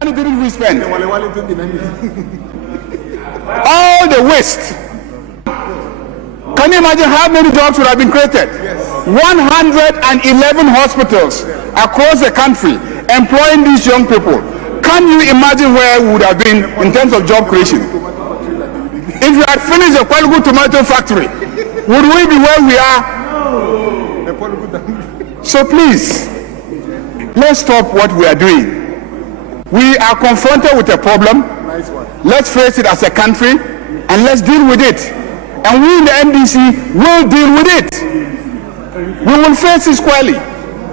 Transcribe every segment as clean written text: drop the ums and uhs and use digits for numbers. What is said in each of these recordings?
money didn't we spend? All the waste. Can you imagine how many jobs would have been created? Yes. 111 hospitals across the country employing these young people. Can you imagine where we would have been in terms of job creation? If we had finished the Kwalugu tomato factory, would we be where we are? So please, let's stop what we are doing. We are confronted with a problem. Let's face it as a country and let's deal with it. And we in the NDC will deal with it. We will face it squarely.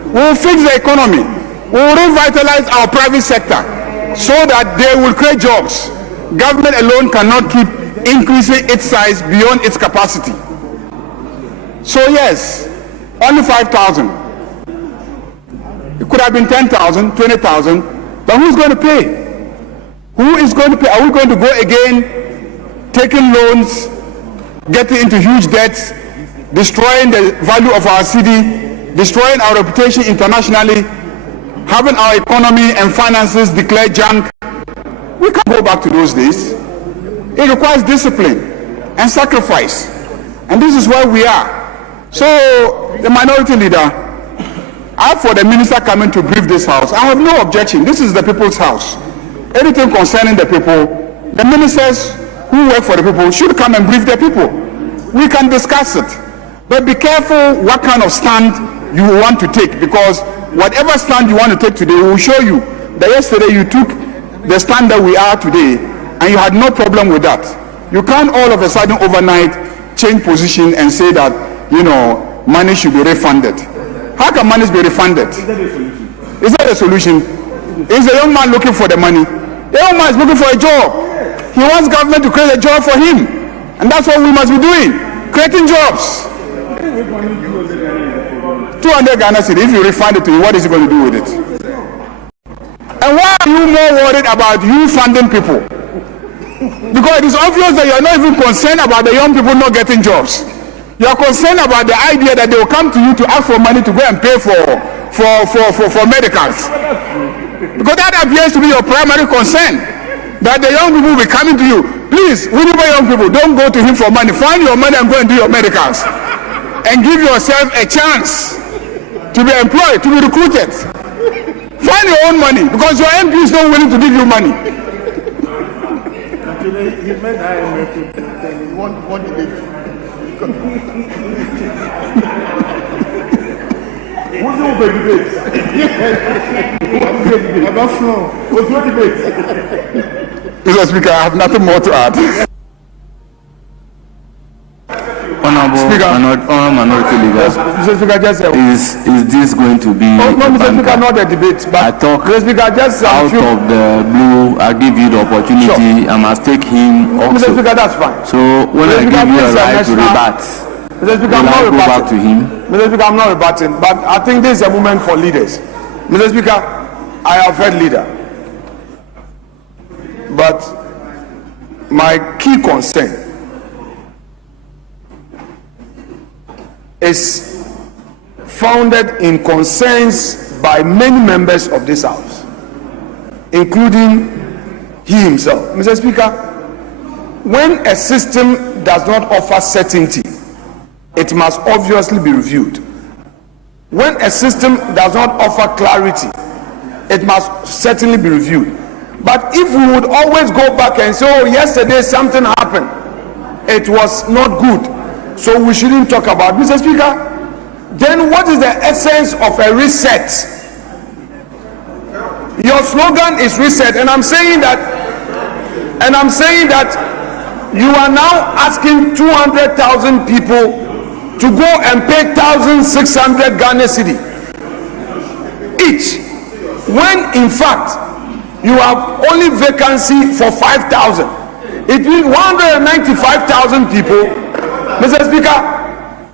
We will fix the economy. We will revitalize our private sector so that they will create jobs. Government alone cannot keep increasing its size beyond its capacity. So yes, only 5,000. It could have been 10,000, 20,000, but who's going to pay? Who is going to pay? Are we going to go again, taking loans, getting into huge debts, destroying the value of our city, destroying our reputation internationally, having our economy and finances declared junk? We can't go back to those days. It requires discipline and sacrifice. And this is where we are. So, the minority leader, for the minister coming to brief this house, I have no objection. This is the people's house. Anything concerning the people, the ministers who work for the people should come and brief the people. We can discuss it. But be careful what kind of stand you want to take, because whatever stand you want to take today, we will show you that yesterday you took the stand that we are today and you had no problem with that. You can't all of a sudden overnight change position and say that, you know, money should be refunded. How can money be refunded? Is that a solution? Is the young man looking for the money? The young man is looking for a job. He wants government to create a job for him. And that's what we must be doing. Creating jobs. 200 Ghana cedis, if you refund it to you, what is he going to do with it? And why are you more worried about you funding people? Because it is obvious that you are not even concerned about the young people not getting jobs. You are concerned about the idea that they will come to you to ask for money to go and pay for medicals. Because that appears to be your primary concern. That the young people will be coming to you. Please, whenever young people, don't go to him for money. Find your money and go and do your medicals. And give yourself a chance to be employed, to be recruited. Find your own money, because your MP is not willing to give you money. Actually, he meant IMF and one debate. What's the debate? What's the debate? Mr. Speaker, I have nothing more to add. Honorable minority leader, Mr. Speaker, just is this going to be? Oh, no, Mr. Speaker, not a debate. But I talk Mr. Speaker, just out of the blue. I give you the opportunity. Sure. I must take him also. Mr. Speaker, that's fine. So when Mr. I give you a right to rebut, Mr. Speaker, I'm not go back to him. Mr. Speaker, I'm not rebutting, but I think this is a moment for leaders. Mr. Speaker, I have heard leader, but my key concern is founded in concerns by many members of this house, including he himself. Mr. Speaker, when a system does not offer certainty, it must obviously be reviewed. When a system does not offer clarity, it must certainly be reviewed. But if we would always go back and say, oh, yesterday something happened, it was not good, so we shouldn't talk about it. Mr. Speaker, then what is the essence of a reset? Your slogan is reset, and I'm saying that you are now asking 200,000 people to go and pay 1,600 Ghana cedi each, when in fact you have only vacancy for 5,000. It means 195,000 people, Mr. Speaker,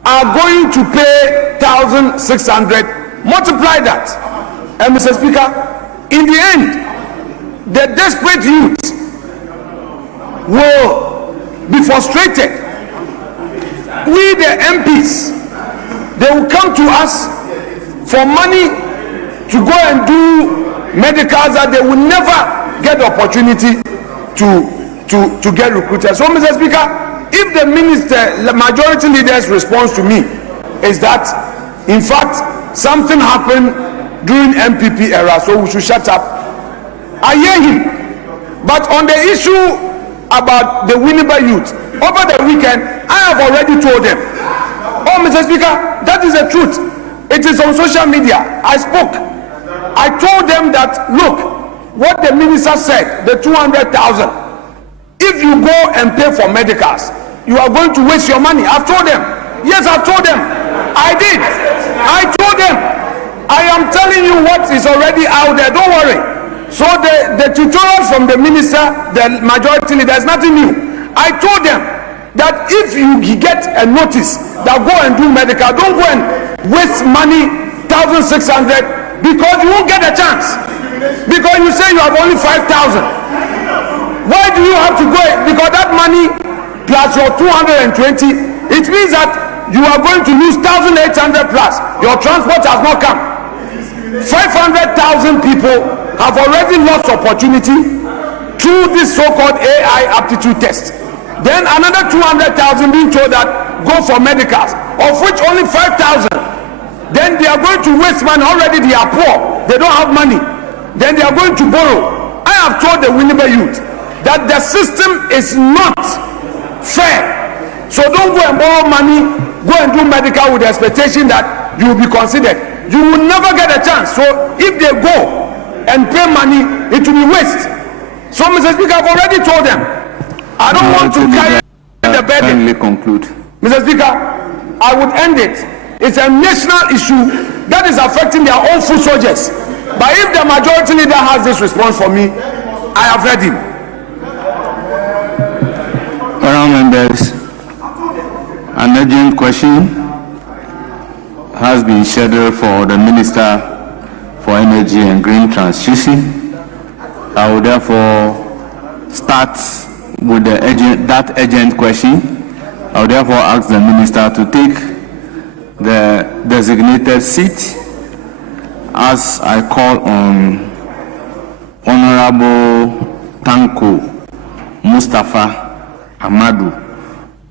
are going to pay 1,600. Multiply that, and Mr. Speaker, in the end, the desperate youth will be frustrated. We, the MPs, they will come to us for money to go and do medicals that they will never get the opportunity to get recruited. So, Mr. Speaker, if the majority leader's response to me is that, in fact, something happened during MPP era, so we should shut up, I hear him. But on the issue about the Winneba youth, over the weekend, I have already told them. Oh, Mr. Speaker, that is the truth. It is on social media. I spoke. I told them that, look, what the minister said, the 200,000, if you go and pay for medicals, you are going to waste your money. I've told them. Yes, I've told them. I did. I told them. I am telling you what is already out there. Don't worry. So the tutorial from the minister, the majority leader, is nothing new. I told them that if you get a notice that go and do medical, don't go and waste money, 1,600, because you won't get a chance. Because you say you have only 5,000. Why do you have to go? Because that money plus your 220, it means that you are going to lose 1,800 plus. Your transport has not come. 500,000 people have already lost opportunity through this so-called AI aptitude test. Then another 200,000 being told that go for medicals, of which only 5,000. Then they are going to waste money. Already they are poor. They don't have money. Then they are going to borrow. I have told the Winneba youth that the system is not fair. So don't go and borrow money, go and do medical with the expectation that you will be considered. You will never get a chance. So if they go and pay money, it will be waste. So, Mr. Speaker, I've already told them. I don't want to carry the burden. Conclude. Mr. Speaker, I would end it. It's a national issue that is affecting their own foot soldiers. But if the majority leader has this response for me, I have heard him. Honourable members, an urgent question has been scheduled for the Minister for Energy and Green Transition. I will therefore start with that urgent question. I will therefore ask the Minister to take the designated seat as I call on Honorable Tanko Mustafa Amadu,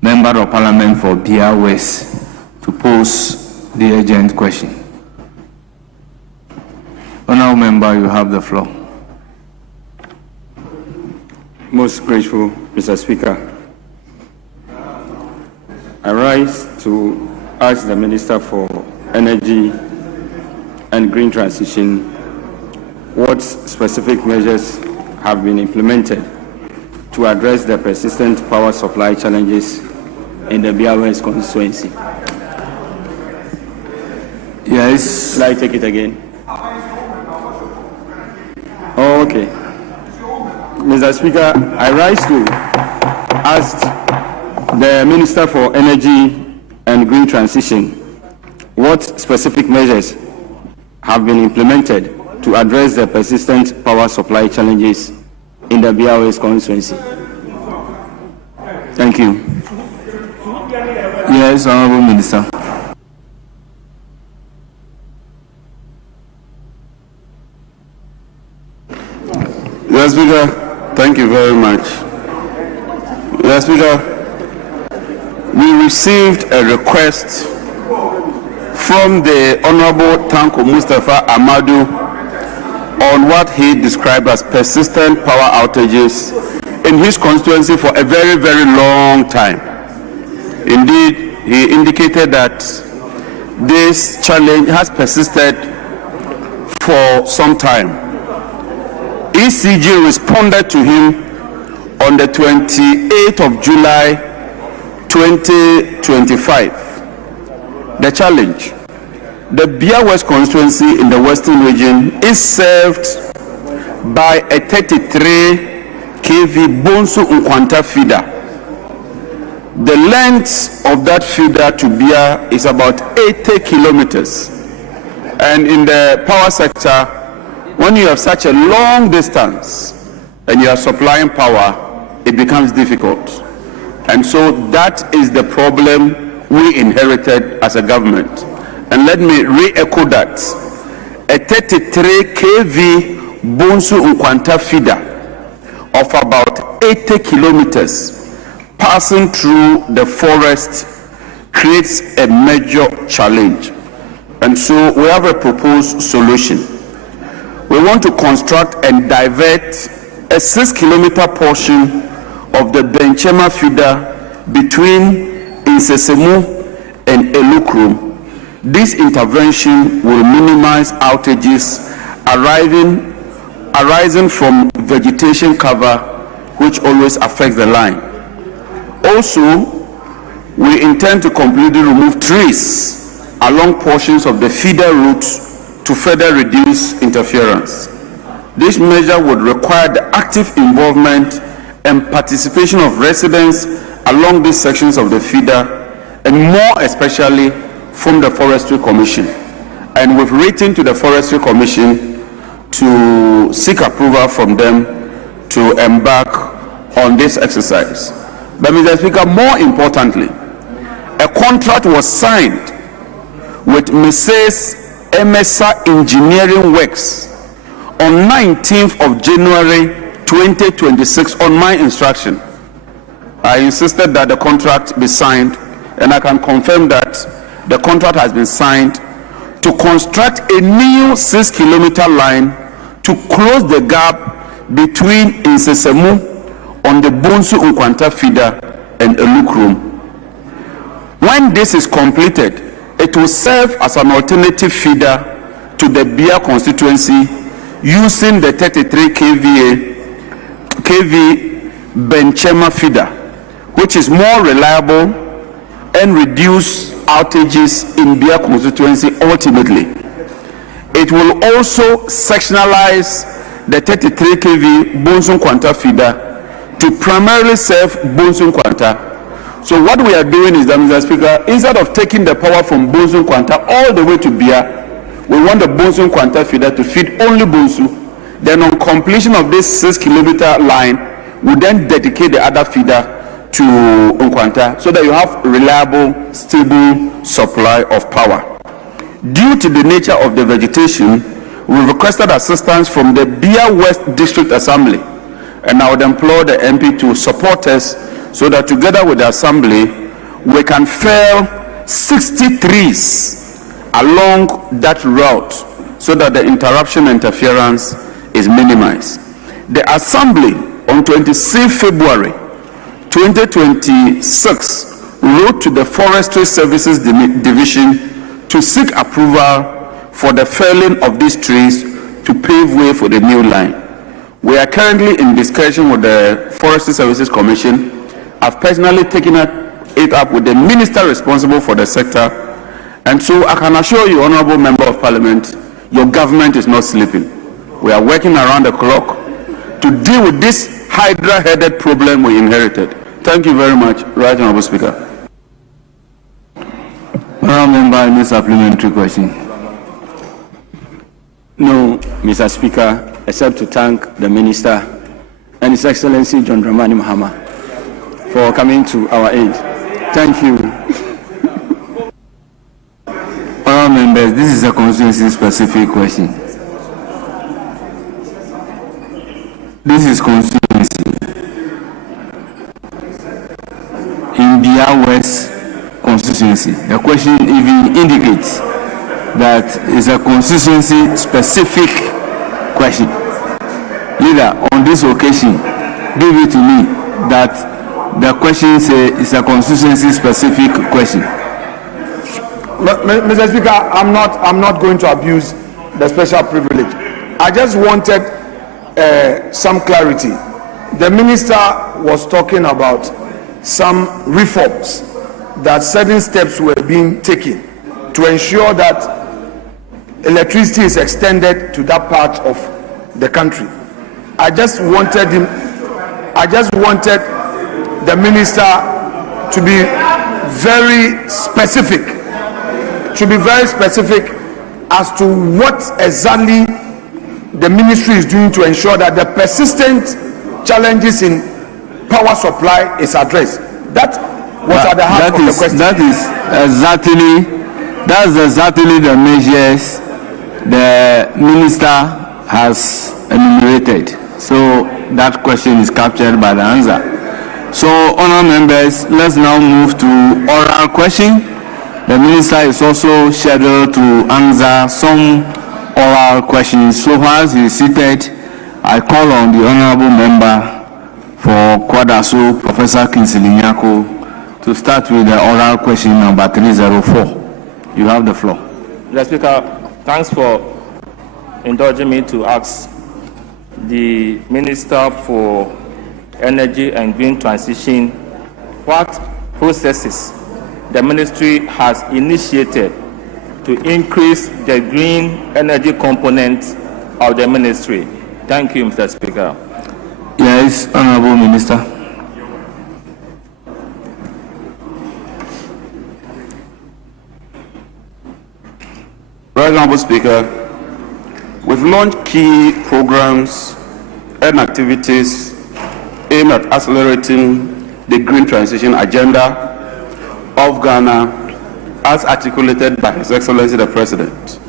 Member of Parliament for Bia West, to pose the urgent question. Honorable Member, you have the floor. Most grateful, Mr. Speaker. I rise to ask the Minister for Energy and Green Transition what specific measures have been implemented to address the persistent power supply challenges in the BRS constituency. Yes. Shall I take it again? Oh, okay. Mr. Speaker, I rise to ask the Minister for Energy and Green Transition what specific measures have been implemented to address the persistent power supply challenges in the BRS constituency. Thank you. Yes, Honourable Minister. Mr. Speaker, thank you very much. Mr. Speaker, we received a request from the Honorable Tanko Mustafa Amadu on what he described as persistent power outages in his constituency for a very, very long time. Indeed, he indicated that this challenge has persisted for some time. ECG responded to him on the 28th of July 2025. The challenge: the Bia West constituency in the Western region is served by a 33 kV Bonsu Nkwanta feeder. The length of that feeder to Bia is about 80 kilometers. And in the power sector, when you have such a long distance and you are supplying power, it becomes difficult. And so that is the problem we inherited as a government. And let me re-echo that. A 33 kV Bonsu Nkwanta feeder of about 80 kilometers passing through the forest creates a major challenge. And so we have a proposed solution. We want to construct and divert a 6-kilometer portion of the Benchema feeder between Insesemu and Elukrum. This intervention will minimize outages arising from vegetation cover, which always affects the line. Also, we intend to completely remove trees along portions of the feeder route to further reduce interference. This measure would require the active involvement and participation of residents along these sections of the feeder, and more especially from the Forestry Commission. And we've written to the Forestry Commission to seek approval from them to embark on this exercise. But Mr. Speaker, more importantly, a contract was signed with Mrs. MSA Engineering Works on 19th of January 2026 on my instruction. I insisted that the contract be signed, and I can confirm that the contract has been signed to construct a new 6-kilometer line to close the gap between Insesemu on the Bonsu Nkwanta feeder and Elukrum. When this is completed, it will serve as an alternative feeder to the Bia constituency using the 33 kV Benchema feeder, which is more reliable and reduce outages in Bia constituency ultimately. It will also sectionalize the 33 kV Bonsu Nkwanta feeder to primarily serve Bonsu Nkwanta. So what we are doing is that, Mr. Speaker, instead of taking the power from Bonsu Nkwanta all the way to Bia, we want the Bonsu Nkwanta feeder to feed only Bonsu. Then on completion of this 6-kilometer line, we then dedicate the other feeder to Nkwanta so that you have reliable, stable supply of power. Due to the nature of the vegetation, we requested assistance from the Bia West District Assembly, and I would implore the MP to support us so that together with the Assembly, we can fell 60 trees along that route so that the interference is minimized. The Assembly on 26 February 2026 wrote to the Forestry Services Division to seek approval for the felling of these trees to pave way for the new line. We are currently in discussion with the Forestry Services Commission. I've personally taken it up with the minister responsible for the sector, and so I can assure you, Honorable Member of Parliament, your government is not sleeping. We are working around the clock to deal with this hydra-headed problem we inherited. Thank you very much, Right Honorable Speaker. Honorable Member, any supplementary question? No, Mr. Speaker, except to thank the Minister and His Excellency John Dramani Mahama for coming to our aid. Thank you. Honorable members, this is a constituency-specific question. This is constituency. In Bia West constituency, the question even indicates that it's a constituency-specific question. Leader, on this occasion, give it to me that the question is a constituency-specific question. Mr. Speaker, I'm not going to abuse the special privilege. I just wanted some clarity. The minister was talking about some reforms, that certain steps were being taken to ensure that electricity is extended to that part of the country. I just wanted the minister to be very specific, as to what exactly the ministry is doing to ensure that the persistent challenges in power supply is addressed. That was at the heart of the question. That's exactly the measures the minister has enumerated. So that question is captured by the answer. So, honourable members, let's now move to oral question. The minister is also scheduled to answer some oral questions. So, whilst he is seated, I call on the honourable member for Kwadaso, Professor Kingsley Nyako, to start with the oral question number 304. You have the floor. Mr. Speaker, thanks for indulging me to ask the Minister for Energy and Green Transition what processes the ministry has initiated to increase the green energy component of the ministry. Thank you, Mr. Speaker. Yes, Honourable Minister. Right, Honourable Speaker, we've launched key programs and activities aimed at accelerating the green transition agenda of Ghana as articulated by His Excellency the President.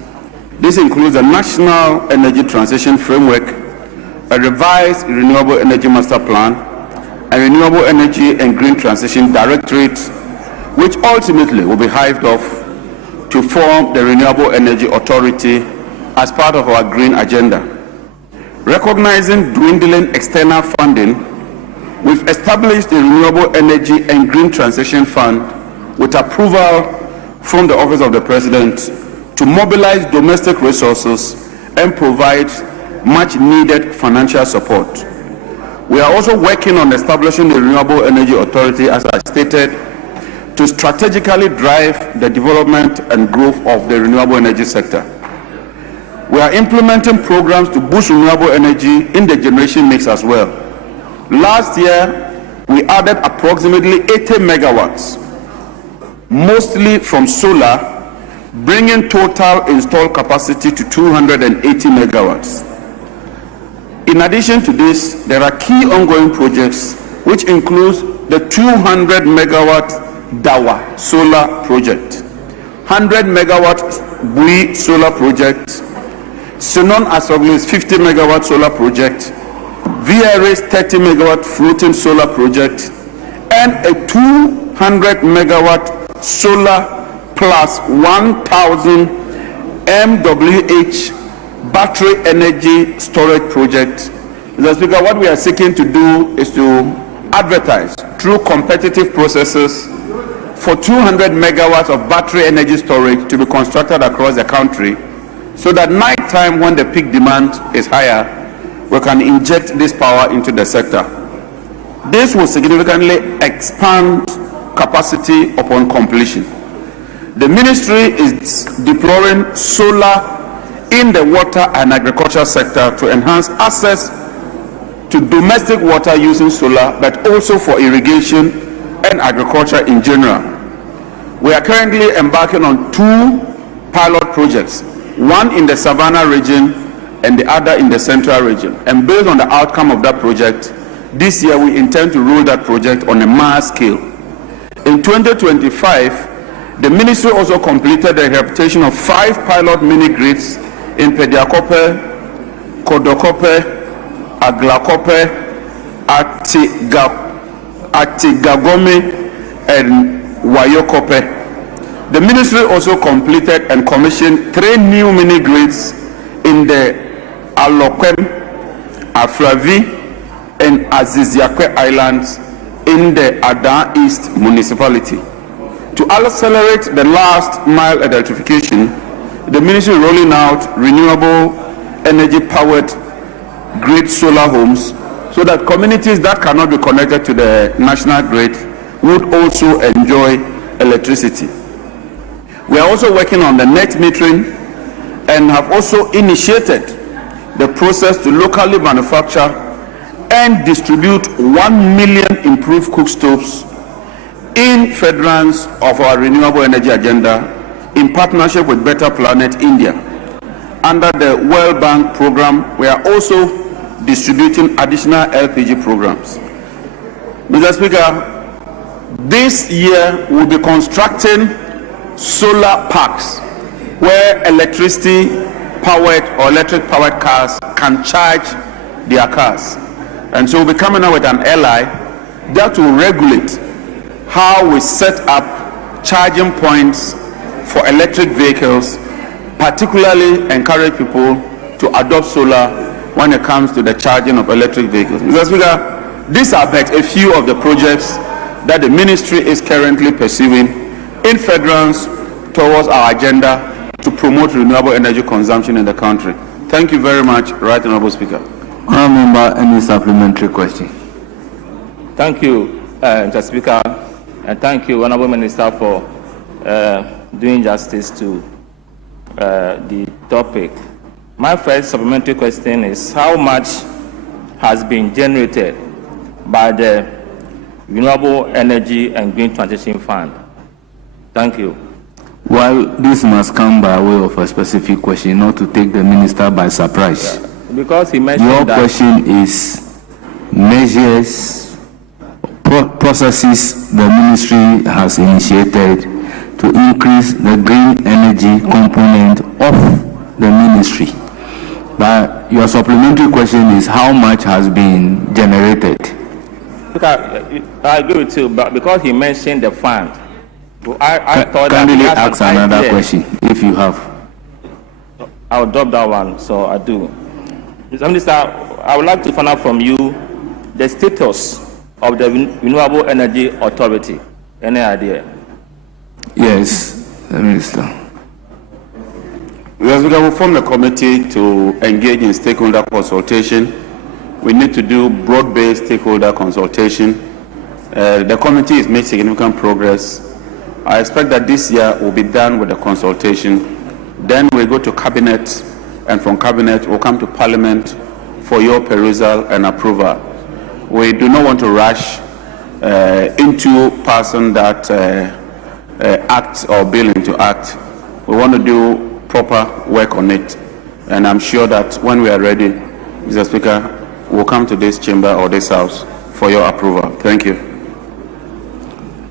This includes a National Energy Transition Framework, a revised Renewable Energy Master Plan, a Renewable Energy and Green Transition Directorate, which ultimately will be hived off to form the Renewable Energy Authority as part of our green agenda. Recognizing dwindling external funding, we've established the Renewable Energy and Green Transition Fund with approval from the Office of the President to mobilize domestic resources and provide much needed financial support. We are also working on establishing the Renewable Energy Authority, as I stated, to strategically drive the development and growth of the renewable energy sector. We are implementing programs to boost renewable energy in the generation mix as well. Last year, we added approximately 80 megawatts, mostly from solar, bringing total installed capacity to 280 megawatts. In addition to this, there are key ongoing projects, which includes the 200 megawatt Dawa solar project, 100 megawatt Bui solar project, Sinon Asoglu's 50 megawatt solar project, VRA's 30 megawatt floating solar project, and a 200 megawatt solar plus 1,000 MWH battery energy storage project. Mr. Speaker, what we are seeking to do is to advertise through competitive processes for 200 megawatts of battery energy storage to be constructed across the country, so that night time, when the peak demand is higher, we can inject this power into the sector. This will significantly expand capacity upon completion. The ministry is deploying solar in the water and agriculture sector to enhance access to domestic water using solar, but also for irrigation and agriculture in general. We are currently embarking on 2 pilot projects, one in the Savannah region and the other in the Central region. And based on the outcome of that project, this year we intend to roll that project on a mass scale. In 2025, the ministry also completed the rehabilitation of 5 pilot mini-grids in Pediakope, Kodokope, Aglakope, Atigagome, and Wayokope. The ministry also completed and commissioned 3 new mini-grids in the Alokwem, Afravi, and Aziziakwe Islands in the Adan East municipality. To accelerate the last mile electrification, the ministry is rolling out renewable energy powered grid solar homes, so that communities that cannot be connected to the national grid would also enjoy electricity. We are also working on the net metering and have also initiated the process to locally manufacture and distribute 1 million improved cook stoves in furtherance of our renewable energy agenda in partnership with Better Planet India. Under the World Bank program, we are also distributing additional LPG programs. Mr. Speaker, this year we'll be constructing solar parks where electricity powered or electric powered cars can charge their cars. And so we'll be coming out with an ally that will regulate how we set up charging points for electric vehicles, particularly encourage people to adopt solar when it comes to the charging of electric vehicles. Mr. Speaker, these are but a few of the projects that the ministry is currently pursuing in furtherance towards our agenda to promote renewable energy consumption in the country. Thank you very much, Right Honourable Speaker. Honourable Member, any supplementary question? Thank you, Mr. Speaker, and thank you, Honourable Minister, for doing justice to the topic. My first supplementary question is, how much has been generated by the Renewable Energy and Green Transition Fund? Thank you. Well, this must come by way of a specific question, not to take the minister by surprise. Yeah. Because he mentioned your that question is measures, processes the ministry has initiated to increase the green energy component of the ministry. But your supplementary question is how much has been generated? I agree with you, but because he mentioned the fund, I thought that kindly ask another question if you have. I'll drop that one, so I do. Mr. Minister, I would like to find out from you the status of the Renewable Energy Authority. Any idea? Yes, Minister. Yes, we will form a committee to engage in stakeholder consultation. We need to do broad-based stakeholder consultation. The committee has made significant progress. I expect that this year will be done with the consultation. Then we go to Cabinet, and from Cabinet we'll come to Parliament for your perusal and approval. We do not want to rush into passing that act or bill into act. We want to do proper work on it. And I'm sure that when we are ready, Mr. Speaker, we'll come to this chamber or this house for your approval. Thank you.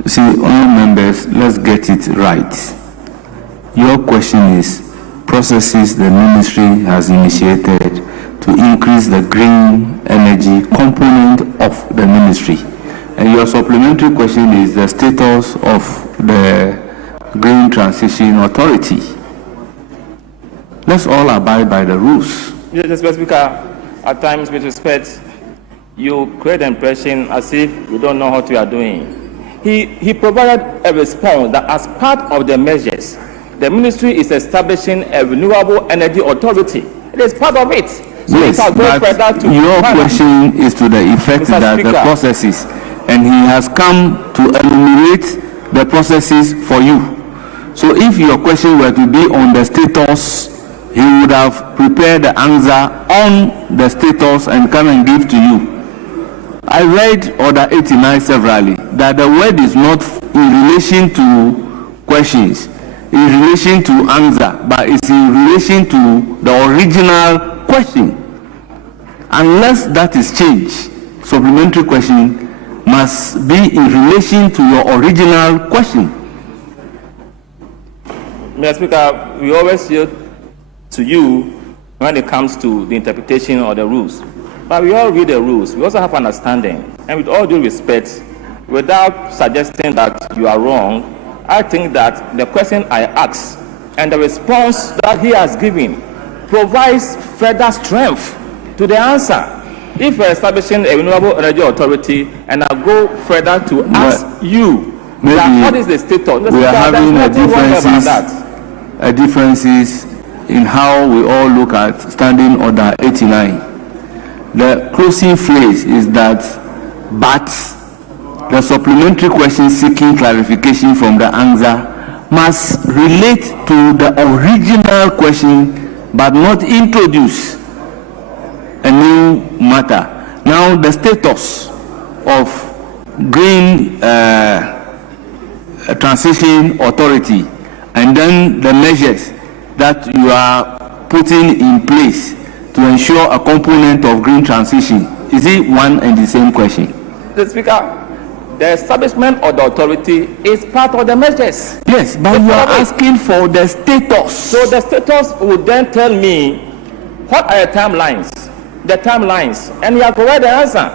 See, honourable members, let's get it right. Your question is processes the ministry has initiated to increase the green energy component of the ministry. And your supplementary question is the status of the Green Transition Authority. Let's all abide by the rules. Yes, Mr. Speaker, at times with respect, you create the impression as if you don't know what you are doing. He provided a response that as part of the measures, the ministry is establishing a renewable energy authority. It is part of it. So yes, but your question is to the effect Mr. that Speaker, the processes, and he has come to enumerate the processes for you. So if your question were to be on the status, he would have prepared the answer on the status and come and give to you. I read Order 89 severally, that the word is not in relation to questions, in relation to answer, but it's in relation to the original question. Unless that is changed, supplementary question must be in relation to your original question. Mr. Speaker, we always hear to you when it comes to the interpretation of the rules. But we all read the rules. We also have understanding. And with all due respect, without suggesting that you are wrong, I think that the question I asked and the response that he has given provides further strength to the answer. If we're establishing a renewable energy authority, and I go further to ask you, that what is the status? We are having a differences in how we all look at Standing Order 89. The closing phrase is that, but the supplementary question seeking clarification from the answer must relate to the original question, but not introduce a new matter. Now, the status of Green Transition Authority, and then the measures that you are putting in place to ensure a component of green transition, is it one and the same question? The Speaker, the establishment of the authority is part of the measures. Yes, but you are asking for the status. So the status would then tell me what are the timelines? The timelines, and you have provided the answer.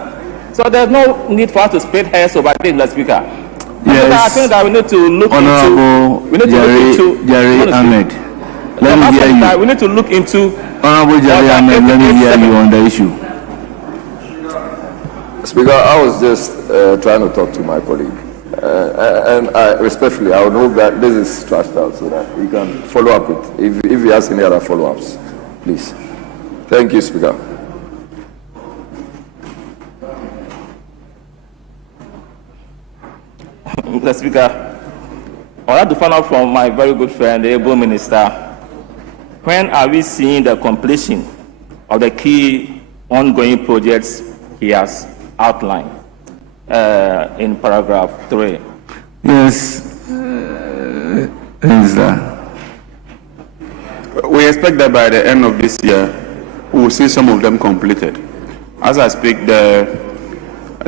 So there's no need for us to split hairs over this, Mr. Speaker. Yes. I think that we need to look Honorable into. Jerry Ahmed. Let me hear you. We need to look into. Honorable Jerry Ahmed, let me hear you on the issue. Speaker, I was just trying to talk to my colleague. And respectfully, I would hope that this is trashed out so that he can follow up with, if he has any other follow-ups, please. Thank you, Speaker. Mr. Speaker, I'd like to find out from my very good friend, the able minister, when are we seeing the completion of the key ongoing projects he has outlined in paragraph 3? Yes, Minister. We expect that by the end of this year, we will see some of them completed. As I speak, the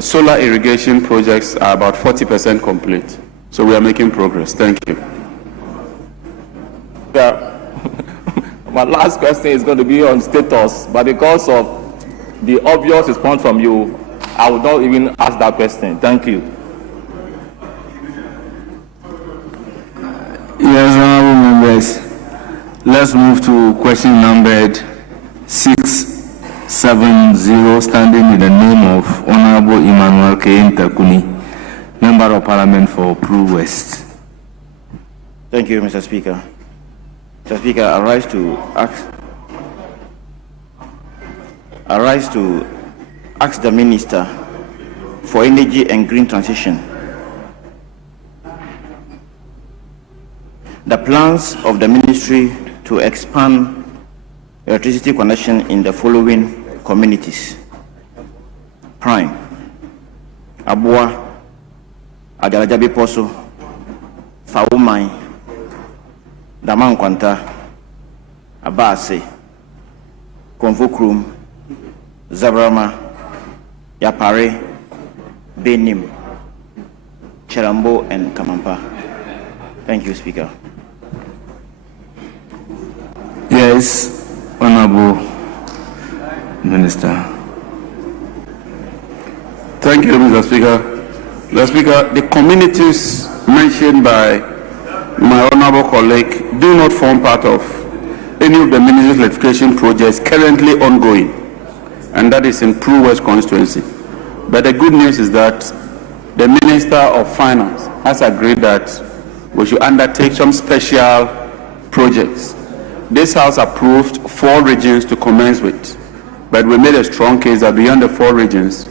solar irrigation projects are about 40% complete. So we are making progress. Thank you. My last question is going to be on status, but because of the obvious response from you, I will not even ask that question. Thank you. Yes, honorable members. Let's move to question numbered 670, standing in the name of Honorable Emmanuel K. Ntakuni, Member of Parliament for Pru West. Thank you, Mr. Speaker. Mr. Speaker, I rise to ask the Minister for Energy and Green Transition the plans of the Ministry to expand electricity connection in the following communities: Prime, Abua, Agalajabi Poso, Faumai, Damankwanta, Abase, Konvokrum, Zabrama, Yapare, Benim, Cherambo, and Kamampa. Thank you, Speaker. Yes, Honorable Minister. Thank you, Mr. Speaker. Mr. Speaker, the communities mentioned by my honorable colleague do not form part of any of the ministry's electrification projects currently ongoing, and that is in Pru West constituency. But the good news is that the Minister of Finance has agreed that we should undertake some special projects. This House approved 4 regions to commence with, but we made a strong case that beyond the 4 regions,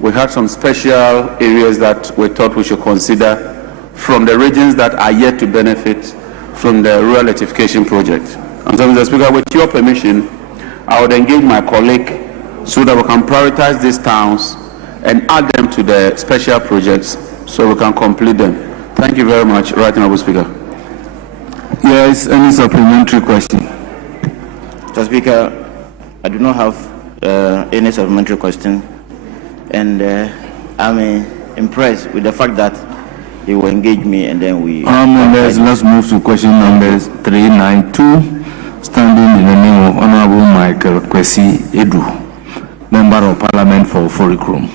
we had some special areas that we thought we should consider from the regions that are yet to benefit from the rural electrification project. And so, Mr. Speaker, with your permission, I would engage my colleague so that we can prioritize these towns and add them to the special projects so we can complete them. Thank you very much, Right Honourable Speaker. Yes, any supplementary question? Mr. Speaker, I do not have any supplementary question, and I'm impressed with the fact that he will engage me and then we... Members, let's move to question number 392, standing in the name of Honorable Michael Kwesi Edu, Member of Parliament for Forikrum.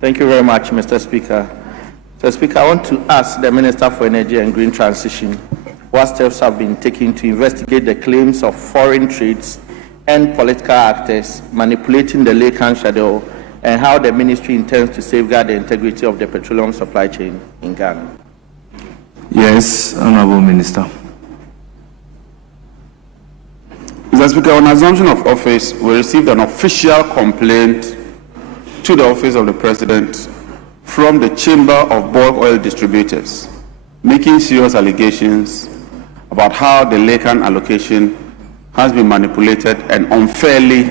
Thank you very much, Mr. Speaker. Mr. Speaker, I want to ask the Minister for Energy and Green Transition what steps have been taken to investigate the claims of foreign trades and political actors manipulating the Lakan schedule, and how the ministry intends to safeguard the integrity of the petroleum supply chain in Ghana. Yes, Honorable Minister. Mr. Speaker, on assumption of office, we received an official complaint to the Office of the President from the Chamber of Bulk Oil Distributors, making serious allegations about how the Lakan allocation has been manipulated and unfairly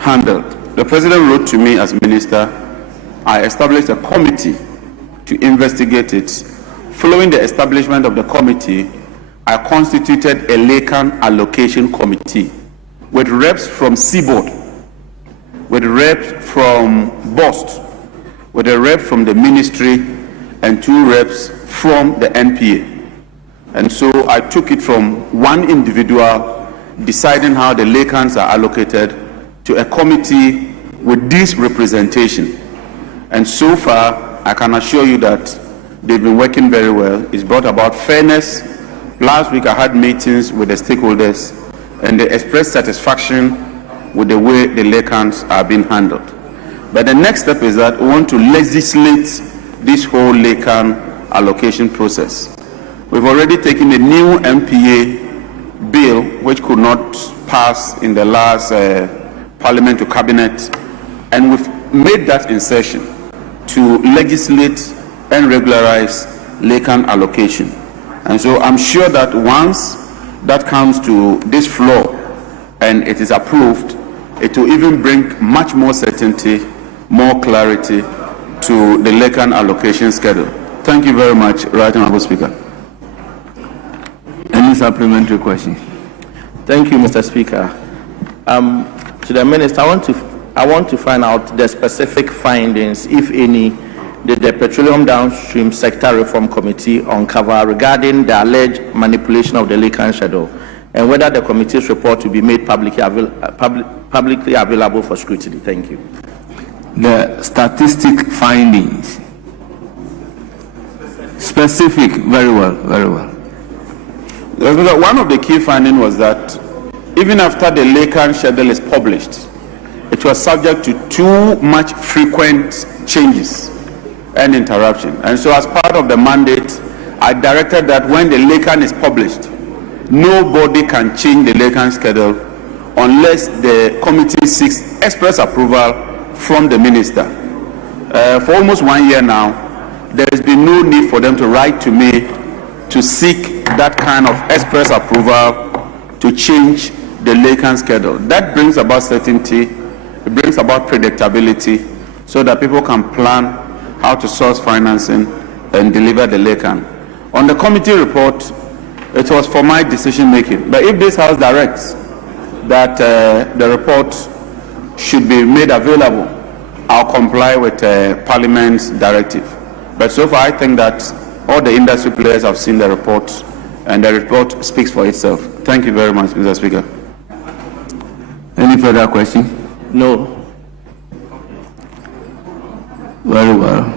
handled. The President wrote to me as Minister. I established a committee to investigate it. Following the establishment of the committee, I constituted a Lakan allocation committee with reps from Seaboard, with reps from BOST, with a rep from the ministry, and 2 reps from the NPA. And so I took it from one individual deciding how the Lakans are allocated to a committee with this representation. And so far, I can assure you that they've been working very well. It's brought about fairness. Last week I had meetings with the stakeholders and they expressed satisfaction with the way the Lakans are being handled. But the next step is that we want to legislate this whole Lakan allocation process. We've already taken a new MPA bill which could not pass in the last Parliament to Cabinet, and we've made that insertion to legislate and regularize Lakan allocation. And so I'm sure that once that comes to this floor and it is approved, it will even bring much more certainty, more clarity to the Lakan allocation schedule. Thank you very much, Right Honourable Speaker. Any supplementary question? Thank you, Mr. Speaker. To the Minister, I want to find out the specific findings, if any, that the Petroleum Downstream Sector Reform Committee uncover regarding the alleged manipulation of the Lakan schedule, and whether the committee's report will be made publicly available for scrutiny. Thank you. The statistic findings. Specific, very well, very well. One of the key findings was that even after the Lakan schedule is published, it was subject to too much frequent changes and interruption. And so as part of the mandate, I directed that when the Lakan is published, nobody can change the Lakan schedule unless the committee seeks express approval from the minister. For almost 1 year now, there has been no need for them to write to me to seek that kind of express approval to change the Lakan schedule. That brings about certainty, it brings about predictability, so that people can plan how to source financing and deliver the Lakan. On the committee report, it was for my decision making. But if this House directs that the report should be made available, I'll comply with Parliament's directive. But so far, I think that all the industry players have seen the report, and the report speaks for itself. Thank you very much, Mr. Speaker. Any further question? No. Very well.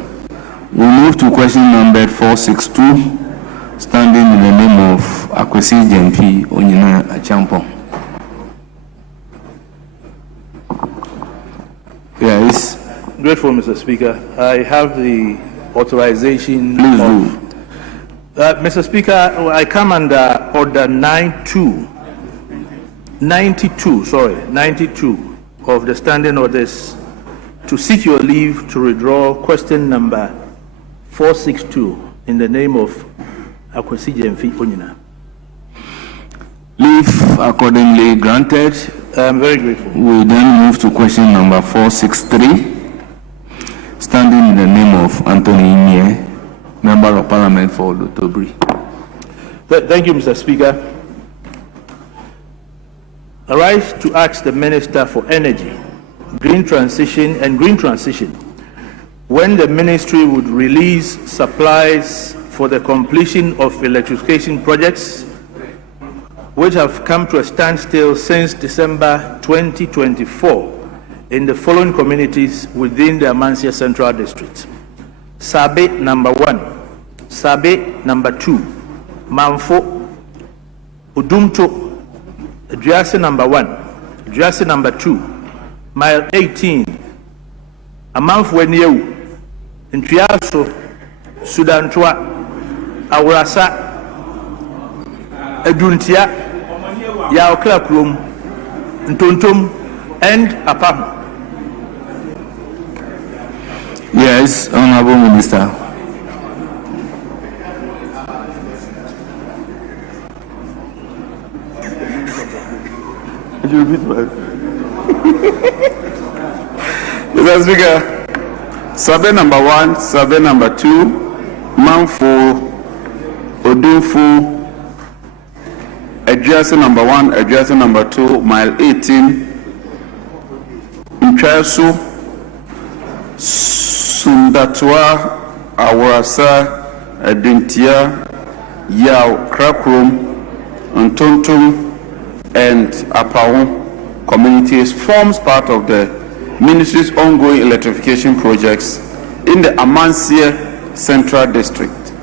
We'll move to question number 462, standing in the name of Akwesi Jemfi Onyina Achampong. Yes. Grateful, Mr. Speaker. I have the authorization. Please do. Mr. Speaker, I come under Order 92 of the Standing Orders to seek your leave to withdraw question number 462 in the name of Akwesi Jemfi Onyina. Leave accordingly granted. I'm very grateful. We then move to question number 463, standing in the name of Anthony Inye, Member of Parliament for Lutobri. Thank you, Mr. Speaker. I rise to ask the Minister for Energy, Green Transition when the ministry would release supplies for the completion of electrification projects which have come to a standstill since December 2024 in the following communities within the Amansia Central District: Sabe number 1, Sabe number 2, Manfo, Udumto, Adriasi number 1, Adriasi number 2, Mile 18, Amanfo Ntuaso, Sudantwa, Awrasa, Eduntia, Yaokla Krum, Ntontom, and Apam. Yes, Honorable Minister. Could you repeat that? Mr. Speaker, survey number 1, survey number 2, Manfo, Odunfu, address number 1, address number 2, mile 18, Mchasu, Sundatwa, Awrasa, Adintia, Yao Krakrum, Ntontum, and Apao communities forms part of the ministry's ongoing electrification projects in the Amansie Central District,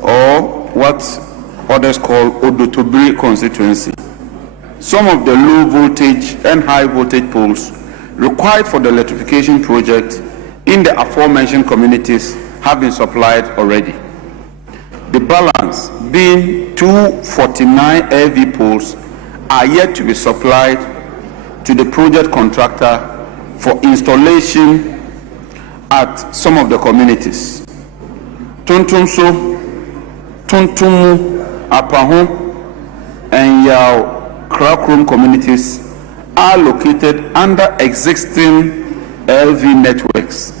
or what others call Odotobiri constituency. Some of the low voltage and high voltage poles required for the electrification project in the aforementioned communities have been supplied already. The balance, being 249 LV poles, are yet to be supplied to the project contractor for installation at some of the communities. Tuntumso, Tuntumu, Apaho, and Yao Krakrum communities are located under existing LV networks.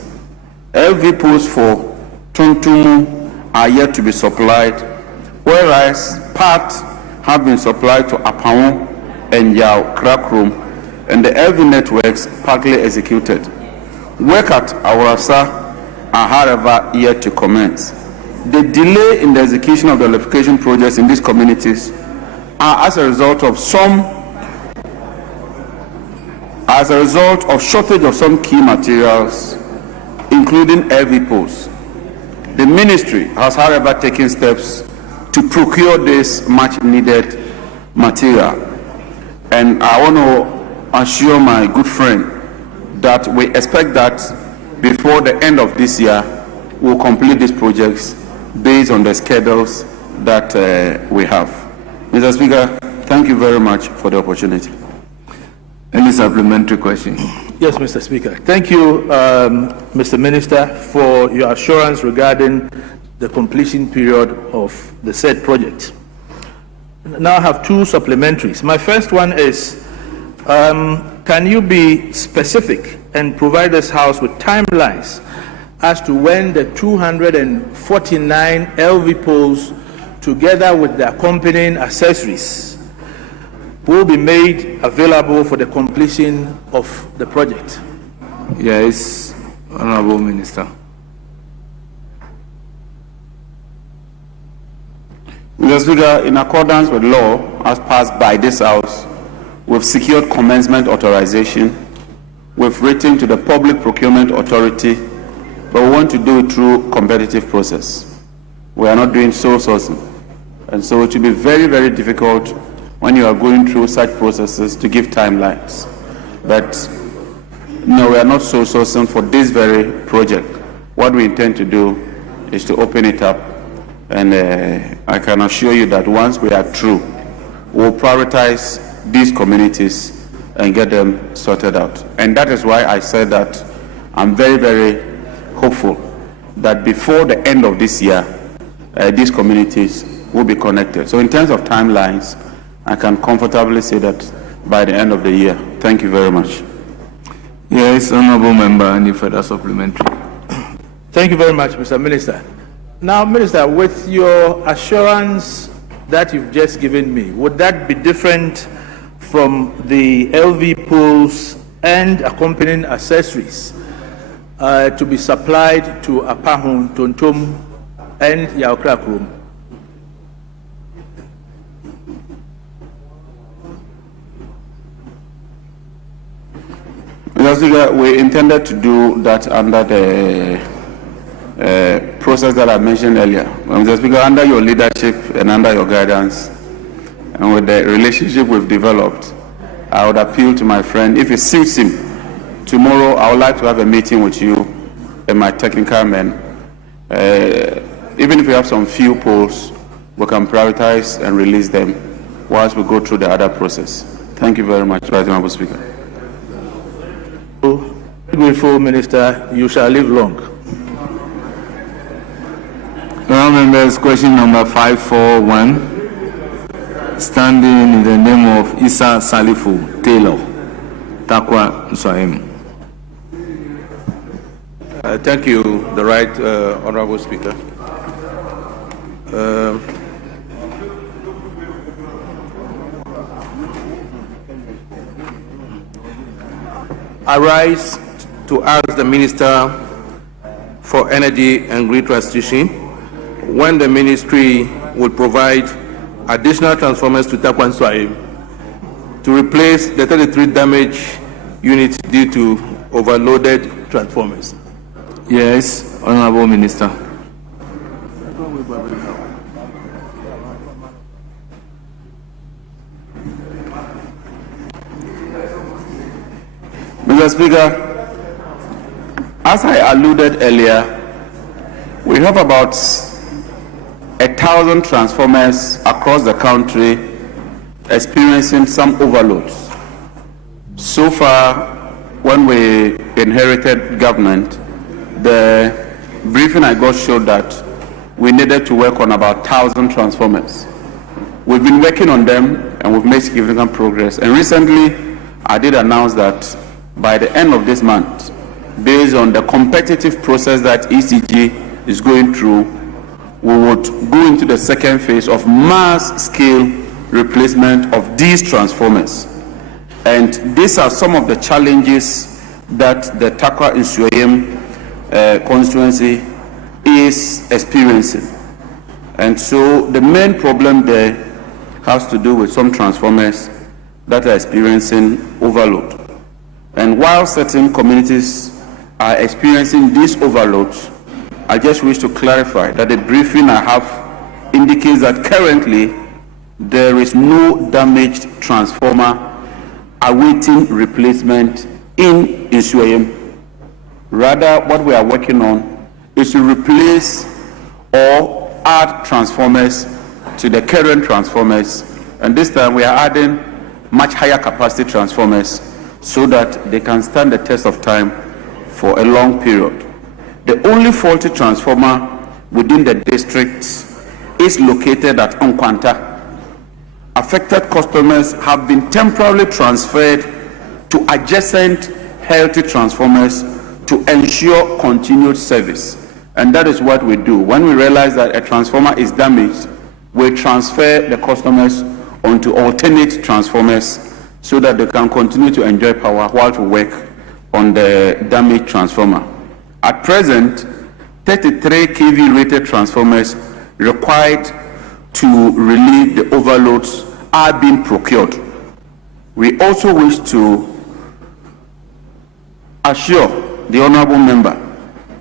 LV poles for Tuntumu are yet to be supplied, whereas part have been supplied to Apaho and Yao Krakrum, and the LV networks partly executed. Work at Awurasa are, however, yet to commence. The delay in the execution of the electrification projects in these communities are as a result of shortage of some key materials, including LV poles. The ministry has, however, taken steps to procure this much needed material. And I want to assure my good friend that we expect that before the end of this year, we'll complete these projects based on the schedules that we have. Mr. Speaker, thank you very much for the opportunity. Any supplementary question? Yes, Mr. Speaker. Thank you, Mr. Minister, for your assurance regarding the completion period of the said project. Now I have two supplementaries. My first one is, can you be specific and provide this House with timelines as to when the 249 LV poles, together with the accompanying accessories, will be made available for the completion of the project? Yes, Honorable Minister. Mr. Speaker, in accordance with law as passed by this House, we've secured commencement authorization. We've written to the Public Procurement Authority, but we want to do it through competitive process. We are not doing sole sourcing. And so it will be very, very difficult when you are going through such processes to give timelines. But no, we are not sole sourcing for this very project. What we intend to do is to open it up, and I can assure you that once we are through, we'll prioritize these communities and get them sorted out. And that is why I said that I'm very, very hopeful that before the end of this year, these communities will be connected. So in terms of timelines, I can comfortably say that by the end of the year. Thank you very much. Yes, Honorable Member, any further supplementary? Thank you very much, Mr. Minister. Now, Minister, with your assurance that you've just given me, would that be different from the LV poles and accompanying accessories to be supplied to Apahun, Tontom, and Yaokrakrum? We intended to do that under the process that I mentioned earlier. Mr. Speaker, under your leadership and under your guidance, and with the relationship we've developed, I would appeal to my friend, if it suits him, tomorrow I would like to have a meeting with you and my technical men. Even if we have some few poles, we can prioritize and release them whilst we go through the other process. Thank you very much, Right Honourable Speaker. Grateful Minister, you shall live long. Members, question number 541, standing in the name of Issa Salifu Taylor, Takwa Nswaim. Thank you, the Right Honourable Speaker. I rise to ask the Minister for Energy and Green Transition when the ministry will provide additional transformers to Takwa Nswaim to replace the 33 damaged units due to overloaded transformers. Yes, Honorable Minister. Mr. Speaker, as I alluded earlier, we have about 1,000 transformers across the country experiencing some overloads. So far, when we inherited government, the briefing I got showed that we needed to work on about 1,000 transformers. We've been working on them and we've made significant progress. And recently, I did announce that by the end of this month, based on the competitive process that ECG is going through, we would go into the second phase of mass-scale replacement of these transformers. And these are some of the challenges that the Takwa Nsuoyem constituency is experiencing. And so the main problem there has to do with some transformers that are experiencing overload. And while certain communities are experiencing these overloads, I just wish to clarify that the briefing I have indicates that currently there is no damaged transformer awaiting replacement in Nsuoyem. Rather, what we are working on is to replace or add transformers to the current transformers. And this time we are adding much higher capacity transformers so that they can stand the test of time for a long period. The only faulty transformer within the district is located at Nkwanta. Affected customers have been temporarily transferred to adjacent healthy transformers to ensure continued service. And that is what we do. When we realize that a transformer is damaged, we transfer the customers onto alternate transformers so that they can continue to enjoy power while we work on the damaged transformer. At present, 33 kV rated transformers required to relieve the overloads are being procured. We also wish to assure the honorable member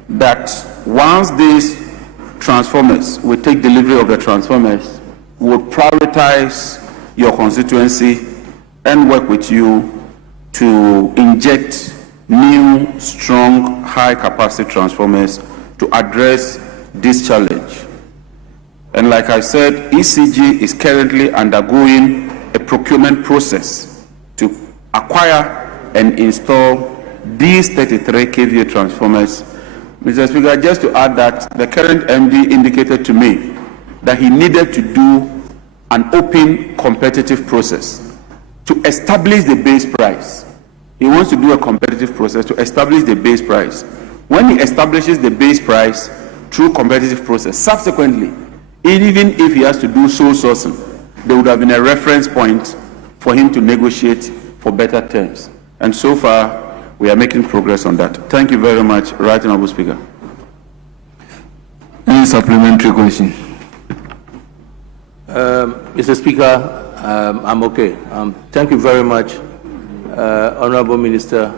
that once these transformers, we take delivery of the transformers, we will prioritize your constituency and work with you to inject new, strong, high-capacity transformers to address this challenge. And like I said, ECG is currently undergoing a procurement process to acquire and install these 33 kVA transformers. Mr. Speaker, just to add that the current MD indicated to me that he needed to do an open competitive process to establish the base price. He wants to do a competitive process to establish the base price. When he establishes the base price through competitive process, subsequently, even if he has to do sole sourcing, there would have been a reference point for him to negotiate for better terms. And so far, we are making progress on that. Thank you very much, Right Honourable Speaker. Any supplementary question? Mr. Speaker, I'm okay. Thank you very much, Honorable Minister.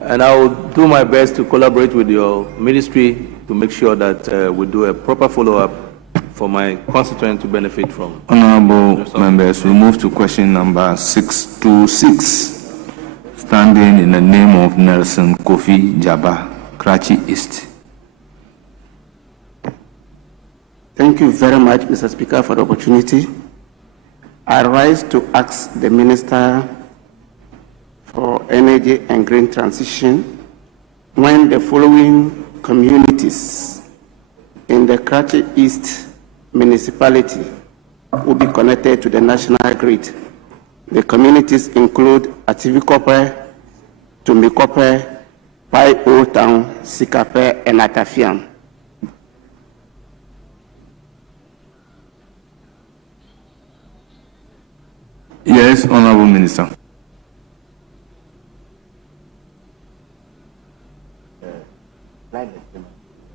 And I will do my best to collaborate with your ministry to make sure that we do a proper follow-up for my constituent to benefit from. Honorable members, we move to question number 626, standing in the name of Nelson Kofi Jaba, Karachi East. Thank you very much, Mr. Speaker, for the opportunity. I rise to ask the Minister for Energy and Green Transition when the following communities in the Karachi East municipality will be connected to the national grid. The communities include Ativikope, Tumikope, Pai Old Town, Sikape, and Atafiam. Yes, Honorable Minister.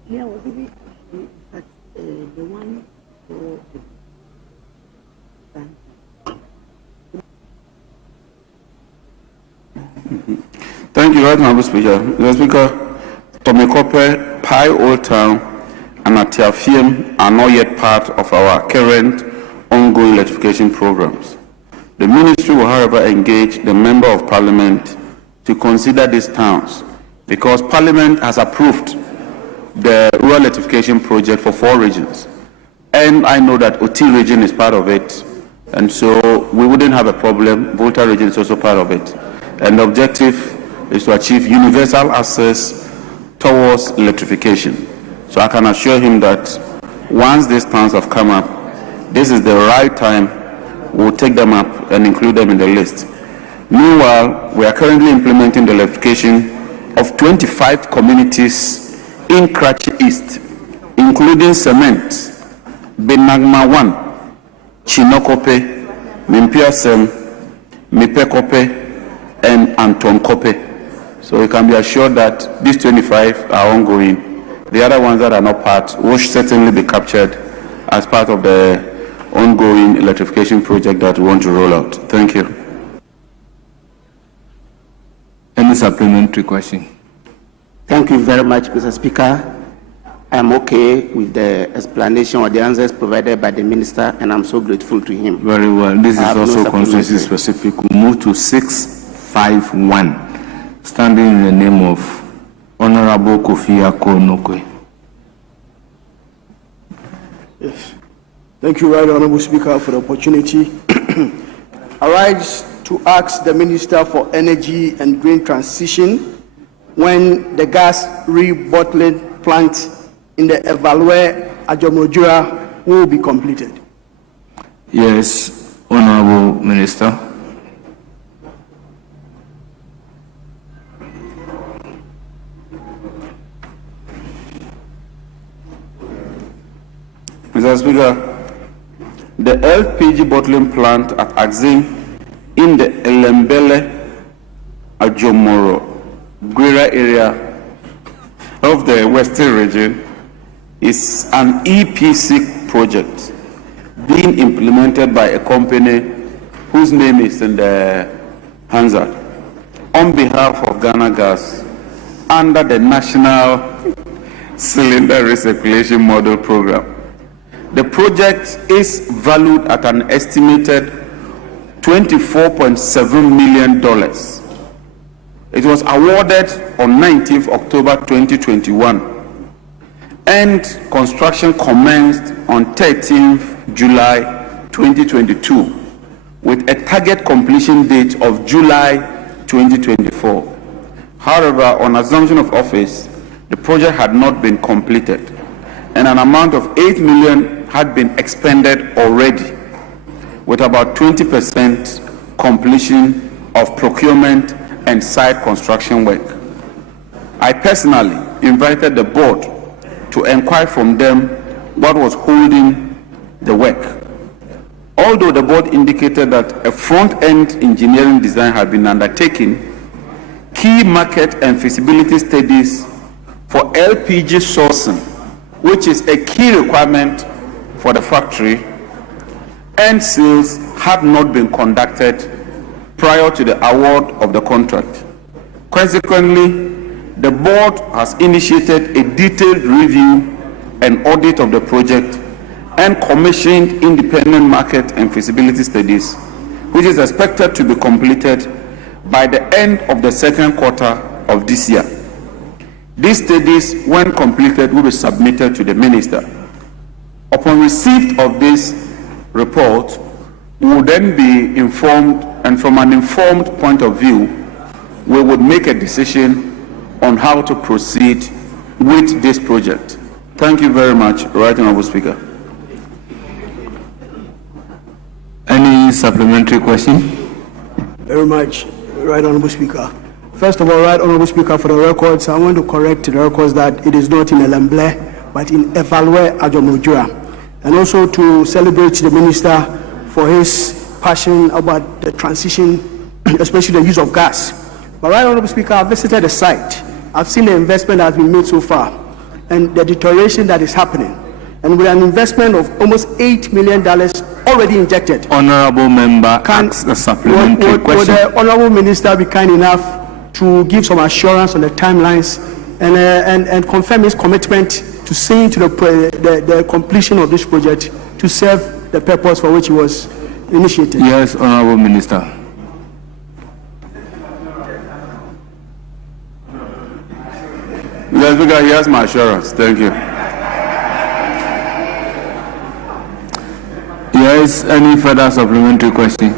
Yeah, was it the one for Thank you, Right Honorable Speaker. Mr. Speaker, Tomekope, Pai Old Town, and Atiafiem are not yet part of our current ongoing electrification programs. The Ministry will, however, engage the Member of Parliament to consider these towns because Parliament has approved the rural electrification project for 4 regions. And I know that OT region is part of it, and so we wouldn't have a problem. Volta region is also part of it. And the objective is to achieve universal access towards electrification. So I can assure him that once these plans have come up, this is the right time. We'll take them up and include them in the list. Meanwhile, we are currently implementing the electrification of 25 communities in Karachi East, including Cement, Benagma 1, Chinokope, Mimpiasem, Mipekope, and Anton Kope. So you can be assured that these 25 are ongoing. The other ones that are not part will certainly be captured as part of the ongoing electrification project that we want to roll out. Thank you. Any supplementary question? Thank you very much, Mr. Speaker. I'm okay with the explanation or the answers provided by the Minister, and I'm so grateful to him. Very well. This is also no constituency specific. We move to 651, standing in the name of Honorable Kofi Akonokwe. Yes. Thank you, Right Honorable Speaker, for the opportunity. I rise to ask the Minister for Energy and Green Transition when the gas rebottling plant in the Evaluate Ajomojura will be completed. Yes, Honorable Minister. Mr. Speaker, the LPG bottling plant at Axim in the Elembele Ajomoro Gwera area of the Western region is an EPC project being implemented by a company whose name is in the Hansard on behalf of Ghana Gas under the National Cylinder Recirculation Model Program. The project is valued at an estimated $24.7 million. It was awarded on 19th October 2021 and construction commenced on 13th July 2022 with a target completion date of July 2024. However, on assumption of office, the project had not been completed and an amount of 8 million had been expended already, with about 20% completion of procurement and site construction work. I personally invited the board to inquire from them what was holding the work. Although the board indicated that a front-end engineering design had been undertaken, key market and feasibility studies for LPG sourcing, which is a key requirement for the factory, and sales had not been conducted prior to the award of the contract. Consequently, the board has initiated a detailed review and audit of the project and commissioned independent market and feasibility studies, which is expected to be completed by the end of the second quarter of this year. These studies, when completed, will be submitted to the Minister. Upon receipt of this report, we will then be informed, and from an informed point of view, we would make a decision on how to proceed with this project. Thank you very much, Right Honorable Speaker. Any supplementary question? Very much, Right Honorable Speaker. First of all, Right Honorable Speaker, for the records, I want to correct the records that it is not in Elamble, but in Evaluate Ajomojura. And also to celebrate the Minister for his passion about the transition, especially the use of gas. But Right Honorable Speaker, I visited the site. I've seen the investment that has been made so far and the deterioration that is happening. And with an investment of almost $8 million already injected. Honorable member asks a supplementary question. Would the Honorable Minister be kind enough to give some assurance on the timelines and confirm his commitment to seeing to the completion of this project to serve the purpose for which it was initiated. Yes, Honorable Minister. Mr. Speaker, here's my assurance. Thank you. Yes, any further supplementary question?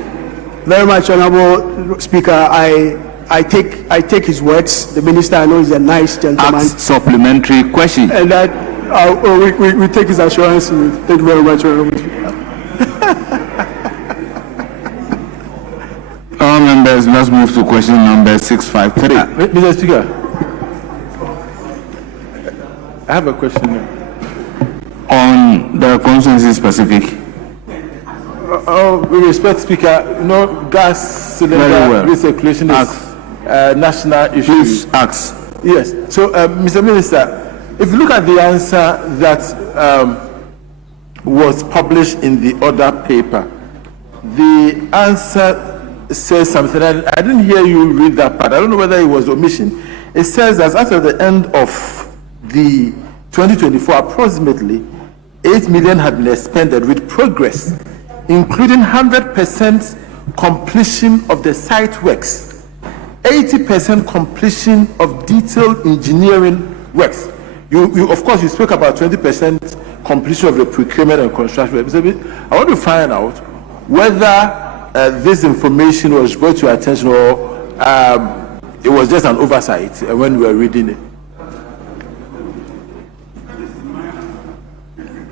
Very much, Honorable Speaker. I take his words. The minister, I know, is a nice gentleman. Ask supplementary question. And that we take his assurance. Thank you very much, Honorable Speaker. All members, let's move to question number 653. Mr. Speaker, I have a question now. On the constituency specific. With respect, Speaker, you know, gas cylinder recirculation is a national issue. Please ask. Yes. So, Mr. Minister, if you look at the answer that was published in the other paper, the answer says something. I didn't hear you read that part. I don't know whether it was omission. It says that after the end of the 2024, approximately 8 million had been expended with progress, including 100% completion of the site works, 80% completion of detailed engineering works. You of course, you spoke about 20% completion of the procurement and construction works. I want to find out whether this information was brought to your attention or it was just an oversight when we were reading it.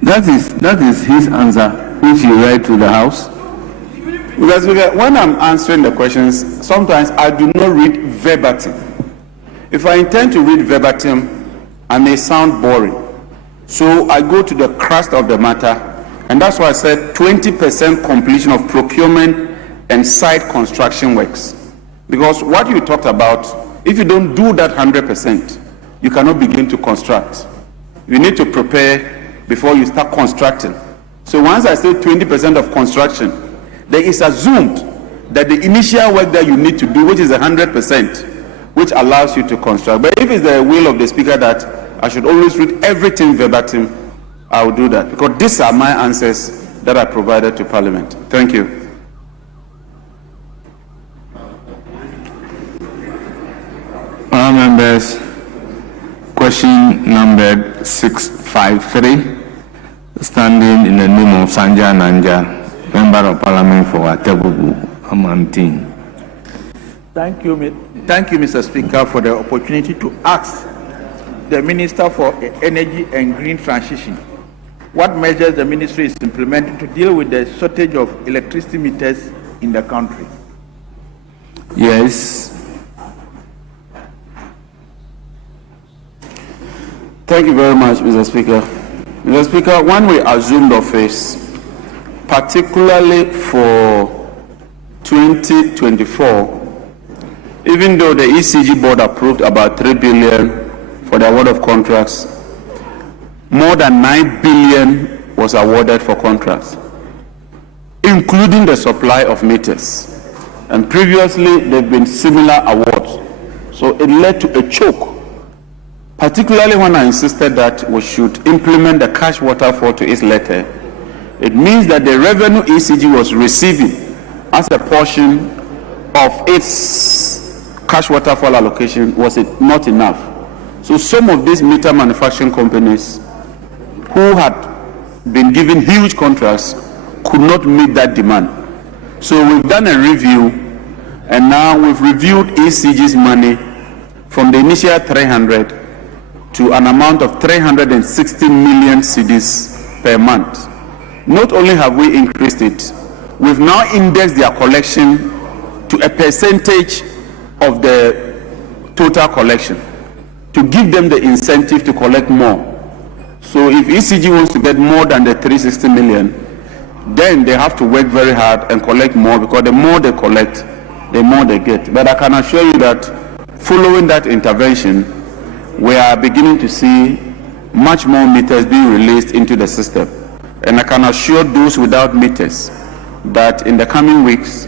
That is his answer, which he read to the House. Because when I'm answering the questions, sometimes I do not read verbatim. If I intend to read verbatim, I may sound boring. So I go to the crust of the matter, and that's why I said 20% completion of procurement and site construction works. Because what you talked about, if you don't do that 100%, you cannot begin to construct. You need to prepare before you start constructing. So once I say 20% of construction, there is assumed that the initial work that you need to do, which is 100%, which allows you to construct. But if it's the will of the Speaker that I should always read everything verbatim, I will do that. Because these are my answers that I provided to Parliament. Thank you. All members, question number 653, standing in the name of Sanja Nanja, Member of Parliament for Atebubu, Amantin. Thank you, Mr. Speaker, for the opportunity to ask the Minister for Energy and Green Transition what measures the ministry is implementing to deal with the shortage of electricity meters in the country. Yes. Thank you very much, Mr. Speaker. Mr. Speaker, when we assumed office, particularly for 2024, even though the ECG board approved about 3 billion for the award of contracts, more than 9 billion was awarded for contracts, including the supply of meters. And previously, there have been similar awards. So it led to a choke, particularly when I insisted that we should implement the cash waterfall to its letter. It means that the revenue ECG was receiving as a portion of its cash waterfall allocation was not enough. So some of these meter manufacturing companies who had been given huge contracts could not meet that demand. So we've done a review, and now we've reviewed ECG's money from the initial 300 to an amount of 360 million cedis per month. Not only have we increased it, we've now indexed their collection to a percentage of the total collection to give them the incentive to collect more. So if ECG wants to get more than the 360 million, then they have to work very hard and collect more, because the more they collect, the more they get. But I can assure you that following that intervention, we are beginning to see much more meters being released into the system. And I can assure those without meters that in the coming weeks,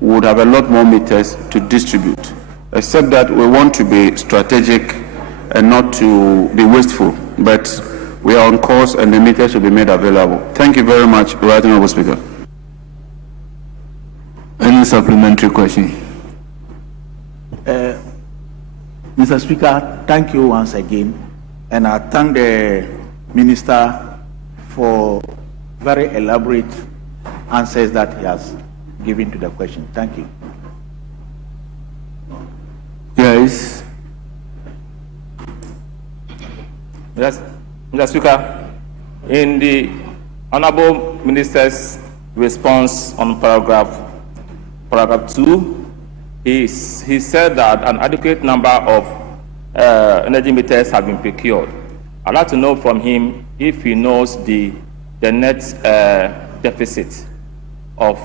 we would have a lot more meters to distribute. except that we want to be strategic and not to be wasteful. But we are on course and the meters will be made available. Thank you very much, Right Honourable Speaker. Any supplementary question? Mr. Speaker, thank you once again, and I thank the Minister for very elaborate answers that he has given to the question. Thank you. Yes. Yes, Mr. Speaker, in the Honourable Minister's response on paragraph 2, he said that an adequate number of energy meters have been procured. I'd like to know from him if he knows the net deficit of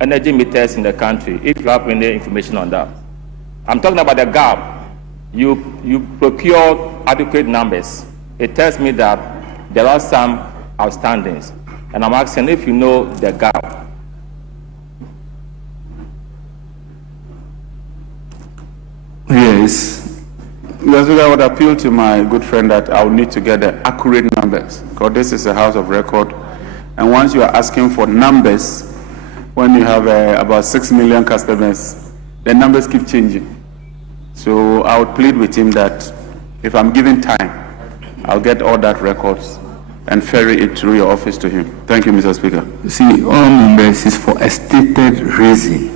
energy meters in the country, if you have any information on that. I'm talking about the gap. You procured adequate numbers. It tells me that there are some outstandings, and I'm asking if you know the gap. Yes. Because I would appeal to my good friend that I would need to get the accurate numbers, because this is a house of record. And once you are asking for numbers, when you have about 6 million customers, the numbers keep changing. So I would plead with him that if I'm given time, I'll get all that records and ferry it through your office to him. Thank you, Mr. Speaker. See, all numbers is for a stated reason.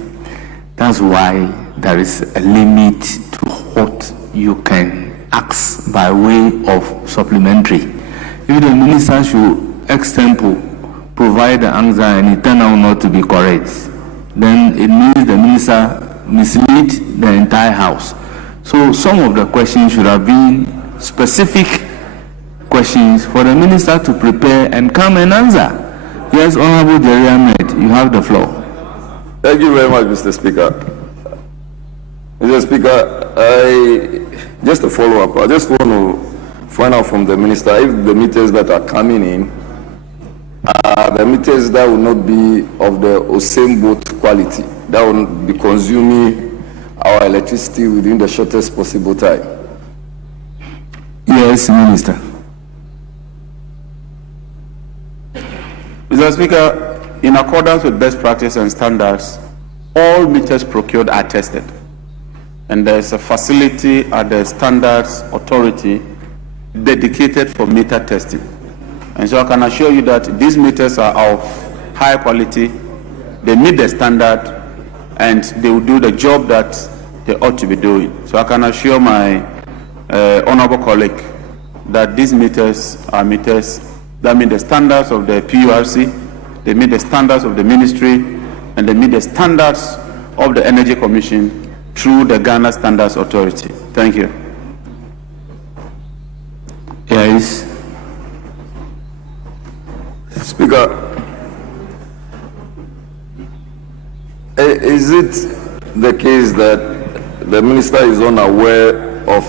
That's why there is a limit to what you can ask by way of supplementary. If the minister should extempo provide the answer and it turn out not to be correct, then it means the minister mislead the entire house. So some of the questions should have been specific questions for the minister to prepare and come and answer. Yes, Honorable Jerry Ahmed, you have the floor. Thank you very much, Mr. Speaker. Mr. Speaker, just a follow-up. I just want to find out from the minister if the meters that are coming in are the meters that will not be of the same boat quality, that will be consuming our electricity within the shortest possible time. Yes, Minister. Mr. Speaker, in accordance with best practice and standards, all meters procured are tested. And there's a facility at the Standards Authority dedicated for meter testing. And so I can assure you that these meters are of high quality, they meet the standard, and they will do the job that they ought to be doing. So I can assure my honorable colleague that these meters are meters that meet the standards of the PURC, they meet the standards of the ministry, and they meet the standards of the Energy Commission through the Ghana Standards Authority. Thank you. Yes. Speaker, is it the case that the minister is unaware of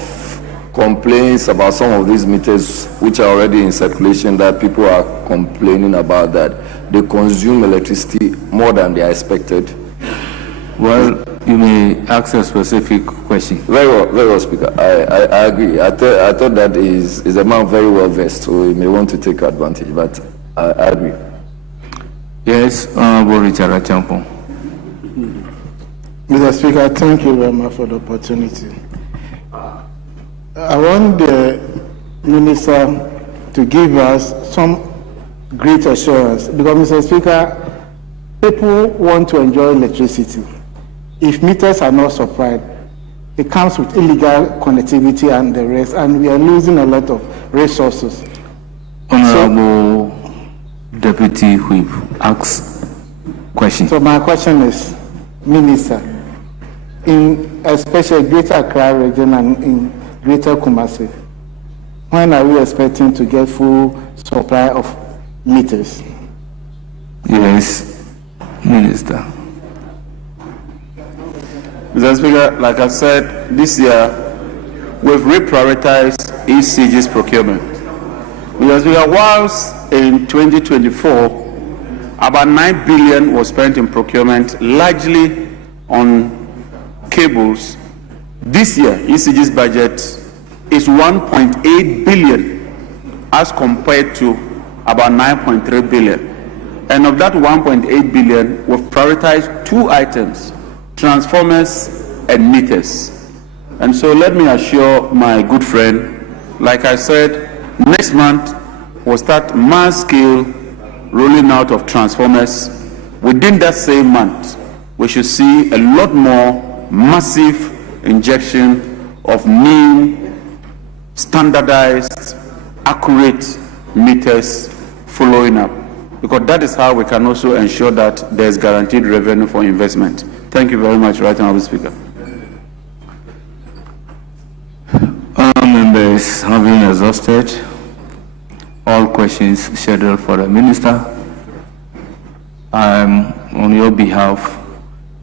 complaints about some of these meters which are already in circulation, that people are complaining about that they consume electricity more than they are expected? Well, you may ask a specific question. Very well, Speaker. I agree. I thought that is a man very well versed, so he may want to take advantage, but I agree. Yes, Honorable Richard Achampong. Mr. Speaker, thank you very much for the opportunity. I want the Minister to give us some great assurance, because, Mr. Speaker, people want to enjoy electricity. If meters are not supplied, it comes with illegal connectivity and the rest, and we are losing a lot of resources. Honorable Deputy Whip asks question. So my question is, Minister, in especially Greater Accra region and in Greater Kumasi, when are we expecting to get full supply of meters? Yes, Minister. Mr. Speaker, like I said, this year we've reprioritized ECG's procurement. Mr. Speaker, whilst in 2024 about 9 billion was spent in procurement, largely on cables, this year, ECG's budget is 1.8 billion as compared to about 9.3 billion. And of that 1.8 billion, we've prioritized two items, transformers and meters. And so let me assure my good friend, like I said, next month we'll start mass scale rolling out of transformers. Within that same month, we should see a lot more massive injection of new, standardized, accurate meters following up, because that is how we can also ensure that there's guaranteed revenue for investment. Thank you very much, Right Honourable Speaker. Members having exhausted all questions scheduled for the Minister, I am on your behalf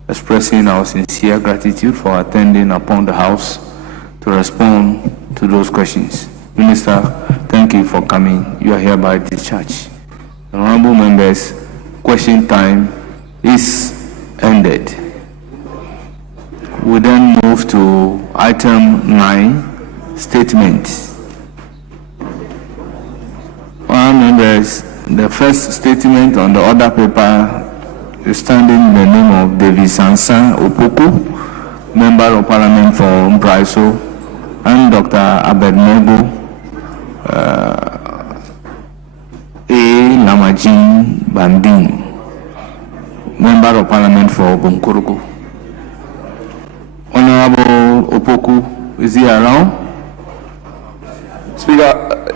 expressing our sincere gratitude for attending upon the House to respond to those questions. Minister, thank you for coming. You are hereby discharged. Honourable members, question time is ended. We then move to item 9, statements. Honourable members, the first statement on the order paper is standing in the name of David Sansan Opoku, Member of Parliament for Mbraiso, and Dr. Abednego A. Lamajin Bandin, Member of Parliament for Bunkuruku. Honorable Opoku, is he around? Speaker,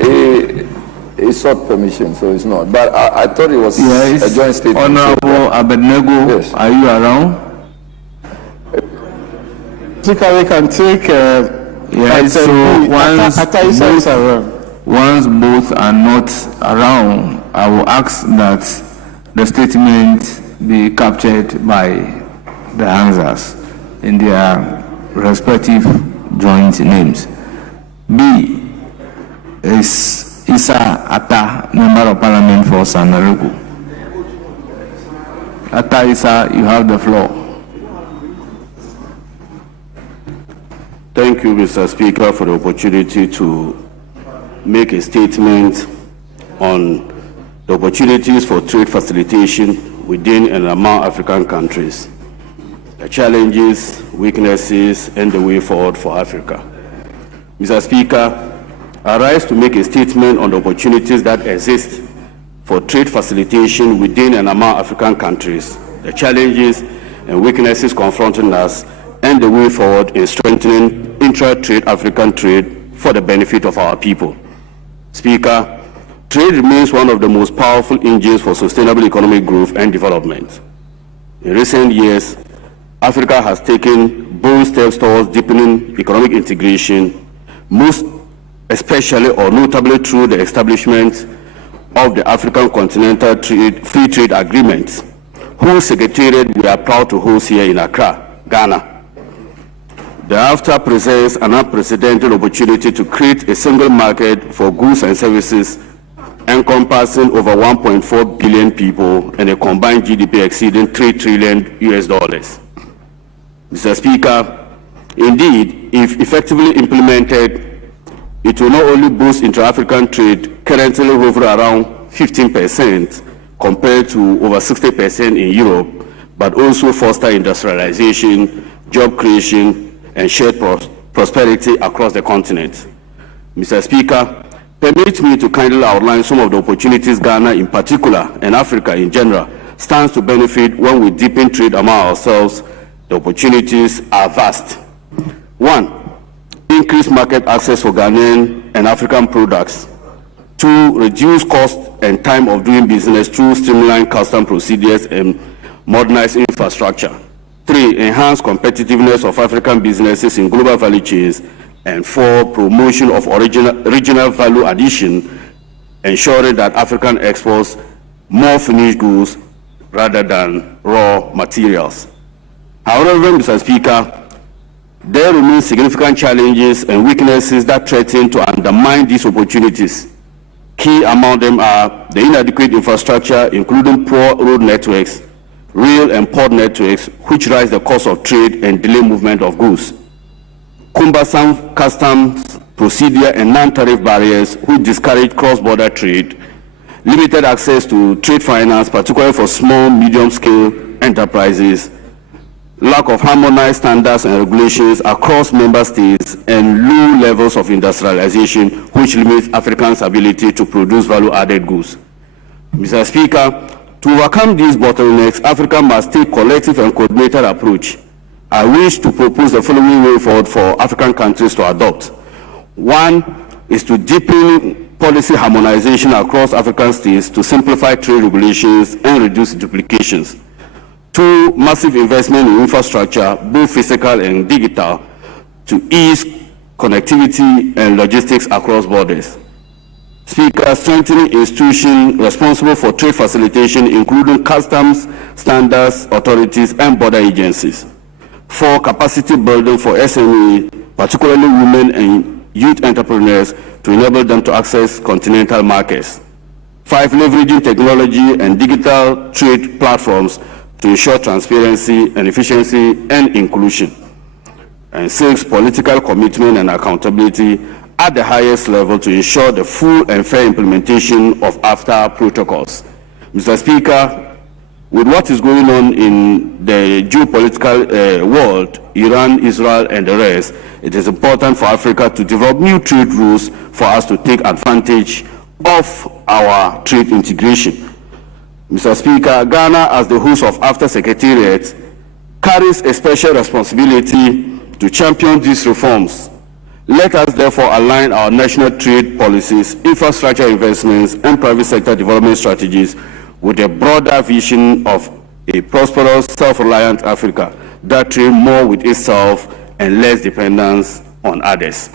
he sought permission, so it's not. But I thought it was a joint statement. Honorable Abednego, yes. Are you around? Speaker, we can take yes, so once both are not around, I will ask that the statement be captured by the answers in their respective joint names. B is Isa Atta, Member of Parliament for Sanarugu. Atta Isa, you have the floor. Thank you, Mr. Speaker, for the opportunity to make a statement on the opportunities for trade facilitation within and among African countries, the challenges, weaknesses, and the way forward for Africa. Mr. Speaker, I rise to make a statement on the opportunities that exist for trade facilitation within and among African countries, the challenges and weaknesses confronting us, and the way forward in strengthening intra-trade African trade for the benefit of our people. Speaker, trade remains one of the most powerful engines for sustainable economic growth and development. In recent years, Africa has taken bold steps towards deepening economic integration, most especially or notably through the establishment of the African Continental Free Trade Agreement, whose secretariat we are proud to host here in Accra, Ghana. Thereafter presents an unprecedented opportunity to create a single market for goods and services encompassing over 1.4 billion people and a combined GDP exceeding $3 trillion. Mr. Speaker, indeed, if effectively implemented, it will not only boost intra-African trade, currently hovering around 15% compared to over 60% in Europe, but also foster industrialization, job creation, and shared prosperity across the continent. Mr. Speaker, permit me to kindly outline some of the opportunities Ghana in particular and Africa in general stands to benefit when we deepen trade among ourselves. The opportunities are vast. 1, increased market access for Ghanaian and African products. 2, reduce cost and time of doing business through streamlined custom procedures and modernized infrastructure. 3, enhance competitiveness of African businesses in global value chains. And 4, promotion of regional value addition, ensuring that African exports more finished goods rather than raw materials. However, Mr. Speaker, there remain significant challenges and weaknesses that threaten to undermine these opportunities. Key among them are the inadequate infrastructure, including poor road networks, rail and port networks, which rise the cost of trade and delay movement of goods. Cumbersome customs procedure and non-tariff barriers which discourage cross-border trade, limited access to trade finance, particularly for small, medium-scale enterprises, lack of harmonized standards and regulations across member states, and low levels of industrialization, which limits Africans' ability to produce value-added goods. Mr. Speaker, to overcome these bottlenecks, Africa must take collective and coordinated approach. I wish to propose the following way forward for African countries to adopt. One is to deepen policy harmonization across African states to simplify trade regulations and reduce duplications. Two, massive investment in infrastructure, both physical and digital, to ease connectivity and logistics across borders. Speaker, strengthening institutions responsible for trade facilitation, including customs, standards, authorities, and border agencies. Four, capacity building for SME, particularly women and youth entrepreneurs, to enable them to access continental markets. Five, leveraging technology and digital trade platforms to ensure transparency and efficiency and inclusion. And six, political commitment and accountability at the highest level to ensure the full and fair implementation of AFTA protocols. Mr. Speaker, with what is going on in the geopolitical world, Iran, Israel, and the rest, it is important for Africa to develop new trade rules for us to take advantage of our trade integration. Mr. Speaker, Ghana, as the host of AFTA Secretariat, carries a special responsibility to champion these reforms. Let us therefore align our national trade policies, infrastructure investments, and private sector development strategies with a broader vision of a prosperous, self-reliant Africa that trade more with itself and less dependence on others.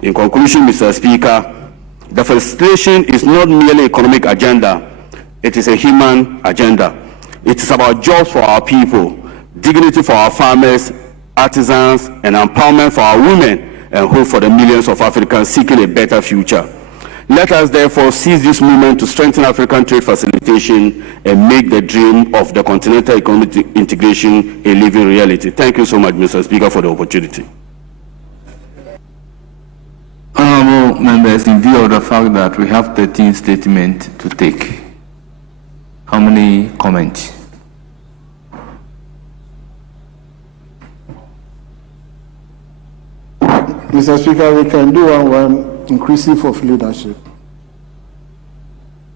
In conclusion, Mr. Speaker, the facilitation is not merely economic agenda, it is a human agenda. It is about jobs for our people, dignity for our farmers, artisans, and empowerment for our women, and hope for the millions of Africans seeking a better future. Let us therefore seize this moment to strengthen African trade facilitation and make the dream of the continental economic integration a living reality. Thank you so much, Mr. Speaker, for the opportunity. Honorable members, in view of the fact that we have 13 statements to take, how many comments? Mr. Speaker, we can do one inclusive of leadership.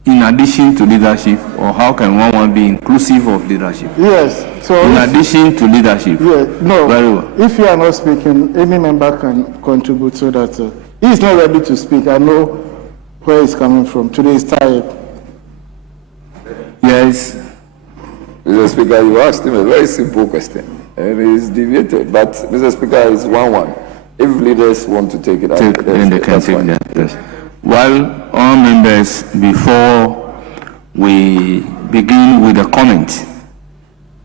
In addition to leadership, or how can one be inclusive of leadership? Yes. So in addition to leadership. Yeah, no. Very well. If you are not speaking, any member can contribute so that he is not ready to speak. I know where he's coming from. Today is tired. Yes. Mr. Speaker, you asked him a very simple question, and he's deviated. But Mr. Speaker, it's 1-1. If leaders want to take it up, then they can take that. Yes. Well, all members, before we begin with the comment,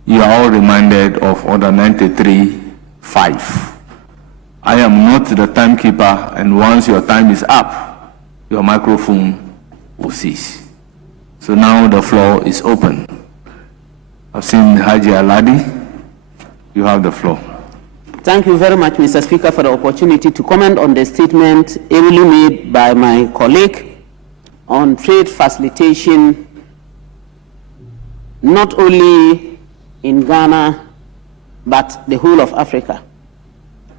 you are all reminded of Order 93.5. I am not the timekeeper, and once your time is up, your microphone will cease. So now the floor is open. I've seen Haji Aladi. You have the floor. Thank you very much, Mr. Speaker, for the opportunity to comment on the statement ably made by my colleague on trade facilitation, not only in Ghana, but the whole of Africa.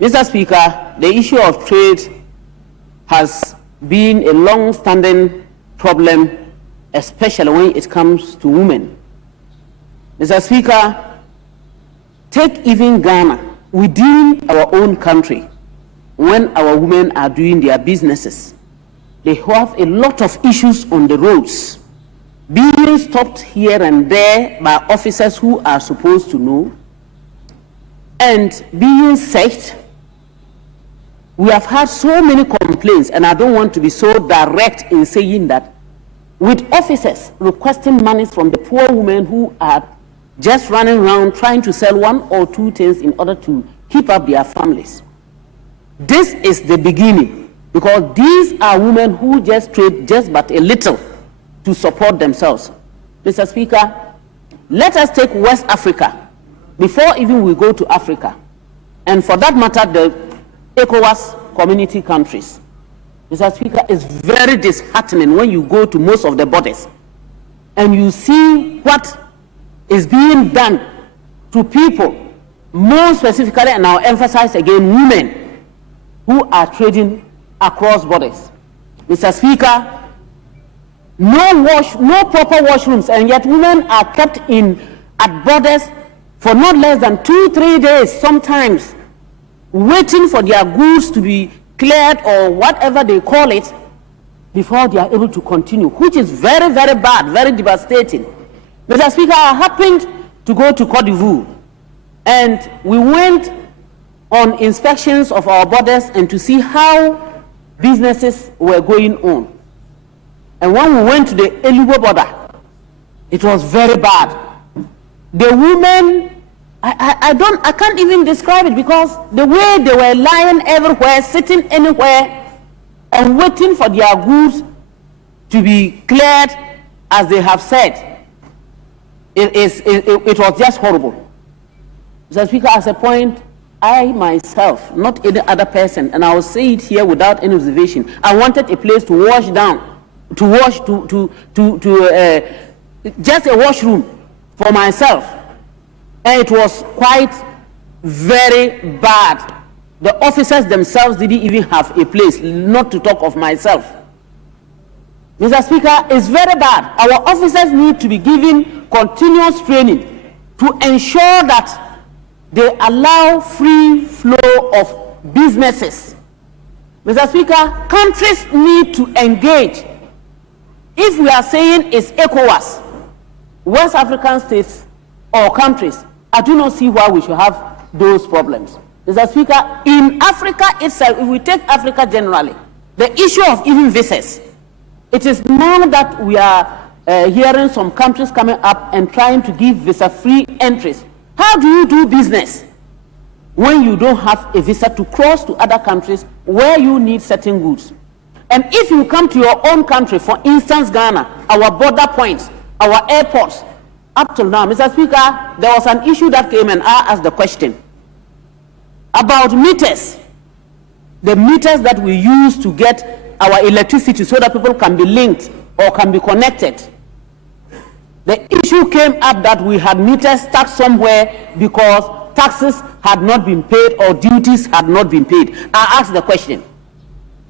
Mr. Speaker, the issue of trade has been a long-standing problem, especially when it comes to women. Mr. Speaker, take even Ghana. Within our own country, when our women are doing their businesses, they have a lot of issues on the roads, being stopped here and there by officers who are supposed to know, and being searched. We have had so many complaints, and I don't want to be so direct in saying that, with officers requesting money from the poor women who are just running around trying to sell 1 or 2 things in order to keep up their families. This is the beginning, because these are women who just trade just but a little to support themselves. Mr. Speaker, Let us take West Africa before even we go to Africa, and for that matter, the ECOWAS community countries. Mr. Speaker, it's very disheartening when you go to most of the borders and you see what is being done to people, more specifically, and I'll emphasize again, women who are trading across borders. Mr. Speaker, no proper washrooms, and yet women are kept at borders for not less than 2-3 days, sometimes waiting for their goods to be cleared or whatever they call it before they are able to continue, which is very, very bad, very devastating. Mr. Speaker, I happened to go to Côte d'Ivoire, and we went on inspections of our borders and to see how businesses were going on. And when we went to the Elubo border, it was very bad. The women, I can't even describe it, because the way they were lying everywhere, sitting anywhere, and waiting for their goods to be cleared, as they have said, it was just horrible. Mr. Speaker, as a point, I myself, not any other person, and I will say it here without any reservation, I wanted a place to wash down, just a washroom for myself. And it was quite very bad. The officers themselves didn't even have a place, not to talk of myself. Mr. Speaker, it's very bad. Our officers need to be given continuous training to ensure that they allow free flow of businesses. Mr. Speaker, countries need to engage. If we are saying it's ECOWAS, West African states or countries, I do not see why we should have those problems. Mr. Speaker, in Africa itself, if we take Africa generally, the issue of even visas, it is now that we are hearing some countries coming up and trying to give visa-free entries. How do you do business when you don't have a visa to cross to other countries where you need certain goods? And if you come to your own country, for instance, Ghana, our border points, our airports, up till now, Mr. Speaker, there was an issue that came and I asked the question about meters, the meters that we use to get our electricity so that people can be linked or can be connected. The issue came up that we had meters stuck somewhere because taxes had not been paid or duties had not been paid. I asked the question,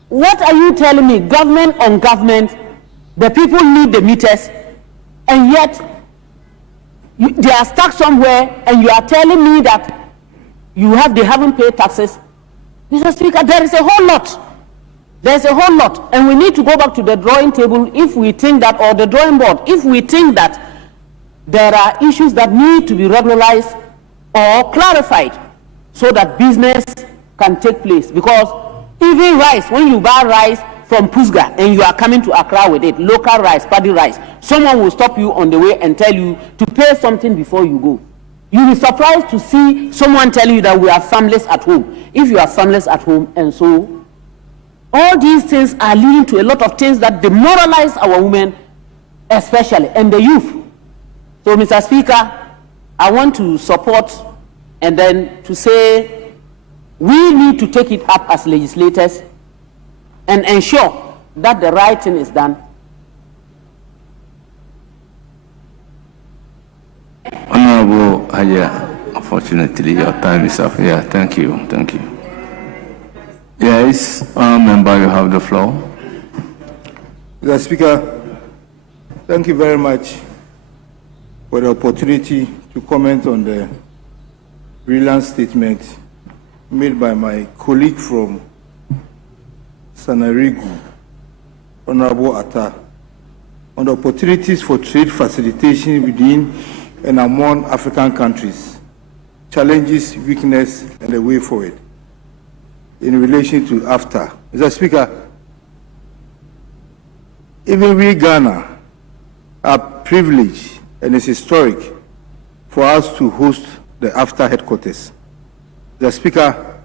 what are you telling me, government on government, the people need the meters, and yet they are stuck somewhere, and you are telling me that they haven't paid taxes? Mr. Speaker, there is a whole lot. There's a whole lot, and we need to go back to the drawing table if we think that, or the drawing board, if we think that there are issues that need to be regularized or clarified so that business can take place. Because even rice, when you buy rice from Pusga and you are coming to Accra with it, local rice, paddy rice, someone will stop you on the way and tell you to pay something before you go. You'll be surprised to see someone telling you that we are families at home. If you are families at home, and so all these things are leading to a lot of things that demoralize our women, especially, and the youth. So, Mr. Speaker, I want to support and then to say we need to take it up as legislators and ensure that the right thing is done. Honorable Haja, unfortunately your time is up. Yeah, thank you. Thank you. Yes, member, you have the floor. Mr. Speaker, thank you very much for the opportunity to comment on the brilliant statement made by my colleague from Sanarigu, Honorable Atta, on the opportunities for trade facilitation within and among African countries, challenges, weakness, and the way forward in relation to AFTA. Mr. Speaker, even we Ghana are privileged, and it's historic for us to host the AFTA headquarters. The Speaker,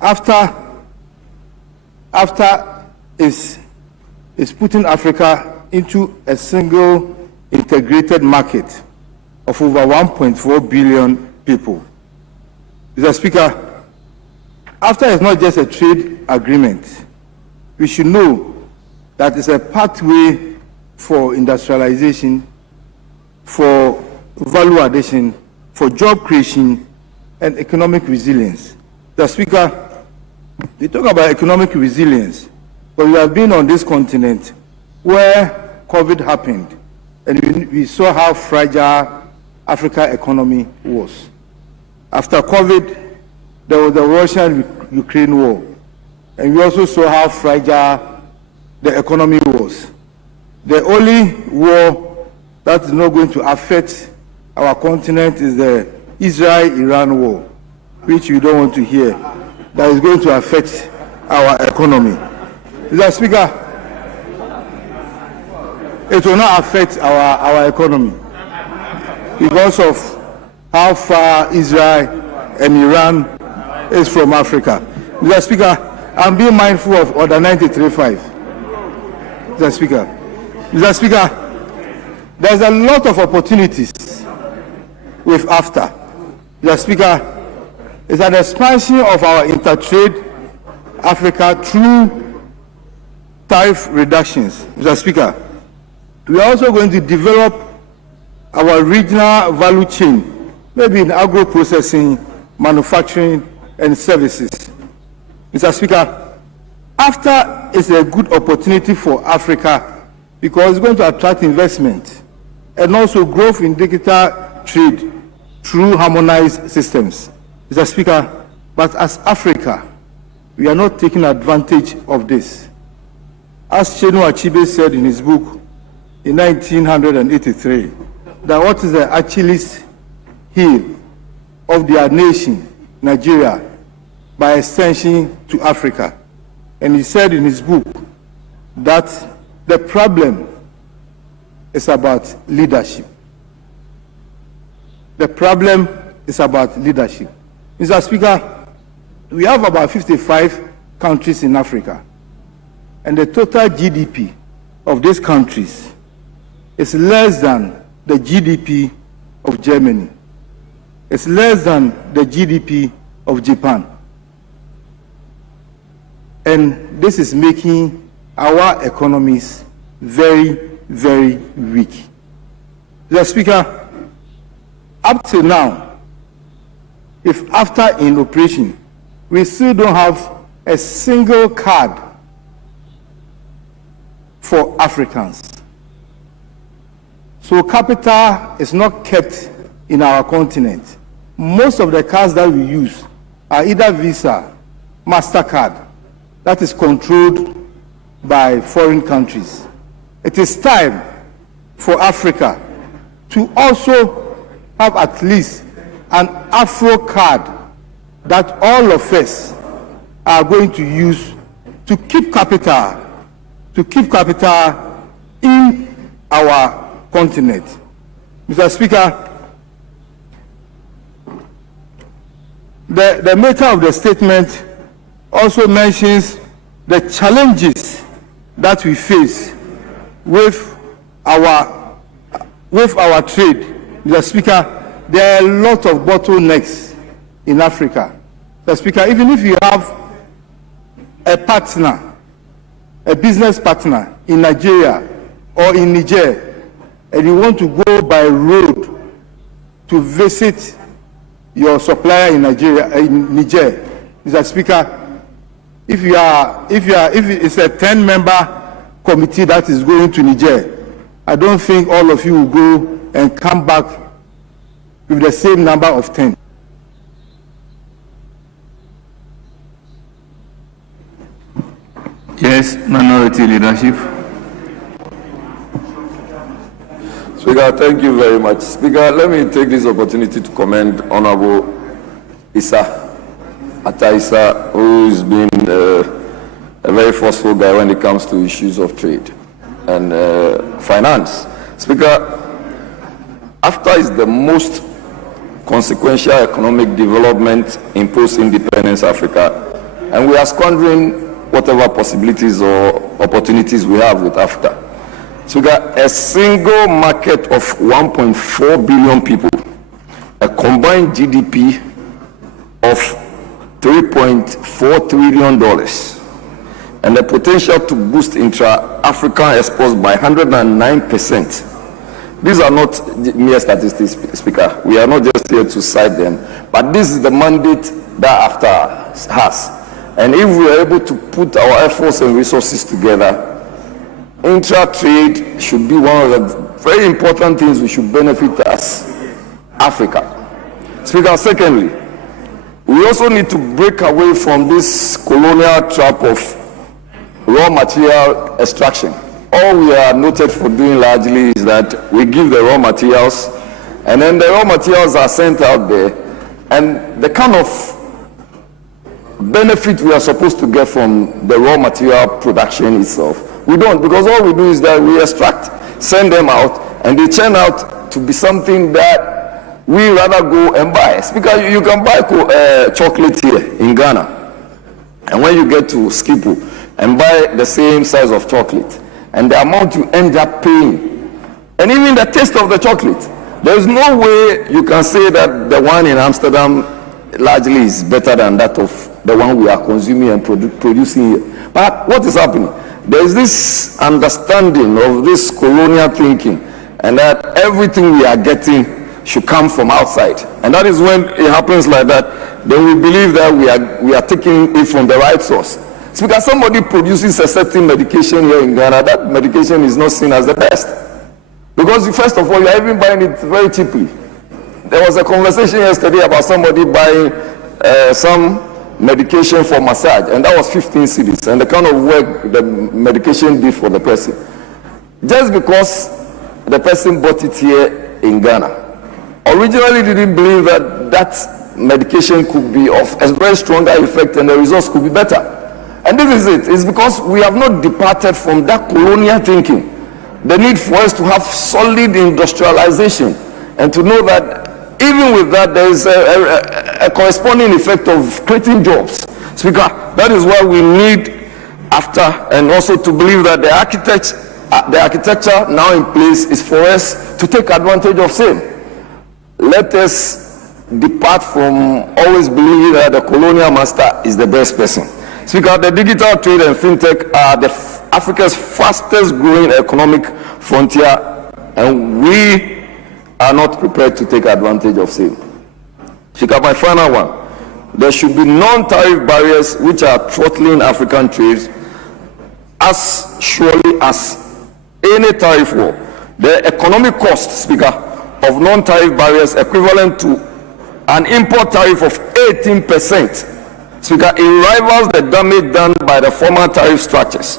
AFTA is putting Africa into a single integrated market of over 1.4 billion people. Mr. Speaker, after it's not just a trade agreement, we should know that it's a pathway for industrialization, for value addition, for job creation, and economic resilience. Mr. Speaker, we talk about economic resilience, but we have been on this continent where COVID happened, and we saw how fragile Africa's economy was. After COVID, there was the Russian-Ukraine war, and we also saw how fragile the economy was. The only war that is not going to affect our continent is the Israel-Iran war, which we don't want to hear, that is going to affect our economy. Mr. Speaker, it will not affect our economy because of how far Israel and Iran is from Africa. Mr. Speaker, I'm being mindful of Order 93.5. Mr. Speaker. Mr. Speaker, there's a lot of opportunities with AFTA. Mr. Speaker, it's an expansion of our intertrade Africa through tariff reductions. Mr. Speaker, we are also going to develop our regional value chain, maybe in agro-processing, manufacturing, and services. Mr. Speaker, AFTA is a good opportunity for Africa because it's going to attract investment and also growth in digital trade through harmonized systems. Mr. Speaker, but as Africa, we are not taking advantage of this. As Chinua Achebe said in his book in 1983, that what is the Achilles heel of their nation, Nigeria, by extension to Africa. And he said in his book that the problem is about leadership. The problem is about leadership. Mr. Speaker, we have about 55 countries in Africa, and the total GDP of these countries is less than the GDP of Germany. It's less than the GDP of Japan. And this is making our economies very, very weak. Mr. Speaker, up to now, if AFTA in operation, we still don't have a single card for Africans. So capital is not kept in our continent. Most of the cards that we use are either Visa, MasterCard, that is controlled by foreign countries. It is time for Africa to also have at least an Afro card that all of us are going to use to keep capital in our continent. Mr. Speaker, the maker of the statement also mentions the challenges that we face with our trade. Mr. Speaker, there are a lot of bottlenecks in Africa. Mr. Speaker, even if you have a partner, a business partner in Nigeria or in Niger, and you want to go by road to visit your supplier in Niger, Mr. Speaker, if it's a 10-member committee that is going to Niger, I don't think all of you will go and come back with the same number of 10. Yes, minority leadership. Speaker, thank you very much. Speaker, let me take this opportunity to commend Honorable Atta Issa, who's been a very forceful guy when it comes to issues of trade and finance. Speaker, AFTA is the most consequential economic development in post-independence Africa, and we are squandering whatever possibilities or opportunities we have with AFTA. So we got a single market of 1.4 billion people, a combined GDP of $3.4 trillion, and the potential to boost intra-African exports by 109%. These are not mere statistics, Speaker. We are not just here to cite them, but this is the mandate that AFTA has. And if we are able to put our efforts and resources together, intra-trade should be one of the very important things we should benefit as Africa. Speaker, secondly, we also need to break away from this colonial trap of raw material extraction. All we are noted for doing largely is that we give the raw materials, and then the raw materials are sent out there, and the kind of benefit we are supposed to get from the raw material production itself, we don't, because all we do is that we extract, send them out, and they turn out to be something that we rather go and buy. Speaker, you can buy chocolate here in Ghana, and when you get to Skipo and buy the same size of chocolate, and the amount you end up paying, and even the taste of the chocolate, there is no way you can say that the one in Amsterdam largely is better than that of the one we are consuming and producing here. But what is happening? There is this understanding of this colonial thinking, and that everything we are getting should come from outside. And that is when it happens like that, then we believe that we are taking it from the right source. It's because somebody produces a certain medication here in Ghana, that medication is not seen as the best. Because first of all, you are even buying it very cheaply. There was a conversation yesterday about somebody buying some medication for massage, and that was 15 cedis, and the kind of work the medication did for the person. Just because the person bought it here in Ghana, originally didn't believe that that medication could be of a very stronger effect and the results could be better. And this is it. It's because we have not departed from that colonial thinking. The need for us to have solid industrialization and to know that even with that, there is a corresponding effect of creating jobs. Speaker, that is why we need AFTA, and also to believe that the architecture now in place is for us to take advantage of same. Let us depart from always believing that the colonial master is the best person. Speaker, the digital trade and fintech are Africa's fastest growing economic frontier, and we are not prepared to take advantage of same. Speaker, my final one. There should be non-tariff barriers which are throttling African trade as surely as any tariff war. The economic cost, Speaker, of non-tariff barriers equivalent to an import tariff of 18%. Speaker, it rivals the damage done by the former tariff structures.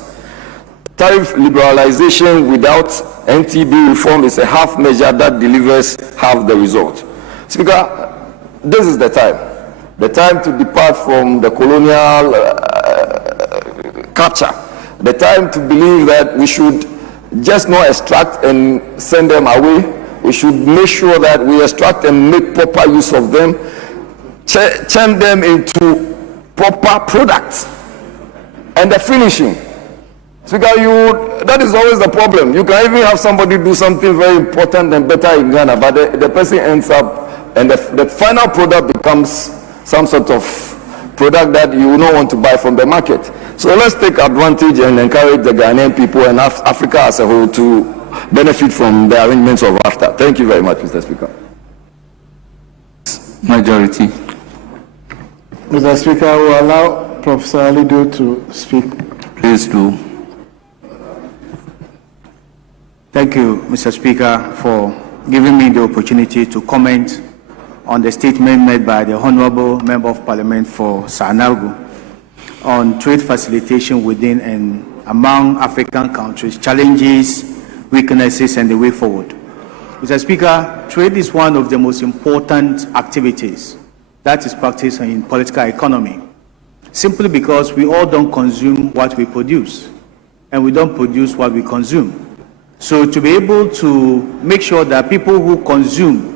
Tariff liberalization without NTB reform is a half measure that delivers half the result. Speaker, this is the time to depart from the colonial culture, the time to believe that we should just not extract and send them away. We should make sure that we extract and make proper use of them, turn them into proper products, and the finishing. Speaker, that is always the problem. You can even have somebody do something very important and better in Ghana, but the person ends up, and the final product becomes some sort of product that you will not want to buy from the market. So let's take advantage and encourage the Ghanaian people and Africa as a whole to benefit from the arrangements of AFTA. Thank you very much, Mr. Speaker. Majority. Mr. Speaker, I will allow Professor Alido to speak. Please do. Thank you, Mr. Speaker, for giving me the opportunity to comment on the statement made by the Honorable Member of Parliament for Sanargu on trade facilitation within and among African countries, challenges, weaknesses, and the way forward. Mr. Speaker, trade is one of the most important activities that is practiced in political economy, simply because we all don't consume what we produce, and we don't produce what we consume. So to be able to make sure that people who consume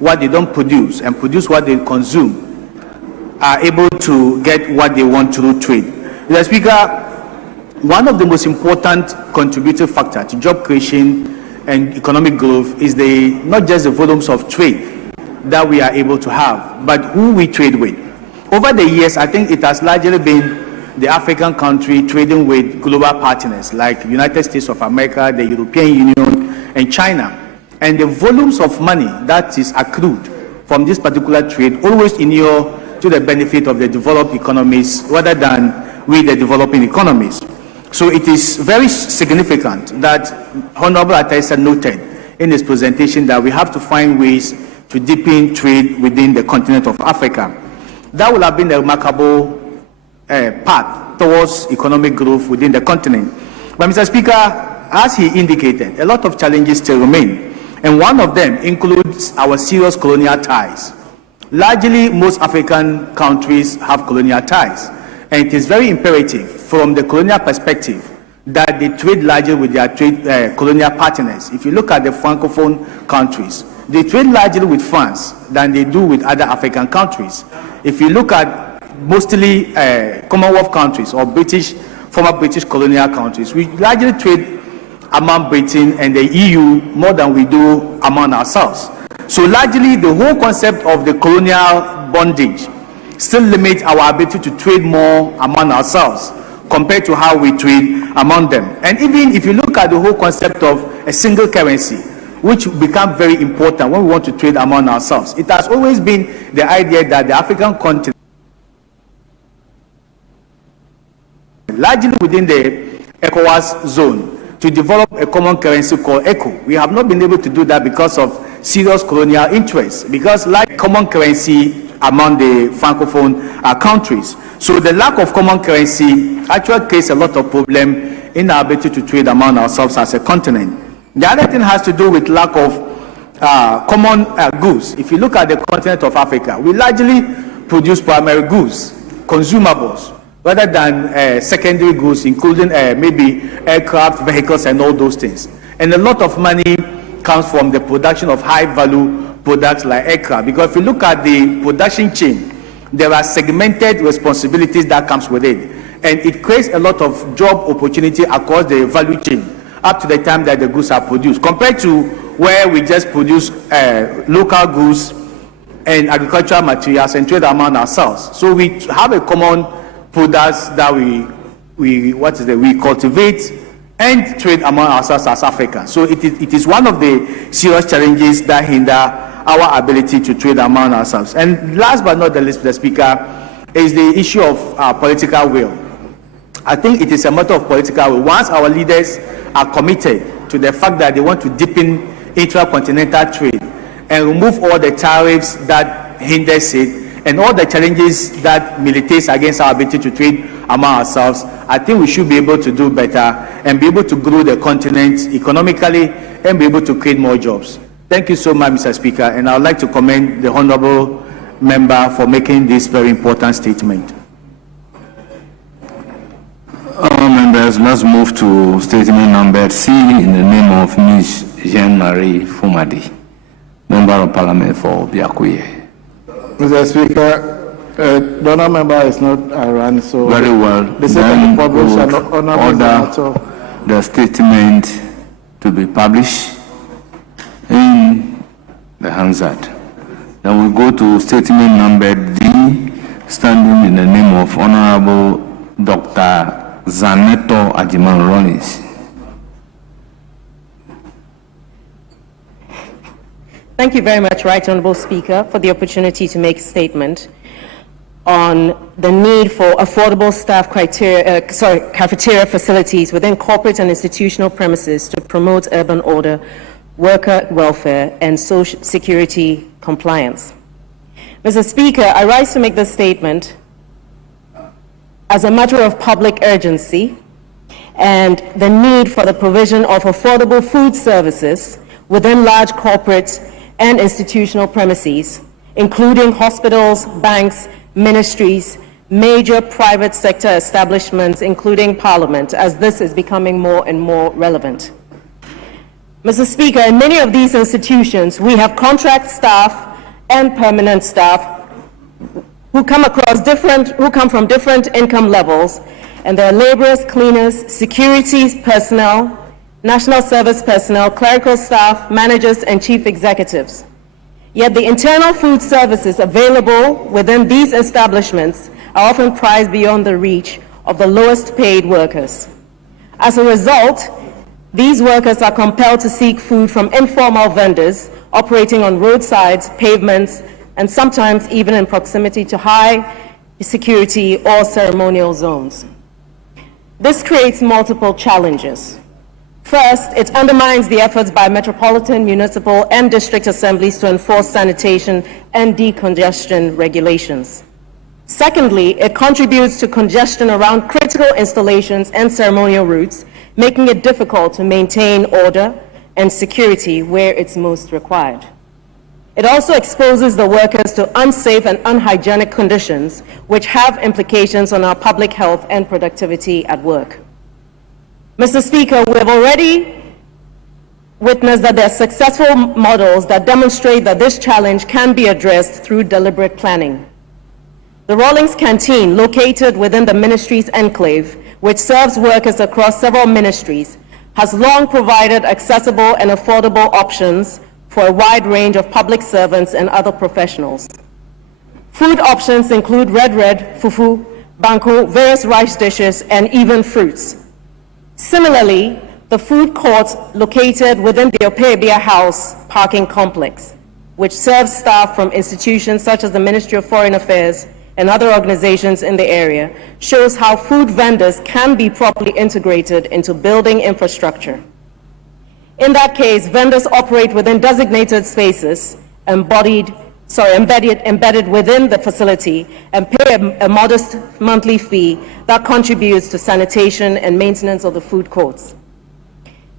what they don't produce and produce what they consume are able to get what they want through trade. Mr. Speaker, one of the most important contributing factors to job creation and economic growth is not just the volumes of trade that we are able to have, but who we trade with. Over the years, I think it has largely been the African country trading with global partners like United States of America, the European Union, and China. And the volumes of money that is accrued from this particular trade always inure to the benefit of the developed economies rather than we, the developing economies. So it is very significant that Honorable Ataisa noted in his presentation that we have to find ways to deepen trade within the continent of Africa. That will have been a remarkable path towards economic growth within the continent. But Mr. Speaker, as he indicated, a lot of challenges still remain. And one of them includes our serious colonial ties. Largely, most African countries have colonial ties. And it is very imperative from the colonial perspective that they trade largely with their colonial partners. If you look at the Francophone countries, they trade largely with France than they do with other African countries. If you look at mostly Commonwealth countries or former British colonial countries, we largely trade among Britain and the EU more than we do among ourselves. So largely the whole concept of the colonial bondage still limits our ability to trade more among ourselves compared to how we trade among them. And even if you look at the whole concept of a single currency, which become very important when we want to trade among ourselves, it has always been the idea that the African continent, largely within the ECOWAS zone, to develop a common currency called ECO. We have not been able to do that because of serious colonial interests, because like common currency among the Francophone countries. So the lack of common currency actually creates a lot of problem in our ability to trade among ourselves as a continent. The other thing has to do with lack of common goods. If you look at the continent of Africa, we largely produce primary goods, consumables, rather than secondary goods, including maybe aircraft, vehicles, and all those things. And a lot of money comes from the production of high-value products like aircraft. Because if you look at the production chain, there are segmented responsibilities that comes with it. And it creates a lot of job opportunity across the value chain up to the time that the goods are produced, compared to where we just produce local goods and agricultural materials and trade among ourselves. So we have a common products that we cultivate and trade among ourselves as Africans. So it is one of the serious challenges that hinder our ability to trade among ourselves. And last but not the least, Mr. Speaker, is the issue of political will. I think it is a matter of political will. Once our leaders are committed to the fact that they want to deepen intracontinental trade and remove all the tariffs that hinders it, and all the challenges that militates against our ability to trade among ourselves, I think we should be able to do better and be able to grow the continent economically and be able to create more jobs. Thank you so much, Mr. Speaker, and I would like to commend the Honourable Member for making this very important statement. Members, let's move to statement number C in the name of Ms. Jean-Marie Fumadi, Member of Parliament for Biakuye. Mr. Speaker, the honourable member is not around, so very well. The second publish an order the statement to be published in the Hansard. Then we go to statement number D, standing in the name of Honourable Dr. Zaneto Ajiman Rollins. Thank you very much, Right Honourable Speaker, for the opportunity to make a statement on the need for affordable staff cafeteria facilities within corporate and institutional premises to promote urban order, worker welfare, and social security compliance. Mr. Speaker, I rise to make this statement as a matter of public urgency and the need for the provision of affordable food services within large corporate and institutional premises, including hospitals, banks, ministries, major private sector establishments, including Parliament, as this is becoming more and more relevant. Mr. Speaker, in many of these institutions, we have contract staff and permanent staff who come from different income levels and there are laborers, cleaners, security personnel, national service personnel, clerical staff, managers, and chief executives. Yet the internal food services available within these establishments are often priced beyond the reach of the lowest paid workers. As a result, these workers are compelled to seek food from informal vendors operating on roadsides, pavements, and sometimes even in proximity to high security or ceremonial zones. This creates multiple challenges. First, it undermines the efforts by metropolitan, municipal, and district assemblies to enforce sanitation and decongestion regulations. Secondly, it contributes to congestion around critical installations and ceremonial routes, making it difficult to maintain order and security where it's most required. It also exposes the workers to unsafe and unhygienic conditions, which have implications on our public health and productivity at work. Mr. Speaker, we have already witnessed that there are successful models that demonstrate that this challenge can be addressed through deliberate planning. The Rawlings Canteen, located within the ministry's enclave, which serves workers across several ministries, has long provided accessible and affordable options for a wide range of public servants and other professionals. Food options include red, fufu, banku, various rice dishes, and even fruits. Similarly, the food court located within the Opebia House parking complex, which serves staff from institutions such as the Ministry of Foreign Affairs and other organizations in the area, shows how food vendors can be properly integrated into building infrastructure. In that case, vendors operate within designated spaces, embedded within the facility, and pay a modest monthly fee that contributes to sanitation and maintenance of the food courts.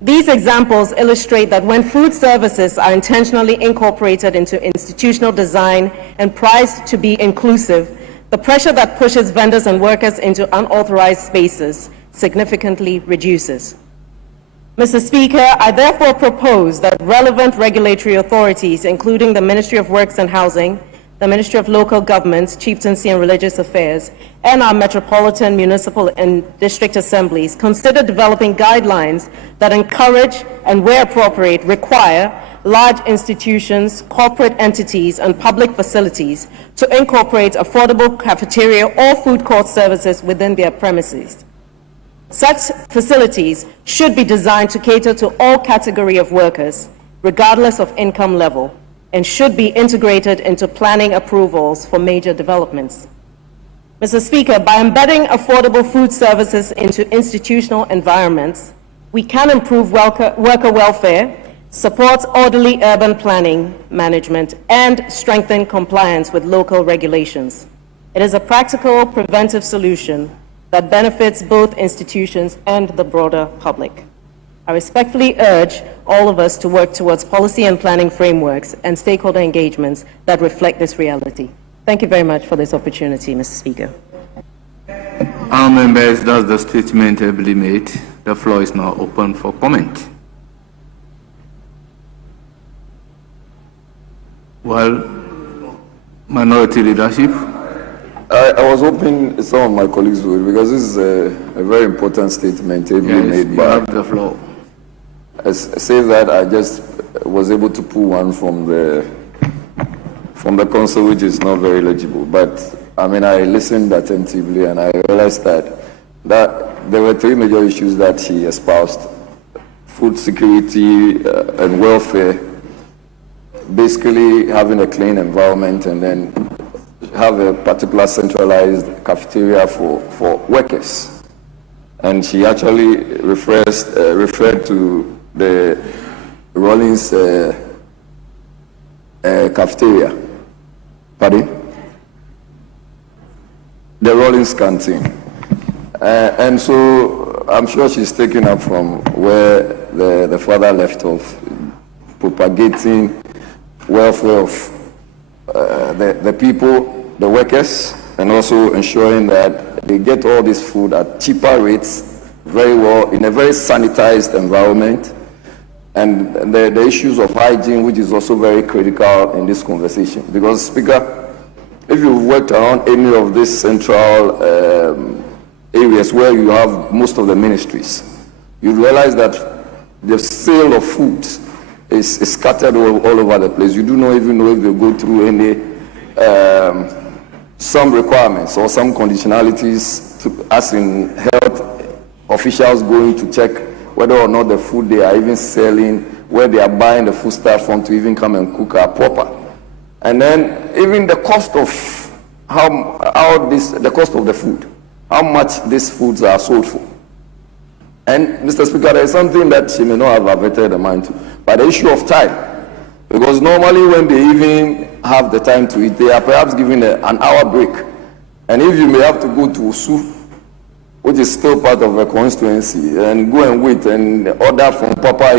These examples illustrate that when food services are intentionally incorporated into institutional design and priced to be inclusive, the pressure that pushes vendors and workers into unauthorized spaces significantly reduces. Mr. Speaker, I therefore propose that relevant regulatory authorities, including the Ministry of Works and Housing, the Ministry of Local Government, Chieftaincy and Religious Affairs, and our metropolitan, municipal, and district assemblies, consider developing guidelines that encourage and, where appropriate, require large institutions, corporate entities, and public facilities to incorporate affordable cafeteria or food court services within their premises. Such facilities should be designed to cater to all categories of workers, regardless of income level, and should be integrated into planning approvals for major developments. Mr. Speaker, by embedding affordable food services into institutional environments, we can improve worker welfare, support orderly urban planning management, and strengthen compliance with local regulations. It is a practical, preventive solution that benefits both institutions and the broader public. I respectfully urge all of us to work towards policy and planning frameworks and stakeholder engagements that reflect this reality. Thank you very much for this opportunity, Mr. Speaker. Our members, that's the statement ably made. The floor is now open for comment. Well, minority leadership. I was hoping some of my colleagues would, because this is a very important statement made by the floor. I say that I just was able to pull one from the council, which is not very legible. But I mean, I listened attentively, and I realized that there were three major issues that he espoused: food security and welfare, basically having a clean environment, and then have a particular centralized cafeteria for workers. And she actually referred to the Rawlings cafeteria. Pardon? The Rawlings canteen. And so I'm sure she's taken up from where the father left off, propagating welfare of the people, the workers, and also ensuring that they get all this food at cheaper rates, very well, in a very sanitized environment, and the issues of hygiene, which is also very critical in this conversation. Because, Speaker, if you've worked around any of these central areas where you have most of the ministries, you realize that the sale of food is scattered all over the place. You do not even know if they go through any some requirements or some conditionalities, as in health officials going to check whether or not the food they are even selling, where they are buying the foodstuff from to even come and cook are proper. And then even the cost of the cost of the food, how much these foods are sold for. And Mr. Speaker, there is something that she may not have averted the mind to, but the issue of time. Because normally when they even have the time to eat, they are perhaps given an hour break. And if you may have to go to Usu, which is still part of a constituency, and go and wait and order from Papa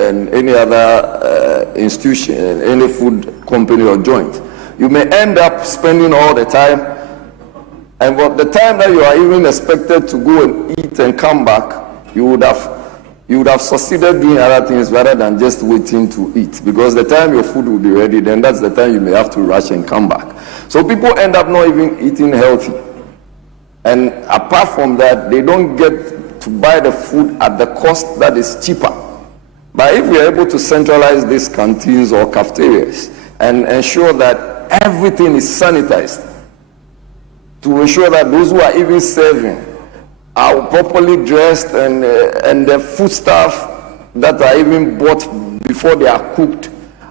and any other institution, any food company or joint, you may end up spending all the time. And by the time that you are even expected to go and eat and come back, you would have succeeded doing other things rather than just waiting to eat. Because the time your food will be ready, then that's the time you may have to rush and come back. So people end up not even eating healthy. And apart from that, they don't get to buy the food at the cost that is cheaper. But if we are able to centralize these canteens or cafeterias and ensure that everything is sanitized, to ensure that those who are even serving are properly dressed and the foodstuff that are even bought before they are cooked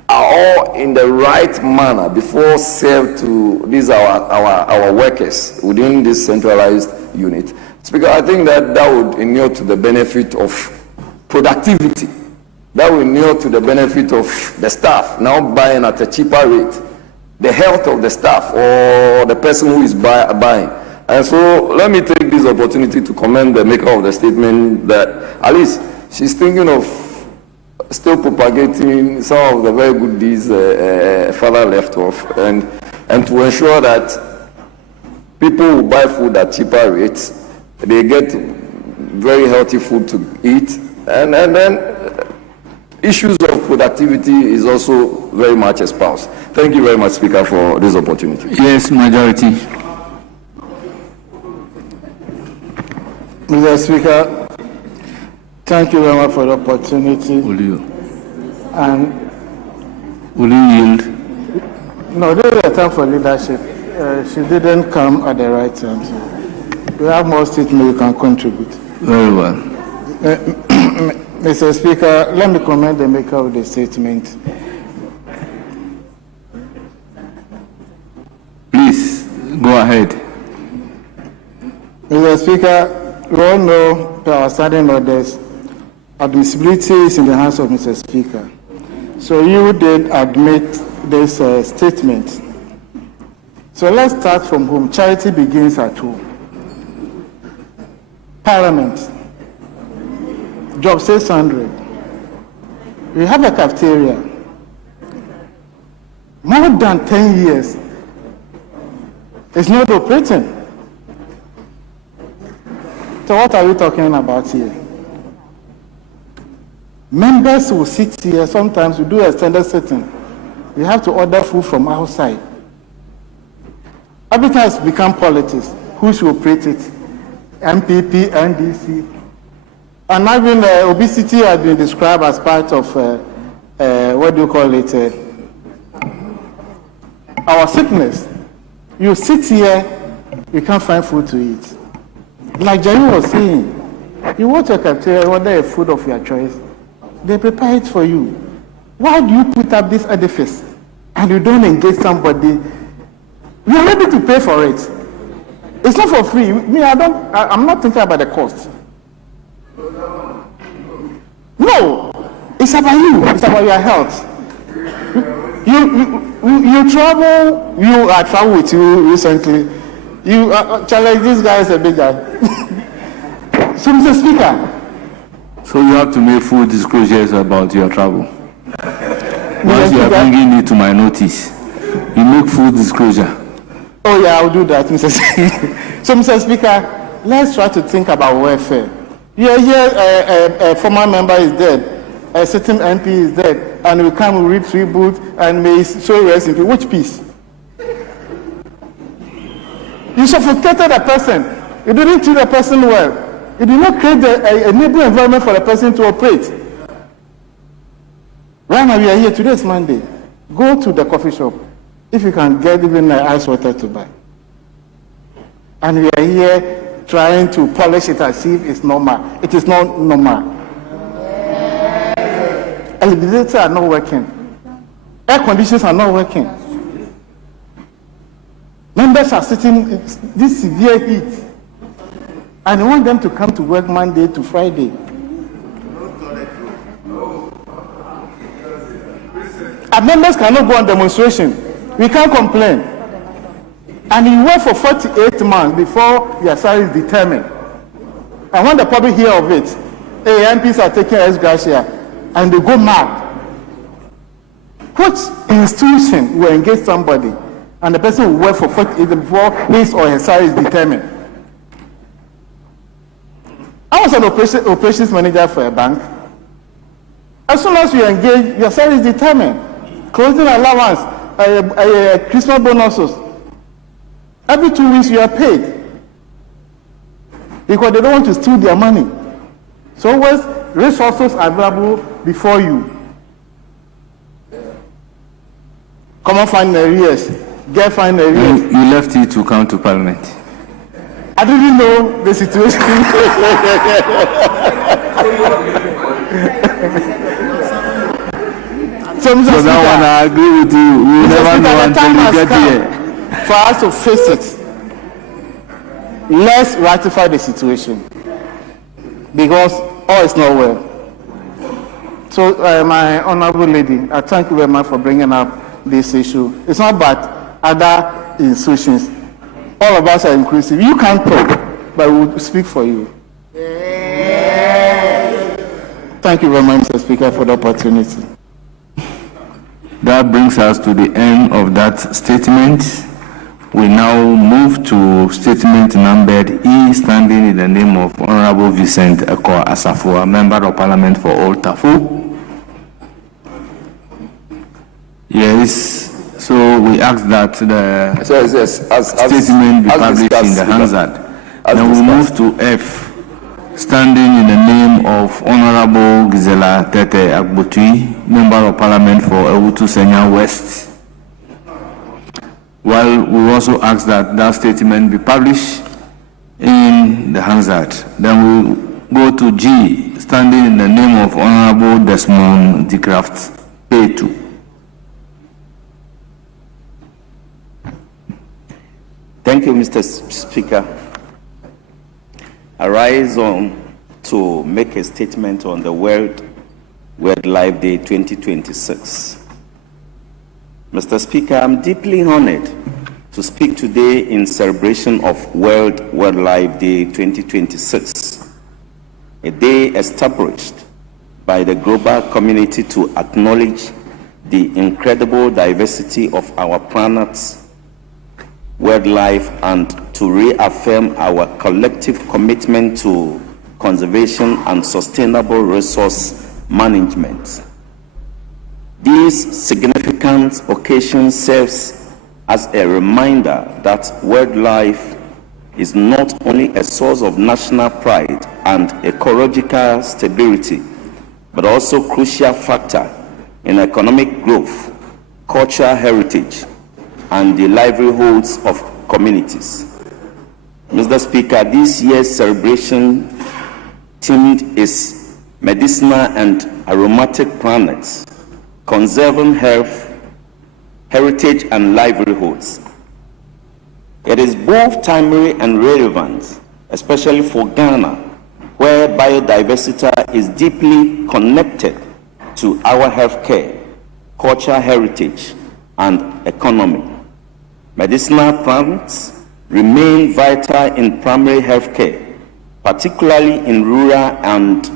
are all in the right manner before served to these our workers within this centralized unit. Speaker, I think that would inure to the benefit of productivity. That will inure to the benefit of the staff now buying at a cheaper rate, the health of the staff or the person who is buying. And so let me take this opportunity to commend the maker of the statement that at least she's thinking of still propagating some of the very good deeds father left off, and to ensure that people who buy food at cheaper rates, they get very healthy food to eat, and then issues of productivity is also very much espoused. Thank you very much, Speaker, for this opportunity. Yes, majority. Mr. Speaker, thank you very much for the opportunity. Will you yield? No, there is a time for leadership. She didn't come at the right time. So we have more statements you can contribute. Very well. Mr. Speaker, let me commend the maker of the statement. Please, go ahead. Mr. Speaker, we all know per our standing orders, admissibility is in the hands of Mr. Speaker. So you did admit this statement. So let's start from home. Charity begins at home. Parliament. Job 600. We have a cafeteria. More than 10 years. It's not operating. So what are we talking about here? Members will sit here, sometimes we do extended sitting. We have to order food from outside. Everything has become politics. Who should operate it? MPP, NDC. And even obesity has been described as part of, what do you call it? Our sickness. You sit here, you can't find food to eat. Like Jerry was saying, you want a cafeteria, order a food of your choice. They prepare it for you. Why do you put up this edifice and you don't engage somebody? You are ready to pay for it. It's not for free. I'm not thinking about the cost. No, it's about you. It's about your health. You travel. I traveled with you recently. You challenge this guy is a big guy. So, Mr. Speaker. So you have to make full disclosures about your travel. Once you are bringing it to my notice, you make full disclosure. Oh yeah, I'll do that, Mr. Speaker. So, Mr. Speaker, let's try to think about welfare. A former member is dead, a certain MP is dead, and we come, we read tribute, and may so rest in peace. Which peace? You suffocated a person. You didn't treat the person well. You did not create the enabling environment for the person to operate. Right now we are here. Today is Monday. Go to the coffee shop if you can get even ice water to buy. And we are here trying to polish it as if it's normal. It is not normal. Elevators are not working. Air conditions are not working. Members are sitting in this severe heat. And you want them to come to work Monday to Friday. Our members cannot go on demonstration. We can't complain. And you work for 48 months before your salary is determined. And when the public hear of it, MPs are taking ex gratia and they go mad. Which institution will engage somebody and the person will work for 48 before his or her salary is determined? I was an operations manager for a bank. As soon as you engage, your salary is determined. Closing allowance, Christmas bonuses. Every 2 weeks you are paid. Because they don't want to steal their money. So always resources available before you. Common fund arrears, get fund arrears. You left it to come to Parliament. I didn't know the situation. So that one I agree with you. We will never know until we get here. For us to face it, let's ratify the situation because all is not well. So, my honorable lady, I thank you very much for bringing up this issue. It's not about other institutions. All of us are inclusive. You can't talk, but we will speak for you. Thank you very much, Mr. Speaker, for the opportunity. That brings us to the end of that statement. We now move to statement numbered E, standing in the name of Honorable Vincent Eko Asafua, Member of Parliament for Old Tafo. Yes, so we ask that the statement be published in the Hansard. Then we move to F, standing in the name of Honorable Gisela Tete Agbotui, Member of Parliament for Ewutu Senya West. While we also ask that that statement be published in the Hansard. Then we go to G, standing in the name of Honorable Desmond de Graft P2. Thank you, Mr. Speaker. I rise on to make a statement on the World Wildlife Day 2026. Mr. Speaker, I'm deeply honored to speak today in celebration of World Wildlife Day 2026, a day established by the global community to acknowledge the incredible diversity of our planet's wildlife and to reaffirm our collective commitment to conservation and sustainable resource management. This significant occasion serves as a reminder that wildlife is not only a source of national pride and ecological stability, but also a crucial factor in economic growth, cultural heritage, and the livelihoods of communities. Mr. Speaker, this year's celebration theme is Medicinal and Aromatic Plants, Conserving Health, Heritage and Livelihoods. It is both timely and relevant, especially for Ghana, where biodiversity is deeply connected to our healthcare, cultural heritage, and economy. Medicinal plants remain vital in primary healthcare, particularly in rural and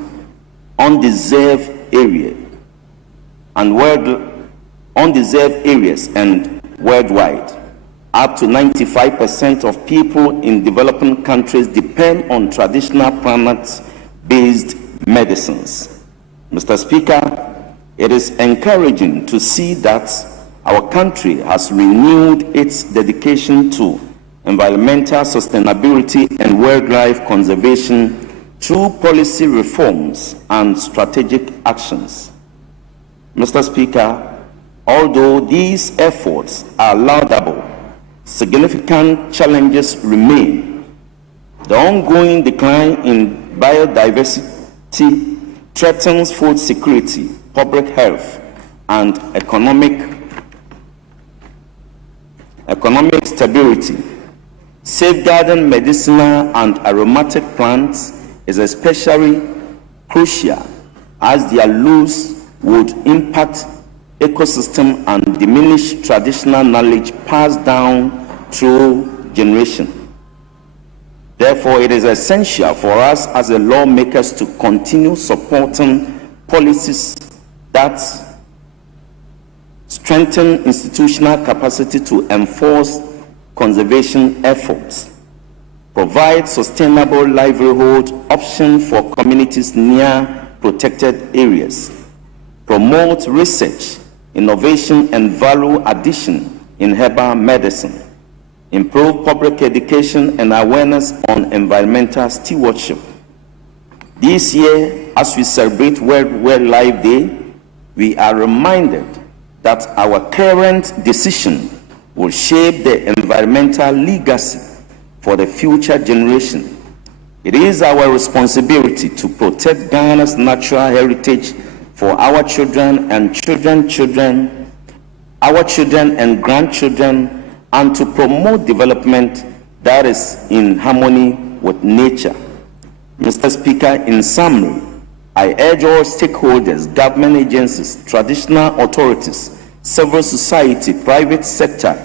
undeserved areas and worldwide. Up to 95% of people in developing countries depend on traditional plant-based medicines. Mr. Speaker, it is encouraging to see that our country has renewed its dedication to environmental sustainability, and wildlife conservation through policy reforms and strategic actions. Mr. Speaker, although these efforts are laudable, significant challenges remain. The ongoing decline in biodiversity threatens food security, public health, and economic stability. Safeguarding medicinal and aromatic plants is especially crucial as their loss would impact ecosystem and diminish traditional knowledge passed down through generations. Therefore, it is essential for us as the lawmakers to continue supporting policies that strengthen institutional capacity to enforce conservation efforts, provide sustainable livelihood options for communities near protected areas, promote research, innovation, and value addition in herbal medicine, improve public education and awareness on environmental stewardship. This year, as we celebrate World Wildlife Day, we are reminded that our current decision will shape the environmental legacy for the future generation. It is our responsibility to protect Ghana's natural heritage for our children and our children and grandchildren, and to promote development that is in harmony with nature. Mr. Speaker, in summary, I urge all stakeholders, government agencies, traditional authorities, civil society, private sector,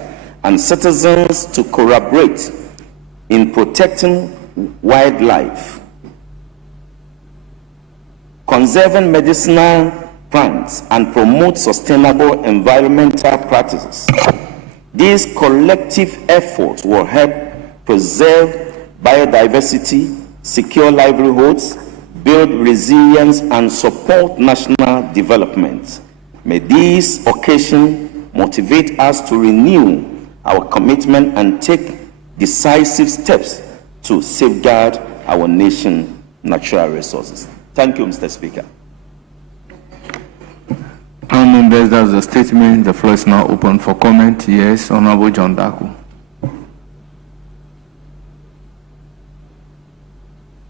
and citizens to collaborate in protecting wildlife, conserving medicinal plants, and promote sustainable environmental practices. These collective efforts will help preserve biodiversity, secure livelihoods, build resilience, and support national development. May this occasion motivate us to renew our commitment and take decisive steps to safeguard our nation's natural resources. Thank you, Mr. Speaker. Members, that's the statement. The floor is now open for comment. Yes, Honorable John Daku.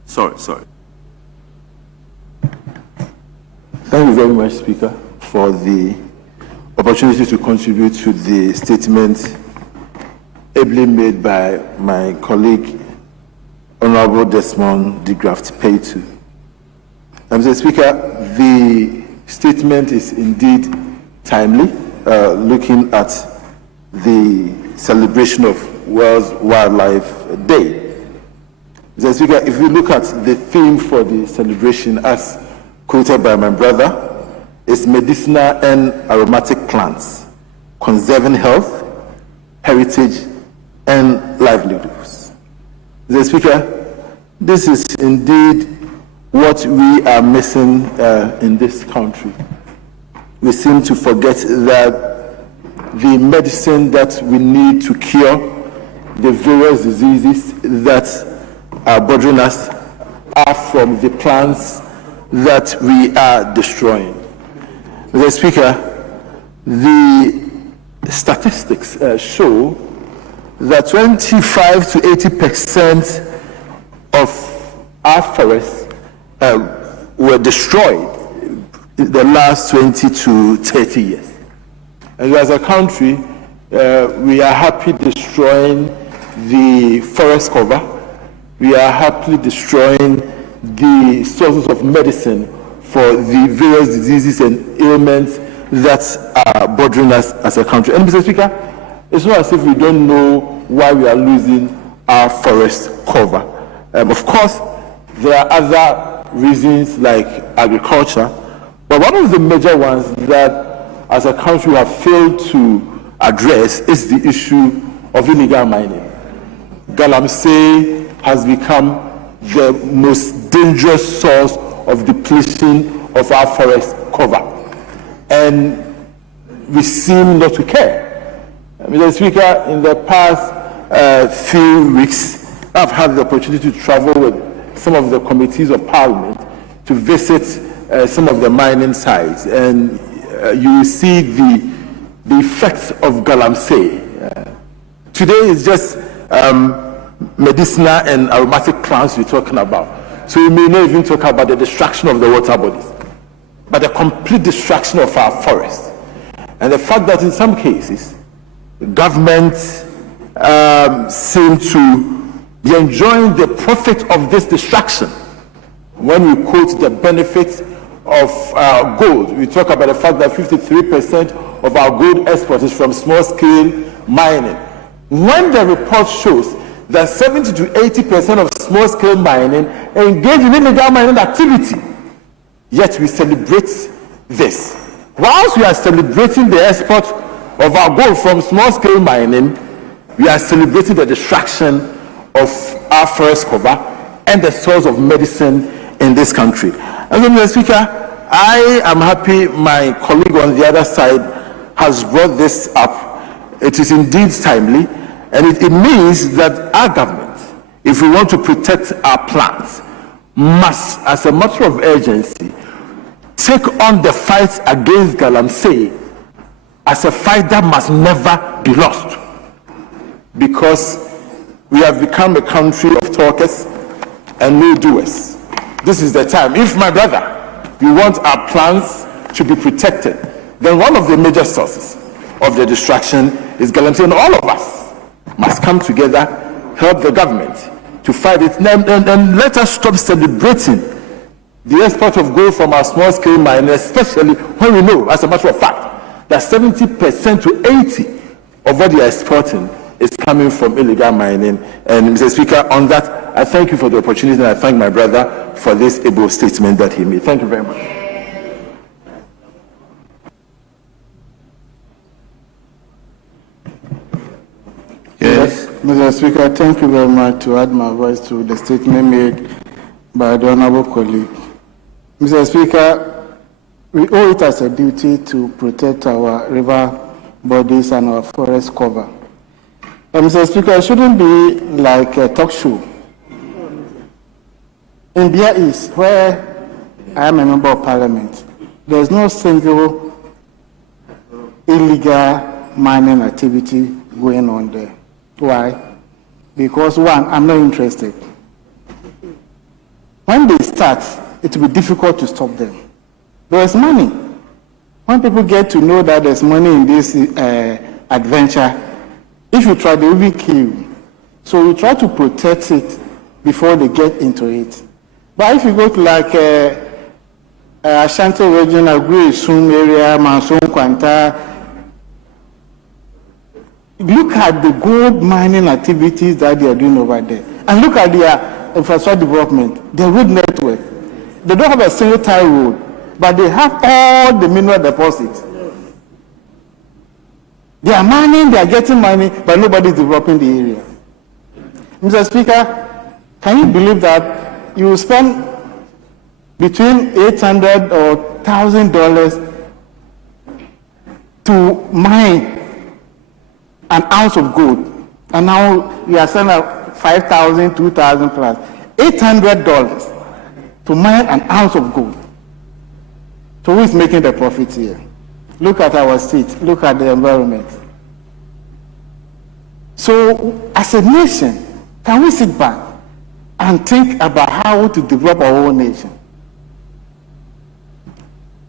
Sorry. Thank you very much, Speaker, for the opportunity to contribute to the statement ably made by my colleague, Honorable Desmond de Graft Paytu. Mr. Speaker, the statement is indeed timely, looking at the celebration of World Wildlife Day. Mr. Speaker, if we look at the theme for the celebration as quoted by my brother, is medicinal and aromatic plants, conserving health, heritage, and livelihoods. Mr. Speaker, this is indeed what we are missing in this country. We seem to forget that the medicine that we need to cure the various diseases that are bothering us are from the plants that we are destroying. Mr. Speaker, the statistics show that 25 to 80% of our forests were destroyed in the last 20 to 30 years. And as a country, we are happy destroying the forest cover. We are happily destroying the sources of medicine for the various diseases and ailments that are bothering us as a country. And Mr. Speaker, it's not as if we don't know why we are losing our forest cover. Of course, there are other reasons like agriculture, but one of the major ones that as a country we have failed to address is the issue of illegal mining. Galamsey has become the most dangerous source of depletion of our forest cover, and we seem not to care. Mr. Speaker, in the past, few weeks, I've had the opportunity to travel with some of the committees of parliament to visit some of the mining sites, and you will see the effects of galamsey. Today is just medicinal and aromatic plants we're talking about. So we may not even talk about the destruction of the water bodies, but the complete destruction of our forests. And the fact that in some cases, governments seem to be enjoying the profit of this destruction. When we quote the benefits of gold, we talk about the fact that 53% of our gold export is from small-scale mining. When the report shows that 70 to 80% of small-scale mining engage in illegal mining activity, yet we celebrate this. Whilst we are celebrating the export of our gold from small-scale mining, we are celebrating the destruction of our forest cover and the source of medicine in this country. And Mr. Speaker, I am happy my colleague on the other side has brought this up. It is indeed timely, and it means that our government, if we want to protect our plants, must, as a matter of urgency, take on the fight against galamsey as a fight that must never be lost. Because we have become a country of talkers and no doers. This is the time. If, my brother, we want our plants to be protected, then one of the major sources of the destruction is galamsey, and all of us must come together, help the government to fight it, and let us stop celebrating the export of gold from our small-scale miners, especially when we know, as a matter of fact, that 70% to 80% of what they are exporting is coming from illegal mining. And Mr. Speaker, on that, I thank you for the opportunity, and I thank my brother for this able statement that he made. Thank you very much. Yes, Mr. Speaker, thank you very much to add my voice to the statement made by the honorable colleague. Mr. Speaker, we owe it as a duty to protect our river bodies and our forest cover. Mr. Speaker, it shouldn't be like a talk show. In Bia East, where I am a member of parliament, there's no single illegal mining activity going on there. Why? Because one, I'm not interested. When they start, it will be difficult to stop them. There's money. When people get to know that there's money in this adventure, if you try, they will kill you. So we try to protect it before they get into it. But if you go to like Ashanti region, Agui, Sum area, Manson, Kwanta, look at the gold mining activities that they are doing over there. And look at their infrastructure development, their road network. They don't have a single tile road, but they have all the mineral deposits. They are mining, they are getting money, but nobody is developing the area. Mr. Speaker, can you believe that you spend between $800 or $1,000 to mine an ounce of gold, and now you are selling at $5,000, $2,000 plus, $800 to mine an ounce of gold. So who is making the profit here? Look at our state, look at the environment. So as a nation, can we sit back and think about how to develop our own nation?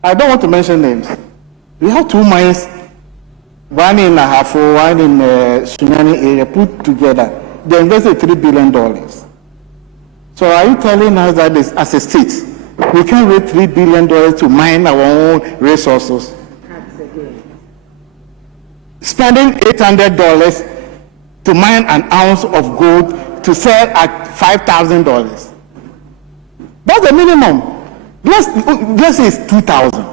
I don't want to mention names. We have two mines, one in Ahafo, one in Sunyani area, put together. They invested $3 billion. So are you telling us that this, as a state, we can raise $3 billion to mine our own resources? Spending $800 to mine an ounce of gold to sell at $5,000. That's the minimum. Let's say it's $2,000.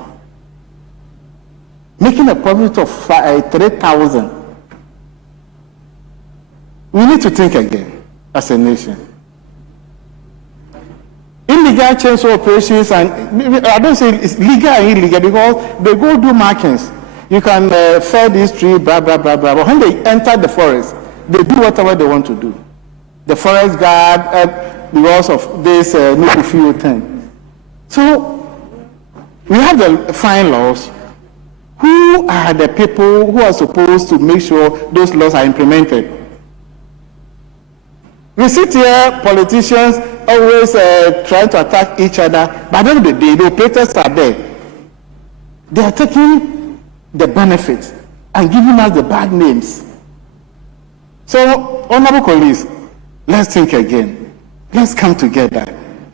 Making a profit of $3,000. We need to think again as a nation. Illegal chainsaw operations, and I don't say it's legal and illegal because they go do markings. You can fell this tree, blah, blah, blah, blah. But when they enter the forest, they do whatever they want to do. The forest guard, because of this no thing. So we have the fine laws. Who are the people who are supposed to make sure those laws are implemented? We sit here, politicians always trying to attack each other, but at the end of the day, the operators are there. They are taking the benefits and giving us the bad names. So, honorable colleagues, let's think again. Let's come together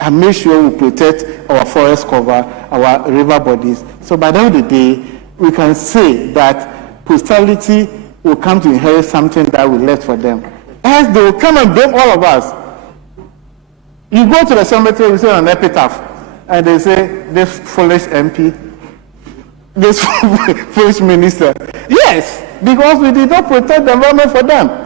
and make sure we protect our forest cover, our river bodies. So by the end of the day, we can say that posterity will come to inherit something that we left for them. Else they will come and blame all of us. You go to the cemetery, we say an epitaph, and they say, this foolish MP, this foolish minister. Yes, because we did not protect the environment for them.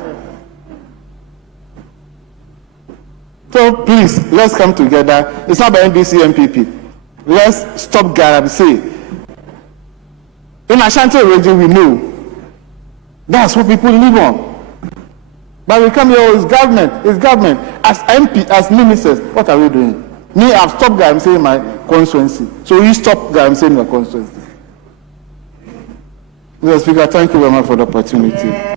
So please, let's come together. It's not by NDC MPP. Let's stop Galamsey. In Ashanti region, we know that's what people live on. But we come here, it's government. As MP, as ministers, what are we doing? Me, I've stopped Galamsey in my constituency. So you stop Galamsey in your constituency. Mr. Speaker, thank you very much for the opportunity.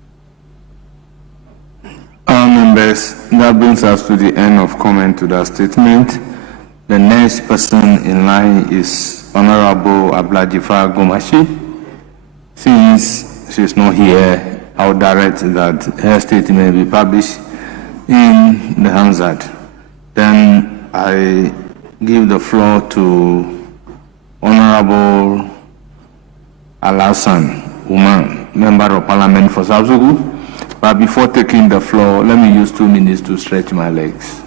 Members, that brings us to the end of comment to that statement. The next person in line is Honorable Abladifa Gomashi. Since she's not here, I'll direct that her statement be published in the Hansard. Then I give the floor to Honorable Alasan Uman, Member of Parliament for Sabzugu. But before taking the floor, let me use 2 minutes to stretch my legs.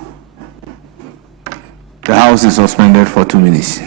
The House is suspended for 2 minutes.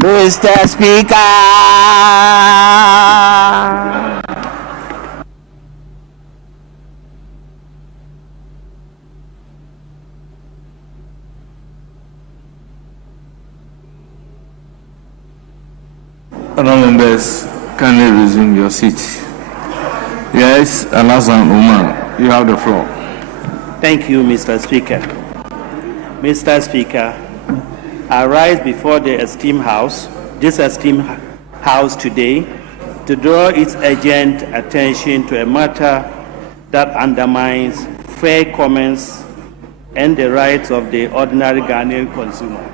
Mr. Speaker. Honourable members, kindly resume your seats. Yes, Alasan Umar, you have the floor. Thank you, Mr. Speaker. Mr. Speaker, I rise before the esteemed House, this esteemed House today, to draw its urgent attention to a matter that undermines fair commerce and the rights of the ordinary Ghanaian consumer.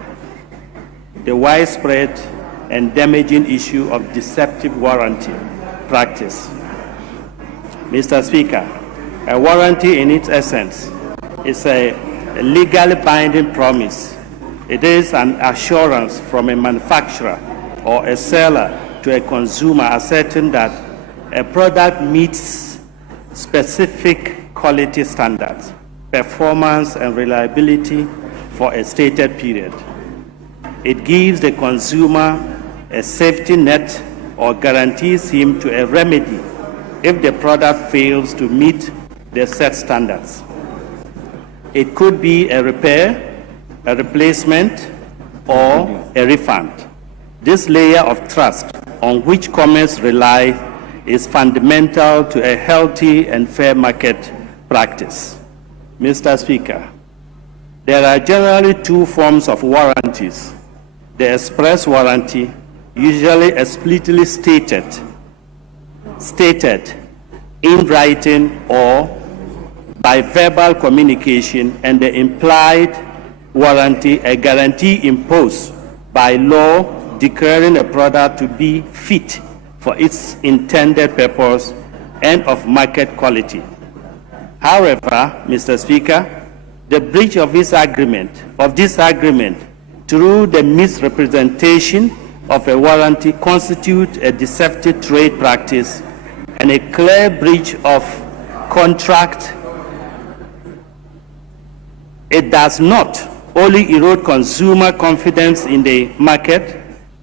The widespread and damaging issue of deceptive warranty practice. Mr. Speaker, a warranty in its essence is a legally binding promise. It is an assurance from a manufacturer or a seller to a consumer asserting that a product meets specific quality standards, performance and reliability for a stated period. It gives the consumer a safety net or guarantees him to a remedy if the product fails to meet the set standards. It could be a repair, a replacement, or a refund. This layer of trust on which commerce relies is fundamental to a healthy and fair market practice. Mr. Speaker, there are generally two forms of warranties. The express warranty, usually explicitly stated in writing or by verbal communication, and the implied warranty, a guarantee imposed by law declaring a product to be fit for its intended purpose and of market quality. However, Mr. Speaker, the breach of this agreement through the misrepresentation of a warranty constitutes a deceptive trade practice and a clear breach of contract. It does not only erode consumer confidence in the market,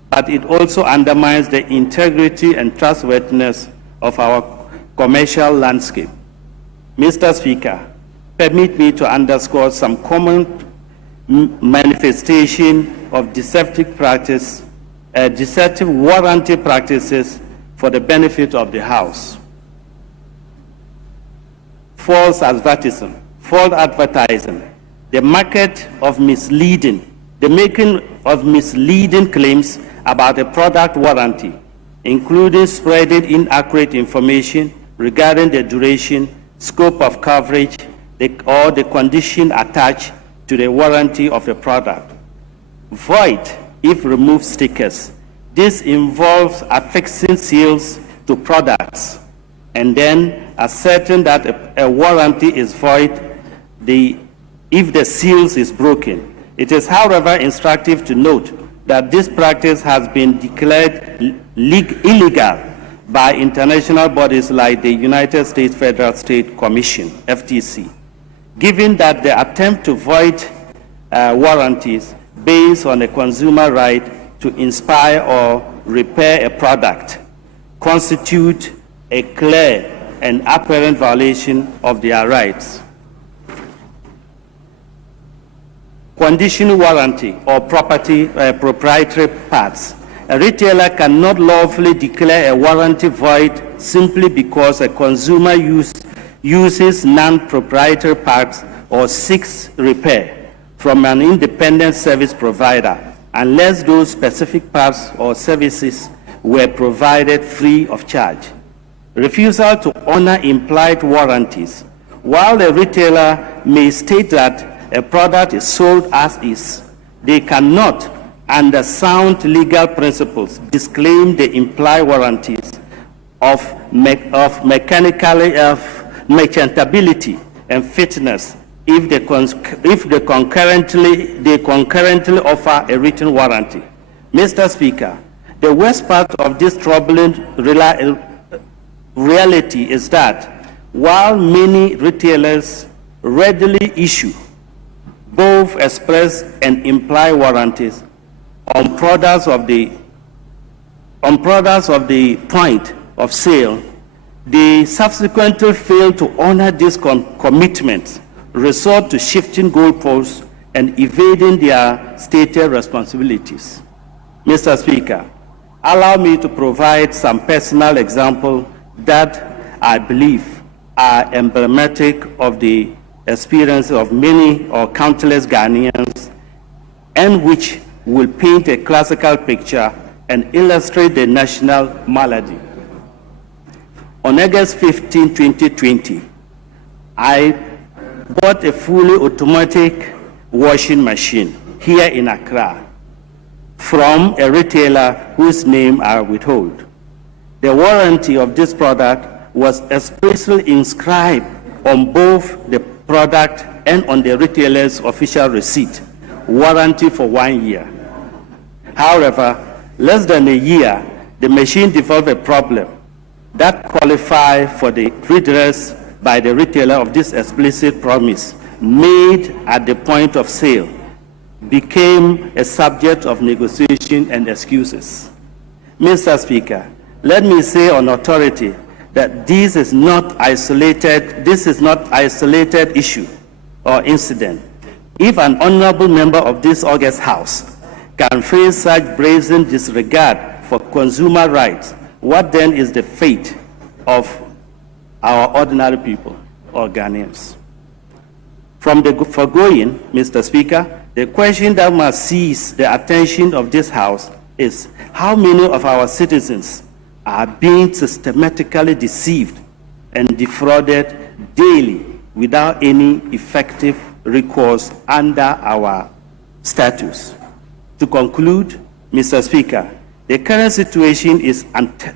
but it also undermines the integrity and trustworthiness of our commercial landscape. Mr. Speaker, permit me to underscore some common manifestation of deceptive warranty practices for the benefit of the House. False advertising, the making of misleading claims about a product warranty, including spreading inaccurate information regarding the duration, scope of coverage, or the condition attached to the warranty of a product. Void if removed stickers. This involves affixing seals to products and then asserting that a warranty is void if the seals is broken. It is, however, instructive to note that this practice has been declared illegal by international bodies like the United States Federal Trade Commission, FTC, given that the attempt to void warranties based on a consumer right to inspire or repair a product constitute a clear and apparent violation of their rights. Conditional warranty or proprietary parts. A retailer cannot lawfully declare a warranty void simply because a consumer uses non-proprietary parts or seeks repair from an independent service provider, unless those specific parts or services were provided free of charge. Refusal to honor implied warranties. While a retailer may state that a product is sold as is, they cannot, under sound legal principles, disclaim the implied warranties of merchantability and fitness if they concurrently offer a written warranty. Mr. Speaker, the worst part of this troubling reality is that while many retailers readily issue both express and implied warranties on products of the point of sale, they subsequently fail to honor these commitments, resort to shifting goalposts and evading their stated responsibilities. Mr. Speaker, allow me to provide some personal examples that I believe are emblematic of the experience of many or countless Ghanaians, and which will paint a classical picture and illustrate the national malady. On August 15, 2020, I bought a fully automatic washing machine here in Accra from a retailer whose name I withhold. The warranty of this product was expressly inscribed on both the product and on the retailer's official receipt, warranty for 1 year. However, less than a year, the machine developed a problem that qualified for the redress by the retailer of this explicit promise made at the point of sale, became a subject of negotiation and excuses. Mr. Speaker, let me say on authority that this is not isolated issue or incident. If an honorable member of this august House can face such brazen disregard for consumer rights, what then is the fate of our ordinary people or Ghanaians? From the foregoing, Mr. Speaker, the question that must seize the attention of this House is how many of our citizens are being systematically deceived and defrauded daily without any effective recourse under our statutes. To conclude, Mr. Speaker, the current situation is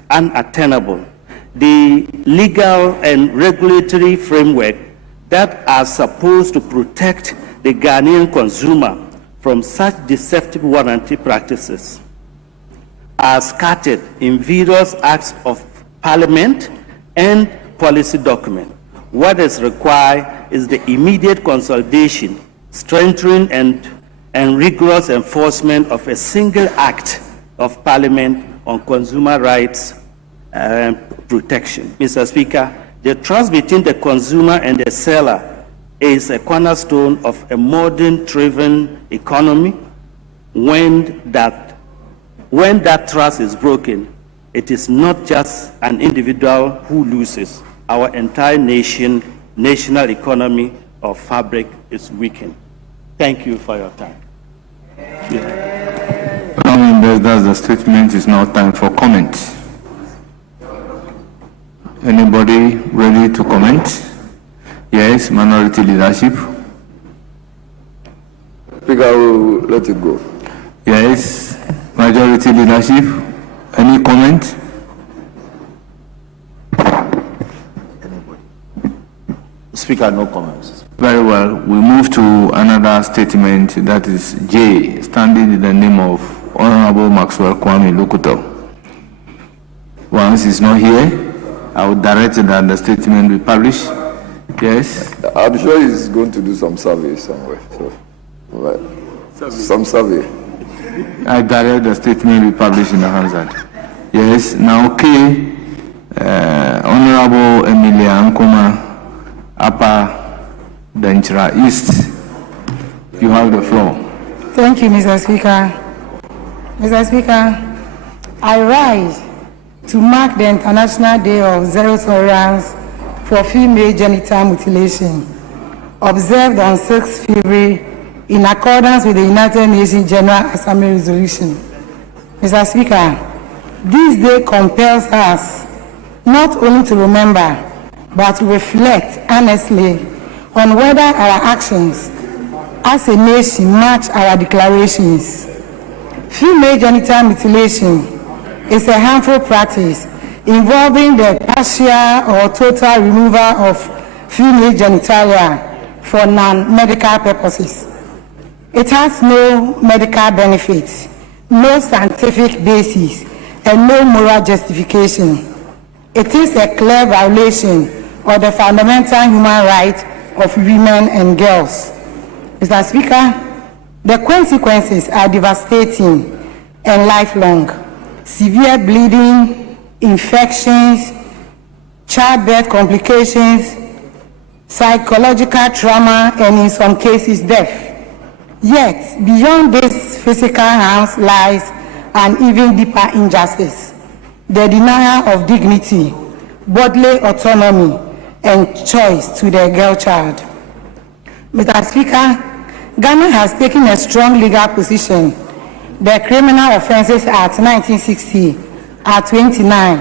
unattainable. The legal and regulatory framework that are supposed to protect the Ghanaian consumer from such deceptive warranty practices are scattered in various acts of parliament and policy documents. What is required is the immediate consolidation, strengthening and rigorous enforcement of a single act of parliament on consumer rights protection. Mr. Speaker, the trust between the consumer and the seller is a cornerstone of a modern-driven economy. When that trust is broken, it is not just an individual who loses. Our entire national economy or fabric is weakened. Thank you for your time. Members, that's the statement. It's now time for comment. Anybody ready to comment? Yes, minority leadership. Speaker, I will let it go. Yes, majority leadership. Any comment? Speaker, no comments. Very well. We move to another statement, that is J, standing in the name of Honorable Maxwell Kwame Lokuto. Once he's not here, I would direct that the statement be published. Yes? I'm sure he's going to do some survey somewhere. So, right. Some survey. I direct the statement be published in the Hansard. Yes. Now, okay. Honorable Emilia Nkuma, Upper Denchira East, you have the floor. Thank you, Mr. Speaker. Mr. Speaker, I rise to mark the International Day of Zero Tolerance for Female Genital Mutilation, observed on 6 February in accordance with the United Nations General Assembly Resolution. Mr. Speaker, this day compels us not only to remember, but to reflect honestly on whether our actions as a nation match our declarations. Female genital mutilation is a harmful practice involving the partial or total removal of female genitalia for non-medical purposes. It has no medical benefit, no scientific basis, and no moral justification. It is a clear violation of the fundamental human right of women and girls. Mr. Speaker, the consequences are devastating and lifelong. Severe bleeding, infections, childbirth complications, psychological trauma, and in some cases death. Yet, beyond this physical harms lies an even deeper injustice: the denial of dignity, bodily autonomy, and choice to the girl child. Mr. Speaker, Ghana has taken a strong legal position. The Criminal Offences Act 1960, Act 29,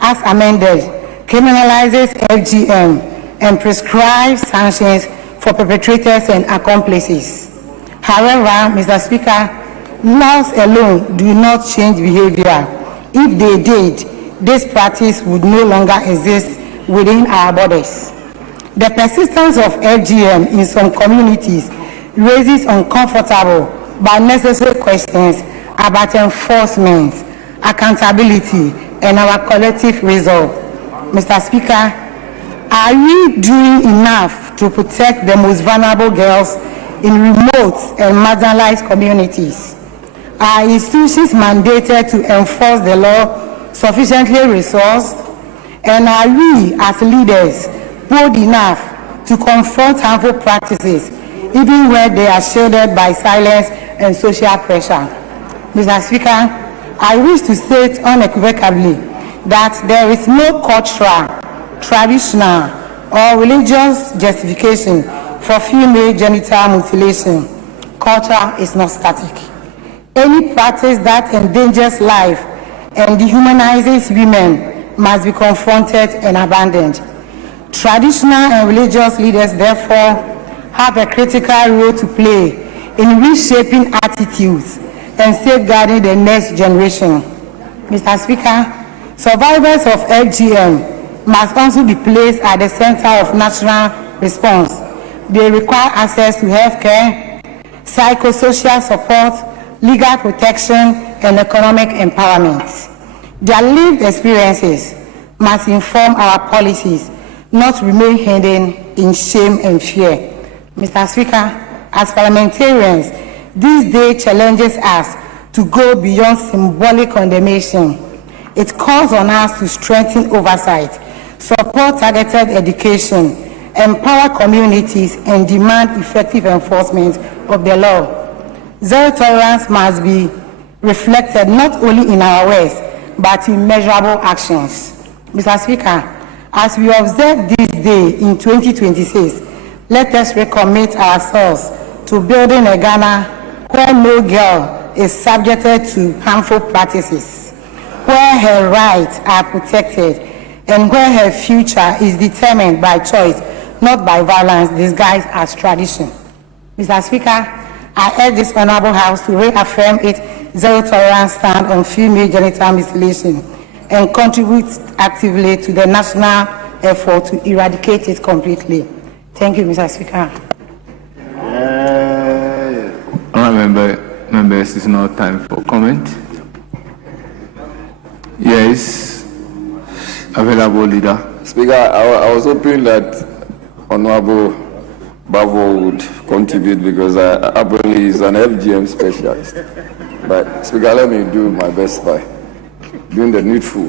as amended, criminalizes FGM and prescribes sanctions for perpetrators and accomplices. However, Mr. Speaker, laws alone do not change behavior. If they did, this practice would no longer exist within our borders. The persistence of FGM in some communities raises uncomfortable but necessary questions about enforcement, accountability, and our collective resolve. Mr. Speaker, are we doing enough to protect the most vulnerable girls in remote and marginalized communities? Are institutions mandated to enforce the law sufficiently resourced? And are we, as leaders, bold enough to confront harmful practices, even where they are shielded by silence and social pressure? Mr. Speaker, I wish to state unequivocally that there is no cultural, traditional, or religious justification for female genital mutilation. Culture is not static. Any practice that endangers life and dehumanizes women must be confronted and abandoned. Traditional and religious leaders, therefore, have a critical role to play in reshaping attitudes and safeguarding the next generation. Mr. Speaker, survivors of FGM must also be placed at the center of national response. They require access to health care, psychosocial support, legal protection, and economic empowerment. Their lived experiences must inform our policies, not remain hidden in shame and fear. Mr. Speaker, as parliamentarians, this day challenges us to go beyond symbolic condemnation. It calls on us to strengthen oversight, support targeted education, empower communities, and demand effective enforcement of the law. Zero tolerance must be reflected not only in our words, but in measurable actions. Mr. Speaker, as we observe this day in 2026, let us recommit ourselves to building a Ghana where no girl is subjected to harmful practices, where her rights are protected, and where her future is determined by choice, not by violence disguised as tradition. Mr. Speaker, I urge this Honorable House to reaffirm its zero tolerance stand on female genital mutilation and contribute actively to the national effort to eradicate it completely. Thank you, Mr. Speaker. Members, it's now time for comment. Yes, available leader. Speaker, I was hoping that Honorable Bavo would contribute because I believe he's an FGM specialist. But Speaker, let me do my best by doing the needful.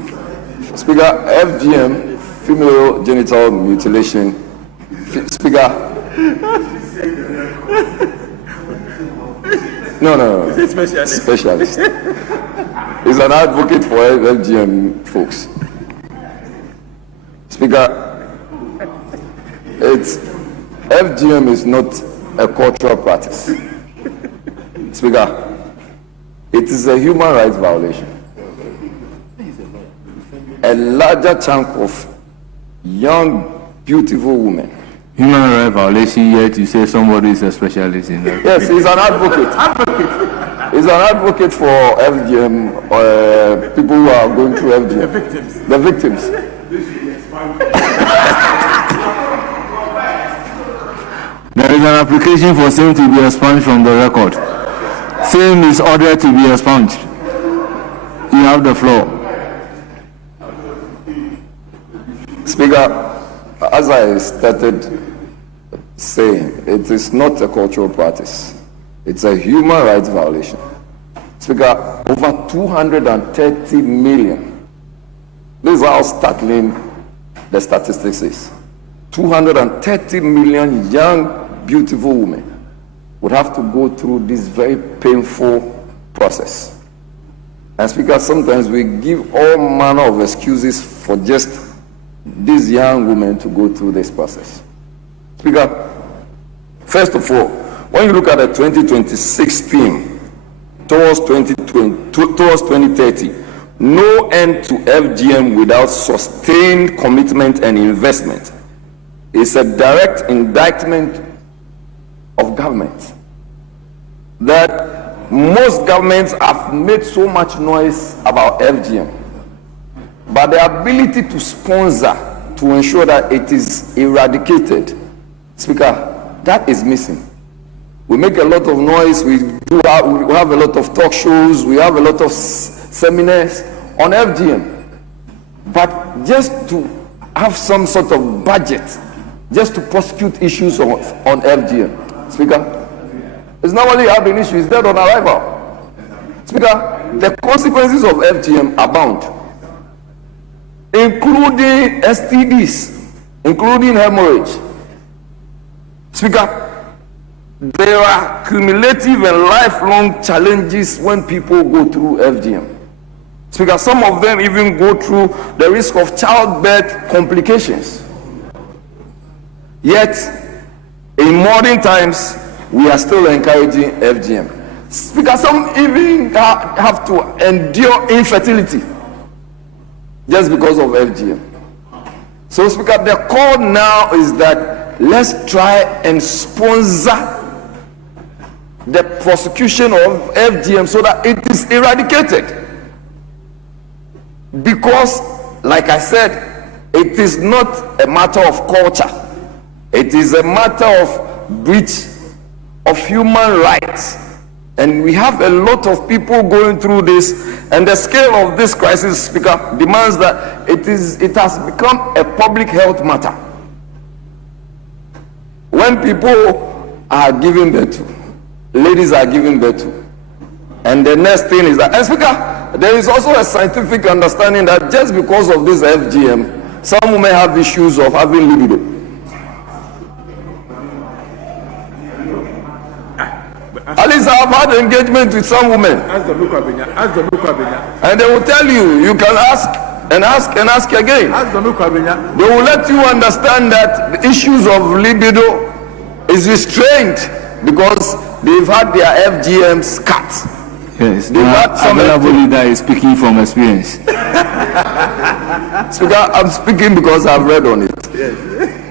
Speaker, FGM, female genital mutilation. Speaker. No. Specialist. He's an advocate for FGM folks. Speaker, FGM is not a cultural practice. Speaker, it is a human rights violation. A larger chunk of young, beautiful women. Human rights violation, yet you say somebody is a specialist in that. Yes, he's an advocate. He's an advocate for FGM, people who are going through FGM. The victims. There is an application for same to be expunged from the record. Same is ordered to be expunged. You have the floor. Speaker, as I started saying, it is not a cultural practice. It's a human rights violation. Speaker, over 230 million. This is how startling the statistics is. 230 million young, beautiful women would have to go through this very painful process. And Speaker, sometimes we give all manner of excuses for just these young women to go through this process. Speaker, first of all, when you look at the 2026 theme towards 2030, no end to FGM without sustained commitment and investment. It's a direct indictment of government that most governments have made so much noise about FGM, but the ability to sponsor to ensure that it is eradicated, Speaker, that is missing. We make a lot of noise, we have a lot of talk shows, we have a lot of seminars on FGM, but just to have some sort of budget just to prosecute issues on FGM, Speaker, it's not only having issues, it's dead on arrival. Speaker, the consequences of FGM abound, including STDs, including hemorrhage. Speaker, there are cumulative and lifelong challenges when people go through FGM. Speaker, some of them even go through the risk of childbirth complications. Yet, in modern times, we are still encouraging FGM. Speaker, some even have to endure infertility just because of FGM. So, Speaker, the call now is that let's try and sponsor the prosecution of FGM so that it is eradicated. Because, like I said, it is not a matter of culture. It is a matter of breach of human rights. And we have a lot of people going through this, and the scale of this crisis, Speaker, demands that it has become a public health matter. When people are giving birth to, ladies are giving birth to, and the next thing is that, and Speaker, there is also a scientific understanding that just because of this FGM, some women have issues of having libido. At least I have had engagement with some women. Ask the local Benya. Ask the local Benya. And they will tell you, you can ask and ask and ask again. Ask the local Benya. They will let you understand that the issues of libido is restrained because they've had their FGMs cut. Yes, available leader is speaking from experience. Speaker, I'm speaking because I've read on it. Yes.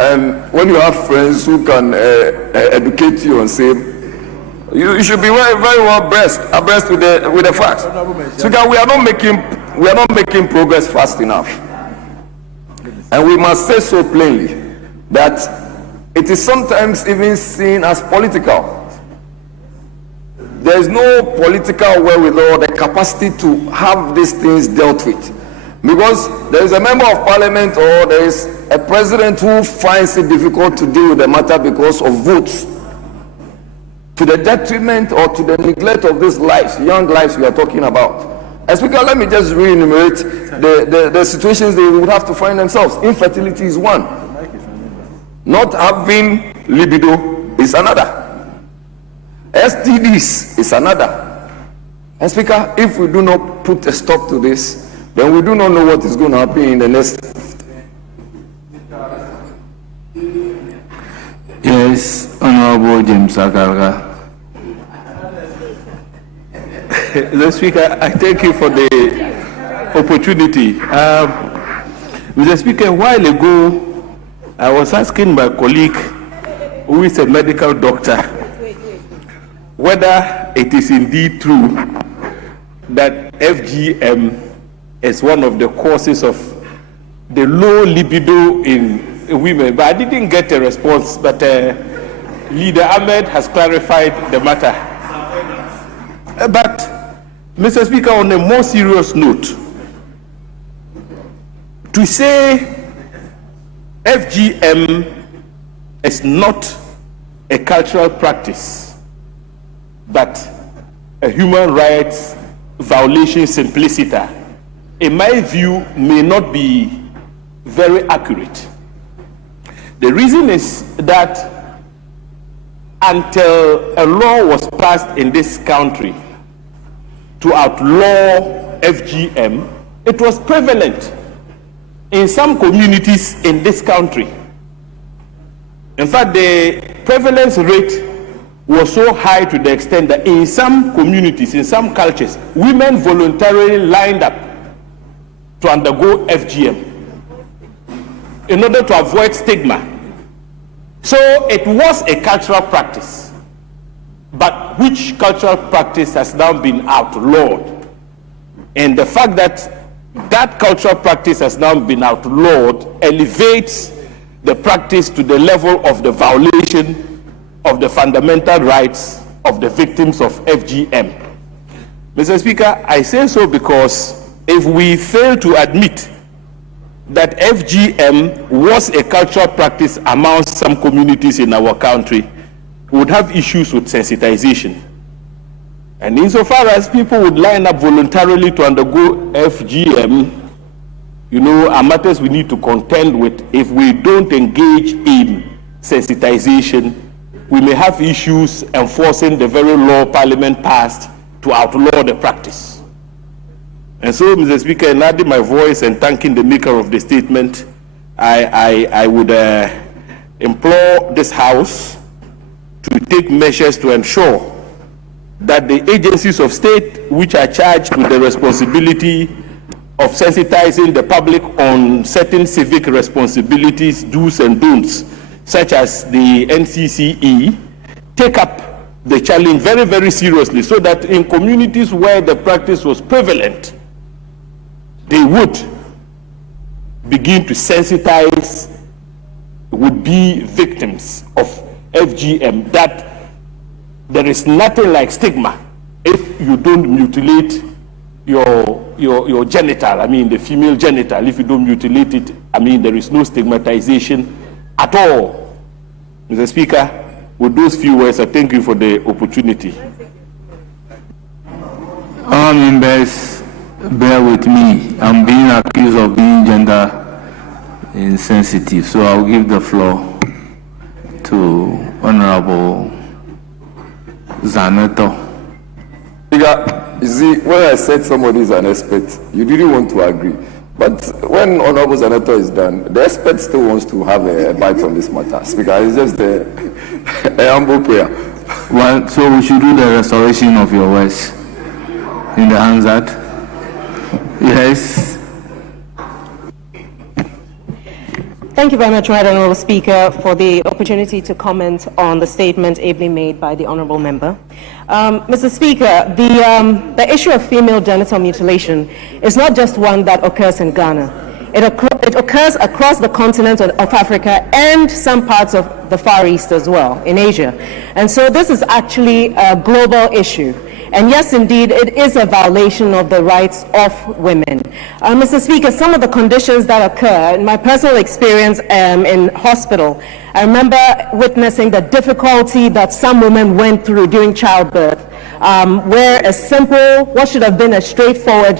And when you have friends who can educate you and say, you should be very, very well abreast with the facts. Speaker, we are not making progress fast enough, and we must say so plainly that it is sometimes even seen as political. There is no political wherewithal, the capacity to have these things dealt with, because there is a member of parliament or there is a president who finds it difficult to deal with the matter because of votes, to the detriment or to the neglect of these lives, young lives we are talking about. And Speaker, let me just re-enumerate the situations they would have to find themselves. Infertility is one. Not having libido is another. STDs is another. And Speaker, if we do not put a stop to this, then we do not know what is going to happen in the next. Yes, Honorable James Agarga. The Speaker, I thank you for the opportunity. Mr. Speaker, a while ago, I was asking my colleague, who is a medical doctor, whether it is indeed true that FGM is one of the causes of the low libido in women. But I didn't get a response, but Leader Ahmed has clarified the matter. But, Mr. Speaker, on a more serious note, to say FGM is not a cultural practice, but a human rights violation simpliciter, in my view, may not be very accurate. The reason is that until a law was passed in this country to outlaw FGM, it was prevalent in some communities in this country. In fact, the prevalence rate was so high to the extent that in some communities, in some cultures, women voluntarily lined up to undergo FGM in order to avoid stigma. So it was a cultural practice, but which cultural practice has now been outlawed? And the fact that that cultural practice has now been outlawed elevates the practice to the level of the violation of the fundamental rights of the victims of FGM. Mr. Speaker, I say so because if we fail to admit that FGM was a cultural practice among some communities in our country, we would have issues with sensitization. And insofar as people would line up voluntarily to undergo FGM, you know, are matters we need to contend with. If we don't engage in sensitization, we may have issues enforcing the very law Parliament passed to outlaw the practice. And so, Mr. Speaker, in adding my voice and thanking the maker of the statement, I would implore this House to take measures to ensure that the agencies of state which are charged with the responsibility of sensitizing the public on certain civic responsibilities, do's and don'ts, such as the NCCE, take up the challenge very, very seriously, so that in communities where the practice was prevalent, they would begin to sensitize would-be victims of FGM, that there is nothing like stigma if you don't mutilate your genital, I mean the female genital. If you don't mutilate it, I mean there is no stigmatization at all. Mr. Speaker, with those few words, I thank you for the opportunity. All members, bear with me. I'm being accused of being gender insensitive, so I'll give the floor to Honorable Zaneto. You see, when I said somebody is an expert, you didn't want to agree. But when Honorable Zaneto is done, the expert still wants to have a bite on this matter. Speaker, it's just a humble prayer. Well, so we should do the restoration of your words in the Hansard. Yes. Thank you very much, Right Honourable Speaker, for the opportunity to comment on the statement ably made by the Honourable Member. Mr. Speaker, the issue of female genital mutilation is not just one that occurs in Ghana. It occurs across the continent of Africa and some parts of the Far East as well, in Asia. And so this is actually a global issue. And yes, indeed, it is a violation of the rights of women. Mr. Speaker, some of the conditions that occur, in my personal experience in hospital, I remember witnessing the difficulty that some women went through during childbirth, where a simple, what should have been a straightforward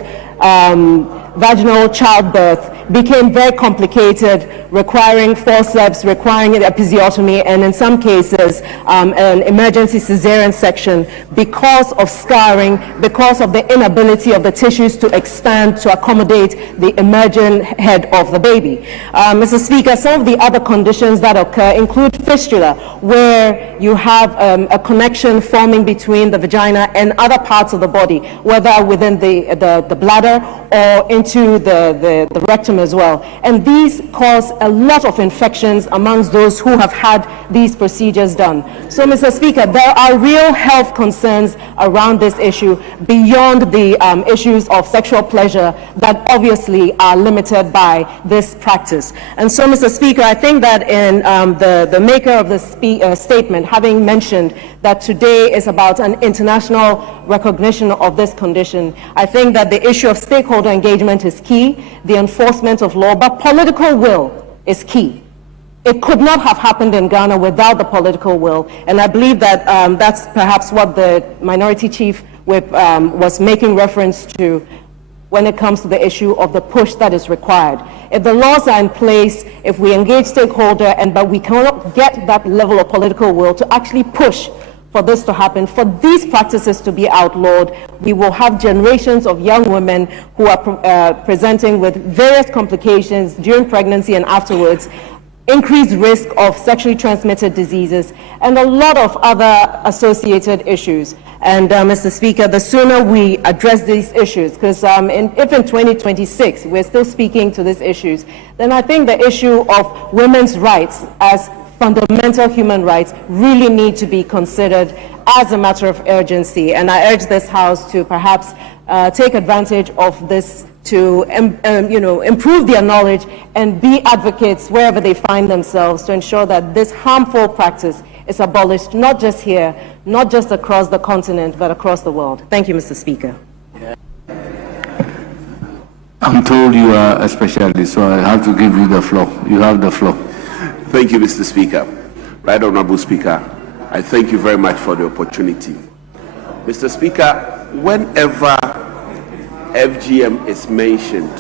vaginal childbirth became very complicated, requiring forceps, requiring an episiotomy, and in some cases an emergency cesarean section because of scarring, because of the inability of the tissues to expand to accommodate the emergent head of the baby. Mr. Speaker, some of the other conditions that occur include fistula, where you have a connection forming between the vagina and other parts of the body, whether within the bladder or into the rectum as well. And these cause a lot of infections amongst those who have had these procedures done. So, Mr. Speaker, there are real health concerns around this issue beyond the issues of sexual pleasure that obviously are limited by this practice. And so, Mr. Speaker, I think that in the maker of the statement, having mentioned that today is about an international recognition of this condition, I think that the issue of stakeholder engagement is key, the enforcement of law, but political will is key. It could not have happened in Ghana without the political will, and I believe that that's perhaps what the Minority Chief Whip was making reference to when it comes to the issue of the push that is required. If the laws are in place, if we engage stakeholder, but we cannot get that level of political will to actually push for this to happen, for these practices to be outlawed, we will have generations of young women who are presenting with various complications during pregnancy and afterwards, increased risk of sexually transmitted diseases, and a lot of other associated issues. And Mr. Speaker, the sooner we address these issues, because if in 2026 we're still speaking to these issues, then I think the issue of women's rights as fundamental human rights really need to be considered as a matter of urgency. And I urge this House to perhaps take advantage of this to improve their knowledge and be advocates wherever they find themselves to ensure that this harmful practice is abolished, not just here, not just across the continent, but across the world. Thank you, Mr. Speaker. I'm told you are a specialist, so I have to give you the floor. You have the floor. Thank you, Mr. Speaker. Right Honorable Speaker, I thank you very much for the opportunity. Mr. Speaker, whenever FGM is mentioned,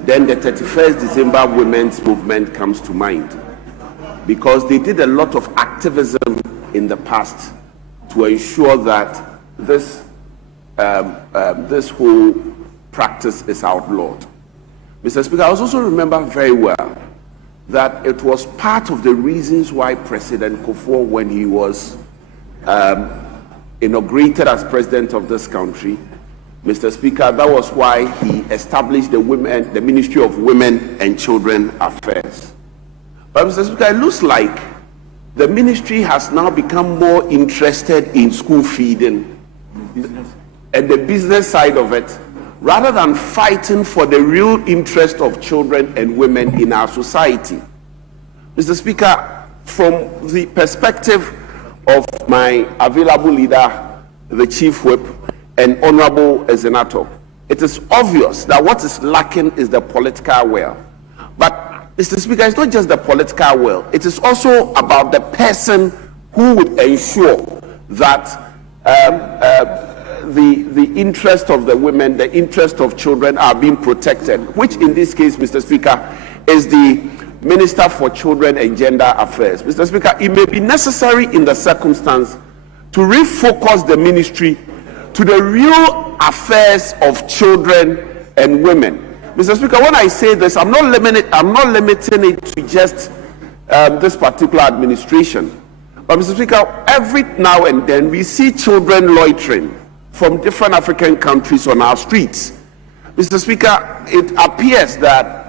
then the 31st December Women's Movement comes to mind, because they did a lot of activism in the past to ensure that this whole practice is outlawed. Mr. Speaker, I also remember very well that it was part of the reasons why President Kufuor, when he was inaugurated as president of this country, Mr. Speaker, that was why he established the Ministry of Women and Children Affairs. But Mr. Speaker, it looks like the ministry has now become more interested in school feeding and the business side of it, rather than fighting for the real interest of children and women in our society. Mr. Speaker, from the perspective of my available leader, the Chief Whip, and Honorable Senator, it is obvious that what is lacking is the political will. But, Mr. Speaker, it's not just the political will, it is also about the person who would ensure that the interest of the women, the interest of children are being protected, which in this case, Mr. Speaker, is the Minister for Children and Gender Affairs. Mr. Speaker, it may be necessary in the circumstance to refocus the ministry to the real affairs of children and women. Mr. Speaker, when I say this, I'm not limiting it to just this particular administration. But Mr. Speaker, every now and then we see children loitering from different African countries on our streets. Mr. Speaker, it appears that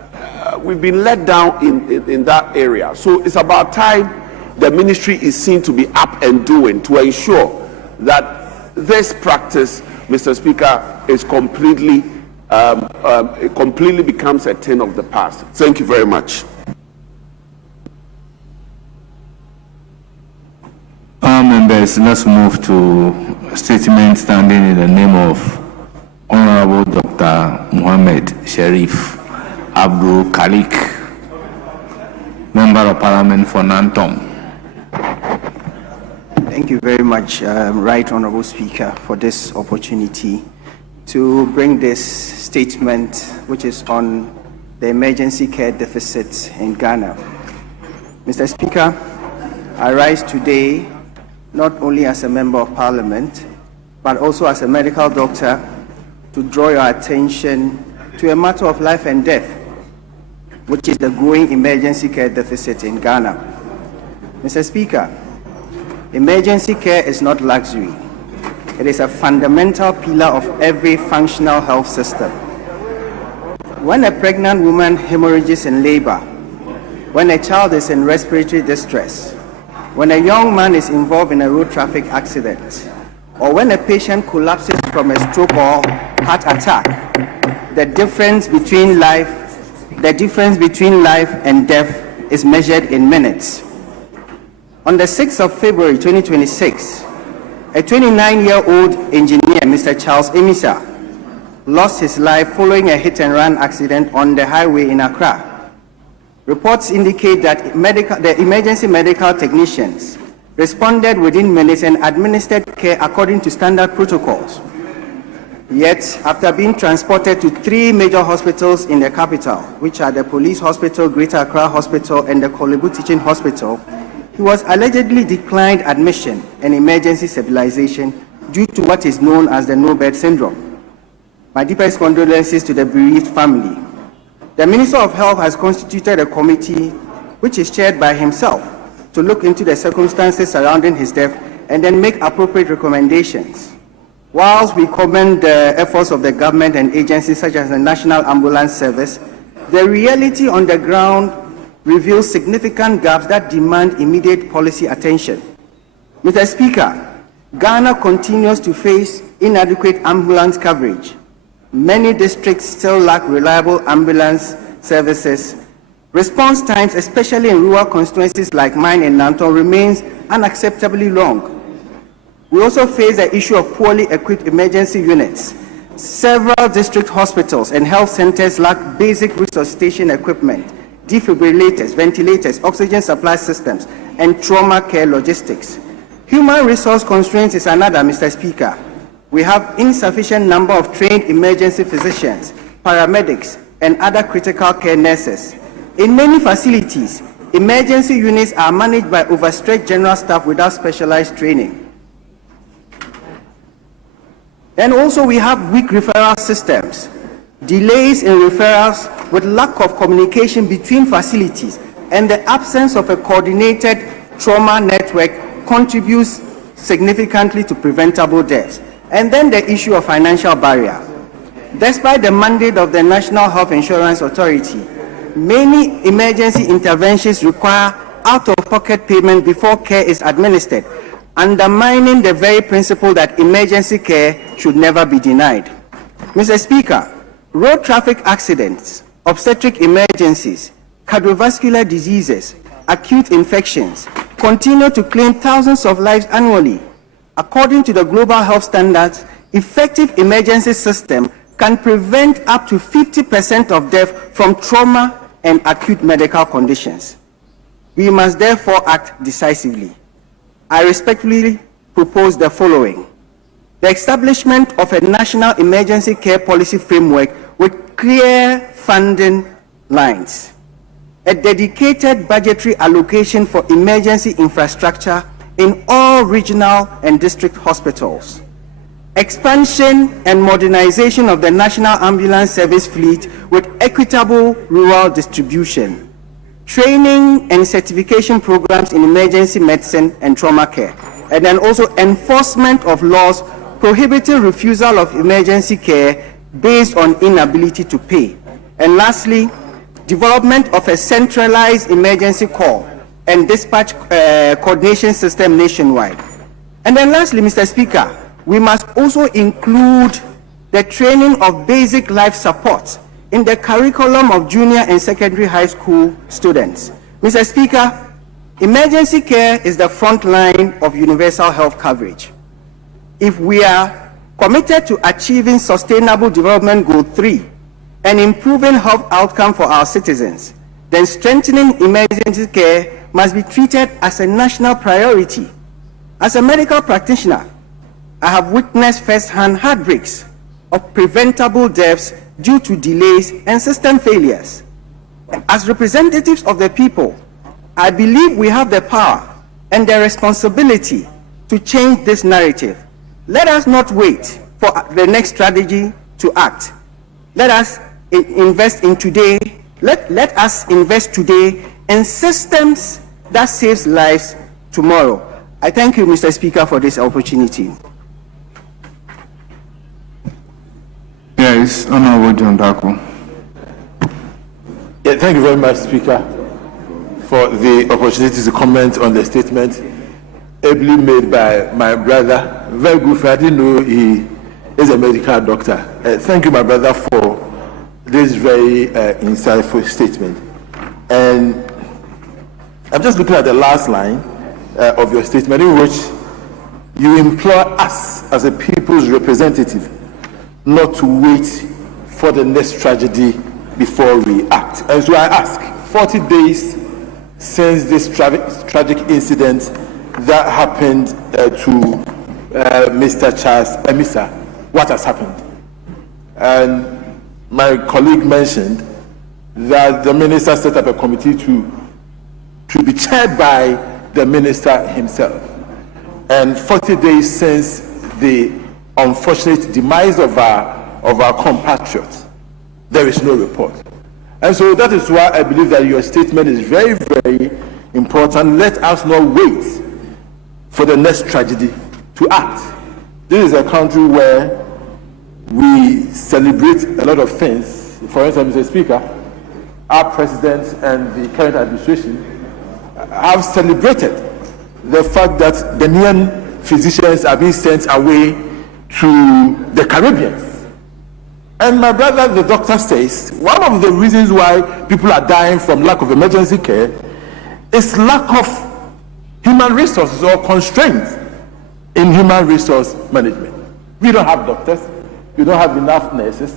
we've been let down in that area. So it's about time the ministry is seen to be up and doing to ensure that this practice, Mr. Speaker, is completely becomes a thing of the past. Thank you very much. Members, let's move to a statement standing in the name of Honorable Dr. Mohammed Sharif Abdul Khalik, Member of Parliament for Nanton. Thank you very much, Right Honorable Speaker, for this opportunity to bring this statement, which is on the emergency care deficit in Ghana. Mr. Speaker, I rise today not only as a Member of Parliament, but also as a medical doctor to draw your attention to a matter of life and death, which is the growing emergency care deficit in Ghana. Mr. Speaker, emergency care is not luxury. It is a fundamental pillar of every functional health system. When a pregnant woman hemorrhages in labor, when a child is in respiratory distress, when a young man is involved in a road traffic accident, or when a patient collapses from a stroke or heart attack, the difference between life and death is measured in minutes. On the 6th of February 2026, a 29-year-old engineer, Mr. Charles Emisa, lost his life following a hit-and-run accident on the highway in Accra. Reports indicate that the emergency medical technicians responded within minutes and administered care according to standard protocols. Yet, after being transported to 3 major hospitals in the capital, which are the Police Hospital, Greater Accra Hospital, and the Kolebu Teaching Hospital, he was allegedly declined admission and emergency stabilization due to what is known as the no-bed syndrome. My deepest condolences to the bereaved family The Minister of Health has constituted a committee which is chaired by himself to look into the circumstances surrounding his death and then make appropriate recommendations. Whilst we commend the efforts of the government and agencies such as the National Ambulance Service, the reality on the ground reveals significant gaps that demand immediate policy attention. Mr. Speaker, Ghana continues to face inadequate ambulance coverage. Many districts still lack reliable ambulance services. Response times, especially in rural constituencies like mine and Nanton, remains unacceptably long. We also face the issue of poorly equipped emergency units. Several district hospitals and health centers lack basic resuscitation equipment, defibrillators, ventilators, oxygen supply systems, and trauma care logistics. Human resource constraints is another, Mr. Speaker. We have insufficient number of trained emergency physicians, paramedics, and other critical care nurses. In many facilities, emergency units are managed by overstretched general staff without specialized training. And also we have weak referral systems, delays in referrals with lack of communication between facilities, and the absence of a coordinated trauma network contributes significantly to preventable deaths. And then the issue of financial barrier. Despite the mandate of the National Health Insurance Authority, many emergency interventions require out-of-pocket payment before care is administered, undermining the very principle that emergency care should never be denied. Mr. Speaker, road traffic accidents, obstetric emergencies, cardiovascular diseases, acute infections continue to claim thousands of lives annually. According to the global health standards, effective emergency system can prevent up to 50% of death from trauma and acute medical conditions. We must therefore act decisively. I respectfully propose the following: the establishment of a national emergency care policy framework with clear funding lines, a dedicated budgetary allocation for emergency infrastructure in all regional and district hospitals, expansion and modernization of the National Ambulance Service fleet with equitable rural distribution, training and certification programs in emergency medicine and trauma care, and then also enforcement of laws prohibiting refusal of emergency care based on inability to pay. And lastly, development of a centralized emergency call and dispatch coordination system nationwide. And then lastly, Mr. Speaker, we must also include the training of basic life support in the curriculum of junior and secondary high school students. Mr. Speaker, emergency care is the front line of universal health coverage. If we are committed to achieving Sustainable Development Goal 3 and improving health outcome for our citizens, then strengthening emergency care must be treated as a national priority. As a medical practitioner, I have witnessed firsthand heartbreaks of preventable deaths due to delays and system failures. As representatives of the people, I believe we have the power and the responsibility to change this narrative. Let us not wait for the next strategy to act. Let us invest in today. Let us invest today in systems that saves lives tomorrow. I thank you, Mr. Speaker, for this opportunity. Yes, Honorable John Darko. Yeah, thank you very much, Speaker, for the opportunity to comment on the statement ably made by my brother. Very good friend. I didn't know he is a medical doctor. Thank you, my brother, for this very insightful statement. And I'm just looking at the last line of your statement, in which you implore us as a people's representative not to wait for the next tragedy before we act. And so I ask, 40 days since this tragic incident that happened to Mr. Charles Emisa, what has happened? And my colleague mentioned that the minister set up a committee to be chaired by the minister himself. And 40 days since the unfortunate demise of our compatriots, there is no report. And so that is why I believe that your statement is very, very important. Let us not wait for the next tragedy to act. This is a country where we celebrate a lot of things. For instance, Mr. Speaker, our president and the current administration have celebrated the fact that Ghanaian physicians are being sent away to the Caribbean. And my brother, the doctor, says one of the reasons why people are dying from lack of emergency care is lack of human resources or constraints in human resource management. We don't have doctors, we don't have enough nurses,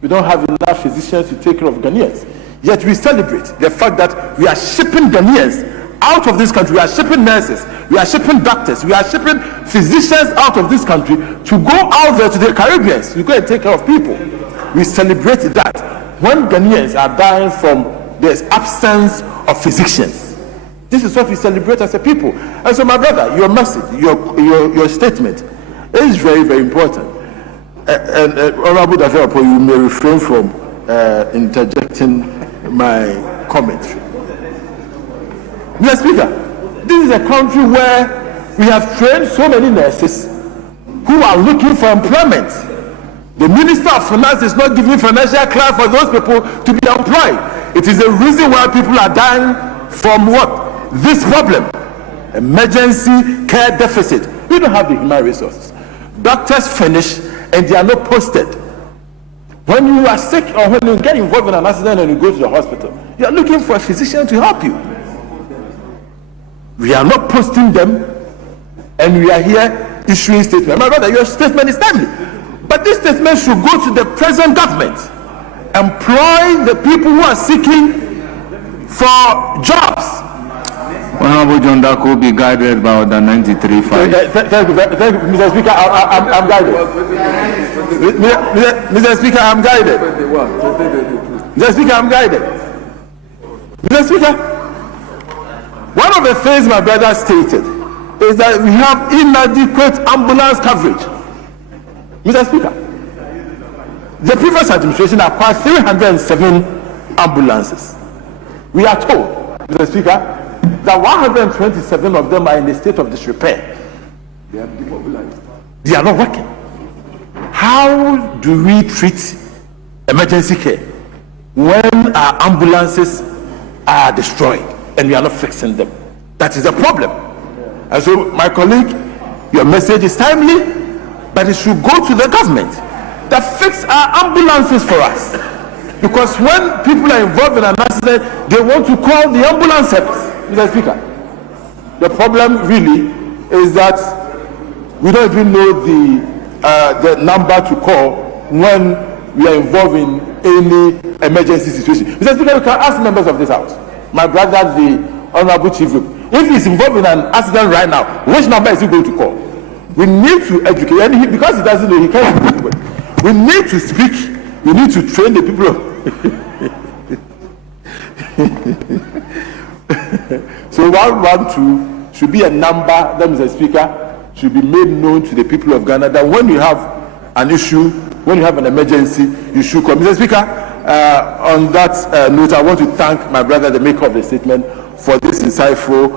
we don't have enough physicians to take care of Ghanaians. Yet we celebrate the fact that we are shipping Ghanaians out of this country. We are shipping nurses, we are shipping doctors, we are shipping physicians out of this country to go out there to the Caribbean to go and take care of people. We celebrate that when Ghanaians are dying from the absence of physicians. This is what we celebrate as a people. And so, my brother, your message, your statement is very, very important. And Honorable Dafeapo, you may refrain from interjecting my commentary. Mr. Speaker, this is a country where we have trained so many nurses who are looking for employment. The Minister of Finance is not giving financial clearance for those people to be employed. It is the reason why people are dying from what? This problem. Emergency care deficit. We don't have the human resources. Doctors finish and they are not posted. When you are sick or when you get involved in an accident and you go to the hospital, you are looking for a physician to help you. We are not posting them, and we are here issuing statements. My brother, your statement is timely. But this statement should go to the present government. Employ the people who are seeking for jobs. Honorable John Dako will be guided by Order 93.5. Thank you, Mr. Speaker. I'm guided. Mr. Speaker, I'm guided. Mr. Speaker, I'm guided. Mr. Speaker, one of the things my brother stated is that we have inadequate ambulance coverage. Mr. Speaker, the previous administration acquired 307 ambulances. We are told, Mr. Speaker, that 127 of them are in a state of disrepair. They are demobilized. They are not working. How do we treat emergency care when our ambulances are destroyed and we are not fixing them? That is a problem. And so, my colleague, your message is timely, but it should go to the government that fix our ambulances for us. Because when people are involved in an accident, they want to call the ambulance service. Mr. Speaker, the problem really is that we don't even know the number to call when we are involved in any emergency situation. Mr. Speaker, you can ask members of this house. My brother, the Honorable Chief Whip, if he's involved in an accident right now, which number is he going to call? We need to educate, and because he doesn't know, he can't do it. We need to speak, we need to train the people. So 112 should be a number that, Mr. Speaker, should be made known to the people of Ghana, that when you have an issue, when you have an emergency, you should come. Mr. Speaker, on that note, I want to thank my brother, the maker of the statement, for this insightful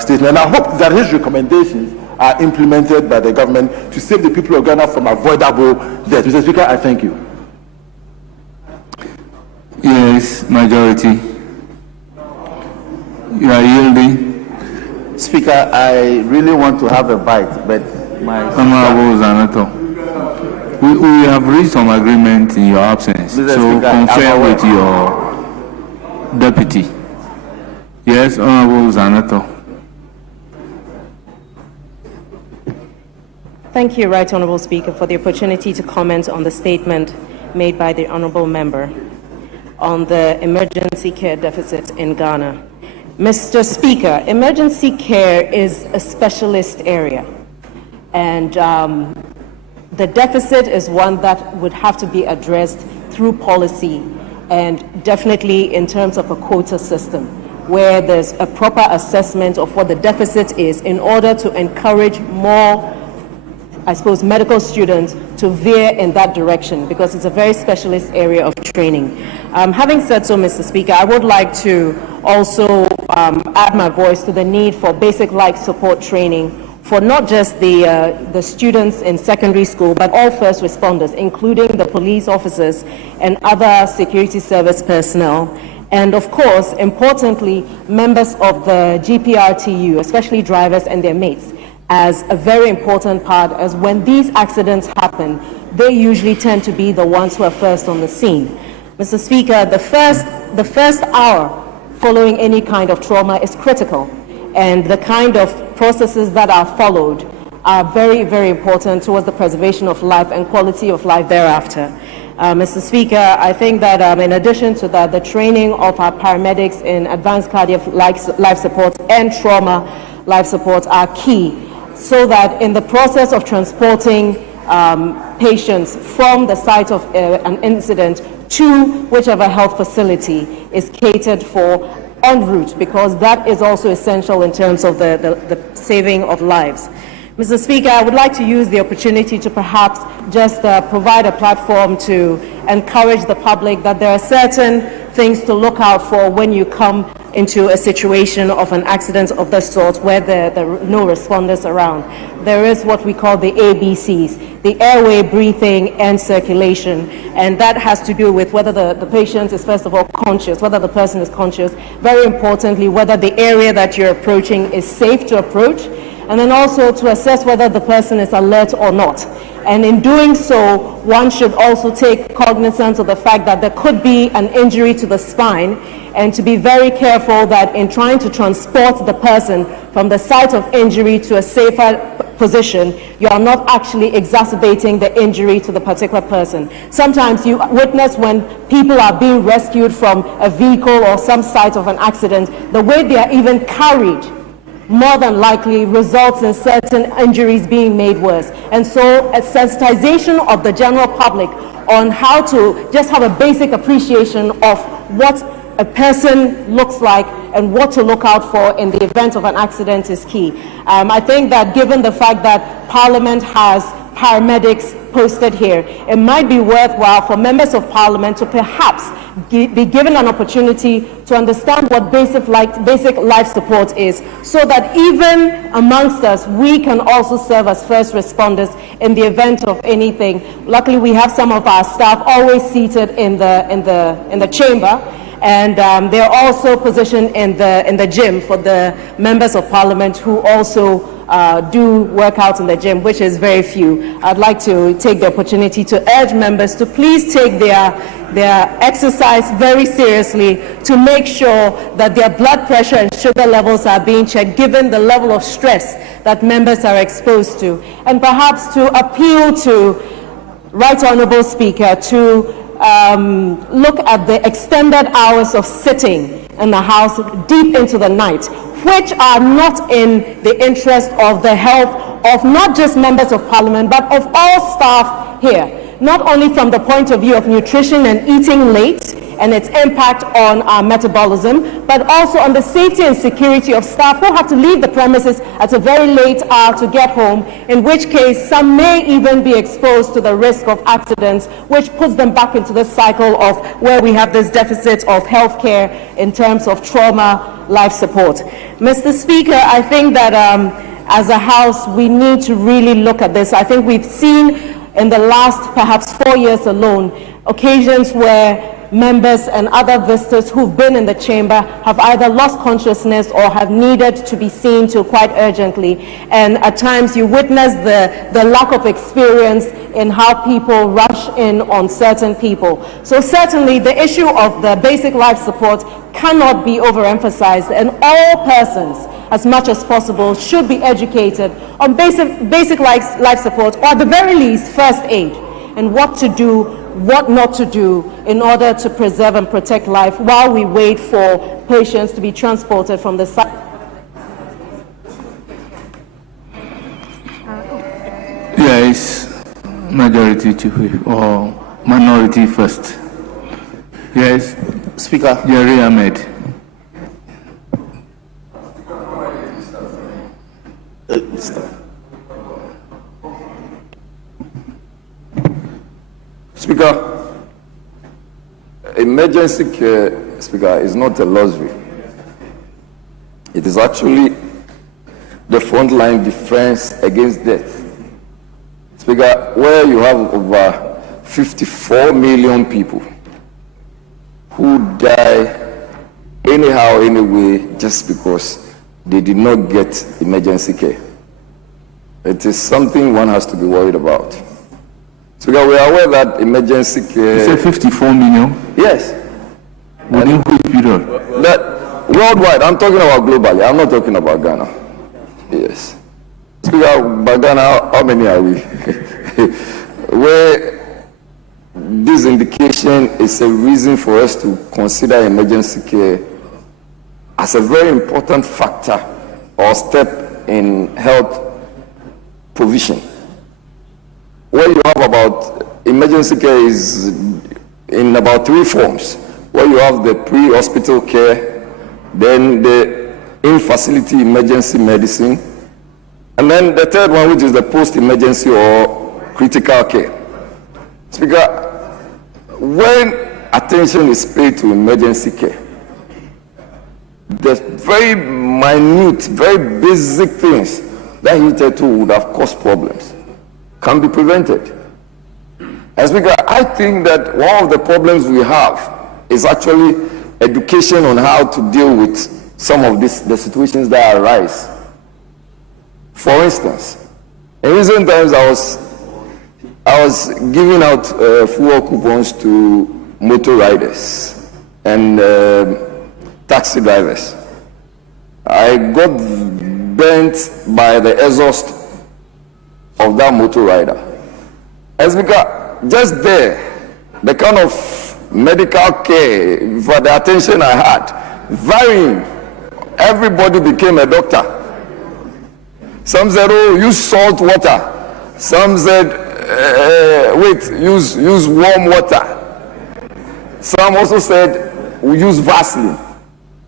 statement. And I hope that his recommendations are implemented by the government to save the people of Ghana from avoidable death. Mr. Speaker, I thank you. Yes, majority. You are yielding. Speaker, I really want to have a bite, but my Honorable Zanato, we have reached some agreement in your absence, Mr. so Speaker, confer with your deputy. Yes, Honorable Zanato. Thank you, Right Honourable Speaker, for the opportunity to comment on the statement made by the Honourable Member on the emergency care deficit in Ghana. Mr. Speaker, emergency care is a specialist area, and the deficit is one that would have to be addressed through policy and definitely in terms of a quota system, where there's a proper assessment of what the deficit is in order to encourage more I suppose, medical students to veer in that direction, because it's a very specialist area of training. Having said so, Mr. Speaker, I would like to also add my voice to the need for basic life support training for not just the students in secondary school, but all first responders, including the police officers and other security service personnel. And of course, importantly, members of the GPRTU, especially drivers and their mates, as a very important part, as when these accidents happen, they usually tend to be the ones who are first on the scene. Mr. Speaker, the first hour following any kind of trauma is critical, and the kind of processes that are followed are very, very important towards the preservation of life and quality of life thereafter. Mr. Speaker, I think that in addition to that, the training of our paramedics in advanced cardiac life support and trauma life support are key, so that in the process of transporting patients from the site of an incident to whichever health facility is catered for en route, because that is also essential in terms of the saving of lives. Mr. Speaker, I would like to use the opportunity to perhaps just provide a platform to encourage the public that there are certain things to look out for when you come into a situation of an accident of this sort where there are no responders around. There is what we call the ABCs, the airway, breathing, and circulation, and that has to do with whether the patient is first of all conscious, whether the person is conscious, very importantly, whether the area that you're approaching is safe to approach, and then also to assess whether the person is alert or not. And in doing so, one should also take cognizance of the fact that there could be an injury to the spine, and to be very careful that in trying to transport the person from the site of injury to a safer position, you are not actually exacerbating the injury to the particular person. Sometimes you witness when people are being rescued from a vehicle or some site of an accident, the way they are even carried more than likely results in certain injuries being made worse. And so a sensitization of the general public on how to just have a basic appreciation of what a person looks like and what to look out for in the event of an accident is key. I think that given the fact that Parliament has paramedics posted here, it might be worthwhile for members of Parliament to perhaps be given an opportunity to understand what basic life support is, so that even amongst us, we can also serve as first responders in the event of anything. Luckily, we have some of our staff always seated in the chamber, and they're also positioned in the gym for the members of Parliament who also do workouts in the gym, which is very few. I'd like to take the opportunity to urge members to please take their exercise very seriously, to make sure that their blood pressure and sugar levels are being checked, given the level of stress that members are exposed to. And perhaps to appeal to Right Honourable Speaker to look at the extended hours of sitting in the House deep into the night, which are not in the interest of the health of not just members of Parliament, but of all staff here, not only from the point of view of nutrition and eating late and its impact on our metabolism, but also on the safety and security of staff who have to leave the premises at a very late hour to get home, in which case some may even be exposed to the risk of accidents, which puts them back into the cycle of where we have this deficit of healthcare in terms of trauma life support. Mr. Speaker, I think that as a House, we need to really look at this. I think we've seen in the last perhaps 4 years alone occasions where members and other visitors who've been in the chamber have either lost consciousness or have needed to be seen to quite urgently. And at times you witness the lack of experience in how people rush in on certain people. So certainly the issue of the basic life support cannot be overemphasized, and all persons, as much as possible, should be educated on basic life support, or at the very least first aid, and what to do, what not to do in order to preserve and protect life while we wait for patients to be transported from the site. Yes, majority to whip or minority first. Yes, Speaker. Jerry Ahmed. Speaker, emergency care, Speaker, is not a luxury. It is actually the frontline defense against death. Speaker, where you have over 54 million people who die anyhow, anyway, just because they did not get emergency care. It is something one has to be worried about. Speaker, we are aware that emergency care... You said 54 million? Yes. Within which period? That worldwide. I'm talking about globally. I'm not talking about Ghana. Yes. Speaker, but Ghana, how many are we? Where this indication is a reason for us to consider emergency care as a very important factor or step in health provision. Where you have about emergency care is in about 3 forms. Where you have the pre-hospital care, then the in-facility emergency medicine, and then the third one, which is the post-emergency or critical care. Speaker, when attention is paid to emergency care, the very minute, very basic things that hitherto would have caused problems can be prevented. And Speaker, I think that one of the problems we have is actually education on how to deal with some of the situations that arise. For instance, in recent times I was giving out fuel coupons to motor riders and taxi drivers. I got burnt by the exhaust of that motor rider. As because just there, the kind of medical care for the attention I had, varying, everybody became a doctor. Some said, oh, use salt water. Some said, use warm water. Some also said, we use Vaseline.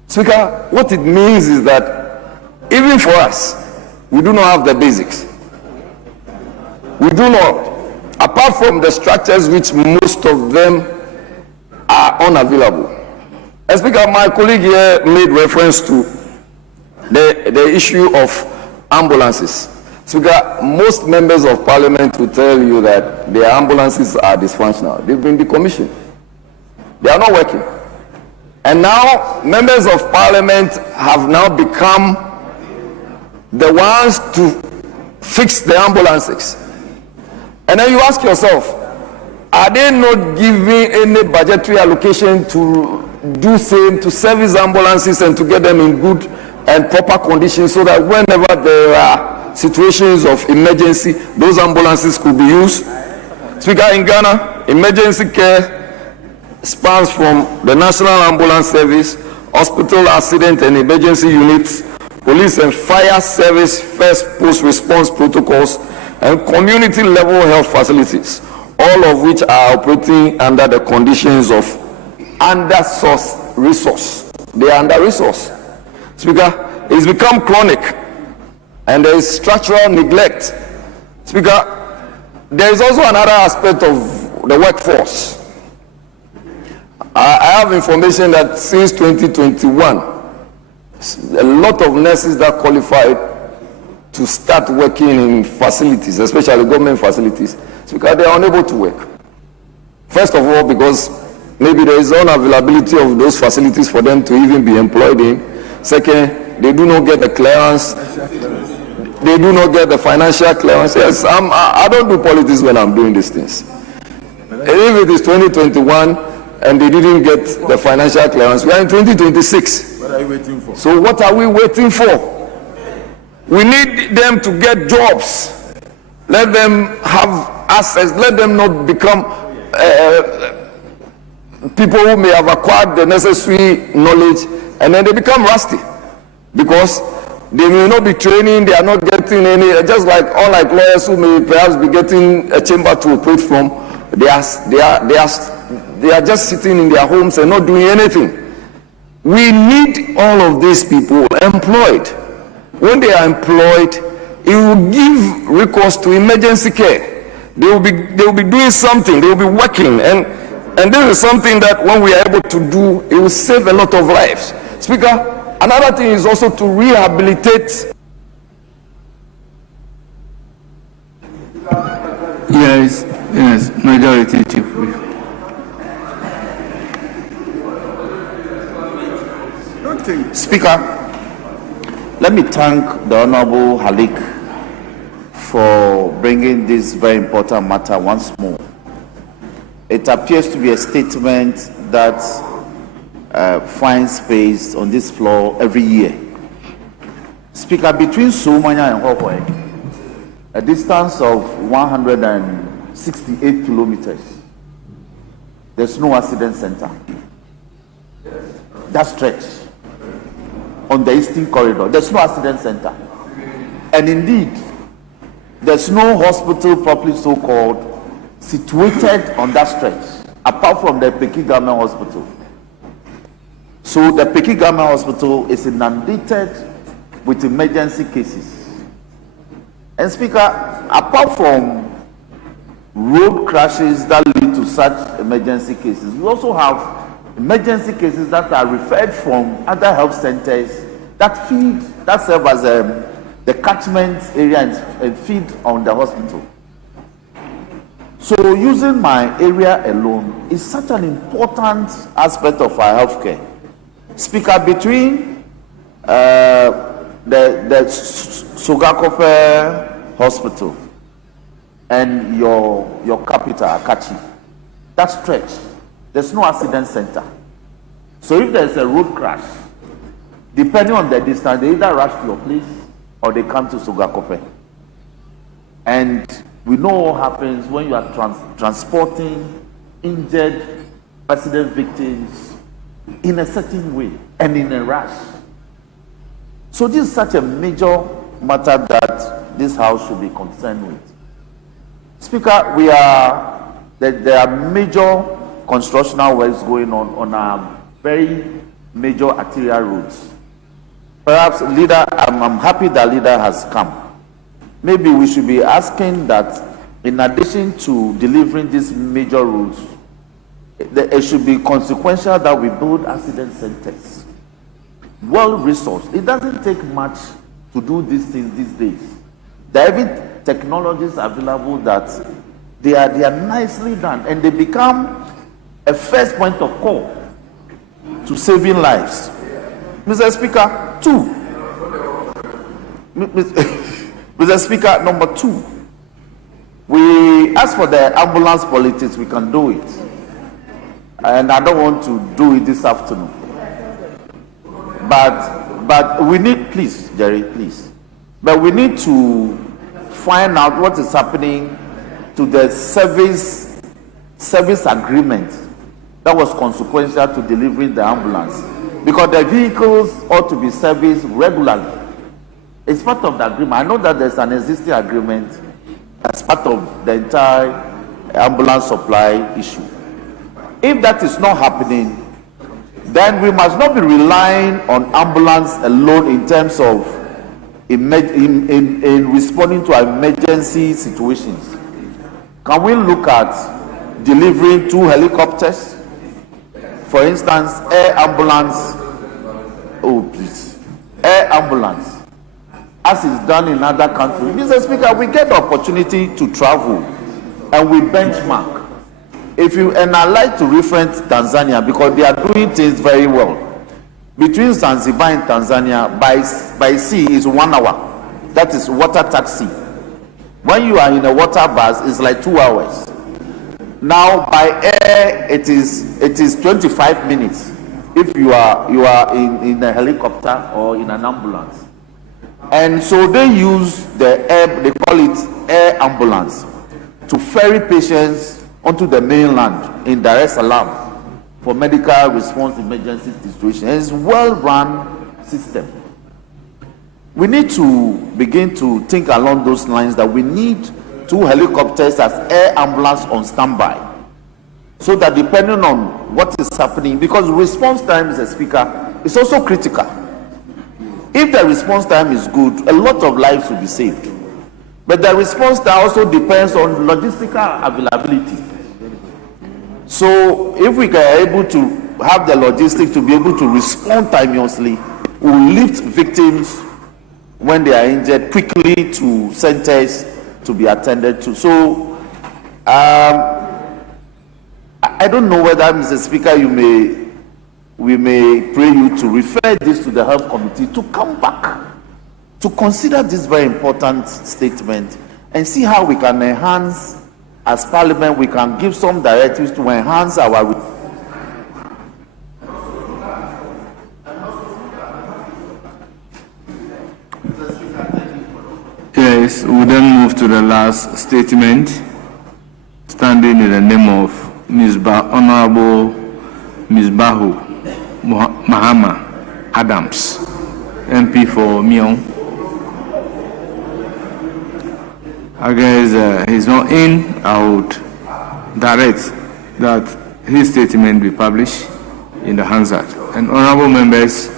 Speaker, what it means is that even for us, we do not have the basics. We do not, apart from the structures which most of them are unavailable. And Speaker, my colleague here made reference to the issue of ambulances. Speaker, most members of parliament will tell you that their ambulances are dysfunctional. They've been decommissioned. They are not working. And now members of parliament have now become the ones to fix the ambulances. And then you ask yourself, are they not giving any budgetary allocation to do same, to service ambulances and to get them in good and proper conditions so that whenever there are situations of emergency, those ambulances could be used? Speaker, in Ghana, emergency care spans from the National Ambulance Service, hospital accident and emergency units, police and fire service first post-response protocols, and community level health facilities, all of which are operating under the conditions of under-source resource. They are under-resourced. Speaker, it's become chronic and there is structural neglect. Speaker, there is also another aspect of the workforce. I have information that since 2021, a lot of nurses that qualified to start working in facilities, especially government facilities, because they are unable to work. First of all, because maybe there is unavailability of those facilities for them to even be employed in. Second, they do not get the clearance. They do not get the financial clearance. Yes, I don't do politics when I'm doing these things. And if it is 2021 and they didn't get the financial clearance, we are in 2026. What are you waiting for? So what are we waiting for? We need them to get jobs. Let them have access. Let them not become people who may have acquired the necessary knowledge and then they become rusty because they may not be training. They are not getting any. Just like unlike lawyers who may perhaps be getting a chamber to operate from, they are just sitting in their homes and not doing anything. We need all of these people employed. When they are employed, it will give recourse to emergency care. They will be doing something. They will be working, and this is something that when we are able to do, it will save a lot of lives. Speaker, another thing is also to rehabilitate. Yes, Majority Chief. Speaker, let me thank the Honorable Halik for bringing this very important matter once more. It appears to be a statement that finds space on this floor every year. Speaker, between Somanya and Hohoi, a distance of 168 kilometers, there's no accident center. That stretch on the eastern corridor, there's no accident center. And indeed, there's no hospital properly so-called situated on that stretch, apart from the Peking Government Hospital. So the Peking Government Hospital is inundated with emergency cases. And Speaker, apart from road crashes that lead to such emergency cases, we also have emergency cases that are referred from other health centers that serve as the catchment area and feed on the hospital. So using my area alone is such an important aspect of our healthcare. Speaker, between the Sogakope Hospital and your capital, Akachi, that stretch, there's no accident center. So if there's a road crash, depending on the distance, they either rush to your place or they come to Sogakope. And we know what happens when you are transporting injured accident victims in a certain way and in a rush. So this is such a major matter that this House should be concerned with. Speaker, there are major constructional works going on our very major arterial roads. Perhaps, leader, I'm happy that leader has come. Maybe we should be asking that in addition to delivering these major roads, it should be consequential that we build accident centers. Well resourced. It doesn't take much to do these things these days. There are even technologies available that they are nicely done, and they become a first point of call to saving lives. Mr. Speaker, Mr. Speaker, number 2, we ask for the ambulance politics. We can do it, and I don't want to do it this afternoon. But we need, please, Jerry, please. But we need to find out what is happening to the service agreement that was consequential to delivering the ambulance, because the vehicles ought to be serviced regularly. It's part of the agreement. I know that there's an existing agreement as part of the entire ambulance supply issue. If that is not happening, then we must not be relying on ambulance alone in terms of in responding to emergency situations. Can we look at delivering 2 helicopters? For instance, air ambulance, air ambulance, as is done in other countries. Mr. Speaker, we get the opportunity to travel and we benchmark. And I like to reference Tanzania because they are doing things very well. Between Zanzibar and Tanzania, by sea is 1 hour. That is water taxi. When you are in a water bus, it's like 2 hours. Now by air, it is 25 minutes if you are in a helicopter or in an ambulance. And so they use the air, they call it air ambulance, to ferry patients onto the mainland in Dar es Salaam for medical response emergency situations. It's a well-run system. We need to begin to think along those lines that we need 2 helicopters as air ambulance on standby, so that depending on what is happening, because response time, Mr. Speaker, is also critical. If the response time is good, a lot of lives will be saved. But the response time also depends on logistical availability. So if we are able to have the logistics to be able to respond timeously, we will lift victims when they are injured quickly to centers to be attended to. So I don't know whether, Mr. Speaker, we may pray you to refer this to the Health Committee to come back to consider this very important statement and see how we can enhance, as Parliament, we can give some directives to enhance our. Yes, we then move to the last statement, standing in the name of Honorable Ms. Bahu Mahama Adams, MP for Mion. I guess he's not in. I would direct that his statement be published in the Hansard. And honorable members,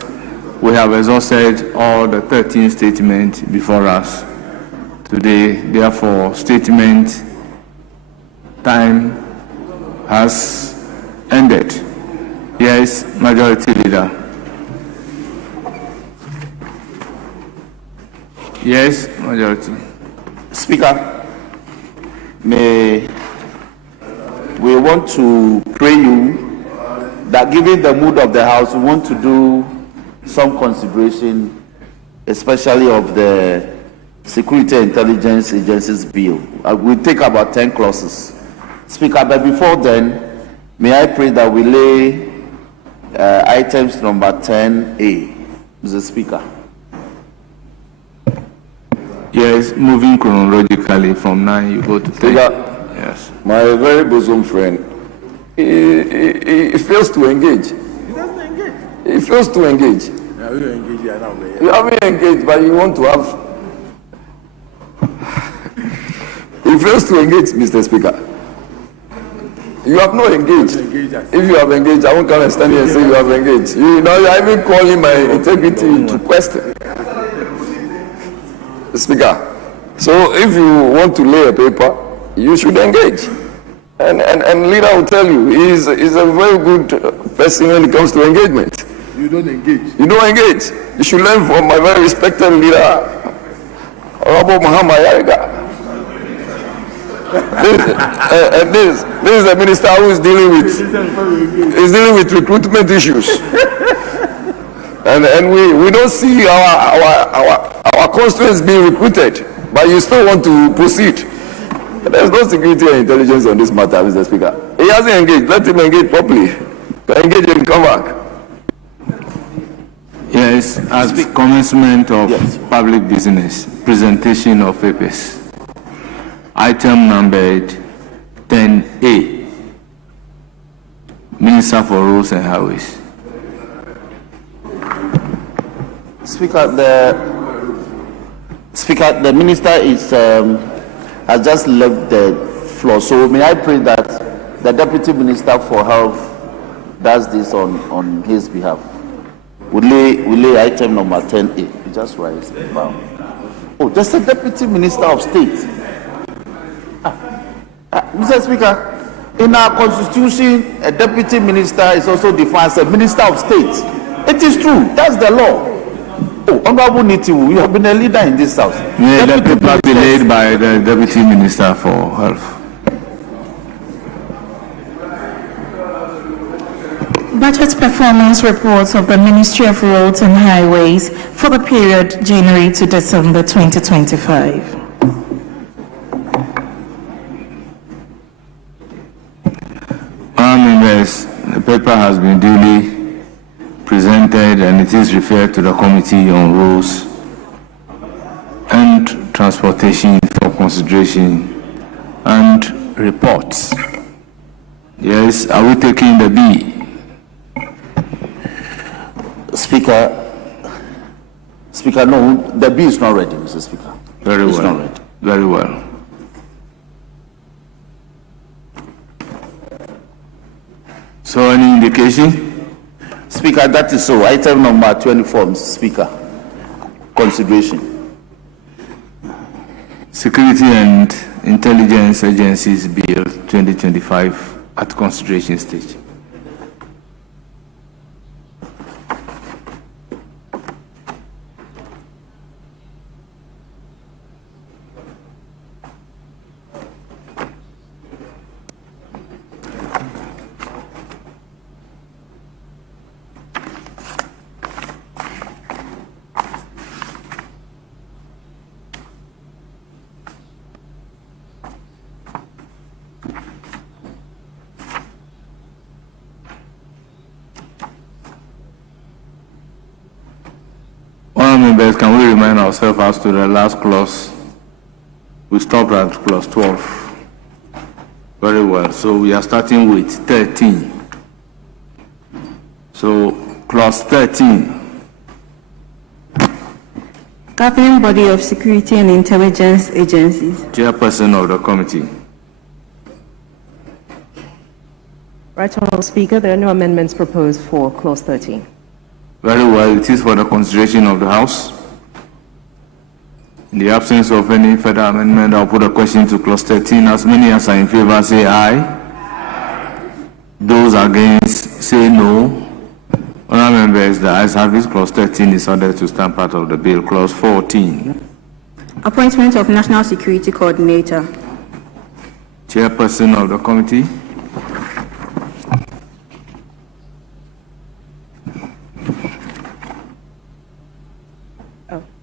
we have exhausted all the 13 statements before us today. Therefore, statement time has ended. Yes, Majority Leader. Yes, Majority. Speaker, we want to pray you that given the mood of the House, we want to do some consideration, especially of the Security Intelligence Agencies Bill. We'll take about 10 clauses. Speaker, but before then, may I pray that we lay items number 10A, Mr. Speaker. Yes, moving chronologically from 9, you go to 10. Speaker, yes. My very bosom friend, he fails to engage. He doesn't engage. He fails to engage. Now you engage here now, man. You haven't engaged, but you want to have. He fails to engage, Mr. Speaker. You have not engaged. If you have engaged, I won't come and stand here and say you have engaged. You know, you are even calling my integrity into question. Speaker, so if you want to lay a paper, you should engage. And leader will tell you, he's a very good person when it comes to engagement. You don't engage. You don't engage. You should learn from my very respected leader, Honorable Muhammad Yariga. This is a minister who is dealing with recruitment issues. And we don't see our constituents being recruited, but you still want to proceed. There's no security and intelligence on this matter, Mr. Speaker. He hasn't engaged. Let him engage properly. Engage and come back. Yes, as commencement of public business, presentation of papers. Item numbered 10A, Minister for Roads and Highways. Speaker, the minister has just left the floor. So may I pray that the Deputy Minister for Health does this on his behalf. We lay item number 10A. You just rise. Wow. Oh, there's a Deputy Minister of State. Mr. Speaker, in our constitution, a Deputy Minister is also defined as a Minister of State. It is true. That's the law. Oh, Honorable Nitiwu, you have been a leader in this house. May the paper be laid by the Deputy Minister for Health. Budget performance reports of the Ministry of Roads and Highways for the period January to December 2025. Members, the paper has been duly presented and it is referred to the Committee on Roads and Transportation for consideration and reports. Yes, are we taking the B? Speaker, no, the B is not ready, Mr. Speaker. Very well. It's not ready. Very well. So any indication? Speaker, that is so. Item number 24, Mr. Speaker. Consideration. Security and Intelligence Agencies Bill 2025 at consideration stage. Members, can we remind ourselves as to the last clause? We stopped at clause 12. Very well. So we are starting with 13. So clause 13. Governing body of security and intelligence agencies. Chairperson of the committee. Right Honourable Speaker, there are no amendments proposed for clause 13. Very well, it is for the consideration of the House. In the absence of any further amendment, I'll put a question to clause 13. As many as are in favor say aye. Those against say no. Honourable members, the ayes have it. Clause 13 is ordered to stand part of the bill. Clause 14. Appointment of National Security Coordinator. Chairperson of the committee.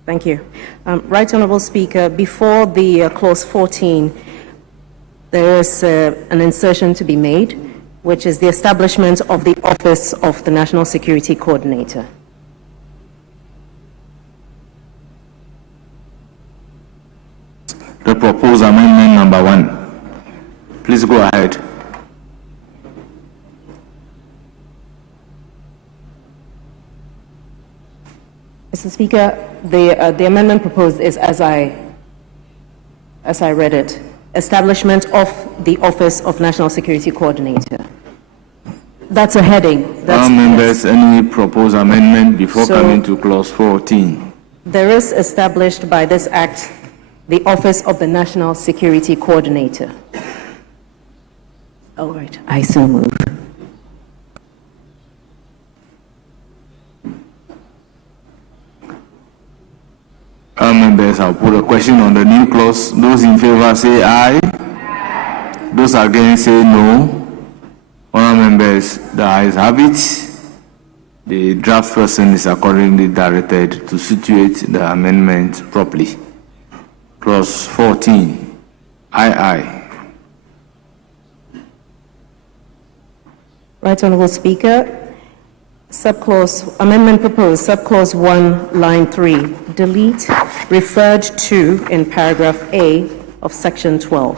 Thank you. Right Honourable Speaker, before the clause 14, there is an insertion to be made, which is the establishment of the Office of the National Security Coordinator. The proposed amendment number 1. Please go ahead. Mr. Speaker, the amendment proposed is as I read it, establishment of the Office of National Security Coordinator. That's a heading. That's, members, any proposed amendment before coming to clause 14? There is established by this Act the Office of the National Security Coordinator. All right, I so move. Members, I'll put a question on the new clause. Those in favor say aye. Those against say no. Honourable members, the ayes have it. The draft person is accordingly directed to situate the amendment properly. Clause 14. Aye. Right Honourable Speaker, subclause, amendment proposed, subclause 1, line 3, delete referred to in paragraph A of section 12.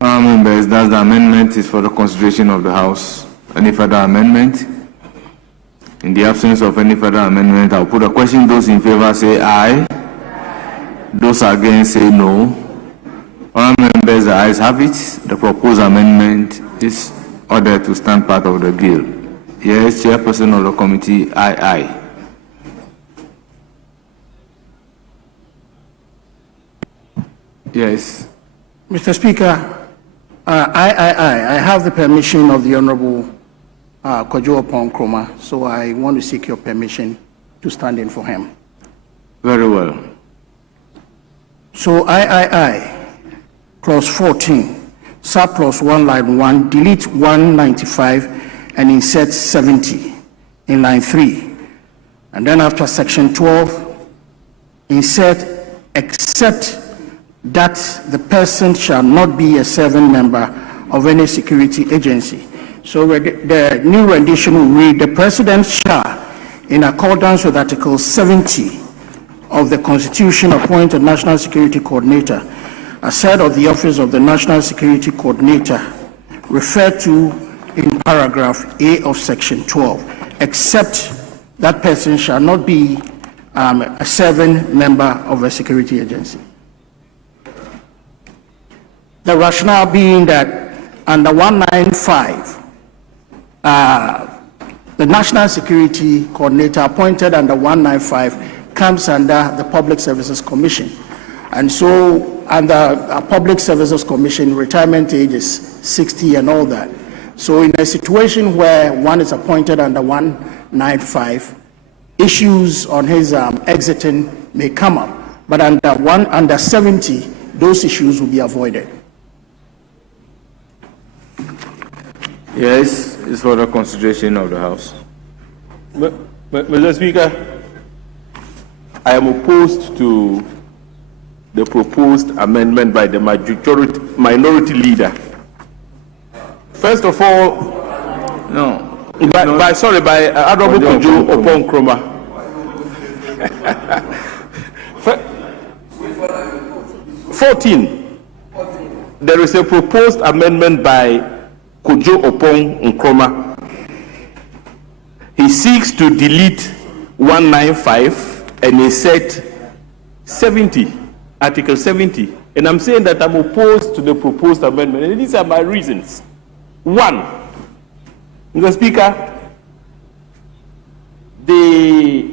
Members, that's the amendment is for the consideration of the House. Any further amendment? In the absence of any further amendment, I'll put a question. Those in favor say aye. Those against say no. All members, the ayes have it. The proposed amendment is ordered to stand part of the bill. Yes, Chairperson of the committee, aye. Yes. Mr. Speaker, I have the permission of the Honorable Kojo Nkrumah, so I want to seek your permission to stand in for him. Very well. So clause 14, subclause 1, line 1, delete 195 and insert 70 in line 3. And then after section 12, insert except that the person shall not be a serving member of any security agency. So the new rendition will read, the President shall, in accordance with Article 70 of the Constitution, appoint a National Security Coordinator, as head of the Office of the National Security Coordinator, referred to in paragraph A of section 12, except that person shall not be a serving member of a security agency. The rationale being that under 195, the National Security Coordinator appointed under 195 comes under the Public Services Commission. And so under a Public Services Commission, retirement age is 60 and all that. So in a situation where one is appointed under 195, issues on his exiting may come up, but under 70, those issues will be avoided. Yes, it's for the consideration of the House. Mr. Speaker, I am opposed to the proposed amendment by the minority leader. First of all, by Honorable Kojo Opon Nkrumah. 14. There is a proposed amendment by Kojo Opon Nkrumah. He seeks to delete 195 and he said 70, Article 70. And I'm saying that I'm opposed to the proposed amendment. And these are my reasons. One, Mr. Speaker, the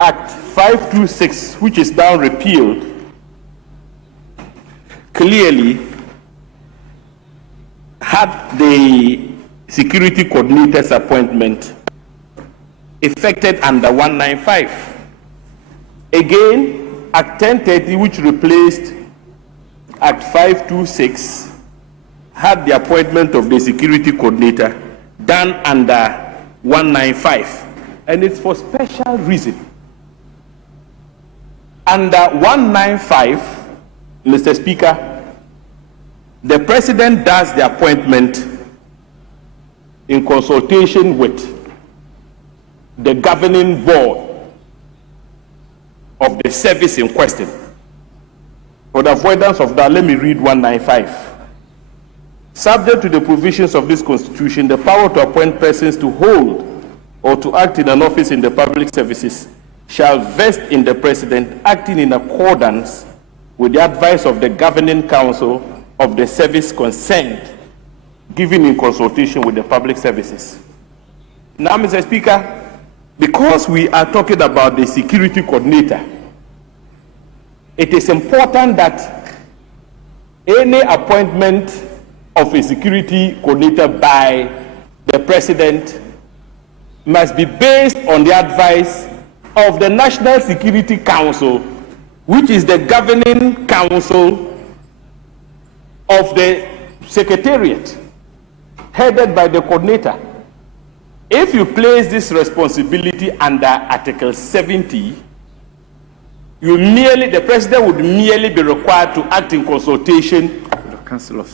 Act 526, which is now repealed, clearly had the security coordinator's appointment effected under 195. Again, Act 1030, which replaced Act 526, had the appointment of the security coordinator done under 195. And it's for special reason. Under 195, Mr. Speaker, the President does the appointment in consultation with the governing board of the service in question. For the avoidance of that, let me read 195. Subject to the provisions of this Constitution, the power to appoint persons to hold or to act in an office in the public services shall vest in the President, acting in accordance with the advice of the governing council of the service concerned, given in consultation with the public services. Now, Mr. Speaker, because we are talking about the security coordinator, it is important that any appointment of a security coordinator by the President must be based on the advice of the National Security Council, which is the governing council of the Secretariat, headed by the coordinator. If you place this responsibility under Article 70, the President would merely be required to act in consultation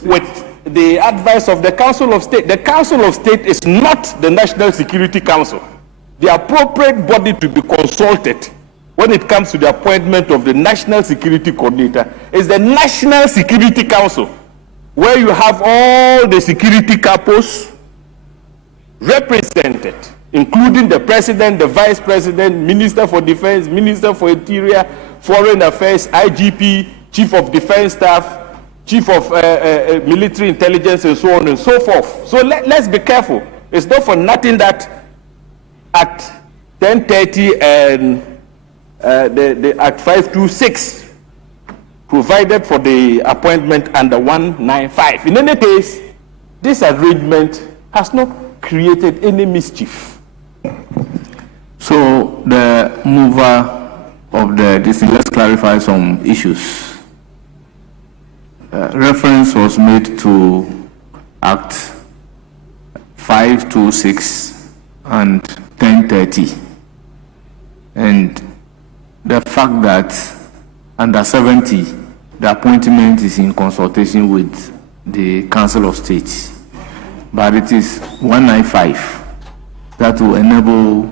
with the advice of the Council of State. The Council of State is not the National Security Council. The appropriate body to be consulted when it comes to the appointment of the National Security Coordinator is the National Security Council, where you have all the security capos represented, including the President, the Vice President, Minister for Defense, Minister for Interior, Foreign Affairs, IGP, Chief of Defense Staff, Chief of Military Intelligence, and so on and so forth. So let's be careful. It's not for nothing that Act 1030 and the Act 526 provided for the appointment under 195. In any case, this arrangement has not created any mischief. So the mover of this, let's clarify some issues. Reference was made to Act 526 and 1030, and the fact that under 70 the appointment is in consultation with the Council of State, but it is 195 that will enable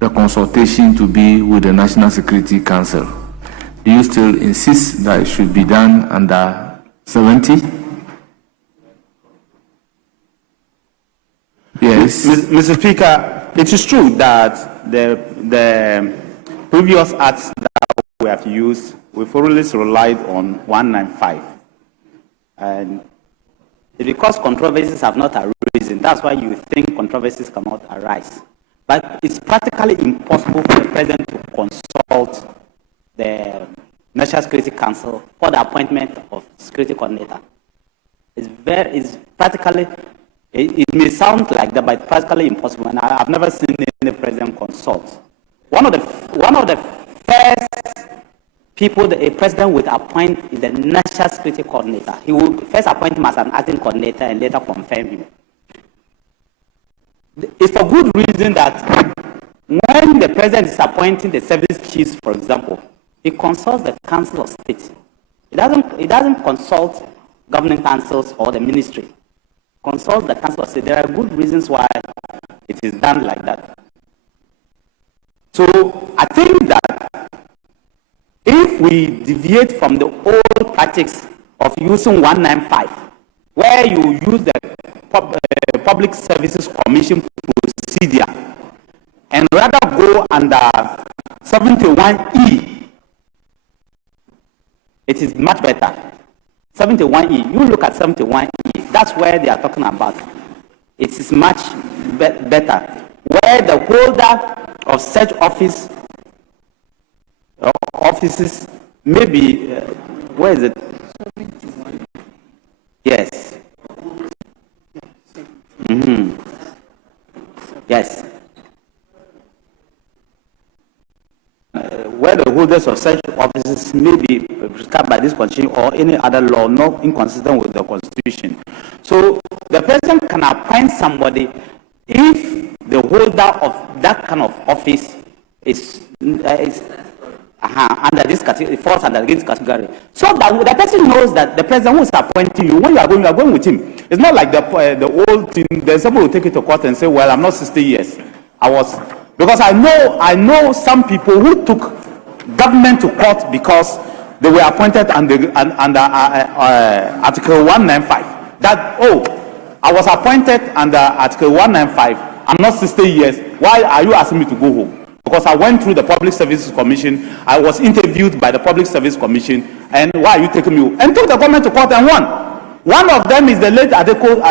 the consultation to be with the National Security Council. Do you still insist that it should be done under 70? Yes. Mr. Speaker, it is true that the previous acts that we have used, we've always relied on 195. And because controversies have not arisen, that's why you think controversies cannot arise. but it's practically impossible for the president to consult the National Security Council for the appointment of security coordinator. It's practically, it may sound like that, but it's practically impossible, and I've never seen any president consult. One of the first people that a president would appoint is the National Security Coordinator. He will first appoint him as an acting coordinator and later confirm him. It's for good reason that when the president is appointing the service chiefs, for example, he consults the Council of State. He doesn't consult governing councils or the ministry. Consult the Council of State. There are good reasons why it is done like that. So I think that if we deviate from the old practice of using 195, where you use the Public Services Commission procedure, and rather go under 71E, it is much better. 71E, you look at 71E, that's where they are talking about. It is much better, where the holder of such offices maybe, where is it? Yes. Yes. Where the holders of such offices may be prescribed by this constitution or any other law not inconsistent with the constitution. So the president can appoint somebody if the holder of that kind of office is under this category, falls under this category. So that the person knows that the president who is appointing you, when you are going with him. It's not like the old thing, then somebody will take it to court and say, well, I'm not 60 years. Because I know some people who took government to court because they were appointed under Article 195. That, I was appointed under Article 195. I'm not 60 years. Why are you asking me to go home? Because I went through the Public Services Commission, I was interviewed by the Public Service Commission, and why are you taking me? And took the government to court and won. One of them is the late Adekoka.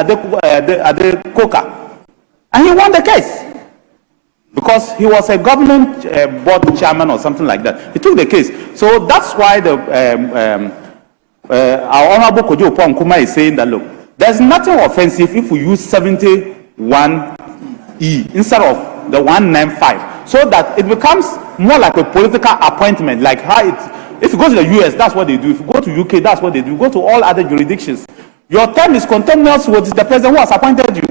And he won the case. Because he was a government board chairman or something like that. He took the case. So that's why our Honorable Kojo Nkrumah is saying that, look, there's nothing offensive if we use 71E instead of the 195. So that it becomes more like a political appointment, like how if you go to the US, that's what they do. If you go to UK, that's what they do. Go to all other jurisdictions. Your term is continuous with the president who has appointed you.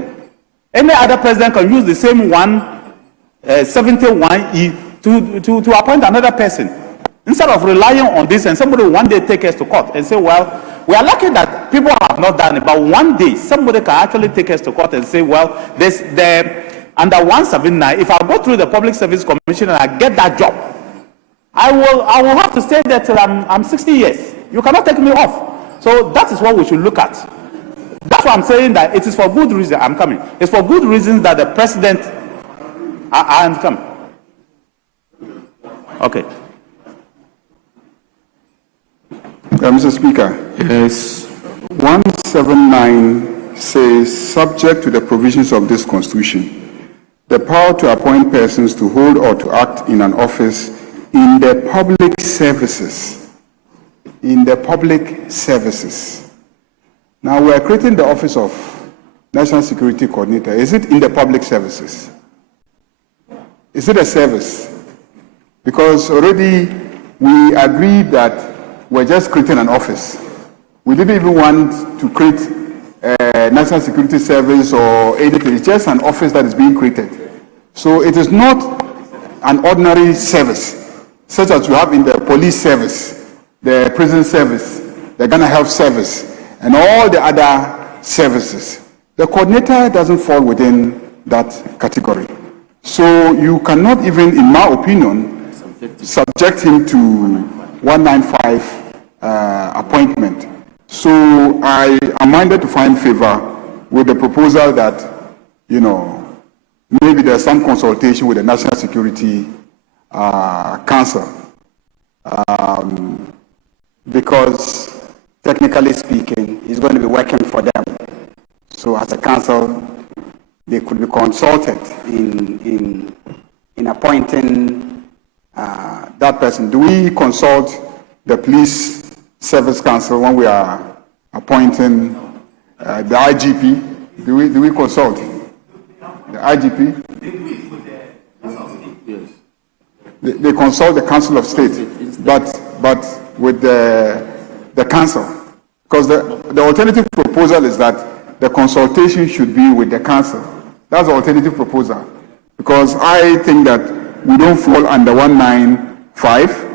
Any other president can use the same 71E to appoint another person. Instead of relying on this and somebody one day take us to court and say, well, we are lucky that people have not done it, but one day somebody can actually take us to court and say, well, under 179, if I go through the Public Service Commission and I get that job, I will have to stay there till I'm 60 years. You cannot take me off. So that is what we should look at. That's why I'm saying that it is for good reason I'm coming. It's for good reasons that the president I am coming. Okay. Mr. Speaker. Yes. 179 says, subject to the provisions of this Constitution, the power to appoint persons to hold or to act in an office in the public services. In the public services. Now we are creating the office of National Security Coordinator. Is it in the public services? Is it a service? Because already we agreed that we're just creating an office. We didn't even want to create a National Security Service or anything. It's just an office that is being created. So it is not an ordinary service, such as you have in the police service, the prison service, the Ghana Health Service, and all the other services. The coordinator doesn't fall within that category. So you cannot even, in my opinion, subject him to 195 appointment. So I am minded to find favor with the proposal that, maybe there's some consultation with the National Security Council. Because technically speaking, he's going to be working for them. So as a council, they could be consulted in appointing that person. Do we consult the Police Service Council when we are appointing the IGP? Do we consult the IGP? They consult the Council of State, but with the council, because the alternative proposal is that the consultation should be with the council. That's the alternative proposal, because I think that we don't fall under 195,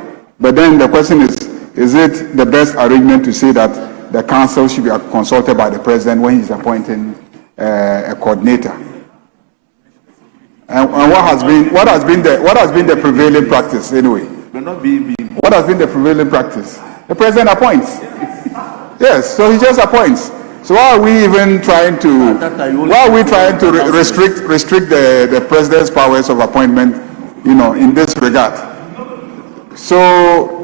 but then the question is it the best arrangement to say that the council should be consulted by the president when he's appointing a coordinator? And what has been the prevailing practice anyway? What has been the prevailing practice? The president appoints. Yes, so he just appoints. So why are we even trying to restrict the president's powers of appointment, in this regard? So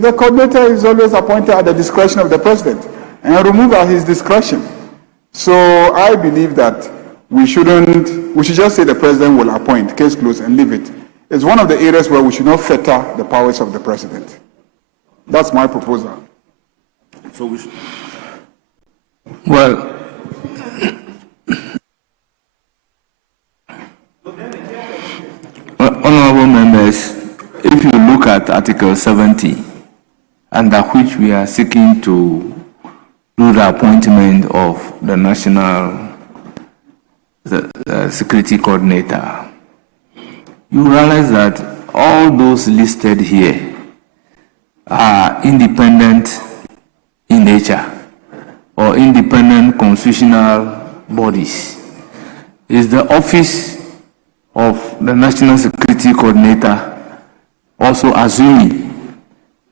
the coordinator is always appointed at the discretion of the president and removed at his discretion. So I believe that we should just say the president will appoint, case closed, and leave it. It's one of the areas where we should not fetter the powers of the president. That's my proposal. So we should. Well, honorable members, if you look at Article 70, under which we are seeking to do the appointment of the National Security Coordinator, you realize that all those listed here are independent in nature or independent constitutional bodies. Is the office of the National Security Coordinator also assuming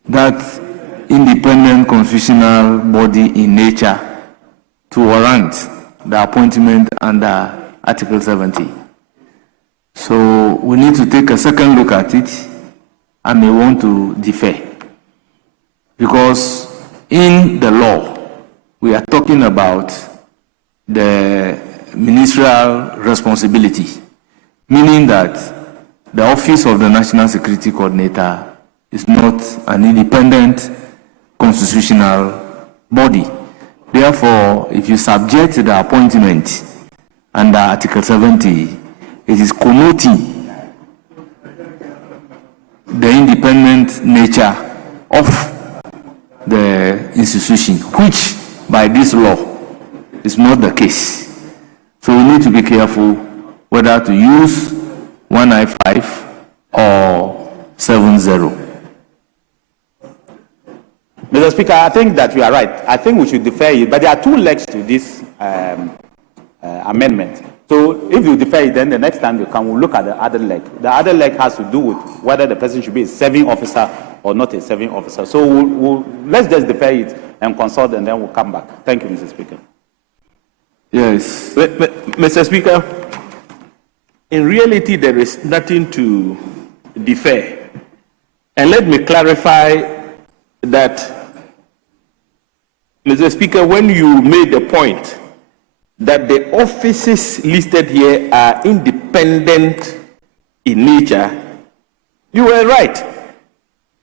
that independent constitutional body in nature to warrant the appointment under Article 70? So we need to take a second look at it and may want to defer, because in the law we are talking about the ministerial responsibility, meaning that the office of the National Security Coordinator is not an independent constitutional body. Therefore, if you subject the appointment under Article 70, it is connoting the independent nature of the institution, which by this law is not the case. So we need to be careful whether to use 195 or 70. Mr. Speaker, I think that you are right. I think we should defer it, but there are two legs to this amendment. So if you defer it, then the next time you come, we'll look at the other leg. The other leg has to do with whether the person should be a serving officer or not a serving officer. So let's just defer it and consult, and then we'll come back. Thank you, Mr. Speaker. Yes. Mr. Speaker, in reality, there is nothing to defer. And let me clarify that, Mr. Speaker, when you made the point that the offices listed here are independent in nature, you were right.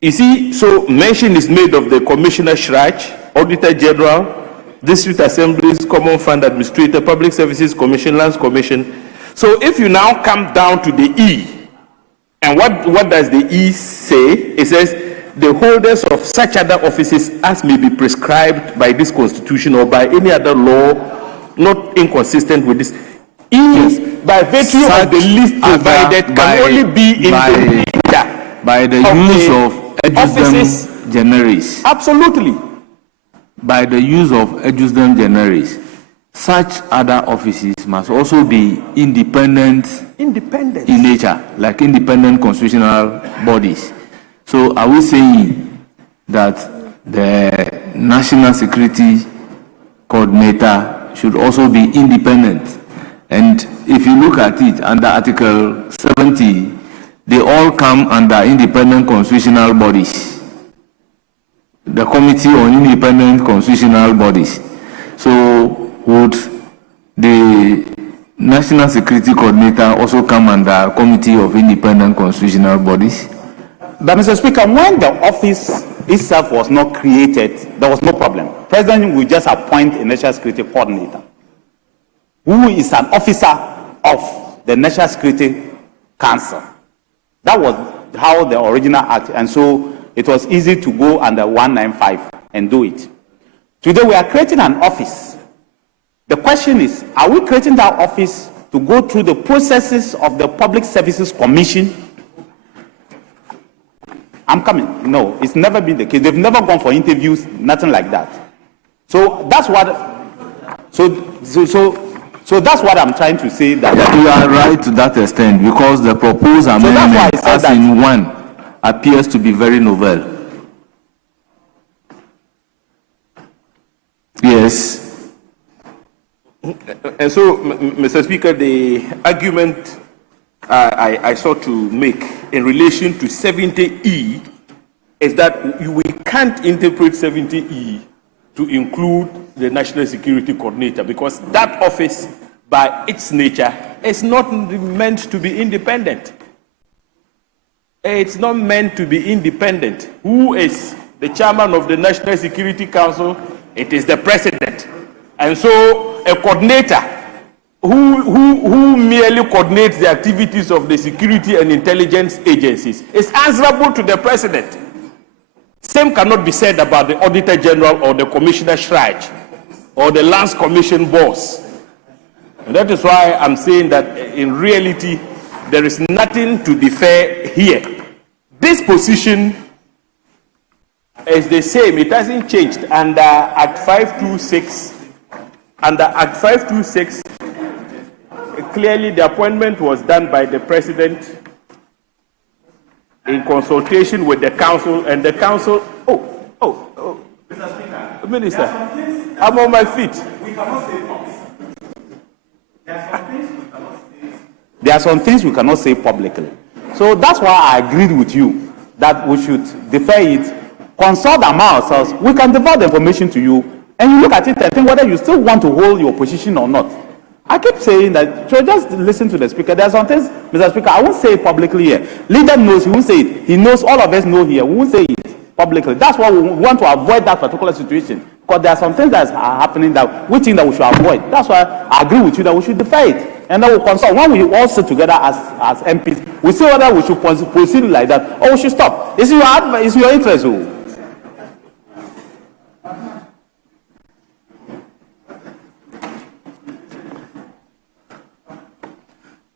You see, so mention is made of the Commissioner Shraj, Auditor General, District Assemblies, Common Fund Administrator, Public Services Commission, Lands Commission. So if you now come down to the E, and what does the E say? It says, the holders of such other offices as may be prescribed by this Constitution or by any other law not inconsistent with this. Yes. By virtue of the list provided can only be in the nature by the use of adjusdem generis. Absolutely. By the use of adjusdem generis, such other offices must also be independent in nature, like independent constitutional bodies. So are we saying that the National Security Coordinator should also be independent? And if you look at it under Article 70, they all come under independent constitutional bodies. The Committee on Independent Constitutional Bodies. So would the National Security Coordinator also come under Committee of Independent Constitutional Bodies? But Mr. Speaker, when the office itself was not created, there was no problem. President will just appoint a National Security Coordinator, who is an officer of the National Security Council. That was how the original act, and so it was easy to go under 195 and do it. Today we are creating an office. The question is, are we creating that office to go through the processes of the Public Services Commission? I'm coming. No, it's never been the case. They've never gone for interviews, nothing like that. So that's what. So that's what I'm trying to say. That you are right to that extent, because the proposed amendment, as in one, appears to be very novel. Yes. And so, Mr. Speaker, the argument I sought to make in relation to 70E is that we can't interpret 70E to include the National Security Coordinator, because that office, by its nature, is not meant to be independent. It's not meant to be independent. Who is the chairman of the National Security Council? It is the president. And so a coordinator who merely coordinates the activities of the security and intelligence agencies is answerable to the president. Same cannot be said about the Auditor General or the Commissioner Shraj or the Lands Commission boss. And that is why I'm saying that in reality, there is nothing to defer here. This position is the same. It hasn't changed under Act 526. Under Act 526, clearly the appointment was done by the president in consultation with the council, and the council. Mr. Speaker, Minister, I'm on my feet. We cannot say there are some things we cannot say publicly. So that's why I agreed with you that we should defer it, consult among ourselves. We can defer the information to you, and you look at it and think whether you still want to hold your position or not. I keep saying that, so just listen to the speaker. There are some things, Mr. Speaker, I won't say it publicly here. Leader knows, he won't say it. He knows, all of us know here, we won't say it publicly. That's why we want to avoid that particular situation. Because there are some things that are happening that we think that we should avoid. That's why I agree with you that we should defer it. And then we'll consult. When we all sit together as MPs, we see whether we should proceed like that or we should stop. It's your interest.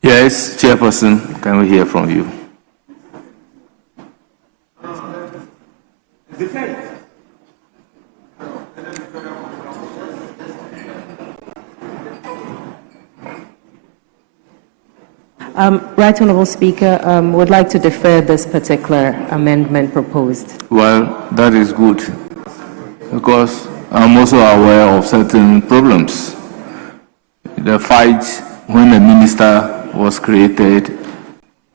Yes, Chairperson, can we hear from you? Right Honourable Speaker, would like to defer this particular amendment proposed. Well, that is good, because I'm also aware of certain problems. The fight when the minister was created,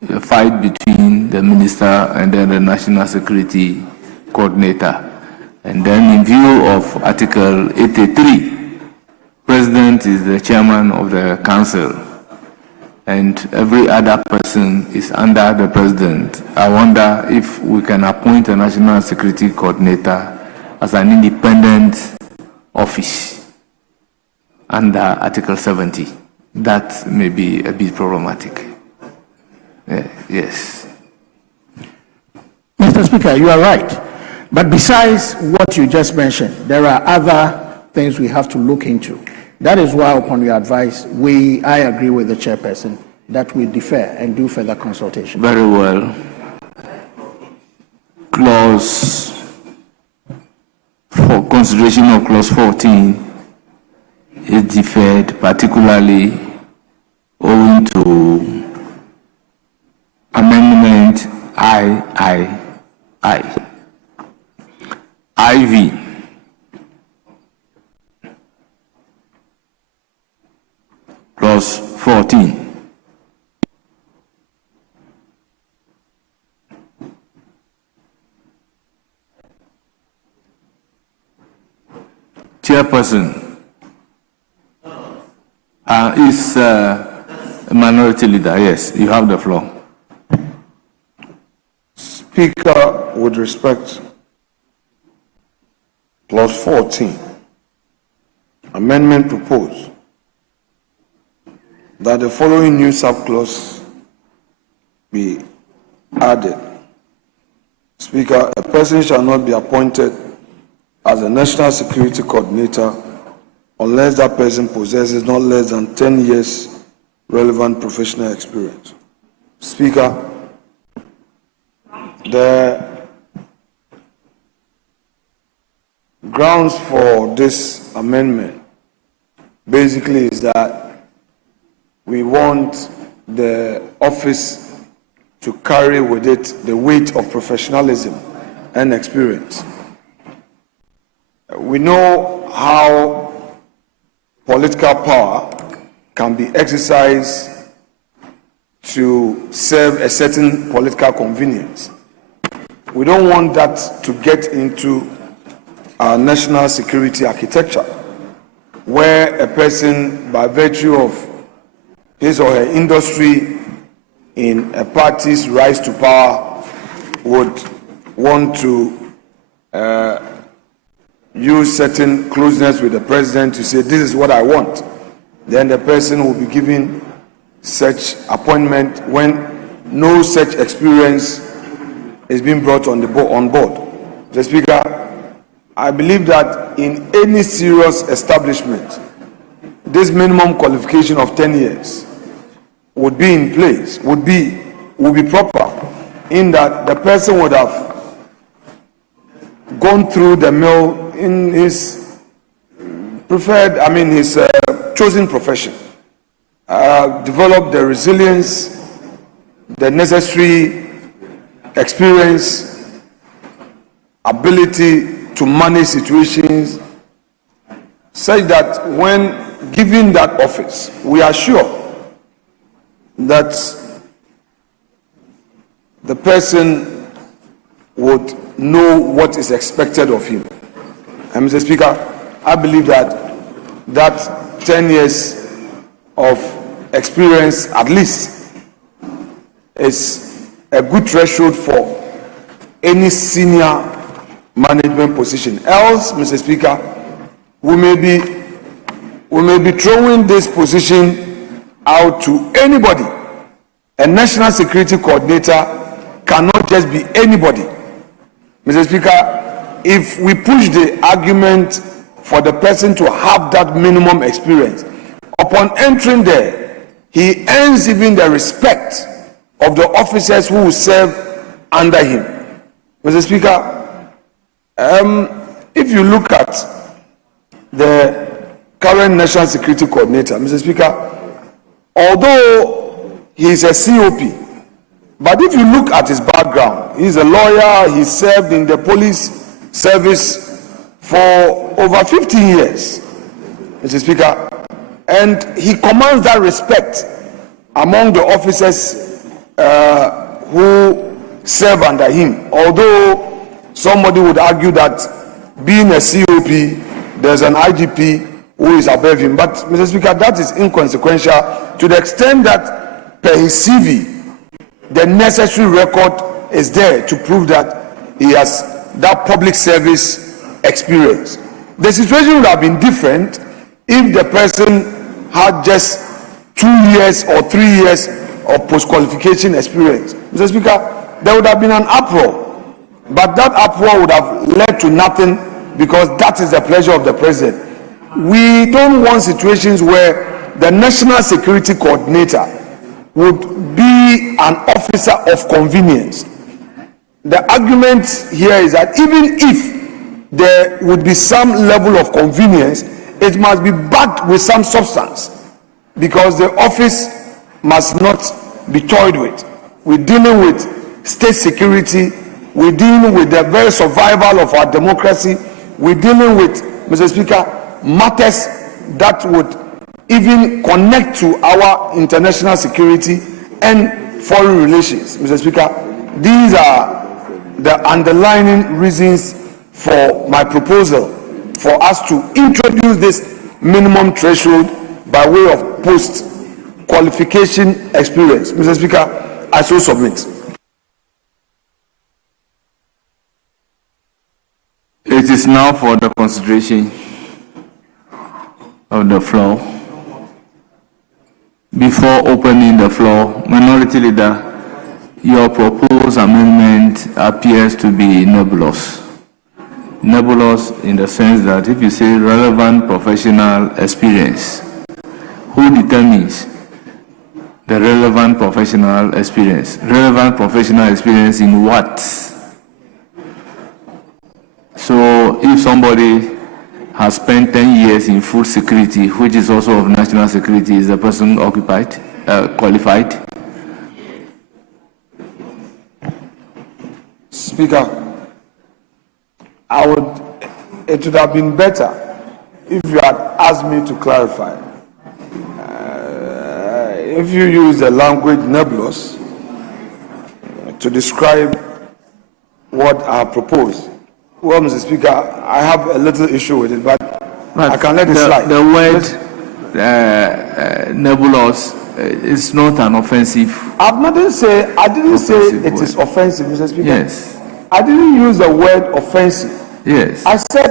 a fight between the minister and then the National Security Coordinator. And then in view of Article 83, President is the chairman of the council, and every other person is under the president. I wonder if we can appoint a National Security Coordinator as an independent office under Article 70. That may be a bit problematic. Yes. Mr. Speaker, you are right. But besides what you just mentioned, there are other things we have to look into. That is why, upon your advice, I agree with the chairperson that we defer and do further consultation. Very well. For consideration of clause 14 is deferred, particularly owing to amendment IV. Clause 14. Chairperson, Is Minority Leader. Yes, you have the floor. Speaker, with respect, clause 14, amendment proposed that the following new subclause be added. Speaker, a person shall not be appointed as a national security coordinator unless that person possesses not less than 10 years relevant professional experience. Speaker, the grounds for this amendment basically is that we want the office to carry with it the weight of professionalism and experience. We know how political power can be exercised to serve a certain political convenience. We don't want that to get into our national security architecture, where a person, by virtue of his or her industry in a party's rise to power, would want to use certain closeness with the president to say, this is what I want. Then the person will be given such appointment when no such experience is being brought on board. Mr. Speaker, I believe that in any serious establishment, this minimum qualification of 10 years would be in place, would be proper, in that the person would have gone through the mill in his his chosen profession, developed the resilience, the necessary experience, ability to manage situations, such that when given that office, we are sure that the person would know what is expected of him. And Mr. Speaker, I believe that 10 years of experience at least is a good threshold for any senior management position. Else, Mr. Speaker, we may be throwing this position out to anybody. A national security coordinator cannot just be anybody. Mr. Speaker, if we push the argument for the person to have that minimum experience, upon entering there, he earns even the respect of the officers who will serve under him. Mr. Speaker, if you look at the current national security coordinator, Mr. Speaker, although he is a COP, but if you look at his background, he's a lawyer, he served in the police service for over 15 years, Mr. Speaker, and he commands that respect among the officers who serve under him. Although somebody would argue that being a COP, there's an IGP who is above him. But, Mr. Speaker, that is inconsequential to the extent that per his CV, the necessary record is there to prove that he has that public service experience. The situation would have been different if the person had just 2 years or 3 years of post-qualification experience. Mr. Speaker, there would have been an uproar, but that uproar would have led to nothing, because that is the pleasure of the president. We don't want situations where the national security coordinator would be an officer of convenience. The argument here is that even if there would be some level of convenience, it must be backed with some substance, because the office must not be toyed with. We're dealing with state security, we're dealing with the very survival of our democracy, we're dealing with, Mr. Speaker, matters that would even connect to our international security and foreign relations. Mr. Speaker, these are the underlying reasons for my proposal for us to introduce this minimum threshold by way of post-qualification experience. Mr. Speaker, I so submit. It is now for the consideration of the floor. Before opening the floor, Minority Leader, your proposed amendment appears to be nebulous. Nebulous in the sense that if you say relevant professional experience, who determines the relevant professional experience? Relevant professional experience in what? So if somebody has spent 10 years in food security, which is also of national security, is the person qualified? Speaker, it would have been better if you had asked me to clarify. If you use the language nebulous to describe what I proposed, well, Mr. Speaker, I have a little issue with it, but I can let it slide. The word nebulous is not an offensive. I didn't say it is offensive, Mr. Speaker. Yes. I didn't use the word offensive. Yes. I said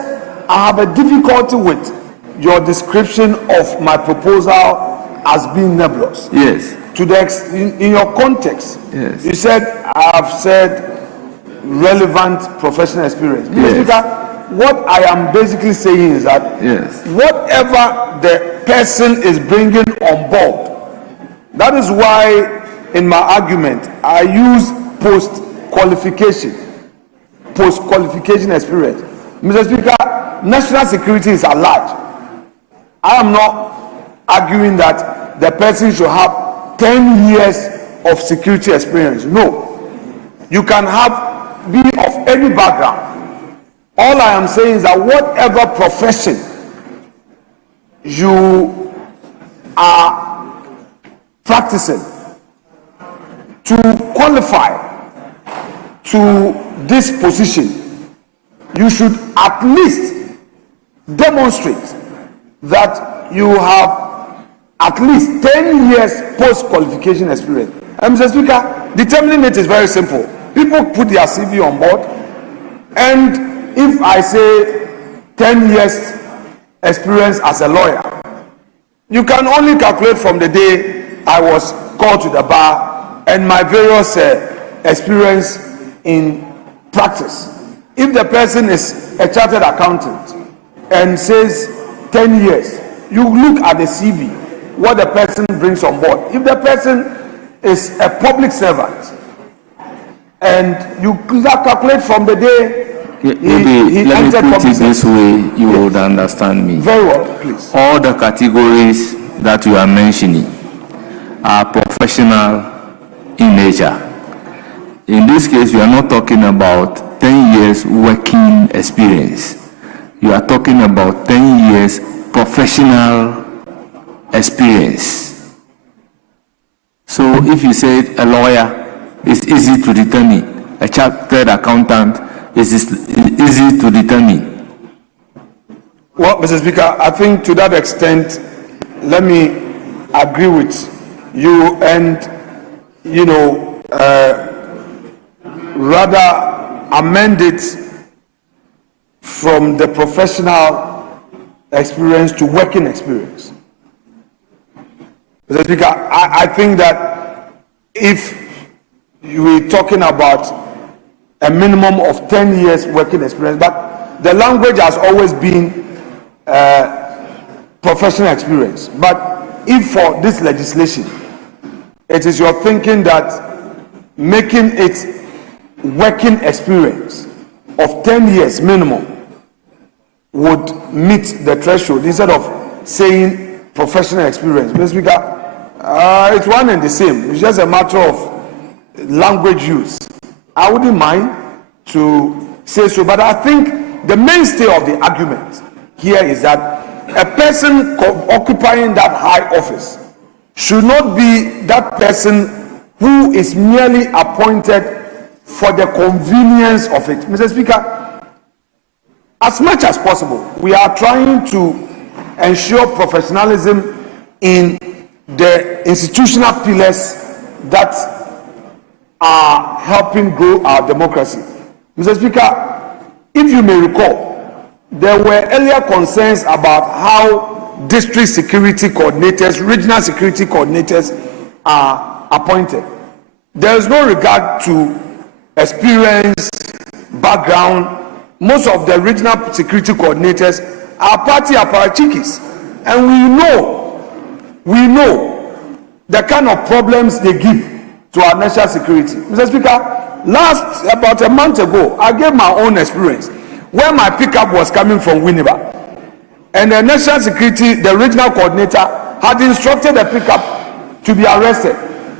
I have a difficulty with your description of my proposal as being nebulous. Yes. To the in your context, yes. You said I have said relevant professional experience. Yes. Speaker, what I am basically saying is that yes. Whatever the person is bringing on board, that is why in my argument I use post-qualification experience. Mr. Speaker, national security is at large. I am not arguing that the person should have 10 years of security experience. No. You can be of any background. All I am saying is that whatever profession you are practicing, to qualify to this position, you should at least demonstrate that you have at least 10 years post-qualification experience. And Mr. Speaker, determining it is very simple. People put their CV on board, and if I say 10 years experience as a lawyer, you can only calculate from the day I was called to the bar and my various experience in practice. If the person is a chartered accountant and says 10 years, you look at the CV, what the person brings on board. If the person is a public servant, and you calculate from the day let me put it this way, you would understand me. Very well, please. All the categories that you are mentioning are professional in nature. In this case, we are not talking about 10 years working experience. You are talking about 10 years professional experience. So if you say a lawyer, it's easy to determine. A chartered accountant is easy to determine. Well, Mr. Speaker, I think to that extent, let me agree with you and, rather amend it from the professional experience to working experience. Mr. Speaker, I think that if we're talking about a minimum of 10 years working experience, but the language has always been professional experience. But if for this legislation, it is your thinking that making it working experience of 10 years minimum would meet the threshold instead of saying professional experience. Mr. Speaker, it's one and the same. It's just a matter of language use. I wouldn't mind to say so, but I think the mainstay of the argument here is that a person occupying that high office should not be that person who is merely appointed for the convenience of it. Mr. Speaker, as much as possible, we are trying to ensure professionalism in the institutional pillars that are helping grow our democracy. Mr. Speaker, if you may recall, there were earlier concerns about how district security coordinators, regional security coordinators are appointed. There is no regard to experience, background. Most of the regional security coordinators are party apparatchiks, and we know the kind of problems they give to our national security. Mr. Speaker, about a month ago, I gave my own experience where my pickup was coming from Winneba, and the national security, the regional coordinator, had instructed the pickup to be arrested,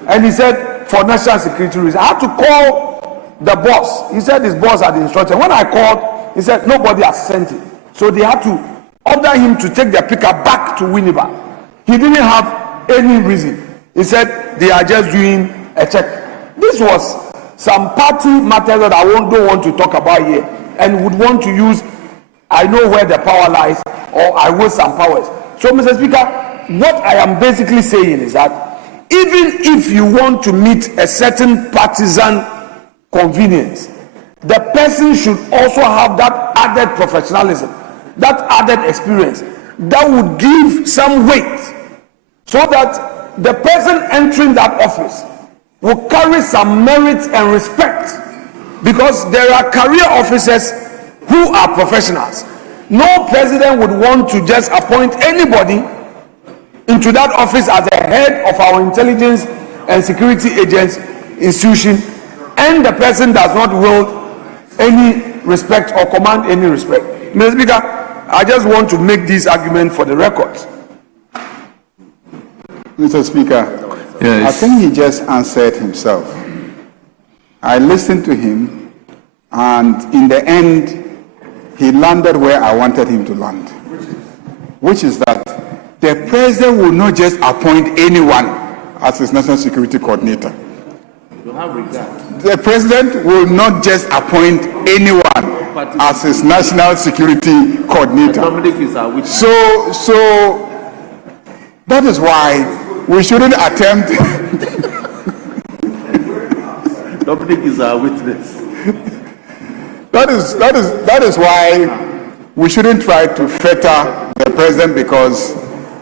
and he said for national security reasons. I had to call the boss. He said his boss had instructed. When I called, he said nobody has sent it, so they had to order him to take the pickup back to Winneba. He didn't have any reason. He said they are just doing a check. This was some party matters that I don't want to talk about here, and would want to use, I know where the power lies, or I will some powers. So, Mr. Speaker, what I am basically saying is that even if you want to meet a certain partisan convenience, the person should also have that added professionalism, that added experience, that would give some weight, so that the person entering that office will carry some merit and respect, because there are career officers who are professionals. No president would want to just appoint anybody into that office as the head of our intelligence and security agents institution, and the person does not wield any respect or command any respect. Mr. Speaker, I just want to make this argument for the record. Mr. Speaker, yes. I think he just answered himself. I listened to him, and in the end, he landed where I wanted him to land, which is that the president will not just appoint anyone as his national security coordinator. You have regard. The president will not just appoint anyone as his national security coordinator. So that is why we shouldn't attempt. Dominic is our witness. That is why we shouldn't try to fetter the president, because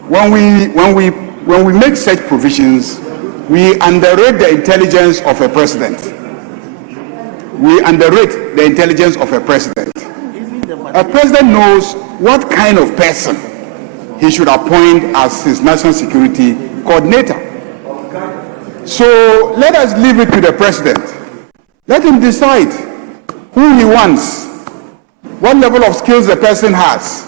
when we make such provisions, we underrate the intelligence of a president. We underrate the intelligence of a president. A president knows what kind of person he should appoint as his national security coordinator. So let us leave it to the president. Let him decide who he wants, what level of skills the person has.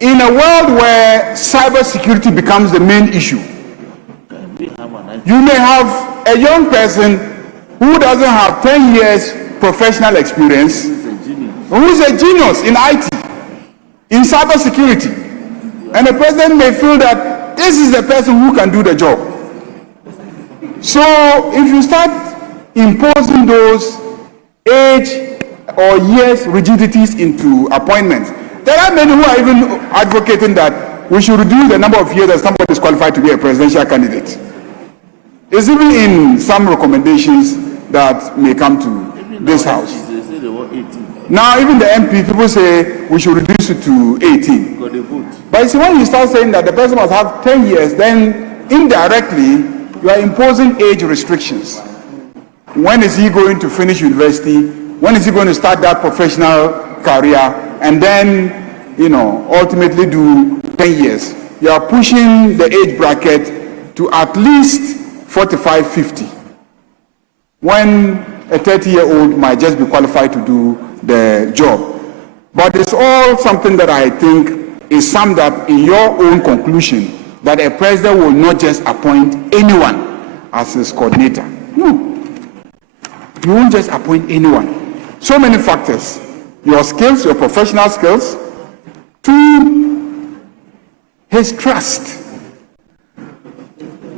In a world where cybersecurity becomes the main issue, you may have a young person who doesn't have 10 years professional experience, who is a genius in IT, in cybersecurity, and the president may feel that this is the person who can do the job. So if you start imposing those age or years rigidities into appointments, there are many who are even advocating that we should reduce the number of years that somebody is qualified to be a presidential candidate. It's even in some recommendations that may come to this House. Now, even the MP, people say we should reduce it to 18. But you see, when you start saying that the person must have 10 years, then indirectly, you are imposing age restrictions. When is he going to finish university? When is he going to start that professional career? And then, ultimately do 10 years. You are pushing the age bracket to at least 45, 50. When a 30-year-old might just be qualified to do the job. But it's all something that I think is summed up in your own conclusion, that a president will not just appoint anyone as his coordinator. No. You won't just appoint anyone. So many factors. Your skills, your professional skills. 2, his trust.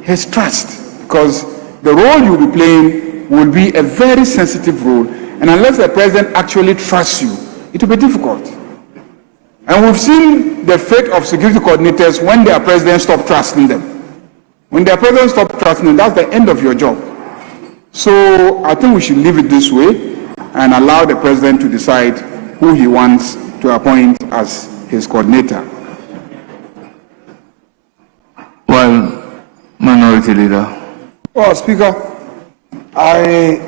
His trust. Because the role you'll be playing will be a very sensitive role. And unless the president actually trusts you, it will be difficult. And we've seen the fate of security coordinators when their president stopped trusting them. When their president stopped trusting them, that's the end of your job. So I think we should leave it this way and allow the president to decide who he wants to appoint as his coordinator. Well, Minority Leader. Well, Speaker, I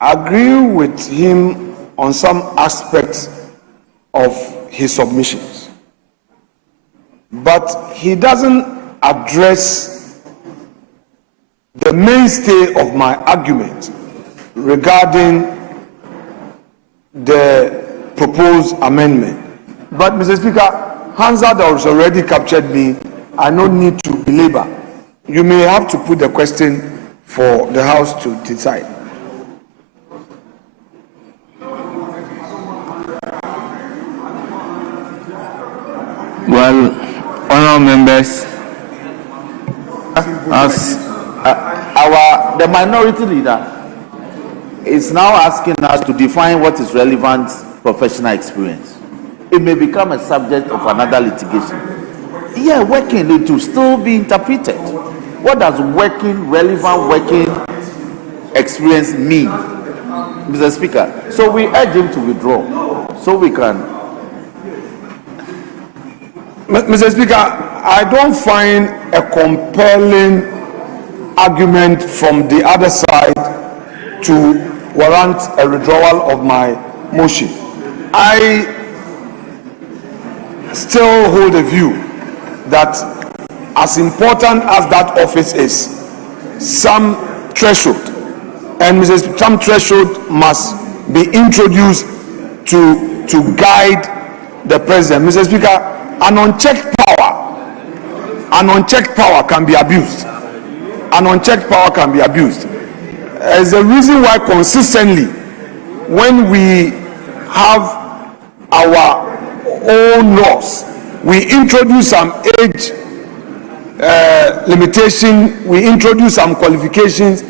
agree with him on some aspects of his submissions, but he doesn't address the mainstay of my argument regarding the proposed amendment. But, Mr. Speaker, Hansard has already captured me. I don't need to belabor. You may have to put the question for the House to decide. Well, honourable members, as the minority leader is now asking us to define what is relevant professional experience. It may become a subject of another litigation. Yeah, working, it will still be interpreted. What does relevant working experience mean, Mr. Speaker? So we urge him to withdraw so we can. Mr. Speaker, I don't find a compelling argument from the other side to warrant a withdrawal of my motion. I still hold a view that as important as that office is, some threshold, and some threshold must be introduced to guide the president. Mr. Speaker, an unchecked power can be abused. An unchecked power can be abused. There's a reason why consistently, when we have our own laws, we introduce some age limitation, we introduce some qualifications.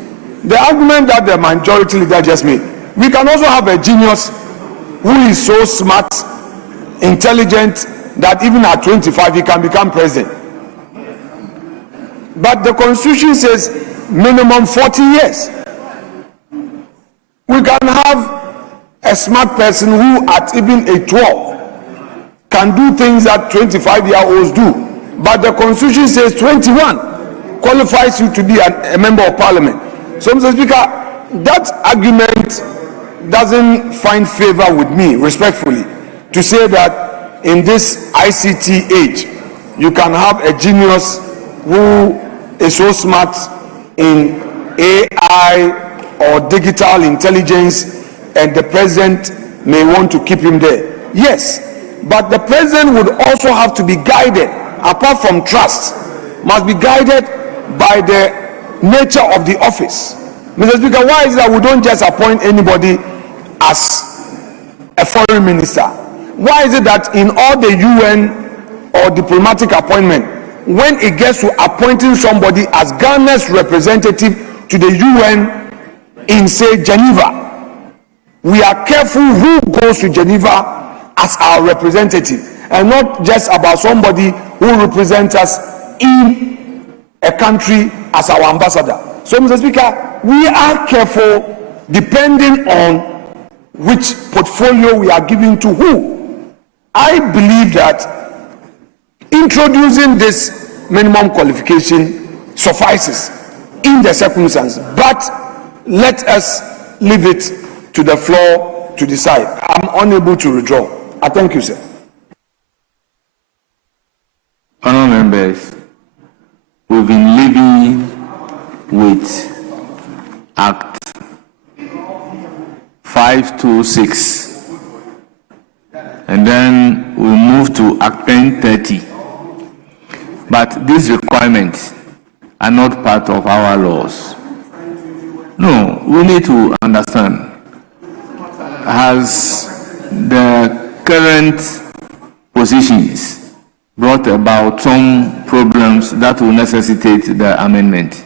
The argument that the majority leader just made, we can also have a genius who is so smart, intelligent, that even at 25 he can become president. But the Constitution says minimum 40 years. We can have a smart person who at even age 12 can do things that 25-year-olds do. But the Constitution says 21 qualifies you to be a member of parliament. So, Mr. Speaker, that argument doesn't find favor with me, respectfully, to say that in this ICT age, you can have a genius who is so smart in AI or digital intelligence, and the president may want to keep him there. Yes, but the president would also have to be guided, apart from trust, must be guided by the nature of the office. Mr. Speaker, why is it that we don't just appoint anybody as a foreign minister? Why is it that in all the UN or diplomatic appointment, when it gets to appointing somebody as Ghana's representative to the UN in, say, Geneva, we are careful who goes to Geneva as our representative, and not just about somebody who represents us in a country as our ambassador. So, Mr. Speaker, we are careful depending on which portfolio we are giving to who. I believe that introducing this minimum qualification suffices in the circumstance, but let us leave it to the floor to decide. I'm unable to withdraw. I thank you, sir. Honourable members, we've been living with Act 526, and then we move to Act 1030. But these requirements are not part of our laws. No, we need to understand, has the current positions brought about some problems that will necessitate the amendment?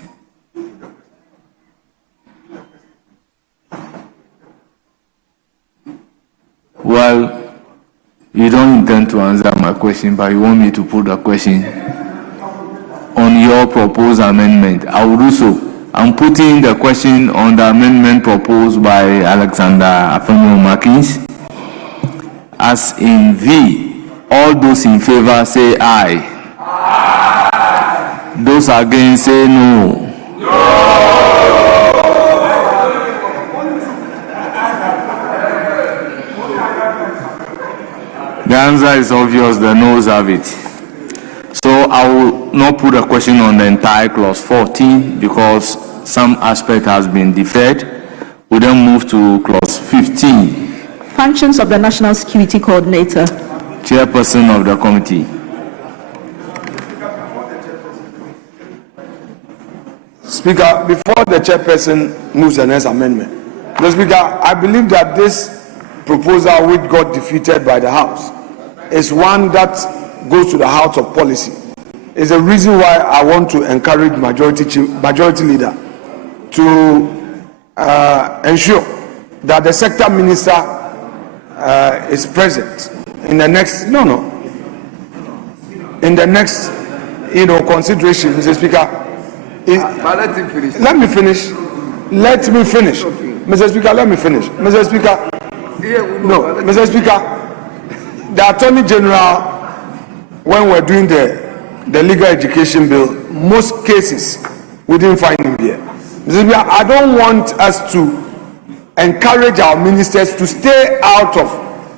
Well, You don't intend to answer my question, but you want me to put the question on your proposed amendment. I will do so. I'm putting the question on the amendment proposed by Alexander Afenyo-Markins. As in V, all those in favor say aye. Aye. Those against say no. The answer is obvious, the noes have it. So I will not put a question on the entire clause 14 because some aspect has been deferred. We then move to clause 15. Functions of the National Security Coordinator. Chairperson of the committee. Speaker, before the chairperson moves the next amendment, Mr. Speaker, I believe that this proposal which got defeated by the House is one that goes to the House of Policy. It's the reason why I want to encourage majority leader to ensure that the sector minister is present in the next consideration, Mr. Speaker. Let him finish. Let me finish. Mr. Speaker, let me finish. Mr. Speaker, Mr. Speaker, the Attorney General, when we're doing the legal education bill, most cases we didn't find him here. Mr. Speaker, I don't want us to encourage our ministers to stay out of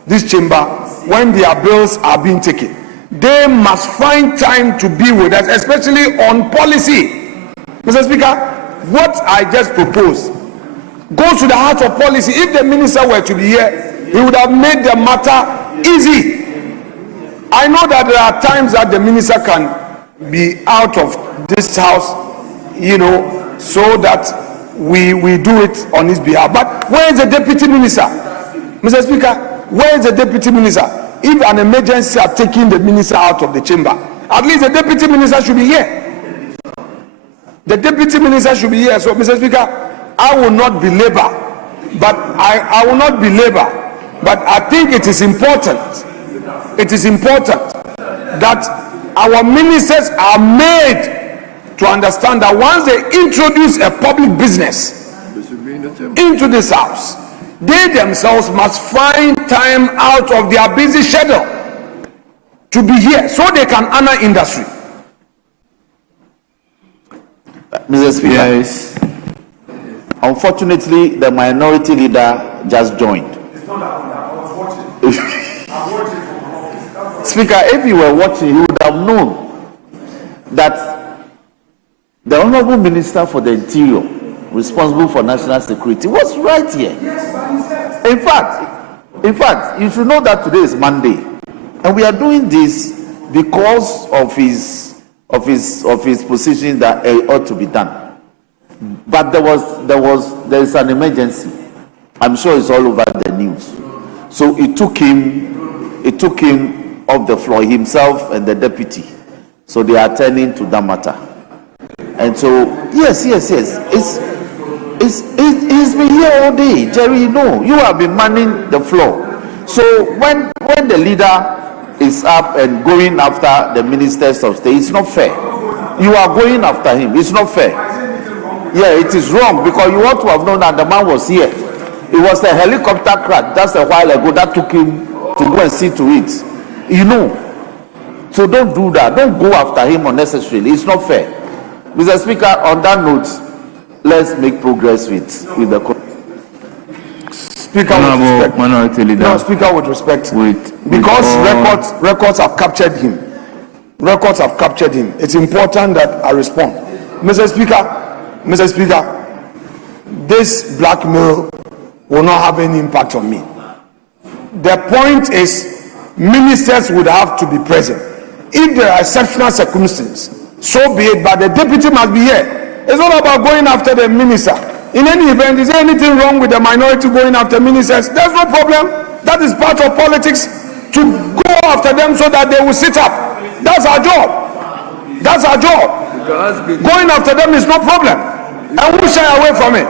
this chamber when their bills are being taken. They must find time to be with us, especially on policy. Mr. Speaker, what I just proposed goes to the heart of policy. If the minister were to be here, he would have made the matter easy. I know that there are times that the minister can be out of this house, so that we do it on his behalf. But where is the deputy minister? Mr. Speaker, where is the deputy minister? If an emergency are taking the minister out of the chamber, at least the deputy minister should be here. The deputy minister should be here. So, Mr. Speaker, I will not belabor, but I will not belabor, but I think it is important. It is important that our ministers are made to understand that once they introduce a public business into this house, they themselves must find time out of their busy schedule to be here so they can honor industry. Mr. Speaker, yes. Unfortunately, the minority leader just joined. Speaker, if you were watching, you would have known that the Honorable Minister for the Interior, responsible for national security, was right here. In fact, you should know that today is Monday, and we are doing this because of his position that it ought to be done. But there is an emergency. I'm sure it's all over the news. So it took him off the floor, himself and the deputy. So they are turning to that matter. And so yes. He's been here all day, Jerry. No, you have been manning the floor. So when the leader is up and going after the ministers of state, it's not fair. You are going after him. It's not fair. Yeah, it is wrong because you ought to have known that the man was here. It was a helicopter crash just a while ago that took him to go and see to it. So don't do that. Don't go after him unnecessarily. It's not fair. Mr. Speaker, on that note, let's make progress with the Speaker with respect. Minority leader. No, Speaker with respect. Because records have captured him. Records have captured him. It's important that I respond. Mr. Speaker, this blackmail will not have any impact on me. The point is, ministers would have to be present. If there are exceptional circumstances, so be it, but the deputy must be here. It's not about going after the minister. In any event, is there anything wrong with the minority going after ministers? There's no problem. That is part of politics, to go after them so that they will sit up. That's our job. Going after them is no problem. And we'll shy away from it.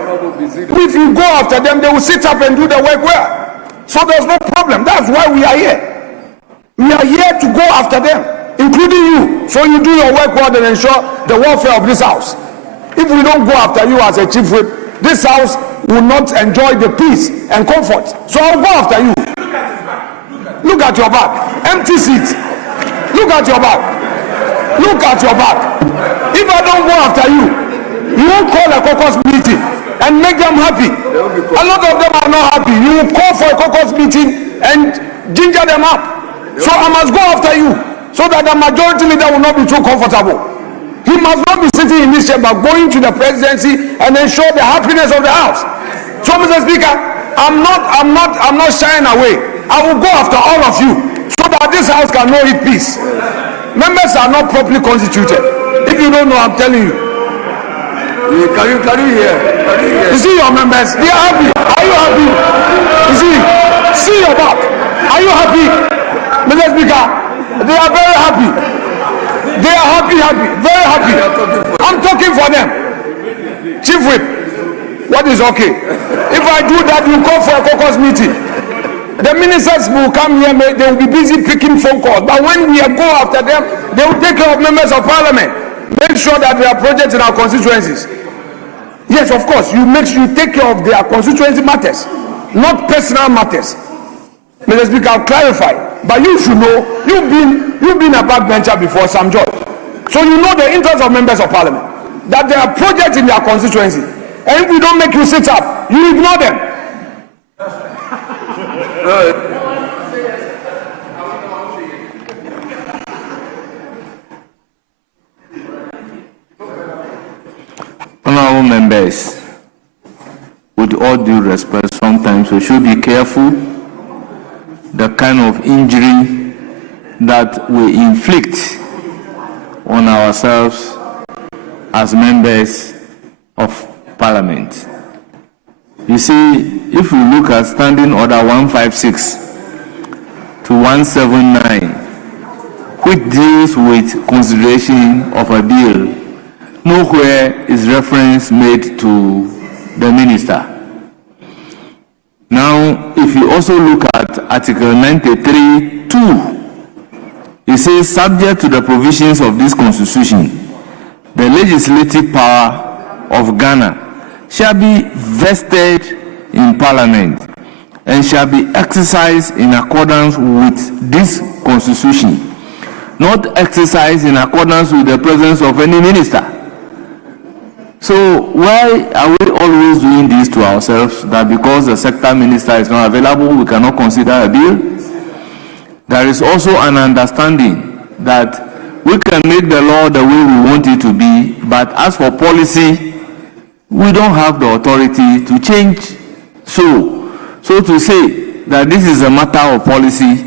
If you go after them, they will sit up and do the work well. So there's no problem. That's why we are here. We are here to go after them, including you. So you do your work well and ensure the welfare of this house. If we don't go after you as a chief whip, this house will not enjoy the peace and comfort. So I'll go after you. Look at your back. Empty seat. Look at your back. Look at your back. If I don't go after you, you won't call a caucus meeting and make them happy. A lot of them are not happy. You will call for a caucus meeting and ginger them up. So I must go after you so that the majority leader will not be too comfortable. He must not be sitting in this chamber going to the presidency and ensure the happiness of the house. So, Mr. Speaker, I'm not shying away. I will go after all of you so that this house can know its peace. Members are not properly constituted. If you don't know, I'm telling you. Can you hear? You see your members, they are happy. Are you happy? You see your back. Are you happy? Mr. Speaker, they are very happy. They are happy, very happy. I'm talking for them. Chief Whip, what is okay? If I do that, you call for a caucus meeting. The ministers will come here, they will be busy picking phone calls. But when we go after them, they will take care of members of parliament. Make sure that there are projects in our constituencies. Yes, of course, you take care of their constituency matters, not personal matters. Mr. Speaker, I'll clarify. But you should know, you've been a backbencher before, Sam George. So you know the interests of members of parliament. That there are projects in their constituency. And if we don't make you sit up, you ignore them. Honorable members, with all due respect, sometimes we should be careful the kind of injury that we inflict on ourselves as members of parliament. You see, if we look at Standing Order 156 to 179, which deals with consideration of a bill, nowhere is reference made to the minister. Now, if you also look at Article 93(2), it says, subject to the provisions of this Constitution, the legislative power of Ghana shall be vested in Parliament and shall be exercised in accordance with this Constitution, not exercised in accordance with the presence of any minister. So why are we always doing this to ourselves, that because the sector minister is not available, we cannot consider a bill? There is also an understanding that we can make the law the way we want it to be, but as for policy, we don't have the authority to change. So to say that this is a matter of policy,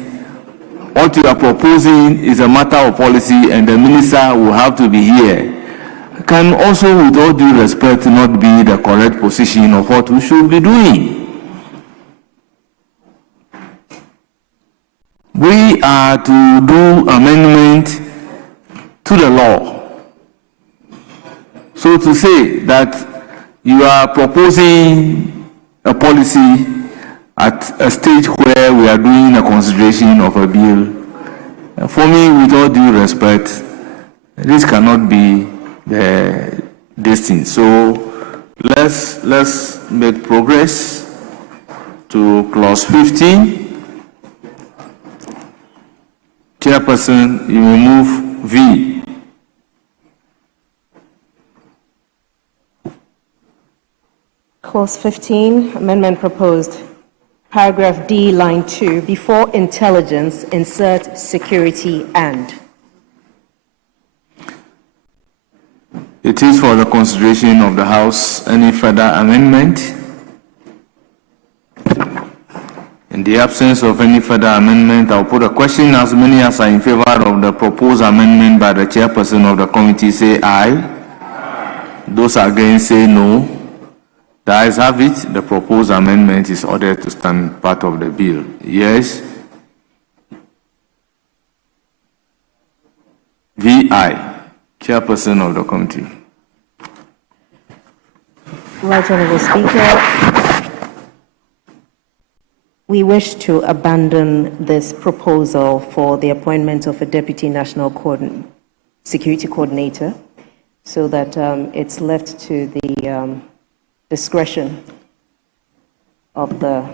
what you are proposing is a matter of policy and the minister will have to be here, can also, with all due respect, not be the correct position of what we should be doing. We are to do amendment to the law. So to say that you are proposing a policy at a stage where we are doing a consideration of a bill, for me, with all due respect, this cannot be this thing. So let's make progress to clause 15. Chairperson, you will move V. Clause 15, amendment proposed. Paragraph D, line 2, before intelligence, insert security and. It is for the consideration of the House. Any further amendment? In the absence of any further amendment, I'll put a question. As many as are in favor of the proposed amendment by the chairperson of the committee say aye. Those against say no. The ayes have it. The proposed amendment is ordered to stand part of the bill. Yes. VI. Chairperson of the committee. Right, Honourable Speaker. we wish to abandon this proposal for the appointment of a Deputy National Security Coordinator so that it's left to the discretion of the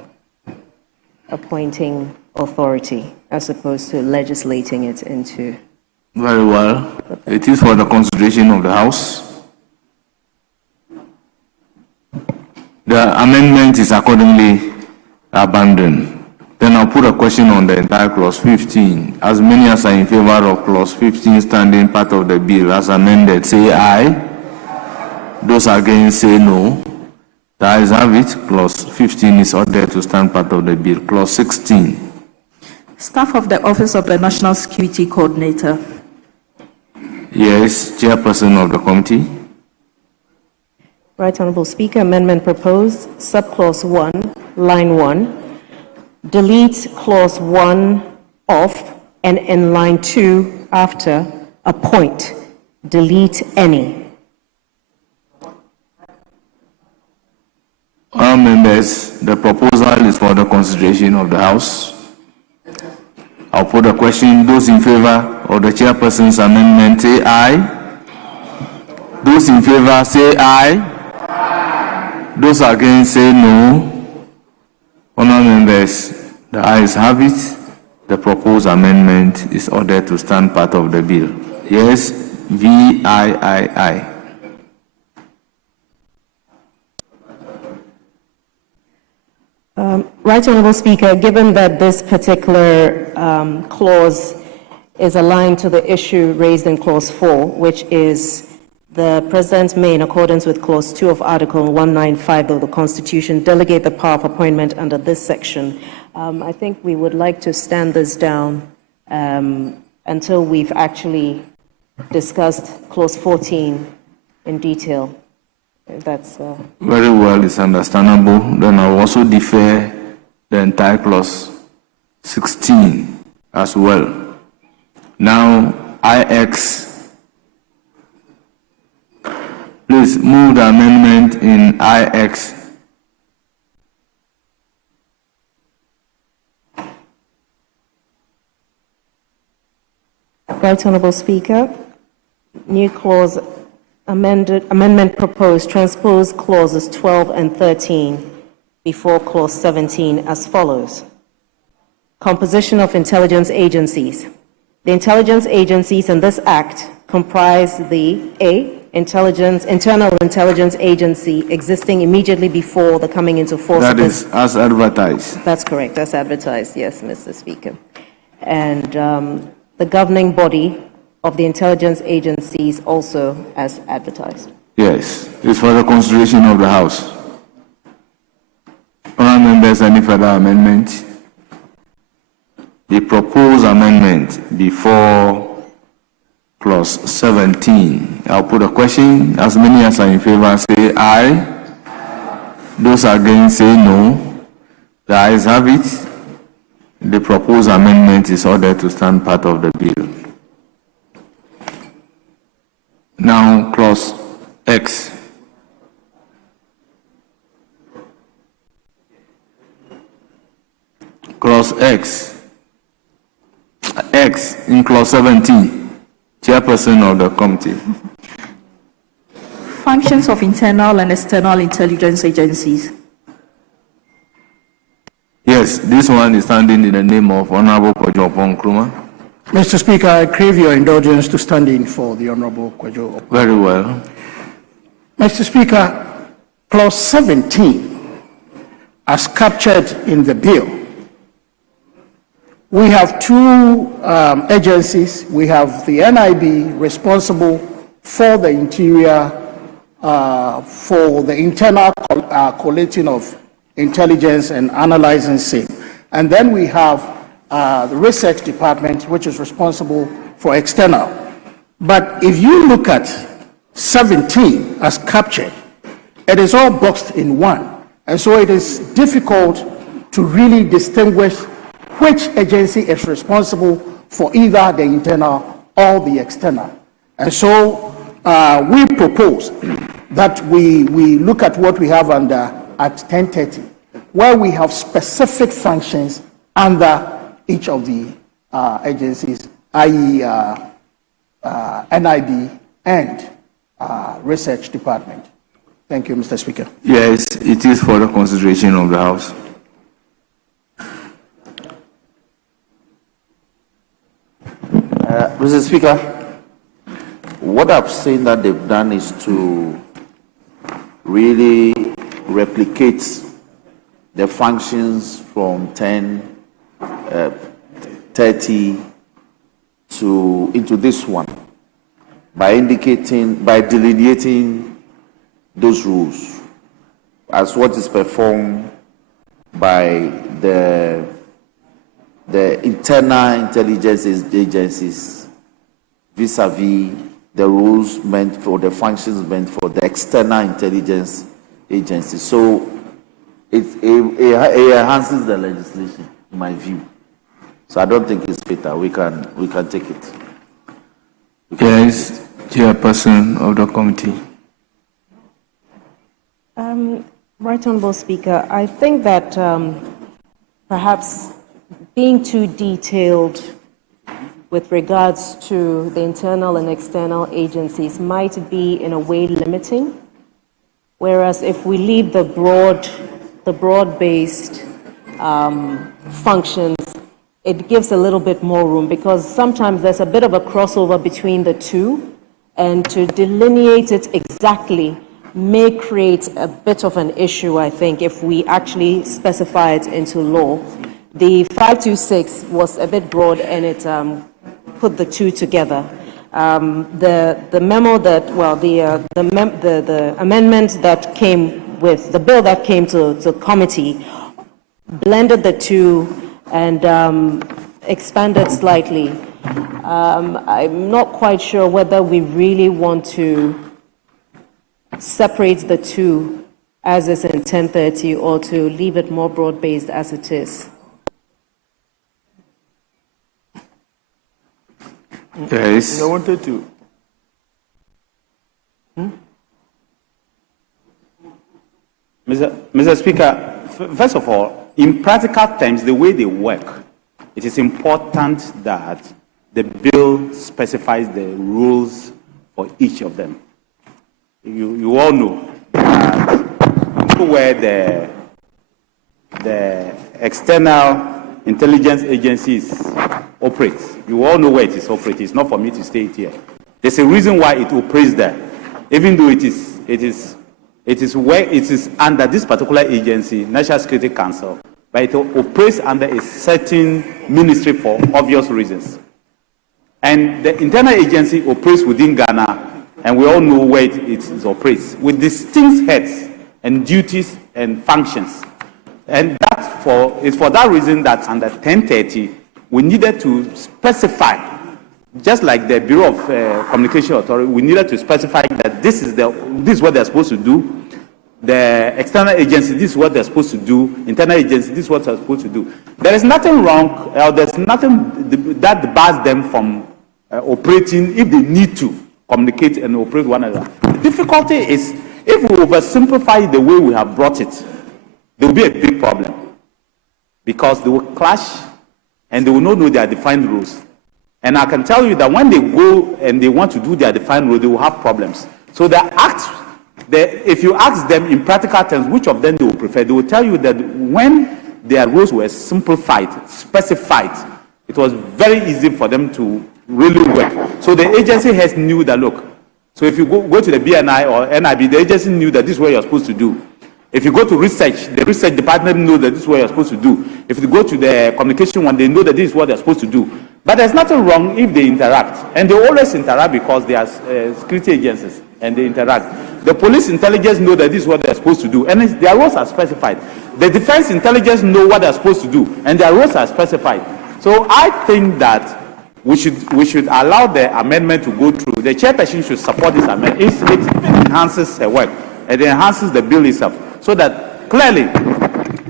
appointing authority as opposed to legislating it into. Very well. It is for the consideration of the House. The amendment is accordingly abandoned. Then I'll put a question on the entire clause 15. As many as are in favor of clause 15 standing part of the bill as amended, say aye. Those against say no. The ayes have it. Clause 15 is ordered to stand part of the bill. Clause 16. Staff of the Office of the National Security Coordinator. Yes, Chairperson of the committee. Right Honourable Speaker, amendment proposed, subclause 1, line 1, delete clause 1 off and in line 2 after appoint, delete any. All members, the proposal is for the consideration of the House. I'll put a question. Those in favor of the Chairperson's amendment say aye. Those in favor say aye. Those against say no. Honourable members, the ayes have it. The proposed amendment is ordered to stand part of the bill. Yes, VIII. Right Honourable Speaker, given that this particular clause is aligned to the issue raised in clause 4, which is the President may, in accordance with clause 2 of Article 195 of the Constitution, delegate the power of appointment under this section. I think we would like to stand this down until we've actually discussed clause 14 in detail. That's very well, it's understandable. Then I will also defer the entire clause 16 as well. Now, IX. Please move the amendment in IX. Right Honourable Speaker, new clause amendment proposed, transpose clauses 12 and 13 before clause 17 as follows. Composition of intelligence agencies. The intelligence agencies in this act comprise the internal intelligence agency existing immediately before the coming into force That of this. is as advertised. That's correct, as advertised, yes, Mr. Speaker. And the governing body of the intelligence agencies also as advertised. Yes, it's for the consideration of the House. Honourable members, any further amendment? The proposed amendment before clause 17. I'll put a question. As many as are in favor say aye. Those against say no. The ayes have it. The proposed amendment is ordered to stand part of the bill. Now, clause X. Clause X. X in clause 17. Chairperson of the committee. Functions of internal and external intelligence agencies. Yes, this one is standing in the name of Honorable Kojo Nkrumah. Mr. Speaker, I crave your indulgence to stand in for the Honorable Kojo. Very well. Mr. Speaker, clause 17, as captured in the bill, we have two agencies. We have the NIB responsible for the interior, for the internal collating of intelligence and analyzing same. And then we have the research department, which is responsible for external. But if you look at 17 as captured, it is all boxed in one. And so it is difficult to really distinguish which agency is responsible for either the internal or the external. And so we propose that we look at what we have under at 1030, where we have specific functions under each of the agencies, i.e. NIB and Research Department. Thank you, Mr. Speaker. Yes, it is for the consideration of the House. Mr. Speaker, what I've seen that they've done is to really replicate the functions from 1030 into this one by delineating those rules as what is performed by the internal intelligence agencies vis-a-vis the rules meant for the functions meant for the external intelligence agencies. So it enhances the legislation, in my view. So I don't think it's better. We can take it. Yes, Chairperson of the committee. Right Honourable Speaker, I think that perhaps being too detailed with regards to the internal and external agencies might be in a way limiting, whereas if we leave the broad-based functions, it gives a little bit more room, because sometimes there's a bit of a crossover between the two, and to delineate it exactly may create a bit of an issue, I think, if we actually specify it into law. The 526 was a bit broad, and it put the two together. The memo that, well, the amendment that came with the bill that came to the committee blended the two and expanded slightly. I'm not quite sure whether we really want to separate the two as is in 1030 or to leave it more broad-based as it is. Yes. I wanted to. Mr. Speaker, first of all, in practical terms, the way they work, it is important that the bill specifies the rules for each of them. You all know where the external intelligence agencies operate. You all know where it is operating. It's not for me to state here. There's a reason why it operates there, even though it is where it is under this particular agency, National Security Council, but it operates under a certain ministry for obvious reasons. And the internal agency operates within Ghana, and we all know where it operates, with distinct heads and duties and functions. And it's for that reason that under 1030, we needed to specify, just like the Bureau of Communication Authority, we needed to specify that this is what they're supposed to do. The external agency, this is what they're supposed to do. Internal agency, this is what they're supposed to do. There is nothing wrong, or there's nothing that bars them from operating if they need to communicate and operate one another. The difficulty is if we oversimplify the way we have brought it, there will be a big problem, because they will clash and they will not know their defined rules. And I can tell you that when they go and they want to do their defined rules, they will have problems. So if you ask them in practical terms which of them they will prefer, they will tell you that when their rules were simplified, specified, it was very easy for them to really work. So the agency has knew that, look, so if you go to the BNI or NIB, the agency knew that this is what you're supposed to do. If you go to research, the research department knows that this is what you're supposed to do. If you go to the communication one, they know that this is what they're supposed to do. But there's nothing wrong if they interact. And they always interact because they are security agencies and they interact. The police intelligence know that this is what they're supposed to do, and their roles are specified. The defense intelligence know what they're supposed to do, and their roles are specified. So I think that we should allow the amendment to go through. The chairperson should support this amendment. It enhances her work. It enhances the bill itself, so that clearly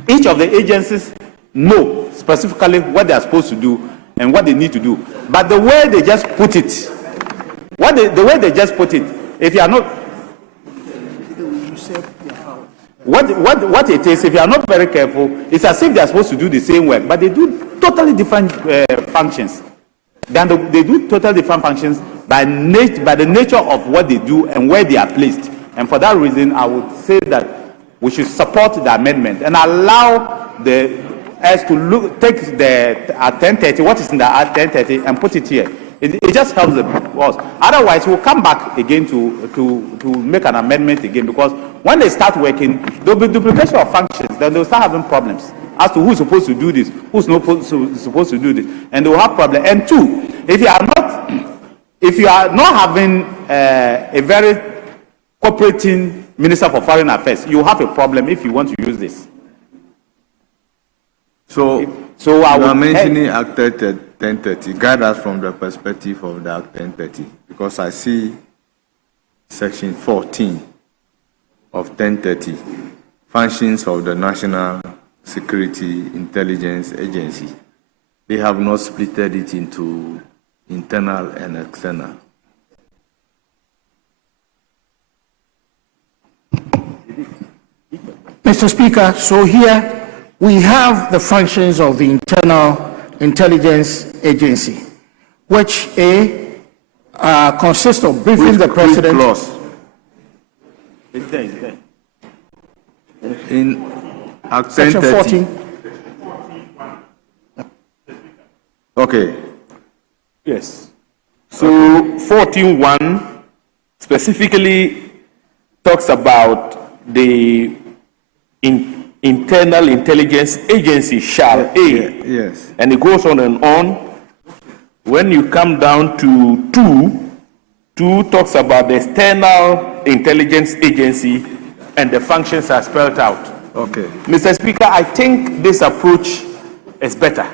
each of the agencies know specifically what they are supposed to do and what they need to do. But the way they just put it, if you are not, What it is, if you are not very careful, it's as if they are supposed to do the same work, but they do totally different functions. They do totally different functions by the nature of what they do and where they are placed. And for that reason, I would say that we should support the amendment and allow us to take the at 10:30, what is in the at 10:30, and put it here. It just helps us. Otherwise, we'll come back again to make an amendment again, because when they start working, there'll be duplication of functions. Then they'll start having problems as to who's supposed to do this, who's not supposed to do this, and they'll have problems. And two, if you are not having a very cooperating Minister for Foreign Affairs, you have a problem if you want to use this. So I will mentioning Act 1030. Guide us from the perspective of the Act 1030, because I see Section 14 of 1030, functions of the National Security Intelligence Agency. They have not splitted it into internal and external. Mr. Speaker, so here we have the functions of the Internal Intelligence Agency, which consists of briefing the President. It's there. In Act Section 1030. 14. Okay. Yes. So 14.1 specifically talks about the Internal Intelligence Agency shall Yes. and it goes on and on. When you come down to 2 talks about the External Intelligence Agency, and the functions are spelled out. Okay. Mr. Speaker, I think this approach is better.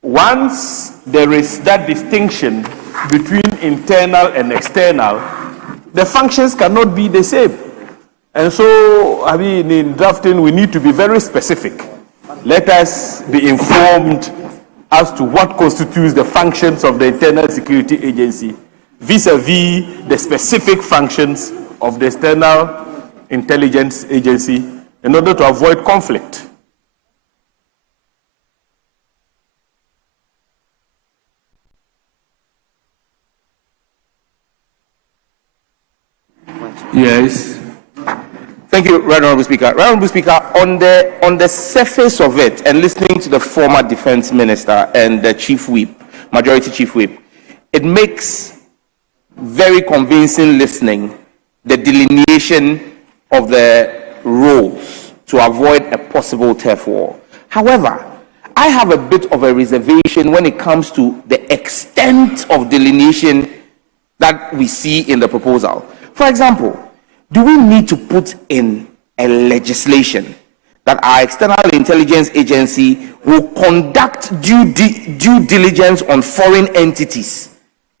Once there is that distinction between internal and external, the functions cannot be the same. And so, I mean, in drafting, we need to be very specific. Let us be informed as to what constitutes the functions of the Internal Security Agency vis-a-vis the specific functions of the External Intelligence Agency in order to avoid conflict. Yes. Thank you, Right Honourable Speaker. Right Honourable Speaker, on the surface of it, and listening to the former Defence Minister and the Chief Whip, Majority Chief Whip, it makes very convincing listening the delineation of the roles to avoid a possible turf war. However, I have a bit of a reservation when it comes to the extent of delineation that we see in the proposal. For example, do we need to put in a legislation that our External Intelligence Agency will conduct due diligence on foreign entities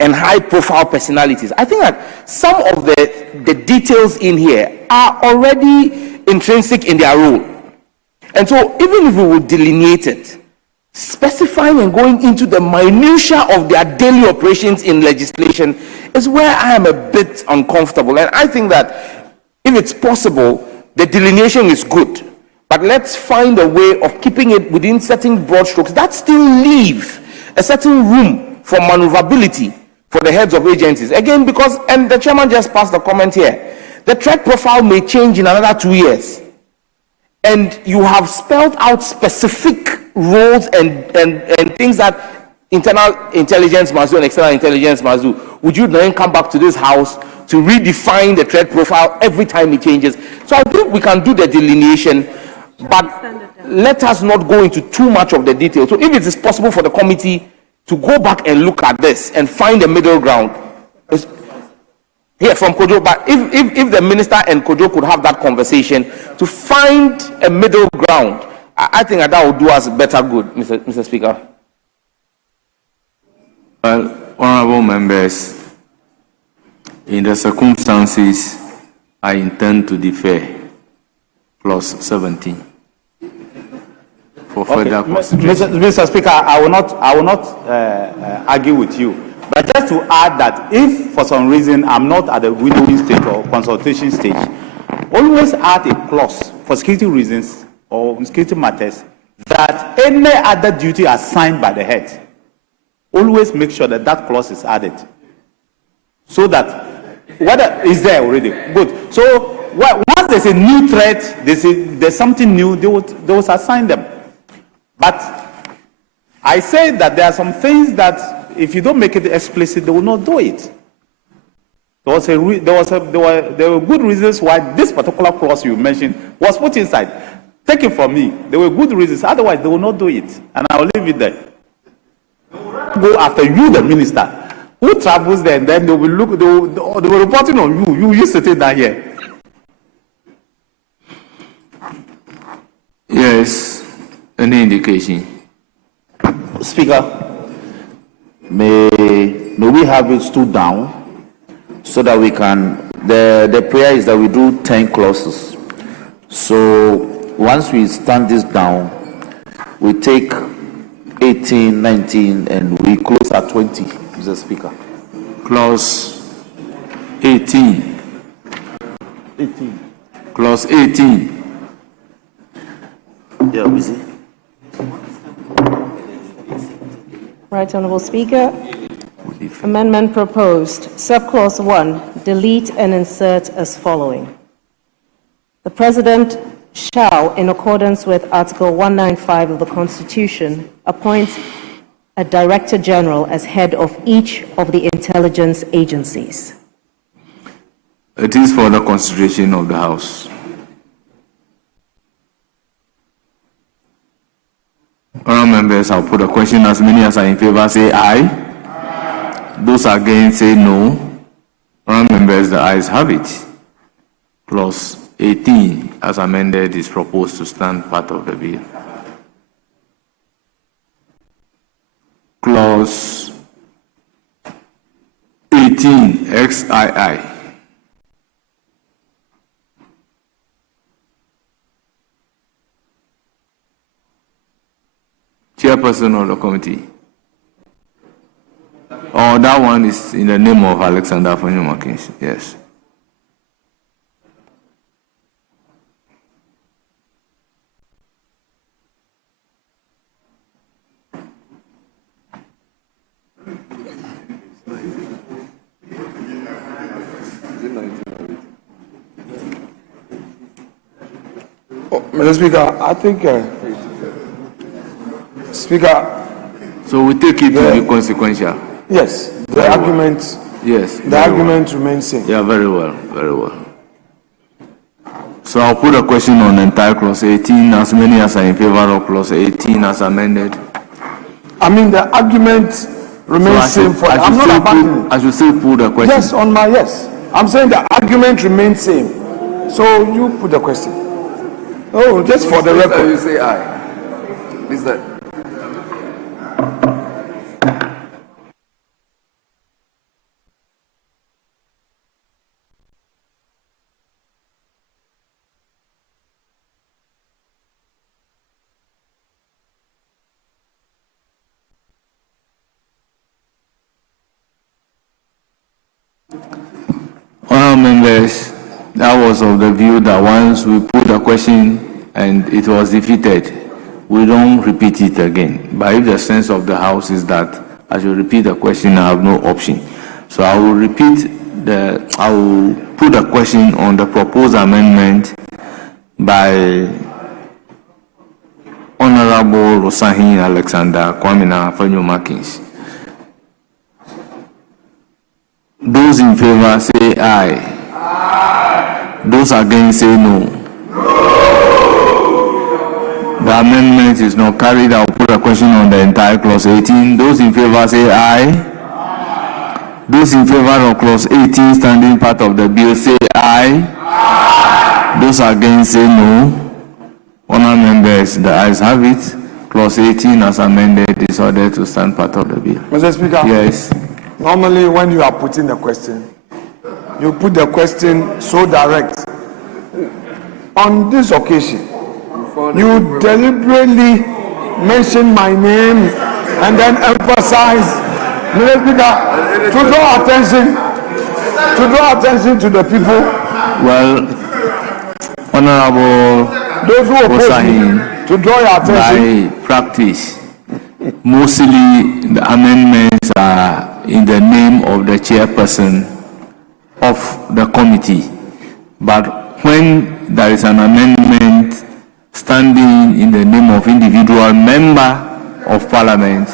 and high-profile personalities? I think that some of the details in here are already intrinsic in their role. And so even if we will delineate it, specifying and going into the minutiae of their daily operations in legislation is where I am a bit uncomfortable. And I think that if it's possible, the delineation is good, but let's find a way of keeping it within certain broad strokes that still leave a certain room for maneuverability for the heads of agencies. Again, because, and the chairman just passed a comment here, the threat profile may change in another 2 years. And you have spelled out specific roles and things that internal intelligence must do and external intelligence must do. Would you then come back to this house to redefine the threat profile every time it changes? So I think we can do the delineation, but let us not go into too much of the detail. So if it is possible for the committee to go back and look at this and find a middle ground, here from Kojo, but if the minister and Kojo could have that conversation to find a middle ground, I think that would do us better good, Mr. Speaker. Well, honorable members, in the circumstances, I intend to defer clause 17 for further consideration. Mr. Speaker, I will not argue with you. But just to add that if for some reason I'm not at the winnowing stage or consultation stage, always add a clause for security reasons or security matters that any other duty assigned by the head, always make sure that that clause is added. So that whether is there already, good. So once there's a new threat, there's something new, they will assign them. But I say that there are some things that if you don't make it explicit, they will not do it. There were good reasons why this particular clause you mentioned was put inside. Take it from me. There were good reasons. Otherwise, they will not do it. And I will leave it there. Go after you, the minister, who travels there, and then they will reporting on you. You sitting down here. Yes. Any indication? Speaker, may we have it stood down so that we can, the prayer is that we do 10 clauses. So once we stand this down, we take 18, 19, and we close at 20, Mr. Speaker. Clause 18. 18. Clause 18. Yeah, we see. Right, Honourable Speaker. Amendment proposed. Subclause 1, delete and insert as following. The President shall, in accordance with Article 195 of the Constitution, appoint a Director General as head of each of the intelligence agencies. It is for the consideration of the House. Honourable members, I'll put a question. As many as are in favor say aye. Those against say no. Honourable members, the ayes have it. Clause 18, as amended, is proposed to stand part of the bill. Clause 18, XII. Chairperson of the committee. Oh, that one is in the name of Alexander Afenyo-Markins. Yes. Mr. Speaker, I think, Speaker. So we take it to be consequential. Yes, the argument. Yes. The argument remains same. Yeah, very well, very well. So I'll put a question on the entire clause 18. As many as are in favor of clause 18 as amended. I mean, the argument remains same for. I'm not abandoning. I should still put the question. Yes, on my yes. I'm saying the argument remains same. So you put the question. Oh, just for the record. You say aye. Mr. Honourable members, that was of the view that once we put the question and it was defeated, we don't repeat it again. But if the sense of the House is that I should repeat the question, I have no option. So I will I will put the question on the proposed amendment by Honourable Rosahin Alexander Kwamina Afenyo-Markins. Those in favor say aye. Aye. Those against say no. No. The amendment is not carried. I'll put a question on the entire clause 18. Those in favor say aye. Aye. Those in favor of clause 18 standing part of the bill say aye. Aye. Those against say no. Honourable members, the ayes have it. Clause 18 as amended is ordered to stand part of the bill. Mr. Speaker. Yes. Normally, when you are putting the question, you put the question so direct. On this occasion, you deliberately mention my name and then emphasize, Mr. Speaker, to draw attention to the people. Well, Honorable Those who oppose Osahin, me, to draw your attention. by practice, mostly the amendments are in the name of the chairperson of the committee. But when there is an amendment standing in the name of individual member of parliament,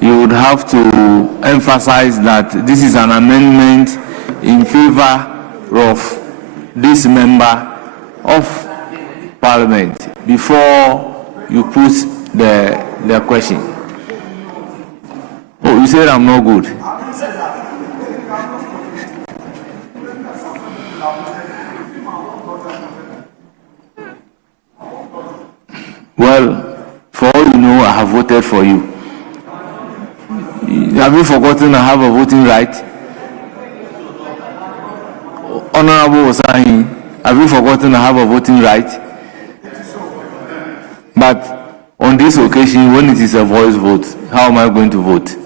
you would have to emphasize that this is an amendment in favor of this member of parliament before you put the question. Oh, you said I'm not good. Well, for all you know, I have voted for you. Have you forgotten I have a voting right? Honorable Osahin, have you forgotten I have a voting right? But on this occasion, when it is a voice vote, how am I going to vote?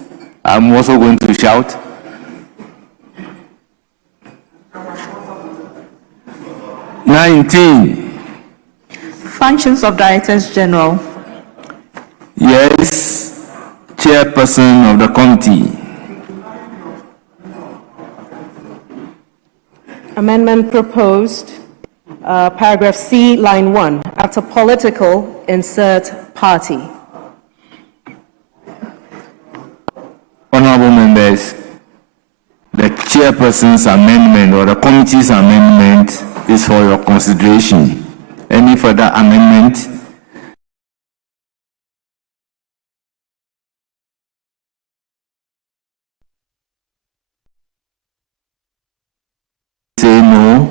I'm also going to shout. Functions of Directors General. Yes, chairperson of the committee. Amendment proposed, paragraph C, line 1. After political, insert party. Honorable members, the chairperson's amendment or the committee's amendment is for your consideration. Any further amendment? Say no.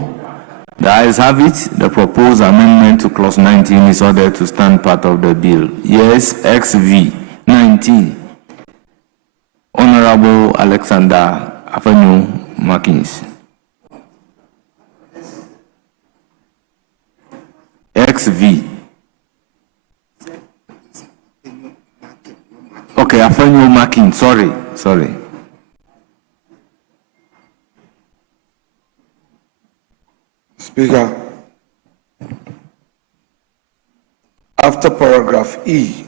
The ayes have it. The proposed amendment to clause 19 is ordered to stand part of the bill. Yes, XV 19. Honorable Alexander Avenue Markins. XV. Okay, Avenue Markins. Sorry. Speaker, after paragraph E,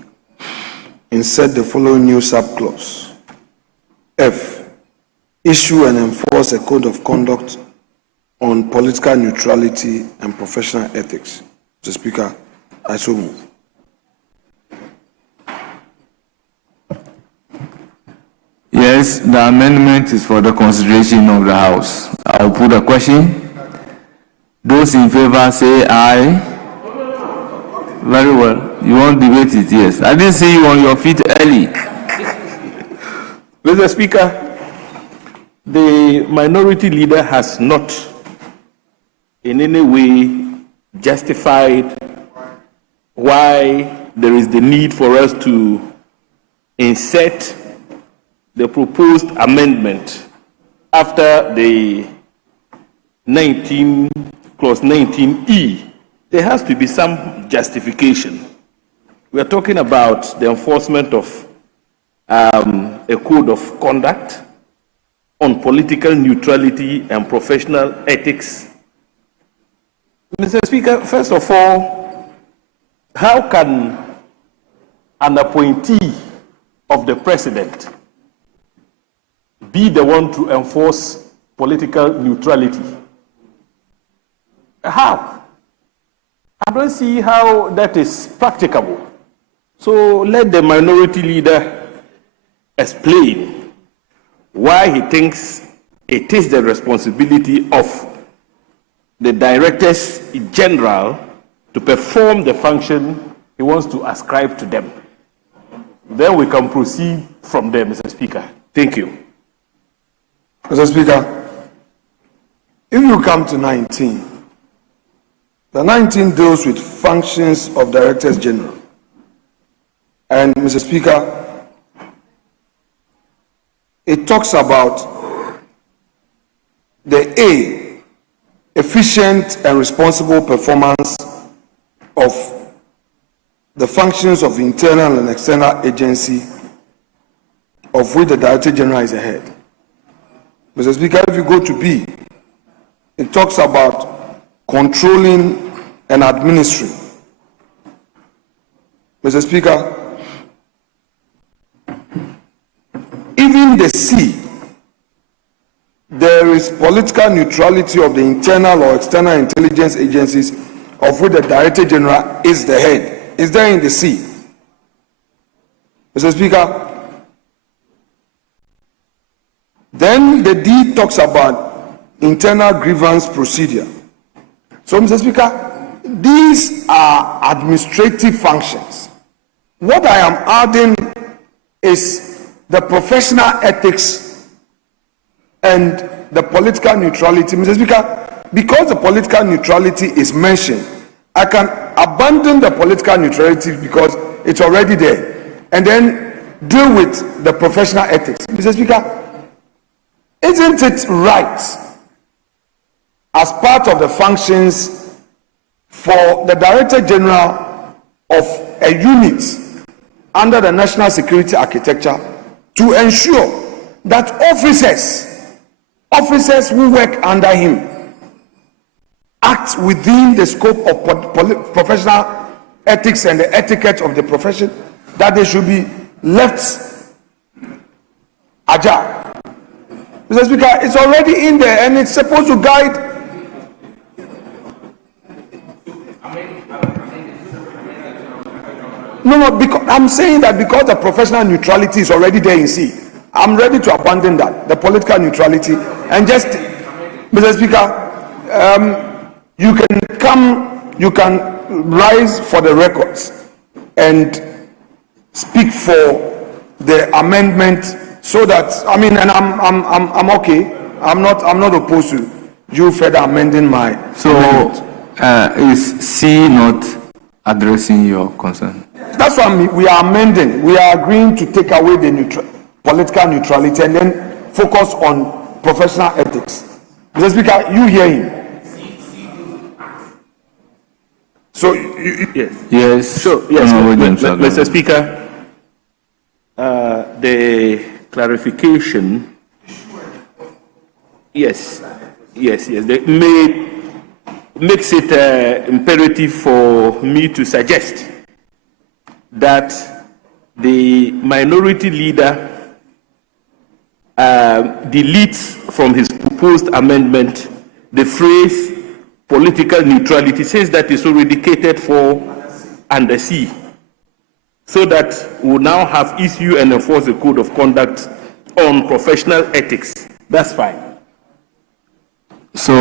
insert the following new subclause. F, issue and enforce a code of conduct on political neutrality and professional ethics. Mr. Speaker, I so move. Yes, the amendment is for the consideration of the House. I'll put a question. Those in favor say aye. Very well. You won't debate it, yes. I didn't see you on your feet early. Mr. Speaker, the minority leader has not in any way justified why there is the need for us to insert the proposed amendment after the clause 19E. There has to be some justification. We are talking about the enforcement of a code of conduct on political neutrality and professional ethics. Mr. Speaker, first of all, how can an appointee of the president be the one to enforce political neutrality? How? I don't see how that is practicable. So let the minority leader explain why he thinks it is the responsibility of the directors general to perform the function he wants to ascribe to them. Then we can proceed from there, Mr. Speaker. Thank you. Mr. Speaker, if you come to 19, the 19 deals with functions of directors general. And Mr. Speaker, it talks about the A, efficient and responsible performance of the functions of internal and external agency of which the Director General is the head. Mr. Speaker, if you go to B, it talks about controlling and administering. Mr. Speaker, even the C, there is political neutrality of the internal or external intelligence agencies of which the Director General is the head. Is there in the C? Mr. Speaker, then the D talks about internal grievance procedure. So, Mr. Speaker, these are administrative functions. What I am adding is the professional ethics and the political neutrality. Mr. Speaker, because the political neutrality is mentioned, I can abandon the political neutrality because it's already there, and then deal with the professional ethics. Mr. Speaker, isn't it right, as part of the functions for the Director General of a unit under the national security architecture to ensure that officers who work under him act within the scope of professional ethics and the etiquette of the profession, that they should be left agile? Mr. Speaker, it's already in there and it's supposed to guide. No, because I'm saying that because the professional neutrality is already there in C, I'm ready to abandon that, the political neutrality, and just, Mr. Speaker, you can rise for the records and speak for the amendment, so that, I mean, and I'm okay. I'm not opposed to you further amending my. So, is C not addressing your concern? That's what we are amending. We are agreeing to take away the political neutrality and then focus on professional ethics. Mr. Speaker, you hear him. So, yes. So, yes, Mr. Speaker, the clarification, yes, makes it imperative for me to suggest that the minority leader deletes from his proposed amendment the phrase political neutrality, says that it's already catered for under C, so that we'll now have issue and enforce a code of conduct on professional ethics. That's fine. So,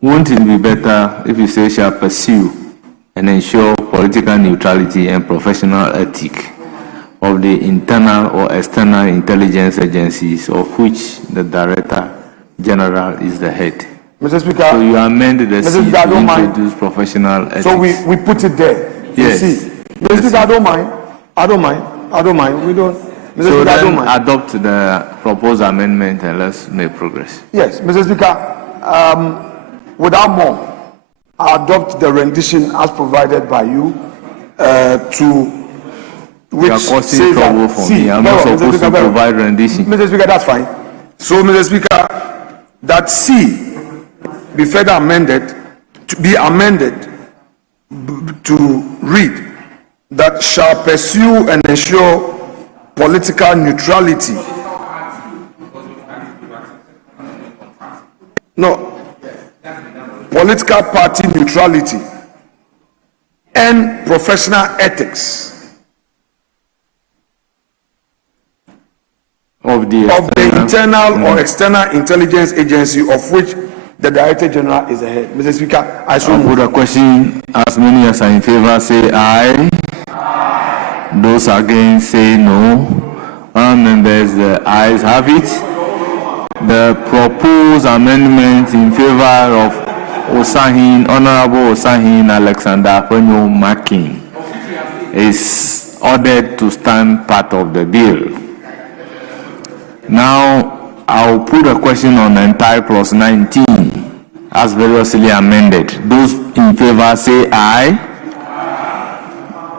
won't it be better if you say shall pursue and ensure political neutrality and professional ethics of the internal or external intelligence agencies of which the Director General is the head? Mr. Speaker, so you amend the C to introduce professional ethics. So we put it there. Yes. Mr. Speaker, I don't mind. We don't. Mr. So Speaker, I don't then mind. adopt the proposed amendment and let's make progress. Yes, Mr. Speaker, without more, I adopt the rendition as provided by you, which you are causing says trouble that for me. I'm not supposed to provide rendition. Mr. Speaker, that's fine. So, Mr. Speaker, that C be further amended, to read that shall pursue and ensure political neutrality. No, political party neutrality and professional ethics of the internal or external intelligence agency of which the Director General is the head. Mr. Speaker, I should put a question. As many as are in favor say aye. Those against say no. Members, the ayes have it. The proposed amendment in favor of Honorable Osahin Alexander Akwenyo Makin is ordered to stand part of the bill. Now, I'll put a question on entire clause 19 as variously amended. Those in favor say aye.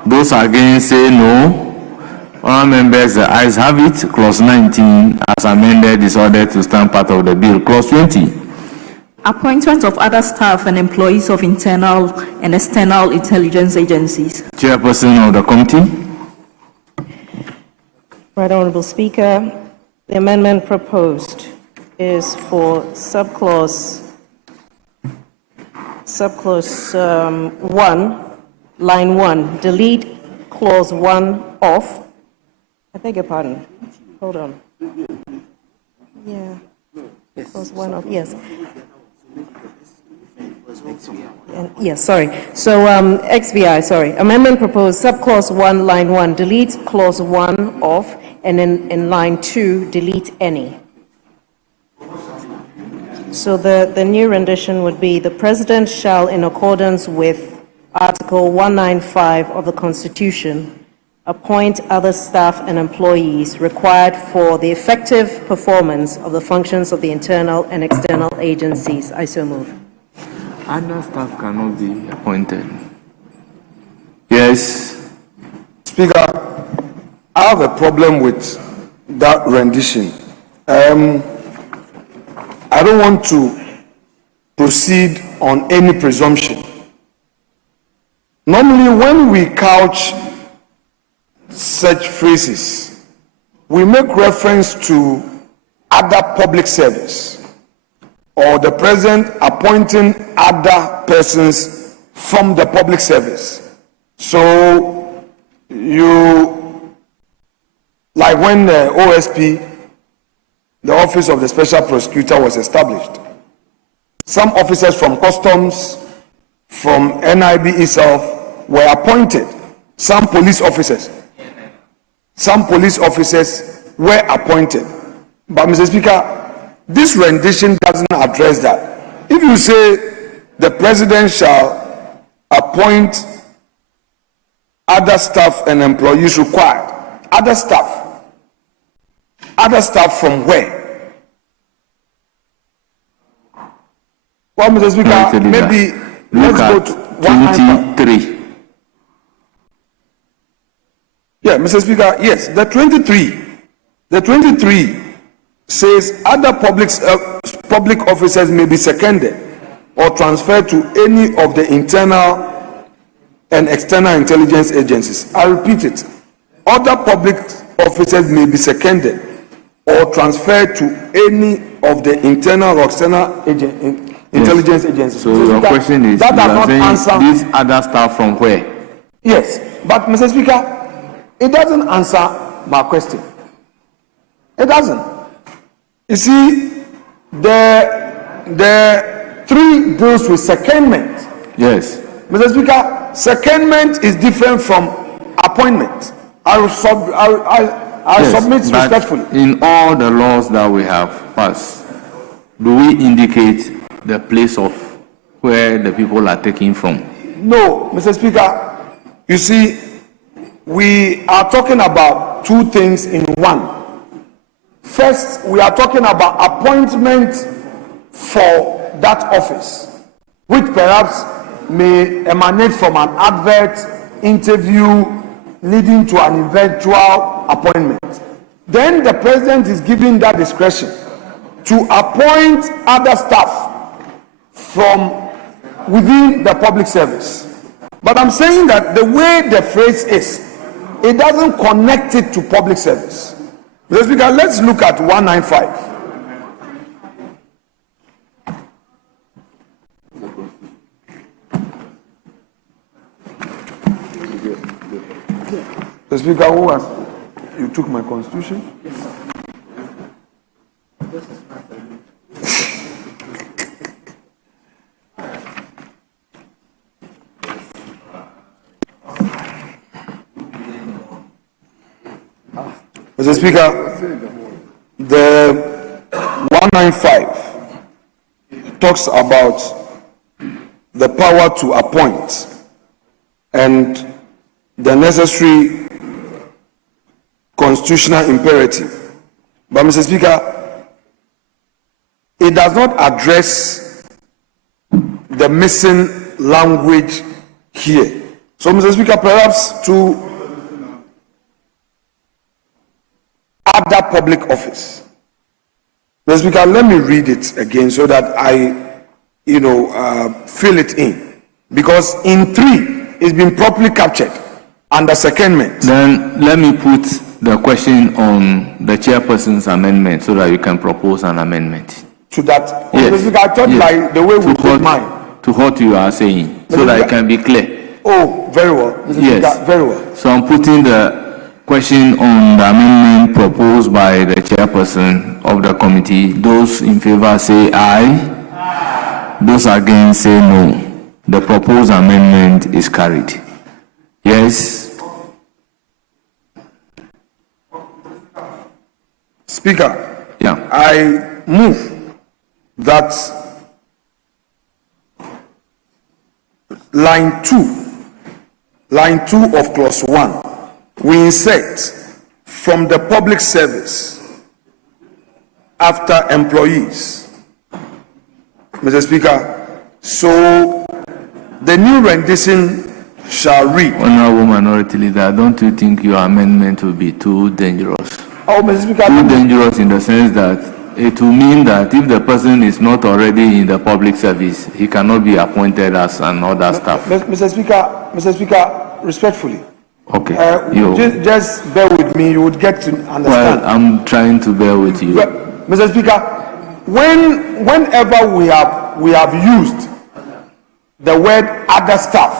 Those against say no. All members, the ayes have it. Clause 19 as amended is ordered to stand part of the bill. Clause 20. Appointment of other staff and employees of internal and external intelligence agencies. Chairperson of the committee. Right Honourable Speaker, the amendment proposed is for subclause 1, line 1, delete clause 1 off. I beg your pardon. Hold on. Yeah. Clause 1 off, yes. Yes, sorry. So, XVI, sorry. Amendment proposed, subclause 1, line 1, delete clause 1 off, and then in line 2, delete any. So the new rendition would be, the President shall, in accordance with Article 195 of the Constitution, appoint other staff and employees required for the effective performance of the functions of the internal and external agencies. I so move. Other staff cannot be appointed. Yes. Speaker, I have a problem with that rendition. I don't want to proceed on any presumption. Normally, when we couch such phrases, we make reference to other public service or the president appointing other persons from the public service. So, like when the OSP, the Office of the Special Prosecutor, was established, some officers from Customs, from NIB itself, were appointed. Some police officers were appointed. But, Mr. Speaker, this rendition doesn't address that. If you say the president shall appoint other staff and employees required, other staff from where? Well, Mr. Speaker, maybe let's go to 23. Yeah, Mr. Speaker, yes, the 23 says other public officers may be seconded or transferred to any of the internal and external intelligence agencies. I repeat it. Other public officers may be seconded or transferred to any of the internal or external intelligence agencies. So your question is, that does not answer this other staff from where? Yes, but Mr. Speaker, it doesn't answer my question. It doesn't. You see, the 3 deals with secondment. Yes. Mr. Speaker, secondment is different from appointment. I submit respectfully. In all the laws that we have passed, do we indicate the place of where the people are taken from? No, Mr. Speaker. You see, we are talking about 2 things in one. First, we are talking about appointment for that office, which perhaps may emanate from an advert, interview, leading to an eventual appointment. Then the president is given that discretion to appoint other staff from within the public service. But I'm saying that the way the phrase is, it doesn't connect it to public service. Mr. Speaker, let's look at 195. Mr. Speaker, you took my constitution? Mr. Speaker, the 195 talks about the power to appoint and the necessary constitutional imperative. But, Mr. Speaker, it does not address the missing language here. So, Mr. Speaker, perhaps to other public office. Mr. Speaker, let me read it again so that I fill it in, because in 3 it's been properly captured under secondment. Then let me put the question on the chairperson's amendment so that you can propose an amendment. To that, Yes. Mr. Speaker, I thought Yes. by the way we put mine. To what you are saying, so Mr. that it Speaker. can be clear. Oh, very well, Mr. Yes. Speaker, very well. So I'm putting the question on the amendment proposed by the chairperson of the committee. Those in favor say aye. Those against say no. The proposed amendment is carried. Yes. Speaker, Yeah. I move that line 2 of clause 1, we insert from the public service after employees. Mr. Speaker, so the new rendition shall read. Honorable Minority Leader, don't you think your amendment will be too dangerous? Oh, Mr. Speaker, Too dangerous in the sense that it will mean that if the person is not already in the public service, he cannot be appointed as another staff. Mr. Speaker, respectfully. Okay. Just bear with me, you would get to understand. Well, I'm trying to bear with you. Mr. Speaker, whenever we have used the word other staff,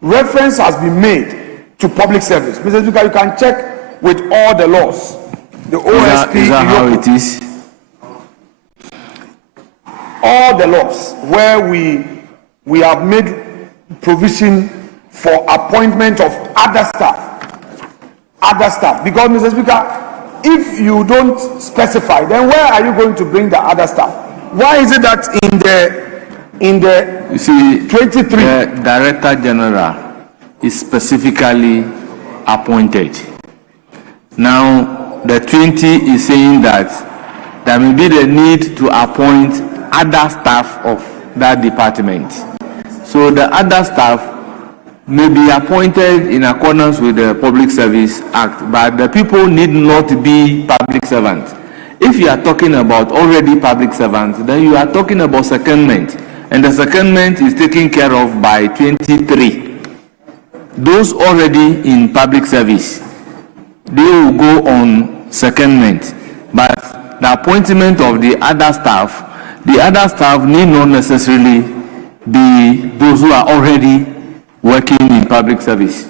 reference has been made to public service. Mr. Speaker, you can check with all the laws. The OSP, is that how it is? All the laws where we have made provision for appointment of other staff. Because, Mr. Speaker, if you don't specify, then where are you going to bring the other staff? Why is it that in the you see, 23, the Director General is specifically appointed. Now, the 20 is saying that there may be the need to appoint other staff of that department. So the other staff may be appointed in accordance with the Public Service Act, but the people need not be public servants. If you are talking about already public servants, then you are talking about secondment, and the secondment is taken care of by 23. Those already in public service, they will go on secondment, but the appointment of the other staff need not necessarily be those who are already working in public service.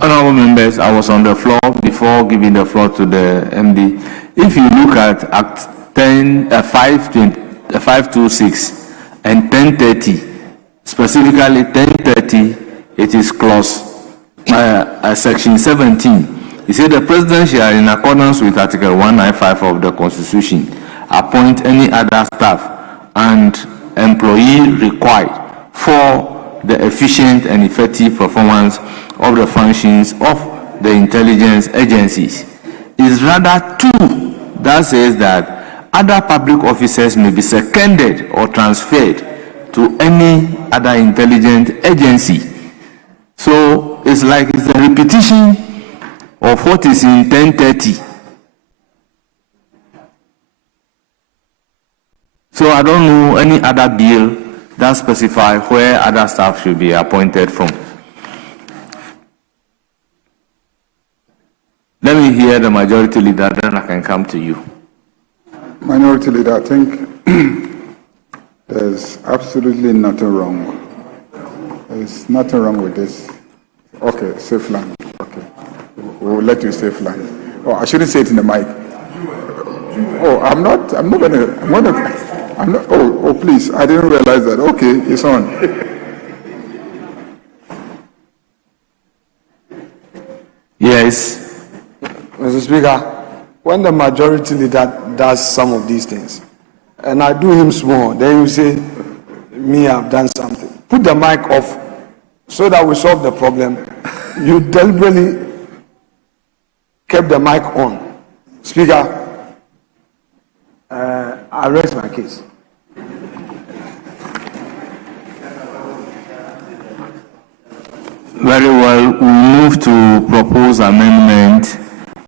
Honorable members, I was on the floor before giving the floor to the MD. If you look at Act 526 and 1030, specifically 1030, it is clause section 17. It said the president shall, in accordance with Article 195 of the Constitution, appoint any other staff and employee required for the efficient and effective performance of the functions of the intelligence agencies. Is rather 2 that says that other public officers may be seconded or transferred to any other intelligence agency. So it's like it's a repetition of what is in 1030. So I don't know any other bill that specifies where other staff should be appointed from. Let me hear the majority leader, then I can come to you. Minority Leader, I think there's absolutely nothing wrong. There's nothing wrong with this. Okay, safe land. Okay. We'll let you safe land. Oh, I shouldn't say it in the mic. Oh, I'm not gonna, oh, please, I didn't realize that. Okay, it's on. Yes. Mr. Speaker, when the majority leader does some of these things, and I do him small, then you say, me, I've done something. Put the mic off so that we solve the problem. You deliberately kept the mic on. Speaker, I raise my case. Very well. We move to propose amendment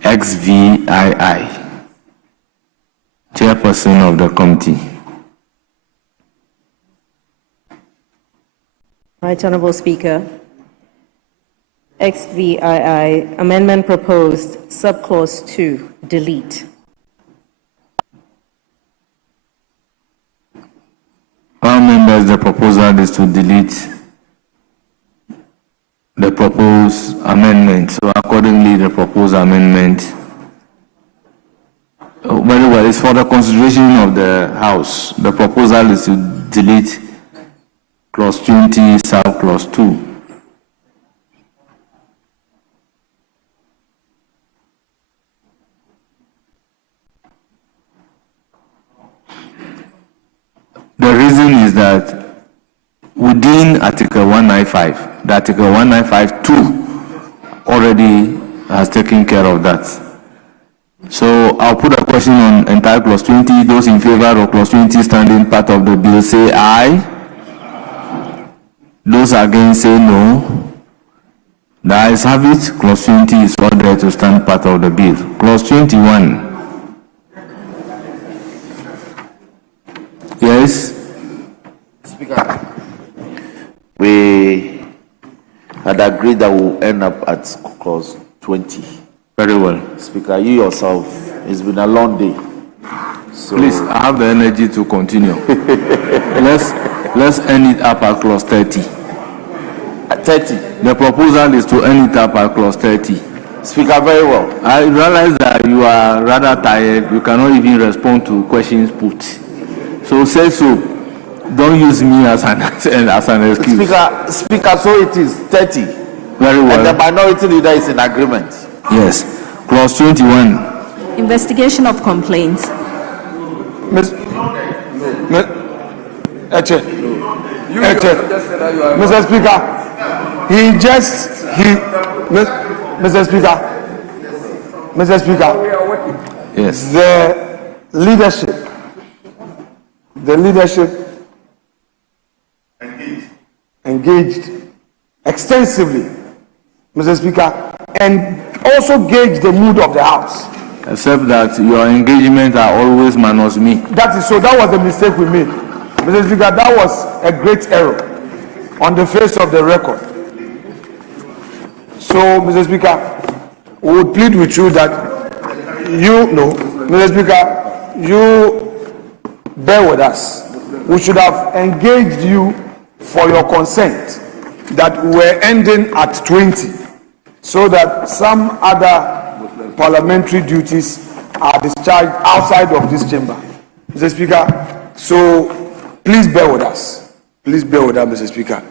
XVII. Chairperson of the committee. Right, Honorable Speaker. XVII, amendment proposed, subclause 2, delete. All members, the proposal is to delete the proposed amendment. So accordingly, the proposed amendment, very well, it's for the consideration of the House. The proposal is to delete clause 20, sub clause 2. The reason is that within Article 195, the Article 195(2) already has taken care of that. So I'll put a question on entire clause 20. Those in favor of clause 20 standing part of the bill say aye. Those against say no. The ayes have it. Clause 20 is ordered to stand part of the bill. Clause 21. Yes. Speaker, we had agreed that we'll end up at clause 20. Very well. Speaker, you yourself, it's been a long day. So please, I have the energy to continue. let's end it up at clause 30. 30. The proposal is to end it up at clause 30. Speaker, very well. I realize that you are rather tired. You cannot even respond to questions put. So say so. Don't use me as an excuse. Speaker, so it is 30. Very well. And the minority leader is in agreement. Yes. Clause 21. Investigation of complaints. Mr. Speaker, Mr. Speaker, yes, the leadership engaged extensively, Mr. Speaker, and also gauge the mood of the House. Except that your engagement are always minus me. That is so. That was a mistake we made, Mr. Speaker. That was a great error on the face of the record. So, Mr. Speaker, we would plead with you that Mr. Speaker, you bear with us. We should have engaged you for your consent that we're ending at 20, so that some other parliamentary duties are discharged outside of this chamber. Mr. Speaker, so please bear with us. Please bear with us, Mr. Speaker.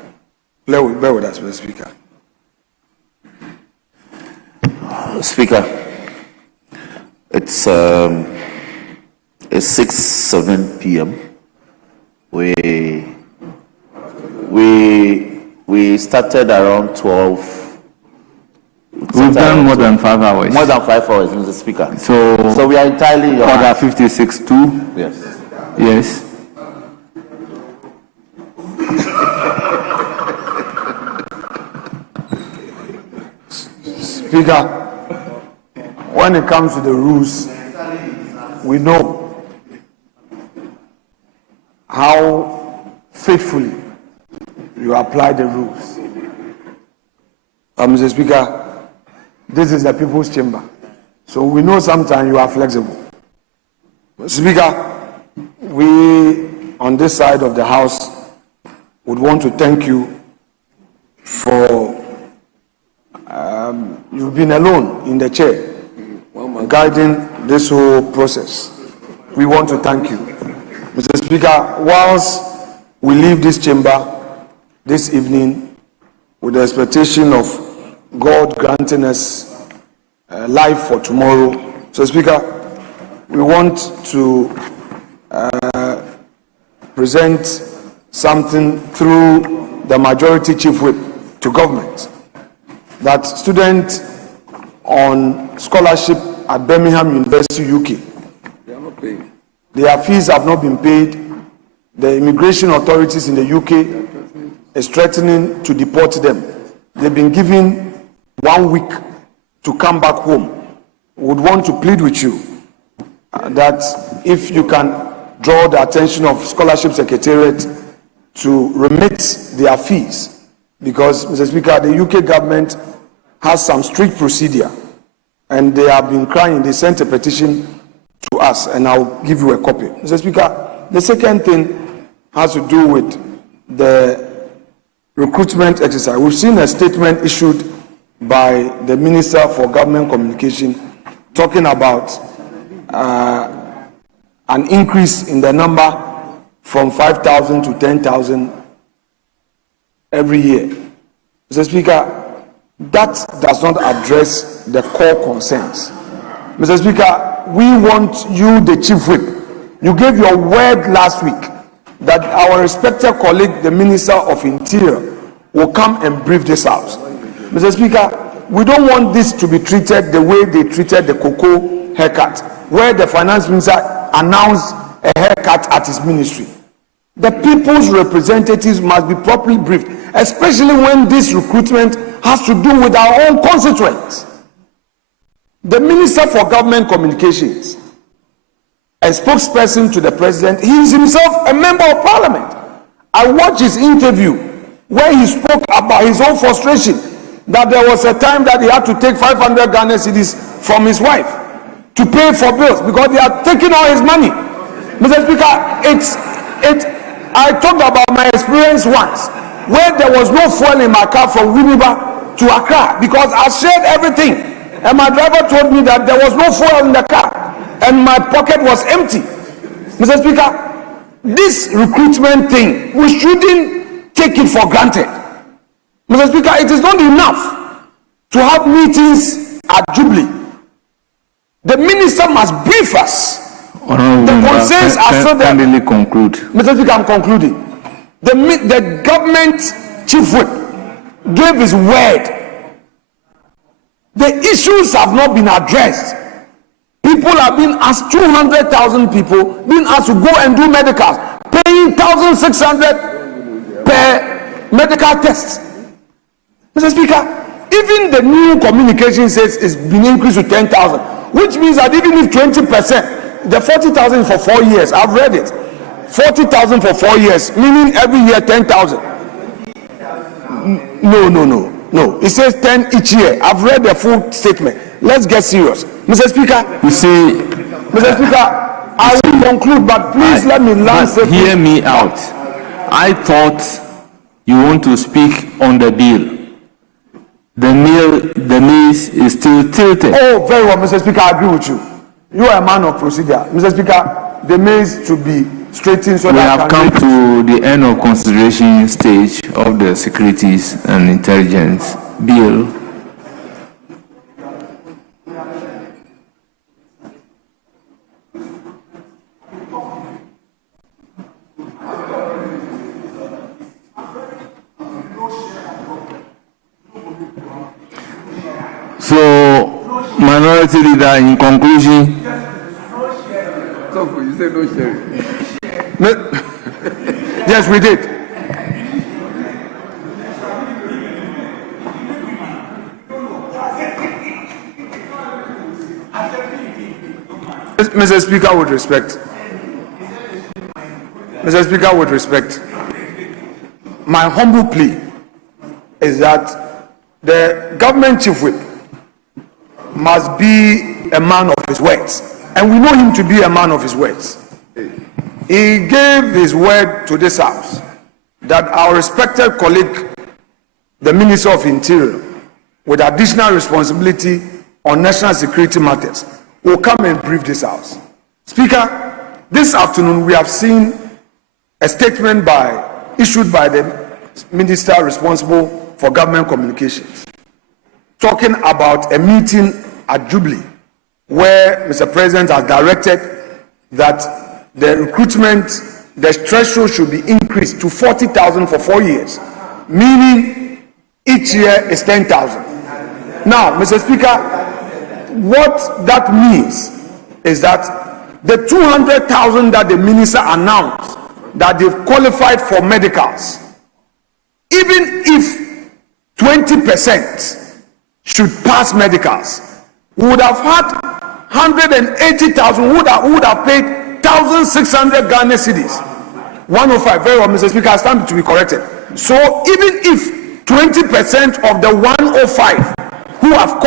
Bear with us, Mr. Speaker. Speaker, it's 6:07 p.m. We started around 12. We've done more than 5 hours. More than 5 hours, Mr. Speaker. So we are entirely order 56-2. Yes. Yes. Speaker, when it comes to the rules, we know how faithfully you apply the rules. Mr. Speaker, this is the People's Chamber, so we know sometimes you are flexible. Speaker, we on this side of the House would want to thank you for you've been alone in the chair guiding this whole process. We want to thank you. Mr. Speaker, whilst we leave this chamber this evening with the expectation of God granting us life for tomorrow, so Speaker, we want to present something through the majority chief whip to government, that students on scholarship at Birmingham University, UK, They are not paying. their fees have not been paid. The immigration authorities in the UK is threatening to deport them. They've been given 1 week to come back home. Would want to plead with you that if you can draw the attention of Scholarship Secretariat to remit their fees, because, Mr. Speaker, the UK government has some strict procedure, and they have been crying. They sent a petition to us, and I'll give you a copy. Mr. Speaker, the second thing has to do with the recruitment exercise. We've seen a statement issued by the Minister for Government Communication talking about an increase in the number from 5,000 to 10,000 every year. Mr. Speaker, that does not address the core concerns. Mr. Speaker, we want you, the Chief Whip, you gave your word last week that our respected colleague, the Minister of Interior, will come and brief this House. Mr. Speaker, we don't want this to be treated the way they treated the cocoa haircut, where the Finance Minister announced a haircut at his ministry. The people's representatives must be properly briefed, especially when this recruitment has to do with our own constituents. The Minister for Government Communications, a spokesperson to the President, he is himself a member of Parliament. I watched his interview where he spoke about his own frustration that there was a time that he had to take 500 Ghana cedis from his wife to pay for bills because they are taking all his money. Mr. Speaker, I talked about my experience once where there was no fuel in my car from Winneba to Accra because I shared everything, and my driver told me that there was no fuel in the car and my pocket was empty. Mr. Speaker, this recruitment thing, we shouldn't take it for granted. Mr. Speaker, it is not enough to have meetings at Jubilee. The minister must brief us. The concerns are so that. Kindly conclude. Mr. Speaker, I'm concluding. The government chief whip gave his word. The issues have not been addressed. People have been asked, 200,000 people being asked to go and do medicals, paying 1,600 per medical test. Mr. Speaker, even the new communication says it's been increased to 10,000, which means that even if 20%, the 40,000 for 4 years, I've read it, 40,000 for 4 years, meaning every year 10,000. No. It says 10 each year. I've read the full statement. Let's get serious. Mr. Speaker, you see, Mr. Speaker, I will conclude, but please let me land. Hear me out. I thought you want to speak on the bill. The maze is still tilted. Oh, very well, Mr. Speaker, I agree with you. You are a man of procedure. Mr. Speaker, the maze should be straightened so we that have come to the end of consideration stage of the Securities and Intelligence Bill. So, Minority Leader, in conclusion. So, you say no sharing. Yes, we did. Mr. Speaker, with respect. Mr. Speaker, with respect. My humble plea is that the government chief whip must be a man of his words. And we know him to be a man of his words. He gave his word to this House that our respected colleague, the Minister of Interior, with additional responsibility on national security matters, will come and brief this House. Speaker, this afternoon we have seen a statement issued by the Minister responsible for government communications, talking about a meeting at Jubilee where Mr. President has directed that the recruitment the threshold should be increased to 40,000 for 4 years, meaning each year is 10,000. Now, Mr. Speaker, what that means is that the 200,000 that the minister announced that they've qualified for medicals, even if 20% should pass medicals, we would have had 180,000 who would have paid 1,600 Ghana cedis. 105, very well, Mr. Speaker, I stand to be corrected. So even if 20% of the 105 who have